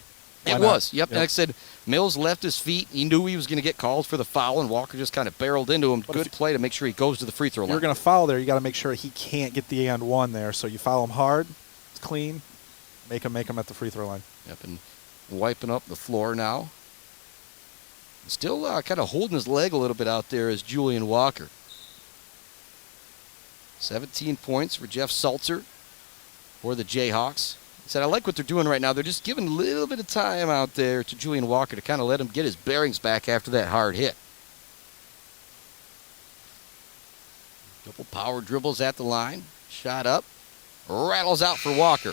It was. Yep. Like I said, Mills left his feet. He knew he was going to get called for the foul, and Walker just kind of barreled into him. Good play to make sure he goes to the free throw line. You're going to foul there. You got to make sure he can't get the and one there. So you foul him hard. It's clean. Make him at the free throw line. Yep. And wiping up the floor now. Still kind of holding his leg a little bit out there is Julian Walker. 17 points for Jeff Salzer for the Jayhawks. Said, I like what they're doing right now. They're just giving a little bit of time out there to Julian Walker to kind of let him get his bearings back after that hard hit. Couple power dribbles at the line. Shot up. Rattles out for Walker.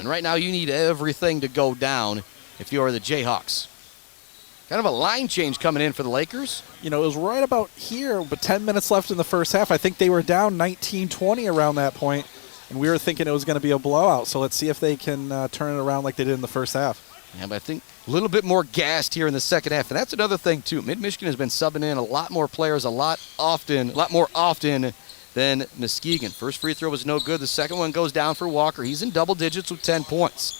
And right now you need everything to go down if you are the Jayhawks. Kind of a line change coming in for the Lakers. You know, it was right about here, but 10 minutes left in the first half. I think they were down 19-20 around that point. And we were thinking it was going to be a blowout, so let's see if they can turn it around like they did in the first half. Yeah, but I think a little bit more gassed here in the second half, and that's another thing too. Mid-Michigan has been subbing in a lot more players a lot more often than Muskegon. First free throw was no good. The second one goes down for Walker. He's in double digits with 10 points.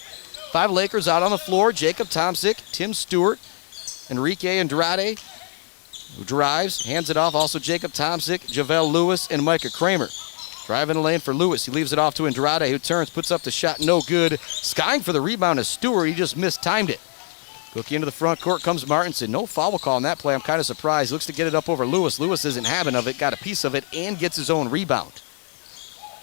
5 Lakers out on the floor. Jacob Tomsick, Tim Stewart, Enrique Andrade, who drives, hands it off. Also Jacob Tomsick, Javel Lewis, and Micah Kramer. Driving the lane for Lewis. He leaves it off to Andrade, who turns, puts up the shot, no good. Skying for the rebound is Stewart. He just mistimed it. Looking into the front court comes Martinson. No foul call on that play. I'm kind of surprised. Looks to get it up over Lewis. Lewis isn't having of it, got a piece of it, and gets his own rebound.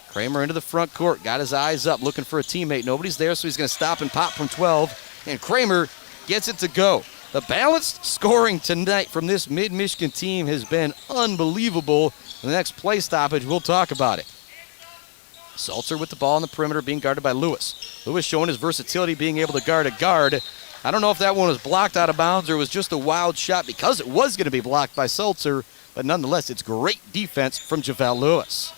Kramer into the front court, got his eyes up, looking for a teammate. Nobody's there, so he's going to stop and pop from 12, and Kramer gets it to go. The balanced scoring tonight from this Mid-Michigan team has been unbelievable. The next play stoppage, we'll talk about it. Salzer with the ball on the perimeter, being guarded by Lewis. Lewis showing his versatility, being able to guard a guard. I don't know if that one was blocked out of bounds or was just a wild shot because it was going to be blocked by Salzer, but nonetheless, it's great defense from Javel Lewis.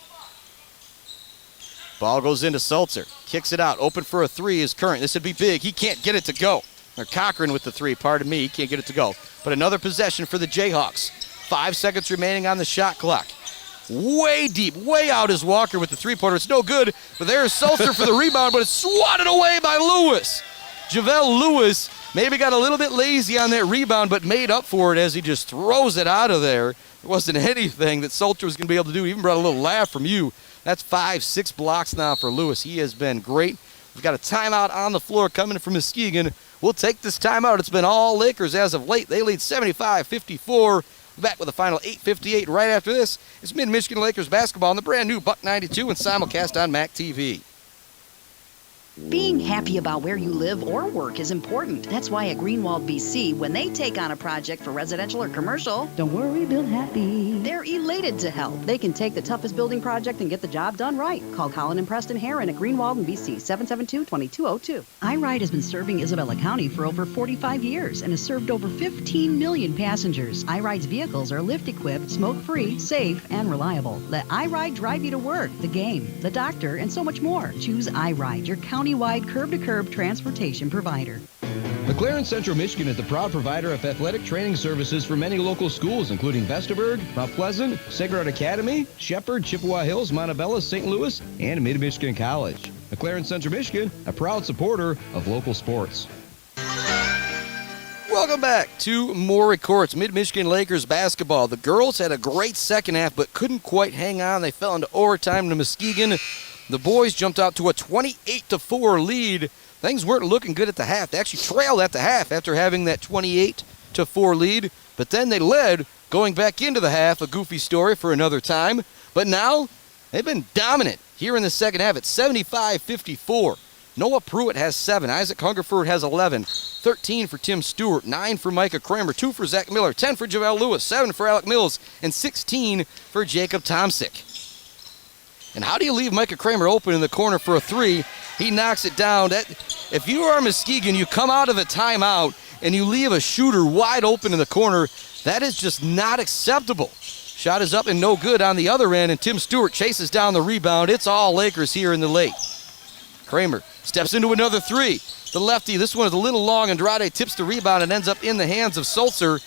Ball goes into Salzer, kicks it out, open for a 3 is Current. This would be big. He can't get it to go. Or Cochran with the 3, pardon me. He can't get it to go. But another possession for the Jayhawks. 5 seconds remaining on the shot clock. Way deep, way out is Walker with the 3-pointer. It's no good, but there's Salzer for the rebound, but it's swatted away by Lewis. Javel Lewis maybe got a little bit lazy on that rebound, but made up for it as he just throws it out of there. There wasn't anything that Salzer was going to be able to do. He even brought a little laugh from you. That's 5-6 blocks now for Lewis. He has been great. We've got a timeout on the floor coming from Muskegon. We'll take this timeout. It's been all Lakers as of late. They lead 75-54. Back with the final 8:58 right after this. It's Mid-Michigan Lakers basketball on the brand new Buck 92 and simulcast on MAC TV. Being happy about where you live or work is important. That's why at Greenwald BC, when they take on a project for residential or commercial, don't worry, build happy. They're elated to help. They can take the toughest building project and get the job done right. Call Colin and Preston Herron at Greenwald and BC, 772-2202. iRide has been serving Isabella County for over 45 years and has served over 15 million passengers. iRide's vehicles are lift-equipped, smoke-free, safe, and reliable. Let iRide drive you to work, the game, the doctor, and so much more. Choose iRide, your county-wide curb-to-curb transportation provider. McLaren Central Michigan is the proud provider of athletic training services for many local schools, including Vesterberg, Mount Pleasant, Sacred Heart Academy, Shepherd, Chippewa Hills, Montebello, St. Louis, and Mid-Michigan College. McLaren Central Michigan, a proud supporter of local sports. Welcome back to Maury Courts, Mid-Michigan Lakers basketball. The girls had a great second half, but couldn't quite hang on. They fell into overtime to Muskegon. The boys jumped out to a 28-4 lead. Things weren't looking good at the half. They actually trailed at the half after having that 28-4 lead, but then they led going back into the half, a goofy story for another time. But now they've been dominant here in the second half at 75-54. Noah Pruitt has 7. Isaac Hungerford has 11. 13 for Tim Stewart. 9 for Micah Kramer. 2 for Zach Miller. 10 for Javel Lewis. 7 for Alec Mills. And 16 for Jacob Tomsick. And how do you leave Micah Kramer open in the corner for a 3? He knocks it down. If you are Muskegon, you come out of a timeout and you leave a shooter wide open in the corner, that is just not acceptable. Shot is up and no good on the other end, and Tim Stewart chases down the rebound. It's all Lakers here in the late. Kramer steps into another 3. The lefty, this one is a little long. Andrade tips the rebound and ends up in the hands of Sulzer.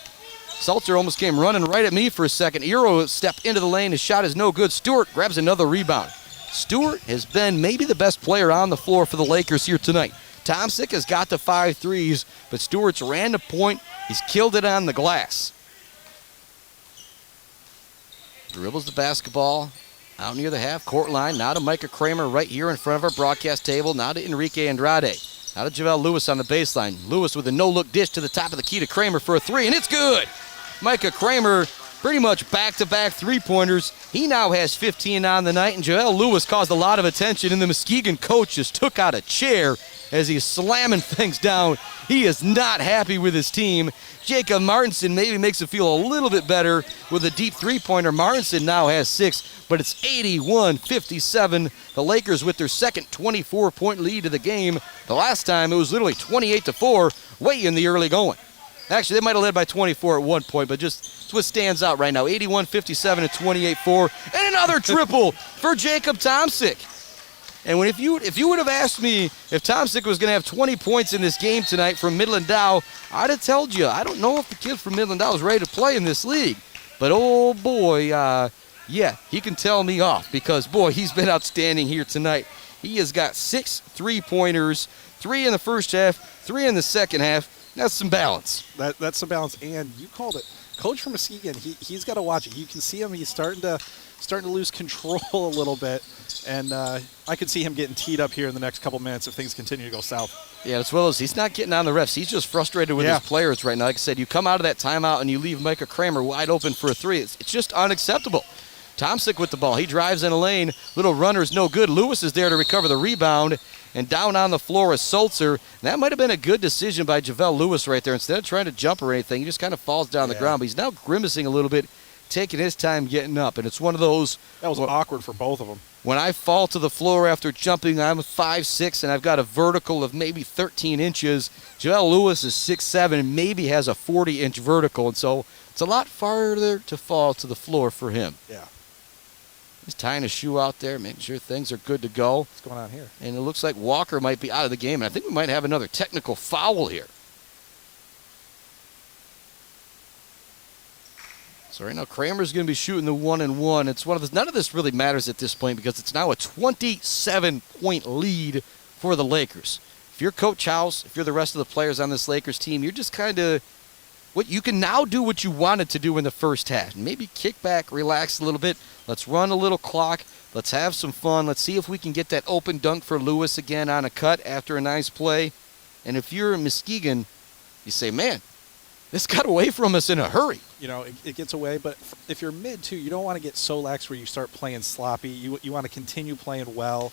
Sulzer almost came running right at me for a second. Euro stepped into the lane. His shot is no good. Stewart grabs another rebound. Stewart has been maybe the best player on the floor for the Lakers here tonight. Tomsick has got the 5 threes, but Stewart's ran the point. He's killed it on the glass. Dribbles the basketball out near the half-court line. Now to Micah Kramer right here in front of our broadcast table. Now to Enrique Andrade. Now to Javel Lewis on the baseline. Lewis with a no-look dish to the top of the key to Kramer for a 3, and it's good. Micah Kramer pretty much back-to-back three-pointers. He now has 15 on the night, and Javel Lewis caused a lot of attention, and the Muskegon coach just took out a chair as he's slamming things down. He is not happy with his team. Jacob Martinson maybe makes it feel a little bit better with a deep three-pointer. Martinson now has 6, but it's 81-57. The Lakers with their second 24-point lead of the game. The last time it was literally 28-4 way in the early going. Actually, they might have led by 24 at one point, but just it's what stands out right now. 81-57 and 28-4. And another triple for Jacob Tomsick. And if you would have asked me if Tomsick was going to have 20 points in this game tonight from Midland Dow, I'd have told you, I don't know if the kid from Midland Dow is ready to play in this league. But, oh, boy, yeah, he can tell me off because, boy, he's been outstanding here tonight. He has got 6 3-pointers, 3 in the first half, 3 in the second half. That's some balance. That's some balance, and you called it. Coach from Muskegon, he's got to watch it. You can see him; he's starting to lose control a little bit, and I could see him getting teed up here in the next couple minutes if things continue to go south. Yeah, as well as he's not getting on the refs. He's just frustrated with his players right now. Like I said, you come out of that timeout and you leave Micah Kramer wide open for a 3. It's just unacceptable. Tomsick with the ball. He drives in a lane. Little runner's no good. Lewis is there to recover the rebound. And down on the floor is Sulzer. That might have been a good decision by Javel Lewis right there. Instead of trying to jump or anything, he just kind of falls down the ground. But he's now grimacing a little bit, taking his time getting up. And it's one of those. That was awkward for both of them. When I fall to the floor after jumping, I'm 5'6", and I've got a vertical of maybe 13 inches. Javel Lewis is 6'7", and maybe has a 40-inch vertical. And so it's a lot farther to fall to the floor for him. Yeah. He's tying his shoe out there, making sure things are good to go. What's going on here? And it looks like Walker might be out of the game. And I think we might have another technical foul here. So right now Kramer's going to be shooting the 1-and-1. It's one of the, none of this really matters at this point because it's now a 27-point lead for the Lakers. If you're Coach House, if you're the rest of the players on this Lakers team, you're just kind of what you can now do what you wanted to do in the first half. Maybe kick back, relax a little bit. Let's run a little clock. Let's have some fun. Let's see if we can get that open dunk for Lewis again on a cut after a nice play. And if you're in Muskegon, you say, man, this got away from us in a hurry. You know, it gets away, but if you're mid, too, you don't want to get so lax where you start playing sloppy. You want to continue playing well.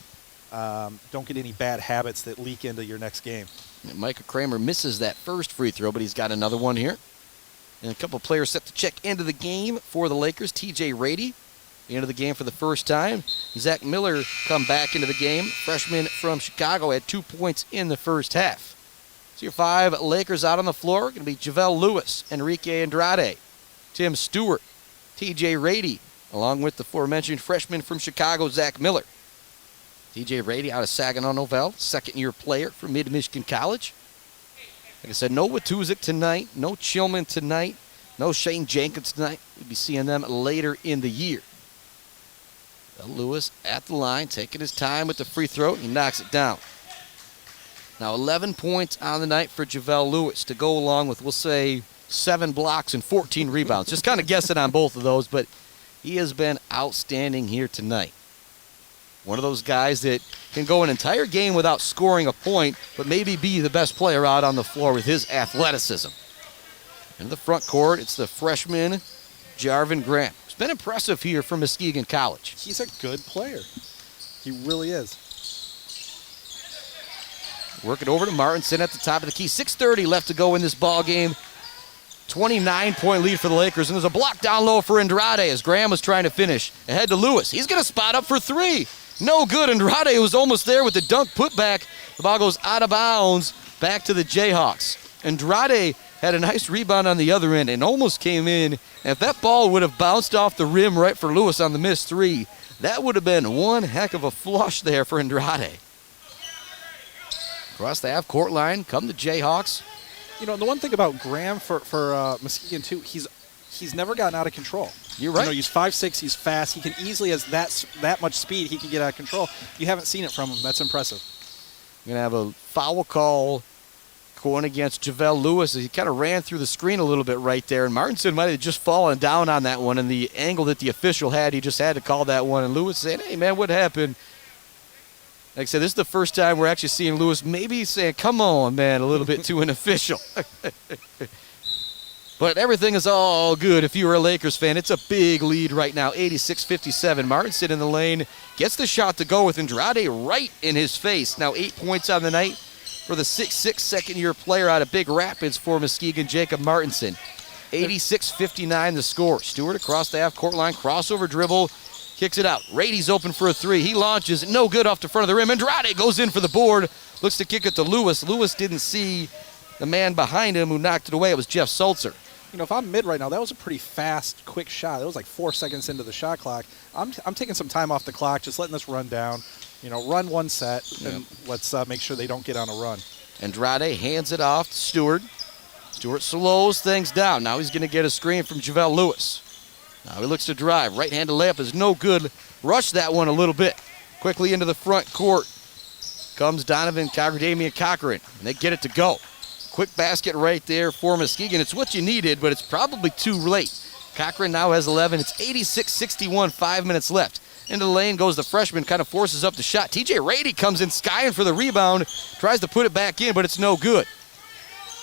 don't get any bad habits that leak into your next game. And Micah Kramer misses that first free throw, but he's got another one here. And a couple players set to check into the game for the Lakers. TJ Rady into the game for the first time. Zach Miller come back into the game. Freshman from Chicago had 2 points in the first half. So your 5 Lakers out on the floor going to be JaVale Lewis, Enrique Andrade, Tim Stewart, TJ Rady, along with the aforementioned freshman from Chicago, Zach Miller. TJ Rady out of Saginaw Novell, second-year player from Mid-Michigan College. Like I said, no Watuzik tonight, no Chillman tonight, no Shane Jenkins tonight. We'll be seeing them later in the year. Lewis at the line, taking his time with the free throw. He knocks it down. Now 11 points on the night for JaVale Lewis to go along with, we'll say, 7 blocks and 14 rebounds. Just kind of guessing on both of those, but he has been outstanding here tonight. One of those guys that can go an entire game without scoring a point, but maybe be the best player out on the floor with his athleticism. In the front court, it's the freshman, Jarvin Graham. It's been impressive here for Muskegon College. He's a good player. He really is. Work it over to Martinson at the top of the key. 6:30 left to go in this ball game. 29-point lead for the Lakers, and there's a block down low for Andrade as Graham was trying to finish. Ahead to Lewis. He's going to spot up for 3. No good. Andrade was almost there with the dunk putback. The ball goes out of bounds back to the Jayhawks. Andrade had a nice rebound on the other end and almost came in. And if that ball would have bounced off the rim right for Lewis on the missed 3, that would have been one heck of a flush there for Andrade. Across the half-court line come the Jayhawks. You know, the one thing about Graham for Muskegon, too, he's never gotten out of control. You're right. You know, he's 5'6", he's fast. He can easily, has that much speed, he can get out of control. You haven't seen it from him. That's impressive. We're going to have a foul call going against JaVale Lewis. He kind of ran through the screen a little bit right there, and Martinson might have just fallen down on that one, and the angle that the official had, he just had to call that one, and Lewis said, hey, man, what happened? Like I said, this is the first time we're actually seeing Lewis maybe saying, come on, man, a little bit too unofficial. But everything is all good if you were a Lakers fan. It's a big lead right now, 86-57. Martinson in the lane gets the shot to go with Andrade right in his face. Now 8 points on the night for the 6'6" second-year player out of Big Rapids for Muskegon, Jacob Martinson. 86-59 the score. Stewart across the half-court line, crossover dribble, kicks it out. Rady's open for a 3. He launches, no good off the front of the rim. Andrade goes in for the board, looks to kick it to Lewis. Lewis didn't see the man behind him who knocked it away. It was Jeff Sulzer. You know, if I'm mid right now, that was a pretty fast, quick shot. It was like 4 seconds into the shot clock. I'm taking some time off the clock, just letting this run down. You know, run one set, and let's make sure they don't get on a run. Andrade hands it off to Stewart. Stewart slows things down. Now he's going to get a screen from JaVale Lewis. Now he looks to drive. Right-handed layup is no good. Rush that one a little bit. Quickly into the front court comes Donovan Cochran, Damian Cochran, and they get it to go. Quick basket right there for Muskegon. It's what you needed, but it's probably too late. Cochran now has 11. It's 86-61, 5 minutes left. Into the lane goes the freshman, kind of forces up the shot. TJ Rady comes in skying for the rebound, tries to put it back in, but it's no good.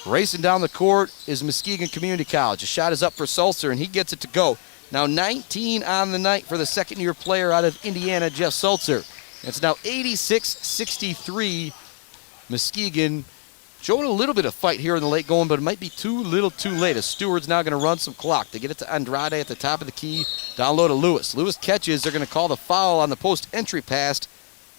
Racing down the court is Muskegon Community College. The shot is up for Sulzer, and he gets it to go. Now 19 on the night for the second-year player out of Indiana, Jeff Sulzer. It's now 86-63. Muskegon showing a little bit of fight here in the late going, but it might be too little too late as Stewart's now going to run some clock. They get it to Andrade at the top of the key. Down low to Lewis. Lewis catches. They're going to call the foul on the post-entry pass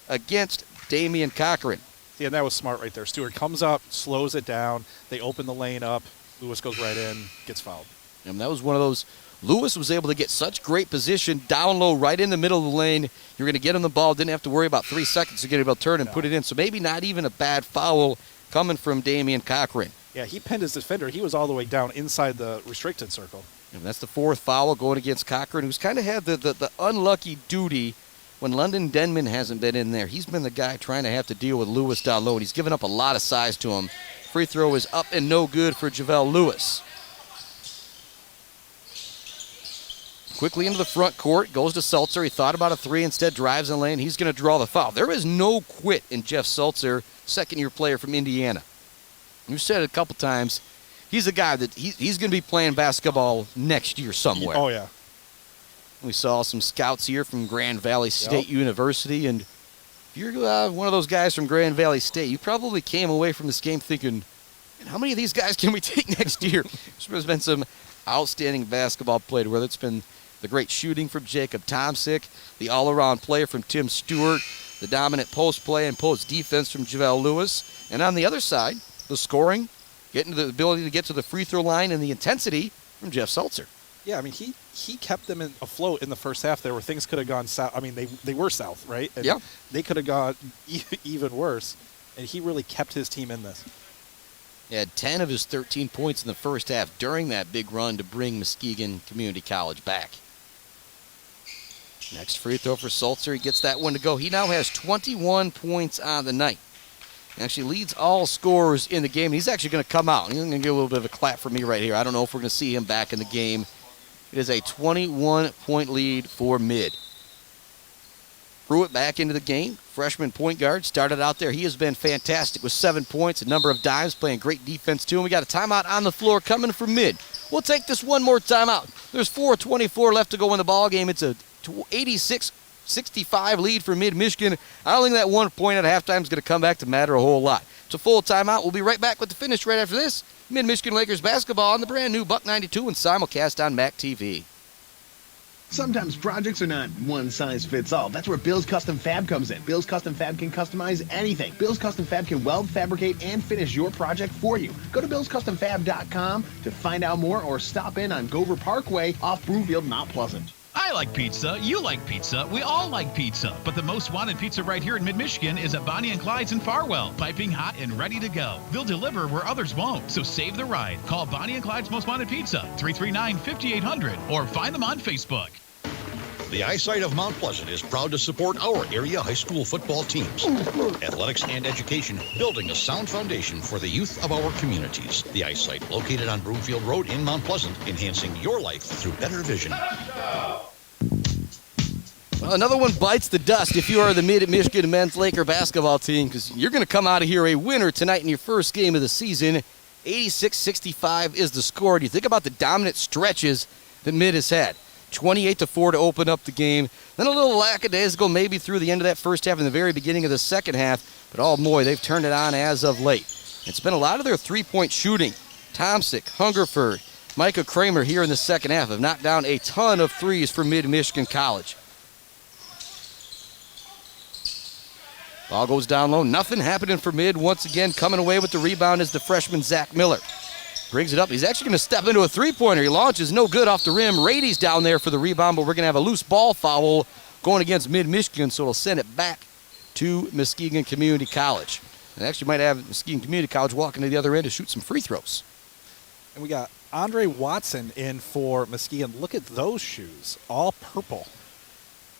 against Damian Cochran. Yeah, and that was smart right there. Stewart comes up, slows it down. They open the lane up. Lewis goes right in, gets fouled. And that was one of those. Lewis was able to get such great position down low right in the middle of the lane. You're going to get him the ball. Didn't have to worry about 3 seconds to get able to turn and put it in. So maybe not even a bad foul coming from Damian Cochran. Yeah, he pinned his defender. He was all the way down inside the restricted circle. And that's the 4th foul going against Cochran, who's kind of had the unlucky duty when London Denman hasn't been in there. He's been the guy trying to have to deal with Lewis down low, and he's given up a lot of size to him. Free throw is up and no good for JaVale Lewis. Quickly into the front court, goes to Sulzer. He thought about a 3, instead drives in the lane. He's going to draw the foul. There is no quit in Jeff Sulzer, second-year player from Indiana. We've said it a couple times. He's a guy that he's going to be playing basketball next year somewhere. Oh, yeah. We saw some scouts here from Grand Valley State University, and if you're one of those guys from Grand Valley State, you probably came away from this game thinking, man, how many of these guys can we take next year? There's been some outstanding basketball played, whether it's been the great shooting from Jacob Tomsick, the all-around player from Tim Stewart, the dominant post play and post defense from Javale Lewis, and on the other side, the scoring, getting to the ability to get to the free throw line, and the intensity from Jeff Seltzer. Yeah, I mean, he kept them afloat in the first half. There were things could have gone south. I mean, they were south, right? And yeah. They could have gone even worse, and he really kept his team in this. He had 10 of his 13 points in the first half during that big run to bring Muskegon Community College back. Next free throw for Seltzer. He gets that one to go. He now has 21 points on the night. He actually leads all scorers in the game. He's actually going to come out. He's going to get a little bit of a clap for me right here. I don't know if we're going to see him back in the game. It is a 21-point lead for Mid. Pruitt back into the game. Freshman point guard started out there. He has been fantastic with 7 points, a number of dimes, playing great defense too. And we got a timeout on the floor coming from Mid. We'll take this one more timeout. There's 4:24 left to go in the ball game. It's a 86-65 lead for Mid-Michigan. I don't think that 1 point at halftime is going to come back to matter a whole lot. It's a full timeout. We'll be right back with the finish right after this. Mid-Michigan Lakers basketball on the brand new Buck 92 and simulcast on MAC TV. Sometimes projects are not one size fits all. That's where Bill's Custom Fab comes in. Bill's Custom Fab can customize anything. Bill's Custom Fab can weld, fabricate, and finish your project for you. Go to billscustomfab.com to find out more or stop in on Gover Parkway off Broomfield, Mount Pleasant. I like pizza. You like pizza. We all like pizza. But the most wanted pizza right here in Mid-Michigan is at Bonnie and Clyde's in Farwell. Piping hot and ready to go. They'll deliver where others won't. So save the ride. Call Bonnie and Clyde's Most Wanted Pizza, 339-5800, or find them on Facebook. The eyesight of Mount Pleasant is proud to support our area high school football teams. Athletics and education, building a sound foundation for the youth of our communities. The eyesight, located on Broomfield Road in Mount Pleasant, enhancing your life through better vision. Well, another one bites the dust if you are the Mid-Michigan men's Laker basketball team, because you're going to come out of here a winner tonight in your first game of the season. 86-65 is the score. And you think about the dominant stretches that Mid has had. 28-4 to open up the game. Then a little lackadaisical maybe through the end of that first half and the very beginning of the second half. But oh boy, they've turned it on as of late. It's been a lot of their three-point shooting. Tomsick, Hungerford, Micah Kramer here in the second half have knocked down a ton of threes for Mid-Michigan College. Ball goes down low. Nothing happening for Mid. Once again, coming away with the rebound is the freshman Zach Miller. Brings it up. He's actually going to step into a three-pointer. He launches no good off the rim. Rady's down there for the rebound, but we're going to have a loose ball foul going against Mid-Michigan, so it'll send it back to Muskegon Community College. And actually might have Muskegon Community College walking to the other end to shoot some free throws. And we got Andre Watson in for Muskegon. Look at those shoes, all purple.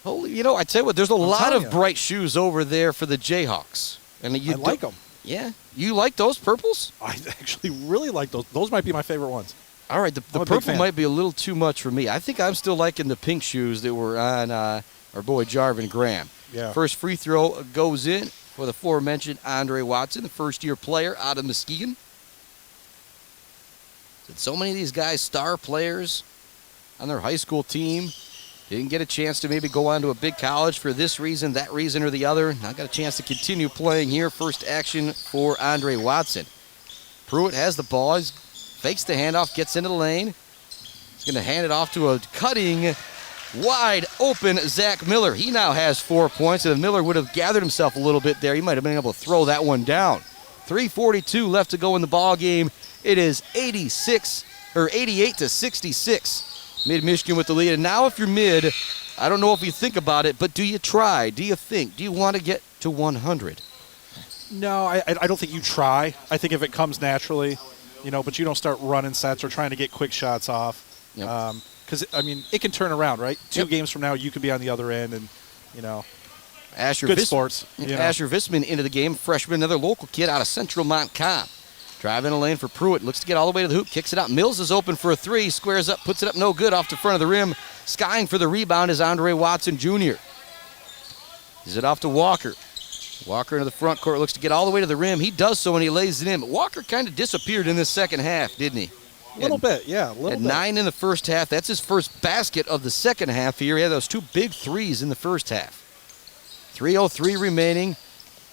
Holy, you know, I tell you what, there's a lot of bright shoes over there for the Jayhawks. And I like them. Yeah? You like those purples? I actually really like those. Those might be my favorite ones. All right, the purple might be a little too much for me. I think I'm still liking the pink shoes that were on our boy Jarvin Graham. Yeah. First free throw goes in for the aforementioned Andre Watson, the first-year player out of Muskegon. So many of these guys, star players on their high school team, didn't get a chance to maybe go on to a big college for this reason, that reason, or the other. Now got a chance to continue playing here. First action for Andre Watson. Pruitt has the ball. He fakes the handoff, gets into the lane. He's going to hand it off to a cutting, wide open Zach Miller. He now has 4 points, and if Miller would have gathered himself a little bit there, he might have been able to throw that one down. 3:42 left to go in the ball game. It is 88-66. Mid-Michigan with the lead. And now if you're Mid, I don't know if you think about it, but do you try? Do you think? Do you want to get to 100? No, I don't think you try. I think if it comes naturally, but you don't start running sets or trying to get quick shots off. Because, it can turn around, right? Two games from now, you could be on the other end and, Asher sports. Asher Visman into the game, freshman, another local kid out of Central Montcalm. Driving a lane for Pruitt, looks to get all the way to the hoop, kicks it out. Mills is open for a three, squares up, puts it up no good off the front of the rim. Skying for the rebound is Andre Watson Jr. Gives it off to Walker. Walker into the front court, looks to get all the way to the rim. He does so and he lays it in. But Walker kind of disappeared in this second half, didn't he? A little bit, yeah. A little bit. 9 in the first half. That's his first basket of the second half here. He had those two big threes in the first half. 3:03 remaining.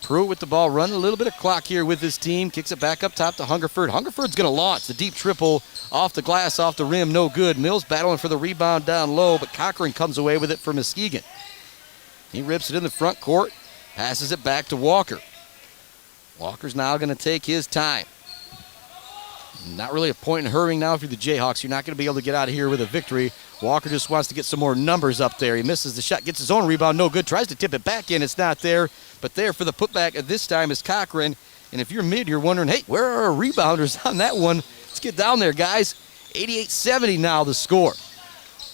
Pruitt with the ball, running a little bit of clock here with his team. Kicks it back up top to Hungerford. Hungerford's going to launch the deep triple off the glass, off the rim, no good. Mills battling for the rebound down low, but Cochran comes away with it for Muskegon. He rips it in the front court, passes it back to Walker. Walker's now going to take his time. Not really a point in hurrying now for the Jayhawks. You're not going to be able to get out of here with a victory. Walker just wants to get some more numbers up there. He misses the shot, gets his own rebound, no good. Tries to tip it back in, it's not there. But there for the putback at this time is Cochran. And if you're mid, you're wondering, hey, where are our rebounders on that one? Let's get down there, guys. 88-70 now the score.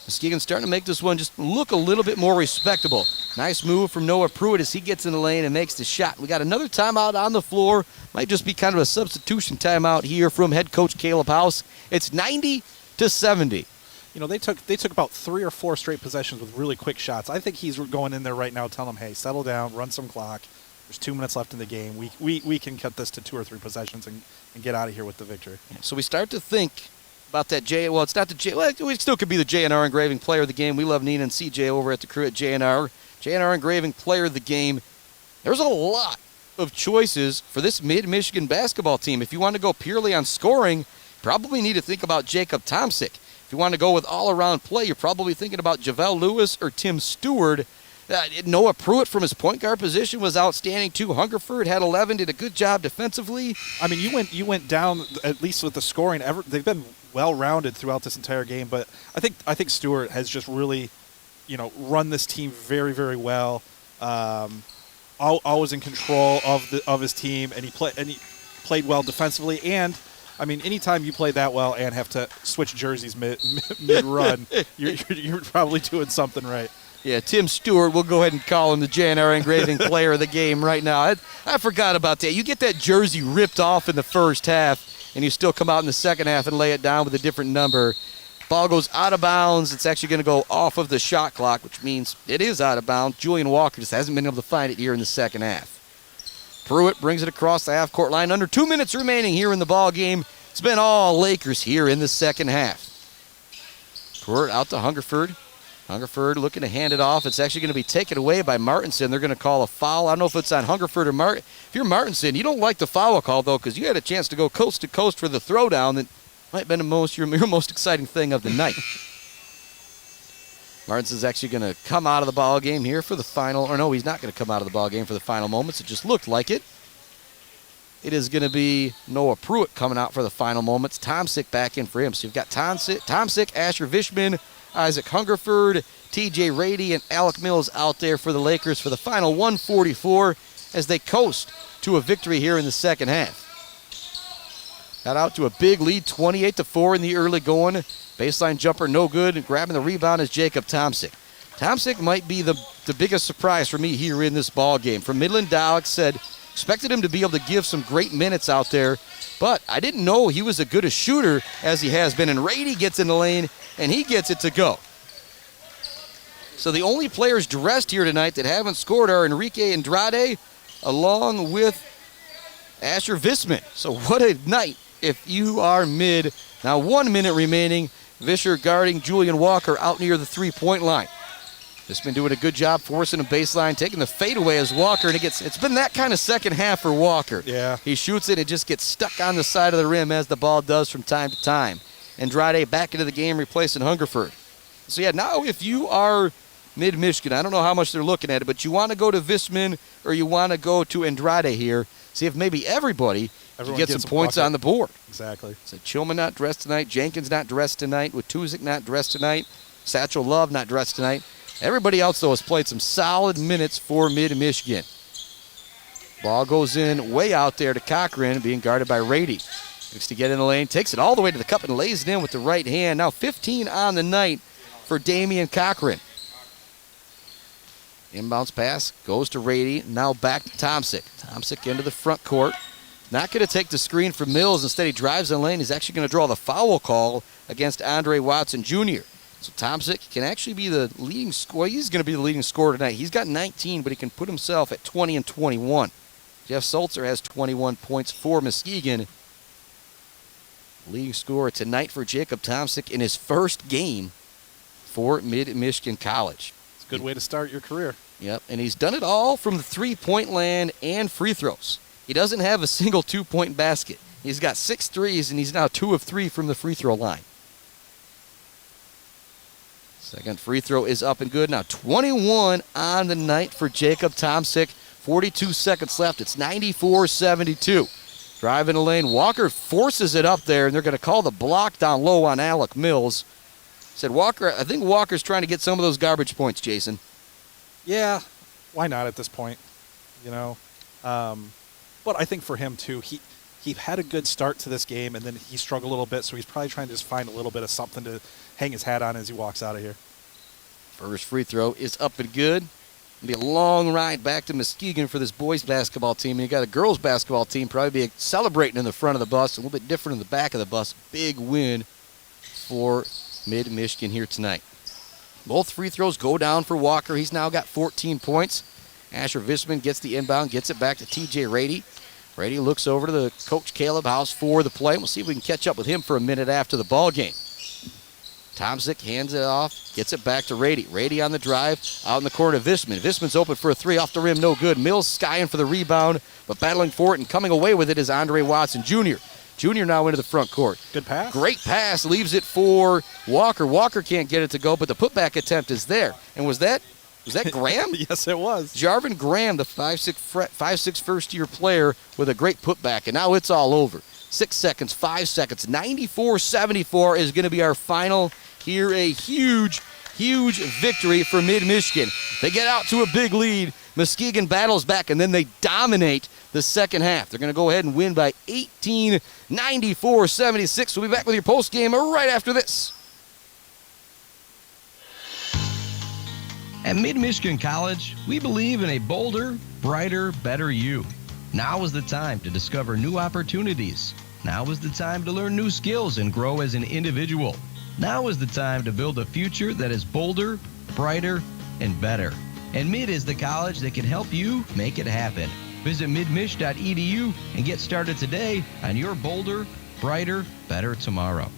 Muskegon's starting to make this one just look a little bit more respectable. Nice move from Noah Pruitt as he gets in the lane and makes the shot. We got another timeout on the floor. Might just be kind of a substitution timeout here from head coach Caleb House. It's 90-70. You know, they took about 3 or 4 straight possessions with really quick shots. I think he's going in there right now telling them, hey, settle down, run some clock. There's 2 minutes left in the game. We can cut this to 2 or 3 possessions and get out of here with the victory. So we start to think about that it's not the J. Well, it still could be the JNR Engraving Player of the Game. We love Nina and CJ over at the crew at JNR. JNR Engraving Player of the Game. There's a lot of choices for this mid-Michigan basketball team. If you want to go purely on scoring, probably need to think about Jacob Tomsick. If you want to go with all-around play, you're probably thinking about Javel Lewis or Tim Stewart. Noah Pruitt from his point guard position was outstanding too. Hungerford had 11, did a good job defensively. I mean, you went down at least with the scoring. They've been well-rounded throughout this entire game, but I think Stewart has just really, run this team very, very well. Always in control of his team, and he played well defensively. And I mean, anytime you play that well and have to switch jerseys mid-run, you're probably doing something right. Yeah, Tim Stewart, we'll go ahead and call him the JNR Engraving Player of the Game right now. I forgot about that. You get that jersey ripped off in the first half, and you still come out in the second half and lay it down with a different number. Ball goes out of bounds. It's actually going to go off of the shot clock, which means it is out of bounds. Julian Walker just hasn't been able to find it here in the second half. Pruitt brings it across the half-court line. Under 2 minutes remaining here in the ball game. It's been all Lakers here in the second half. Pruitt out to Hungerford. Hungerford looking to hand it off. It's actually going to be taken away by Martinson. They're going to call a foul. I don't know if it's on Hungerford or Martin. If you're Martinson, you don't like the foul call, though, because you had a chance to go coast to coast for the throwdown that might have been your most exciting thing of the night. Martinson's actually going to come out of the ball game here for the final. Or no, he's not going to come out of the ball game for the final moments. It just looked like it. It is going to be Noah Pruitt coming out for the final moments. Tomsick back in for him. So you've got Tomsick, Asher Vishman, Isaac Hungerford, T.J. Rady, and Alec Mills out there for the Lakers for the final 144 as they coast to a victory here in the second half. Got out to a big lead, 28-4 in the early going. Baseline jumper, no good. And grabbing the rebound is Jacob Tomsick. Tomsick might be the biggest surprise for me here in this ball game. From Midland, Dalek said, expected him to be able to give some great minutes out there, but I didn't know he was as good a shooter as he has been. And Rady gets in the lane, and he gets it to go. So the only players dressed here tonight that haven't scored are Enrique Andrade along with Asher Visman. So what a night if you are mid. Now 1 minute remaining. Vischer guarding Julian Walker out near the three-point line. Visman doing a good job forcing a baseline, taking the fadeaway as Walker, and it's been that kind of second half for Walker. Yeah. He shoots it, it just gets stuck on the side of the rim as the ball does from time to time. Andrade back into the game, replacing Hungerford. So yeah, now if you are mid-Michigan, I don't know how much they're looking at it, but you want to go to Visman or you want to go to Andrade here, see if maybe everybody can get some points on the board. Exactly. So Chilman not dressed tonight, Jenkins not dressed tonight, Watuzik not dressed tonight, Satchel Love not dressed tonight. Everybody else, though, has played some solid minutes for mid-Michigan. Ball goes in way out there to Cochran, being guarded by Rady. Looks to get in the lane, takes it all the way to the cup and lays it in with the right hand. Now 15 on the night for Damian Cochran. Inbounds pass goes to Rady. Now back to Tomsick. Tomsick into the front court. Not going to take the screen from Mills. Instead, he drives in the lane. He's actually going to draw the foul call against Andre Watson Jr. So Tomsick can actually be the leading scorer. He's going to be the leading scorer tonight. He's got 19, but he can put himself at 20 and 21. Jeff Sulzer has 21 points for Muskegon. Leading scorer tonight for Jacob Tomsick in his first game for Mid-Michigan College. It's a good way to start your career. Yep, and he's done it all from the three-point land and free throws. He doesn't have a single two-point basket. He's got 6 threes, and he's now 2 of 3 from the free throw line. Second free throw is up and good. Now 21 on the night for Jacob Tomsick. 42 seconds left. It's 94-72. Driving the lane. Walker forces it up there, and they're going to call the block down low on Alec Mills. Said Walker, I think Walker's trying to get some of those garbage points, Jason. Yeah, why not at this point? You know, but I think for him too, he had a good start to this game, and then he struggled a little bit, so he's probably trying to just find a little bit of something to hang his hat on as he walks out of here. First free throw is up and good. It'll be a long ride back to Muskegon for this boys basketball team. And you got a girls basketball team probably be celebrating in the front of the bus, a little bit different in the back of the bus. Big win for Mid-Michigan here tonight. Both free throws go down for Walker. He's now got 14 points. Asher Visman gets the inbound, gets it back to TJ Rady. Rady looks over to the coach Caleb House for the play. We'll see if we can catch up with him for a minute after the ball game. Tomsick hands it off, gets it back to Rady. Rady on the drive, out in the corner to Visman. Visman's open for a 3 off the rim, no good. Mills skying for the rebound, but battling for it and coming away with it is Andre Watson Jr. Jr. now into the front court. Good pass. Great pass, leaves it for Walker. Walker can't get it to go, but the putback attempt is there. And was that Graham? Yes, it was. Jarvin Graham, the 5'6" first-year player with a great putback, and now it's all over. 6 seconds, 5 seconds, 94-74 is going to be our final here. A huge, huge victory for Mid-Michigan. They get out to a big lead. Muskegon battles back, and then they dominate the second half. They're going to go ahead and win by 18, 94-76. We'll be back with your postgame right after this. At Mid-Michigan College, we believe in a bolder, brighter, better you. Now is the time to discover new opportunities. Now is the time to learn new skills and grow as an individual. Now is the time to build a future that is bolder, brighter, and better. And Mid is the college that can help you make it happen. Visit midmich.edu and get started today on your bolder, brighter, better tomorrow.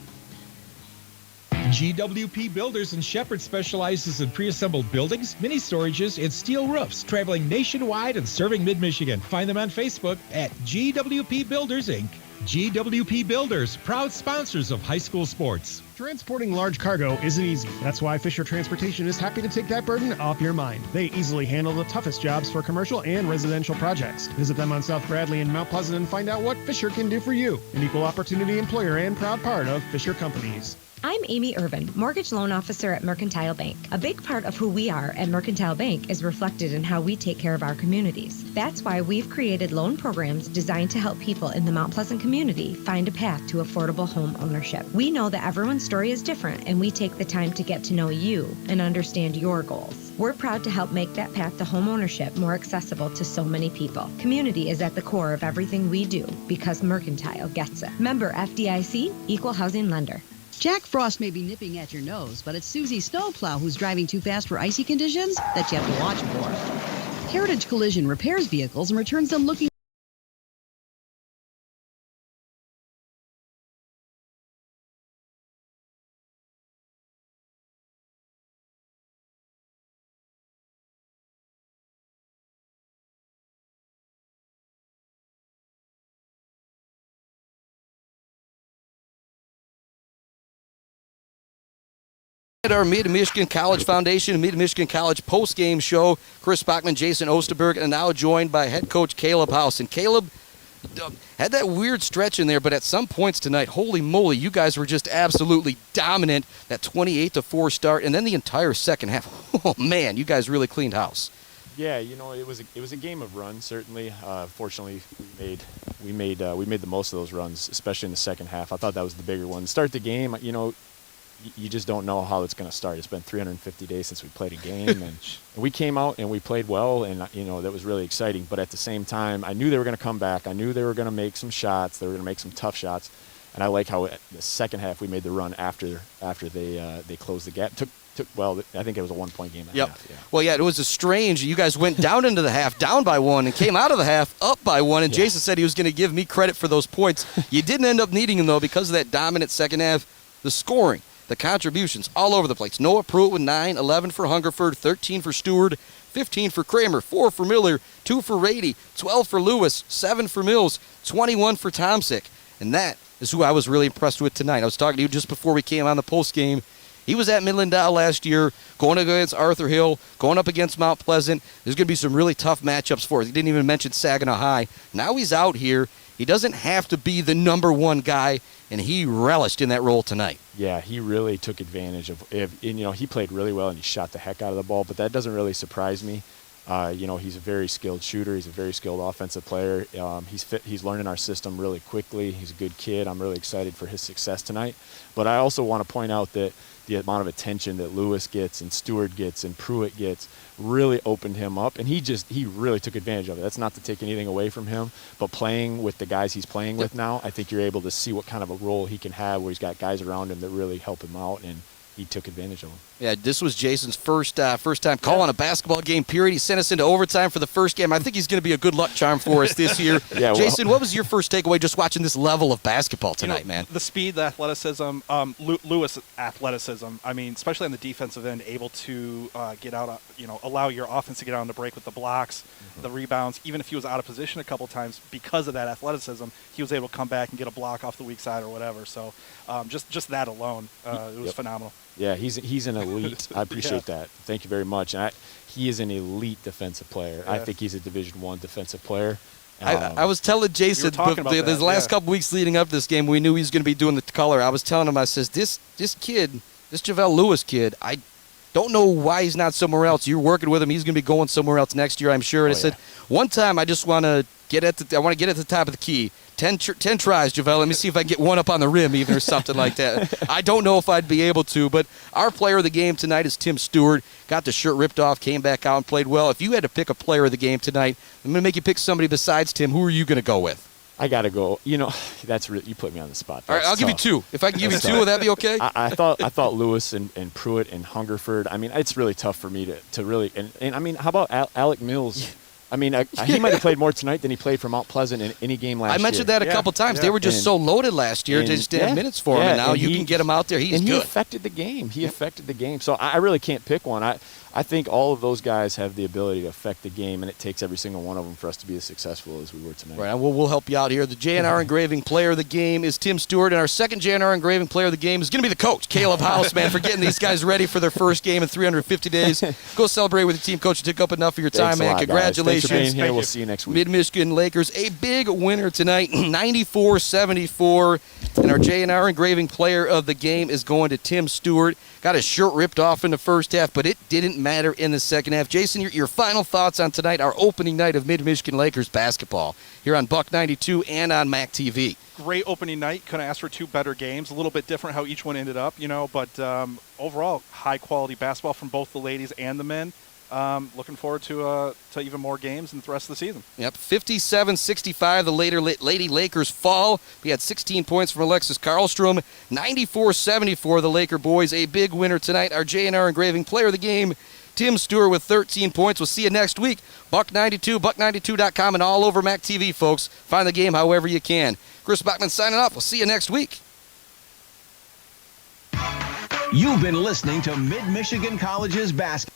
GWP Builders in Shepherd specializes in pre-assembled buildings, mini storages, and steel roofs, traveling nationwide and serving Mid-Michigan. Find them on Facebook at GWP Builders, Inc. GWP Builders, proud sponsors of high school sports. Transporting large cargo isn't easy. That's why Fisher Transportation is happy to take that burden off your mind. They easily handle the toughest jobs for commercial and residential projects. Visit them on South Bradley and Mount Pleasant and find out what Fisher can do for you. An equal opportunity employer and proud part of Fisher Companies. I'm Amy Irvin, Mortgage Loan Officer at Mercantile Bank. A big part of who we are at Mercantile Bank is reflected in how we take care of our communities. That's why we've created loan programs designed to help people in the Mount Pleasant community find a path to affordable home ownership. We know that everyone's story is different, and we take the time to get to know you and understand your goals. We're proud to help make that path to home ownership more accessible to so many people. Community is at the core of everything we do because Mercantile gets it. Member FDIC, Equal Housing Lender. Jack Frost may be nipping at your nose, but it's Susie Snowplow who's driving too fast for icy conditions that you have to watch for. Heritage Collision repairs vehicles and returns them looking Our Mid-Michigan College Foundation, Mid-Michigan College post-game show. Chris Bachman, Jason Osterberg, and now joined by head coach Caleb House. And Caleb had that weird stretch in there, but at some points tonight, holy moly, you guys were just absolutely dominant. That 28-4 start, and then the entire second half. Oh man, you guys really cleaned house. Yeah, you know, it was a game of runs. Certainly, fortunately, we made the most of those runs, especially in the second half. I thought that was the bigger one. Start the game, you know. You just don't know how it's going to start. It's been 350 days since we played a game, and we came out and we played well, and you know that was really exciting. But at the same time, I knew they were going to come back. I knew they were going to make some shots. They were going to make some tough shots, and I like how the second half we made the run after they closed the gap. Well, I think it was a 1-point game. Yep. Half, yeah. Well, yeah, it was a strange. You guys went down into the half, down by 1, and came out of the half up by 1. And Jason said he was going to give me credit for those points. You didn't end up needing them though because of that dominant second half. The scoring. The contributions all over the place. Noah Pruitt with 9, 11 for Hungerford, 13 for Stewart, 15 for Kramer, 4 for Miller, 2 for Rady, 12 for Lewis, 7 for Mills, 21 for Tomsick. And that is who I was really impressed with tonight. I was talking to you just before we came on the post game. He was at Midland Dow last year, going against Arthur Hill, going up against Mount Pleasant. There's going to be some really tough matchups for us. He didn't even mention Saginaw High. Now he's out here. He doesn't have to be the number one guy, and he relished in that role tonight. Yeah, he really took advantage of he played really well and he shot the heck out of the ball, but that doesn't really surprise me. He's a very skilled shooter. He's a very skilled offensive player. He's learning our system really quickly. He's a good kid. I'm really excited for his success tonight. But I also want to point out that the amount of attention that Lewis gets and Stewart gets and Pruitt gets really opened him up, and he really took advantage of it. That's not to take anything away from him, but playing with the guys he's playing with now, I think you're able to see what kind of a role he can have where he's got guys around him that really help him out, and he took advantage of them. Yeah, this was Jason's first time calling a basketball game, period. He sent us into overtime for the first game. I think he's going to be a good luck charm for us this year. Yeah, Jason, what was your first takeaway just watching this level of basketball tonight, man? The speed, the athleticism, Lewis' athleticism. I mean, especially on the defensive end, able to get out, allow your offense to get out on the break with the blocks, the rebounds. Even if he was out of position a couple times because of that athleticism, he was able to come back and get a block off the weak side or whatever. So just that alone, it was phenomenal. Yeah, he's an elite. I appreciate that. Thank you very much. And he is an elite defensive player. I think he's a Division I defensive player. I was telling Jason the last couple weeks leading up to this game, we knew he was going to be doing the color. I was telling him, I says, this kid, this JaVale Lewis kid, I don't know why he's not somewhere else. You're working with him. He's going to be going somewhere else next year, I'm sure. And I said, one time I just want to get at the top of the key. 10 tries, JaVale. Let me see if I can get one up on the rim even or something like that. I don't know if I'd be able to, but our player of the game tonight is Tim Stewart. Got the shirt ripped off, came back out and played well. If you had to pick a player of the game tonight, I'm going to make you pick somebody besides Tim. Who are you going to go with? I got to go. That's really, you put me on the spot. All right, I'll give you two. If I can give you two, would that be okay? I thought Lewis and Pruitt and Hungerford. I mean, it's really tough for me to really – and I mean, how about Alec Mills? I mean, he might have played more tonight than he played for Mount Pleasant in any game last year. I mentioned that a couple times. They were just so loaded last year. They just didn't have minutes for him, and now you can get him out there. He's good. He affected the game. He affected the game. So I really can't pick one. I think all of those guys have the ability to affect the game, and it takes every single one of them for us to be as successful as we were tonight. Right, we'll help you out here. The JNR Engraving Player of the Game is Tim Stewart, and our second JNR Engraving Player of the Game is going to be the coach, Caleb House, man, for getting these guys ready for their first game in 350 days. Go celebrate with your team, coach. You took up enough of your time, man. Congratulations. Thanks for being here. We'll see you next week. Mid-Michigan Lakers, a big winner tonight, 94-74. And our JNR Engraving Player of the Game is going to Tim Stewart. Got his shirt ripped off in the first half, but it didn't matter in the second half. Jason, your final thoughts on tonight, our opening night of Mid-Michigan Lakers basketball here on Buck 92 and on MAC TV. Great opening night. Couldn't ask for two better games. A little bit different how each one ended up, but overall, high-quality basketball from both the ladies and the men. Looking forward to even more games in the rest of the season. Yep, 57-65, the Lady Lakers fall. We had 16 points from Alexis Karlstrom. 94-74, the Laker boys, a big winner tonight. Our JNR Engraving Player of the Game, Tim Stewart with 13 points. We'll see you next week. Buck 92, buck92.com, and all over MAC TV, folks. Find the game however you can. Chris Bachman signing off. We'll see you next week. You've been listening to Mid-Michigan College's basketball.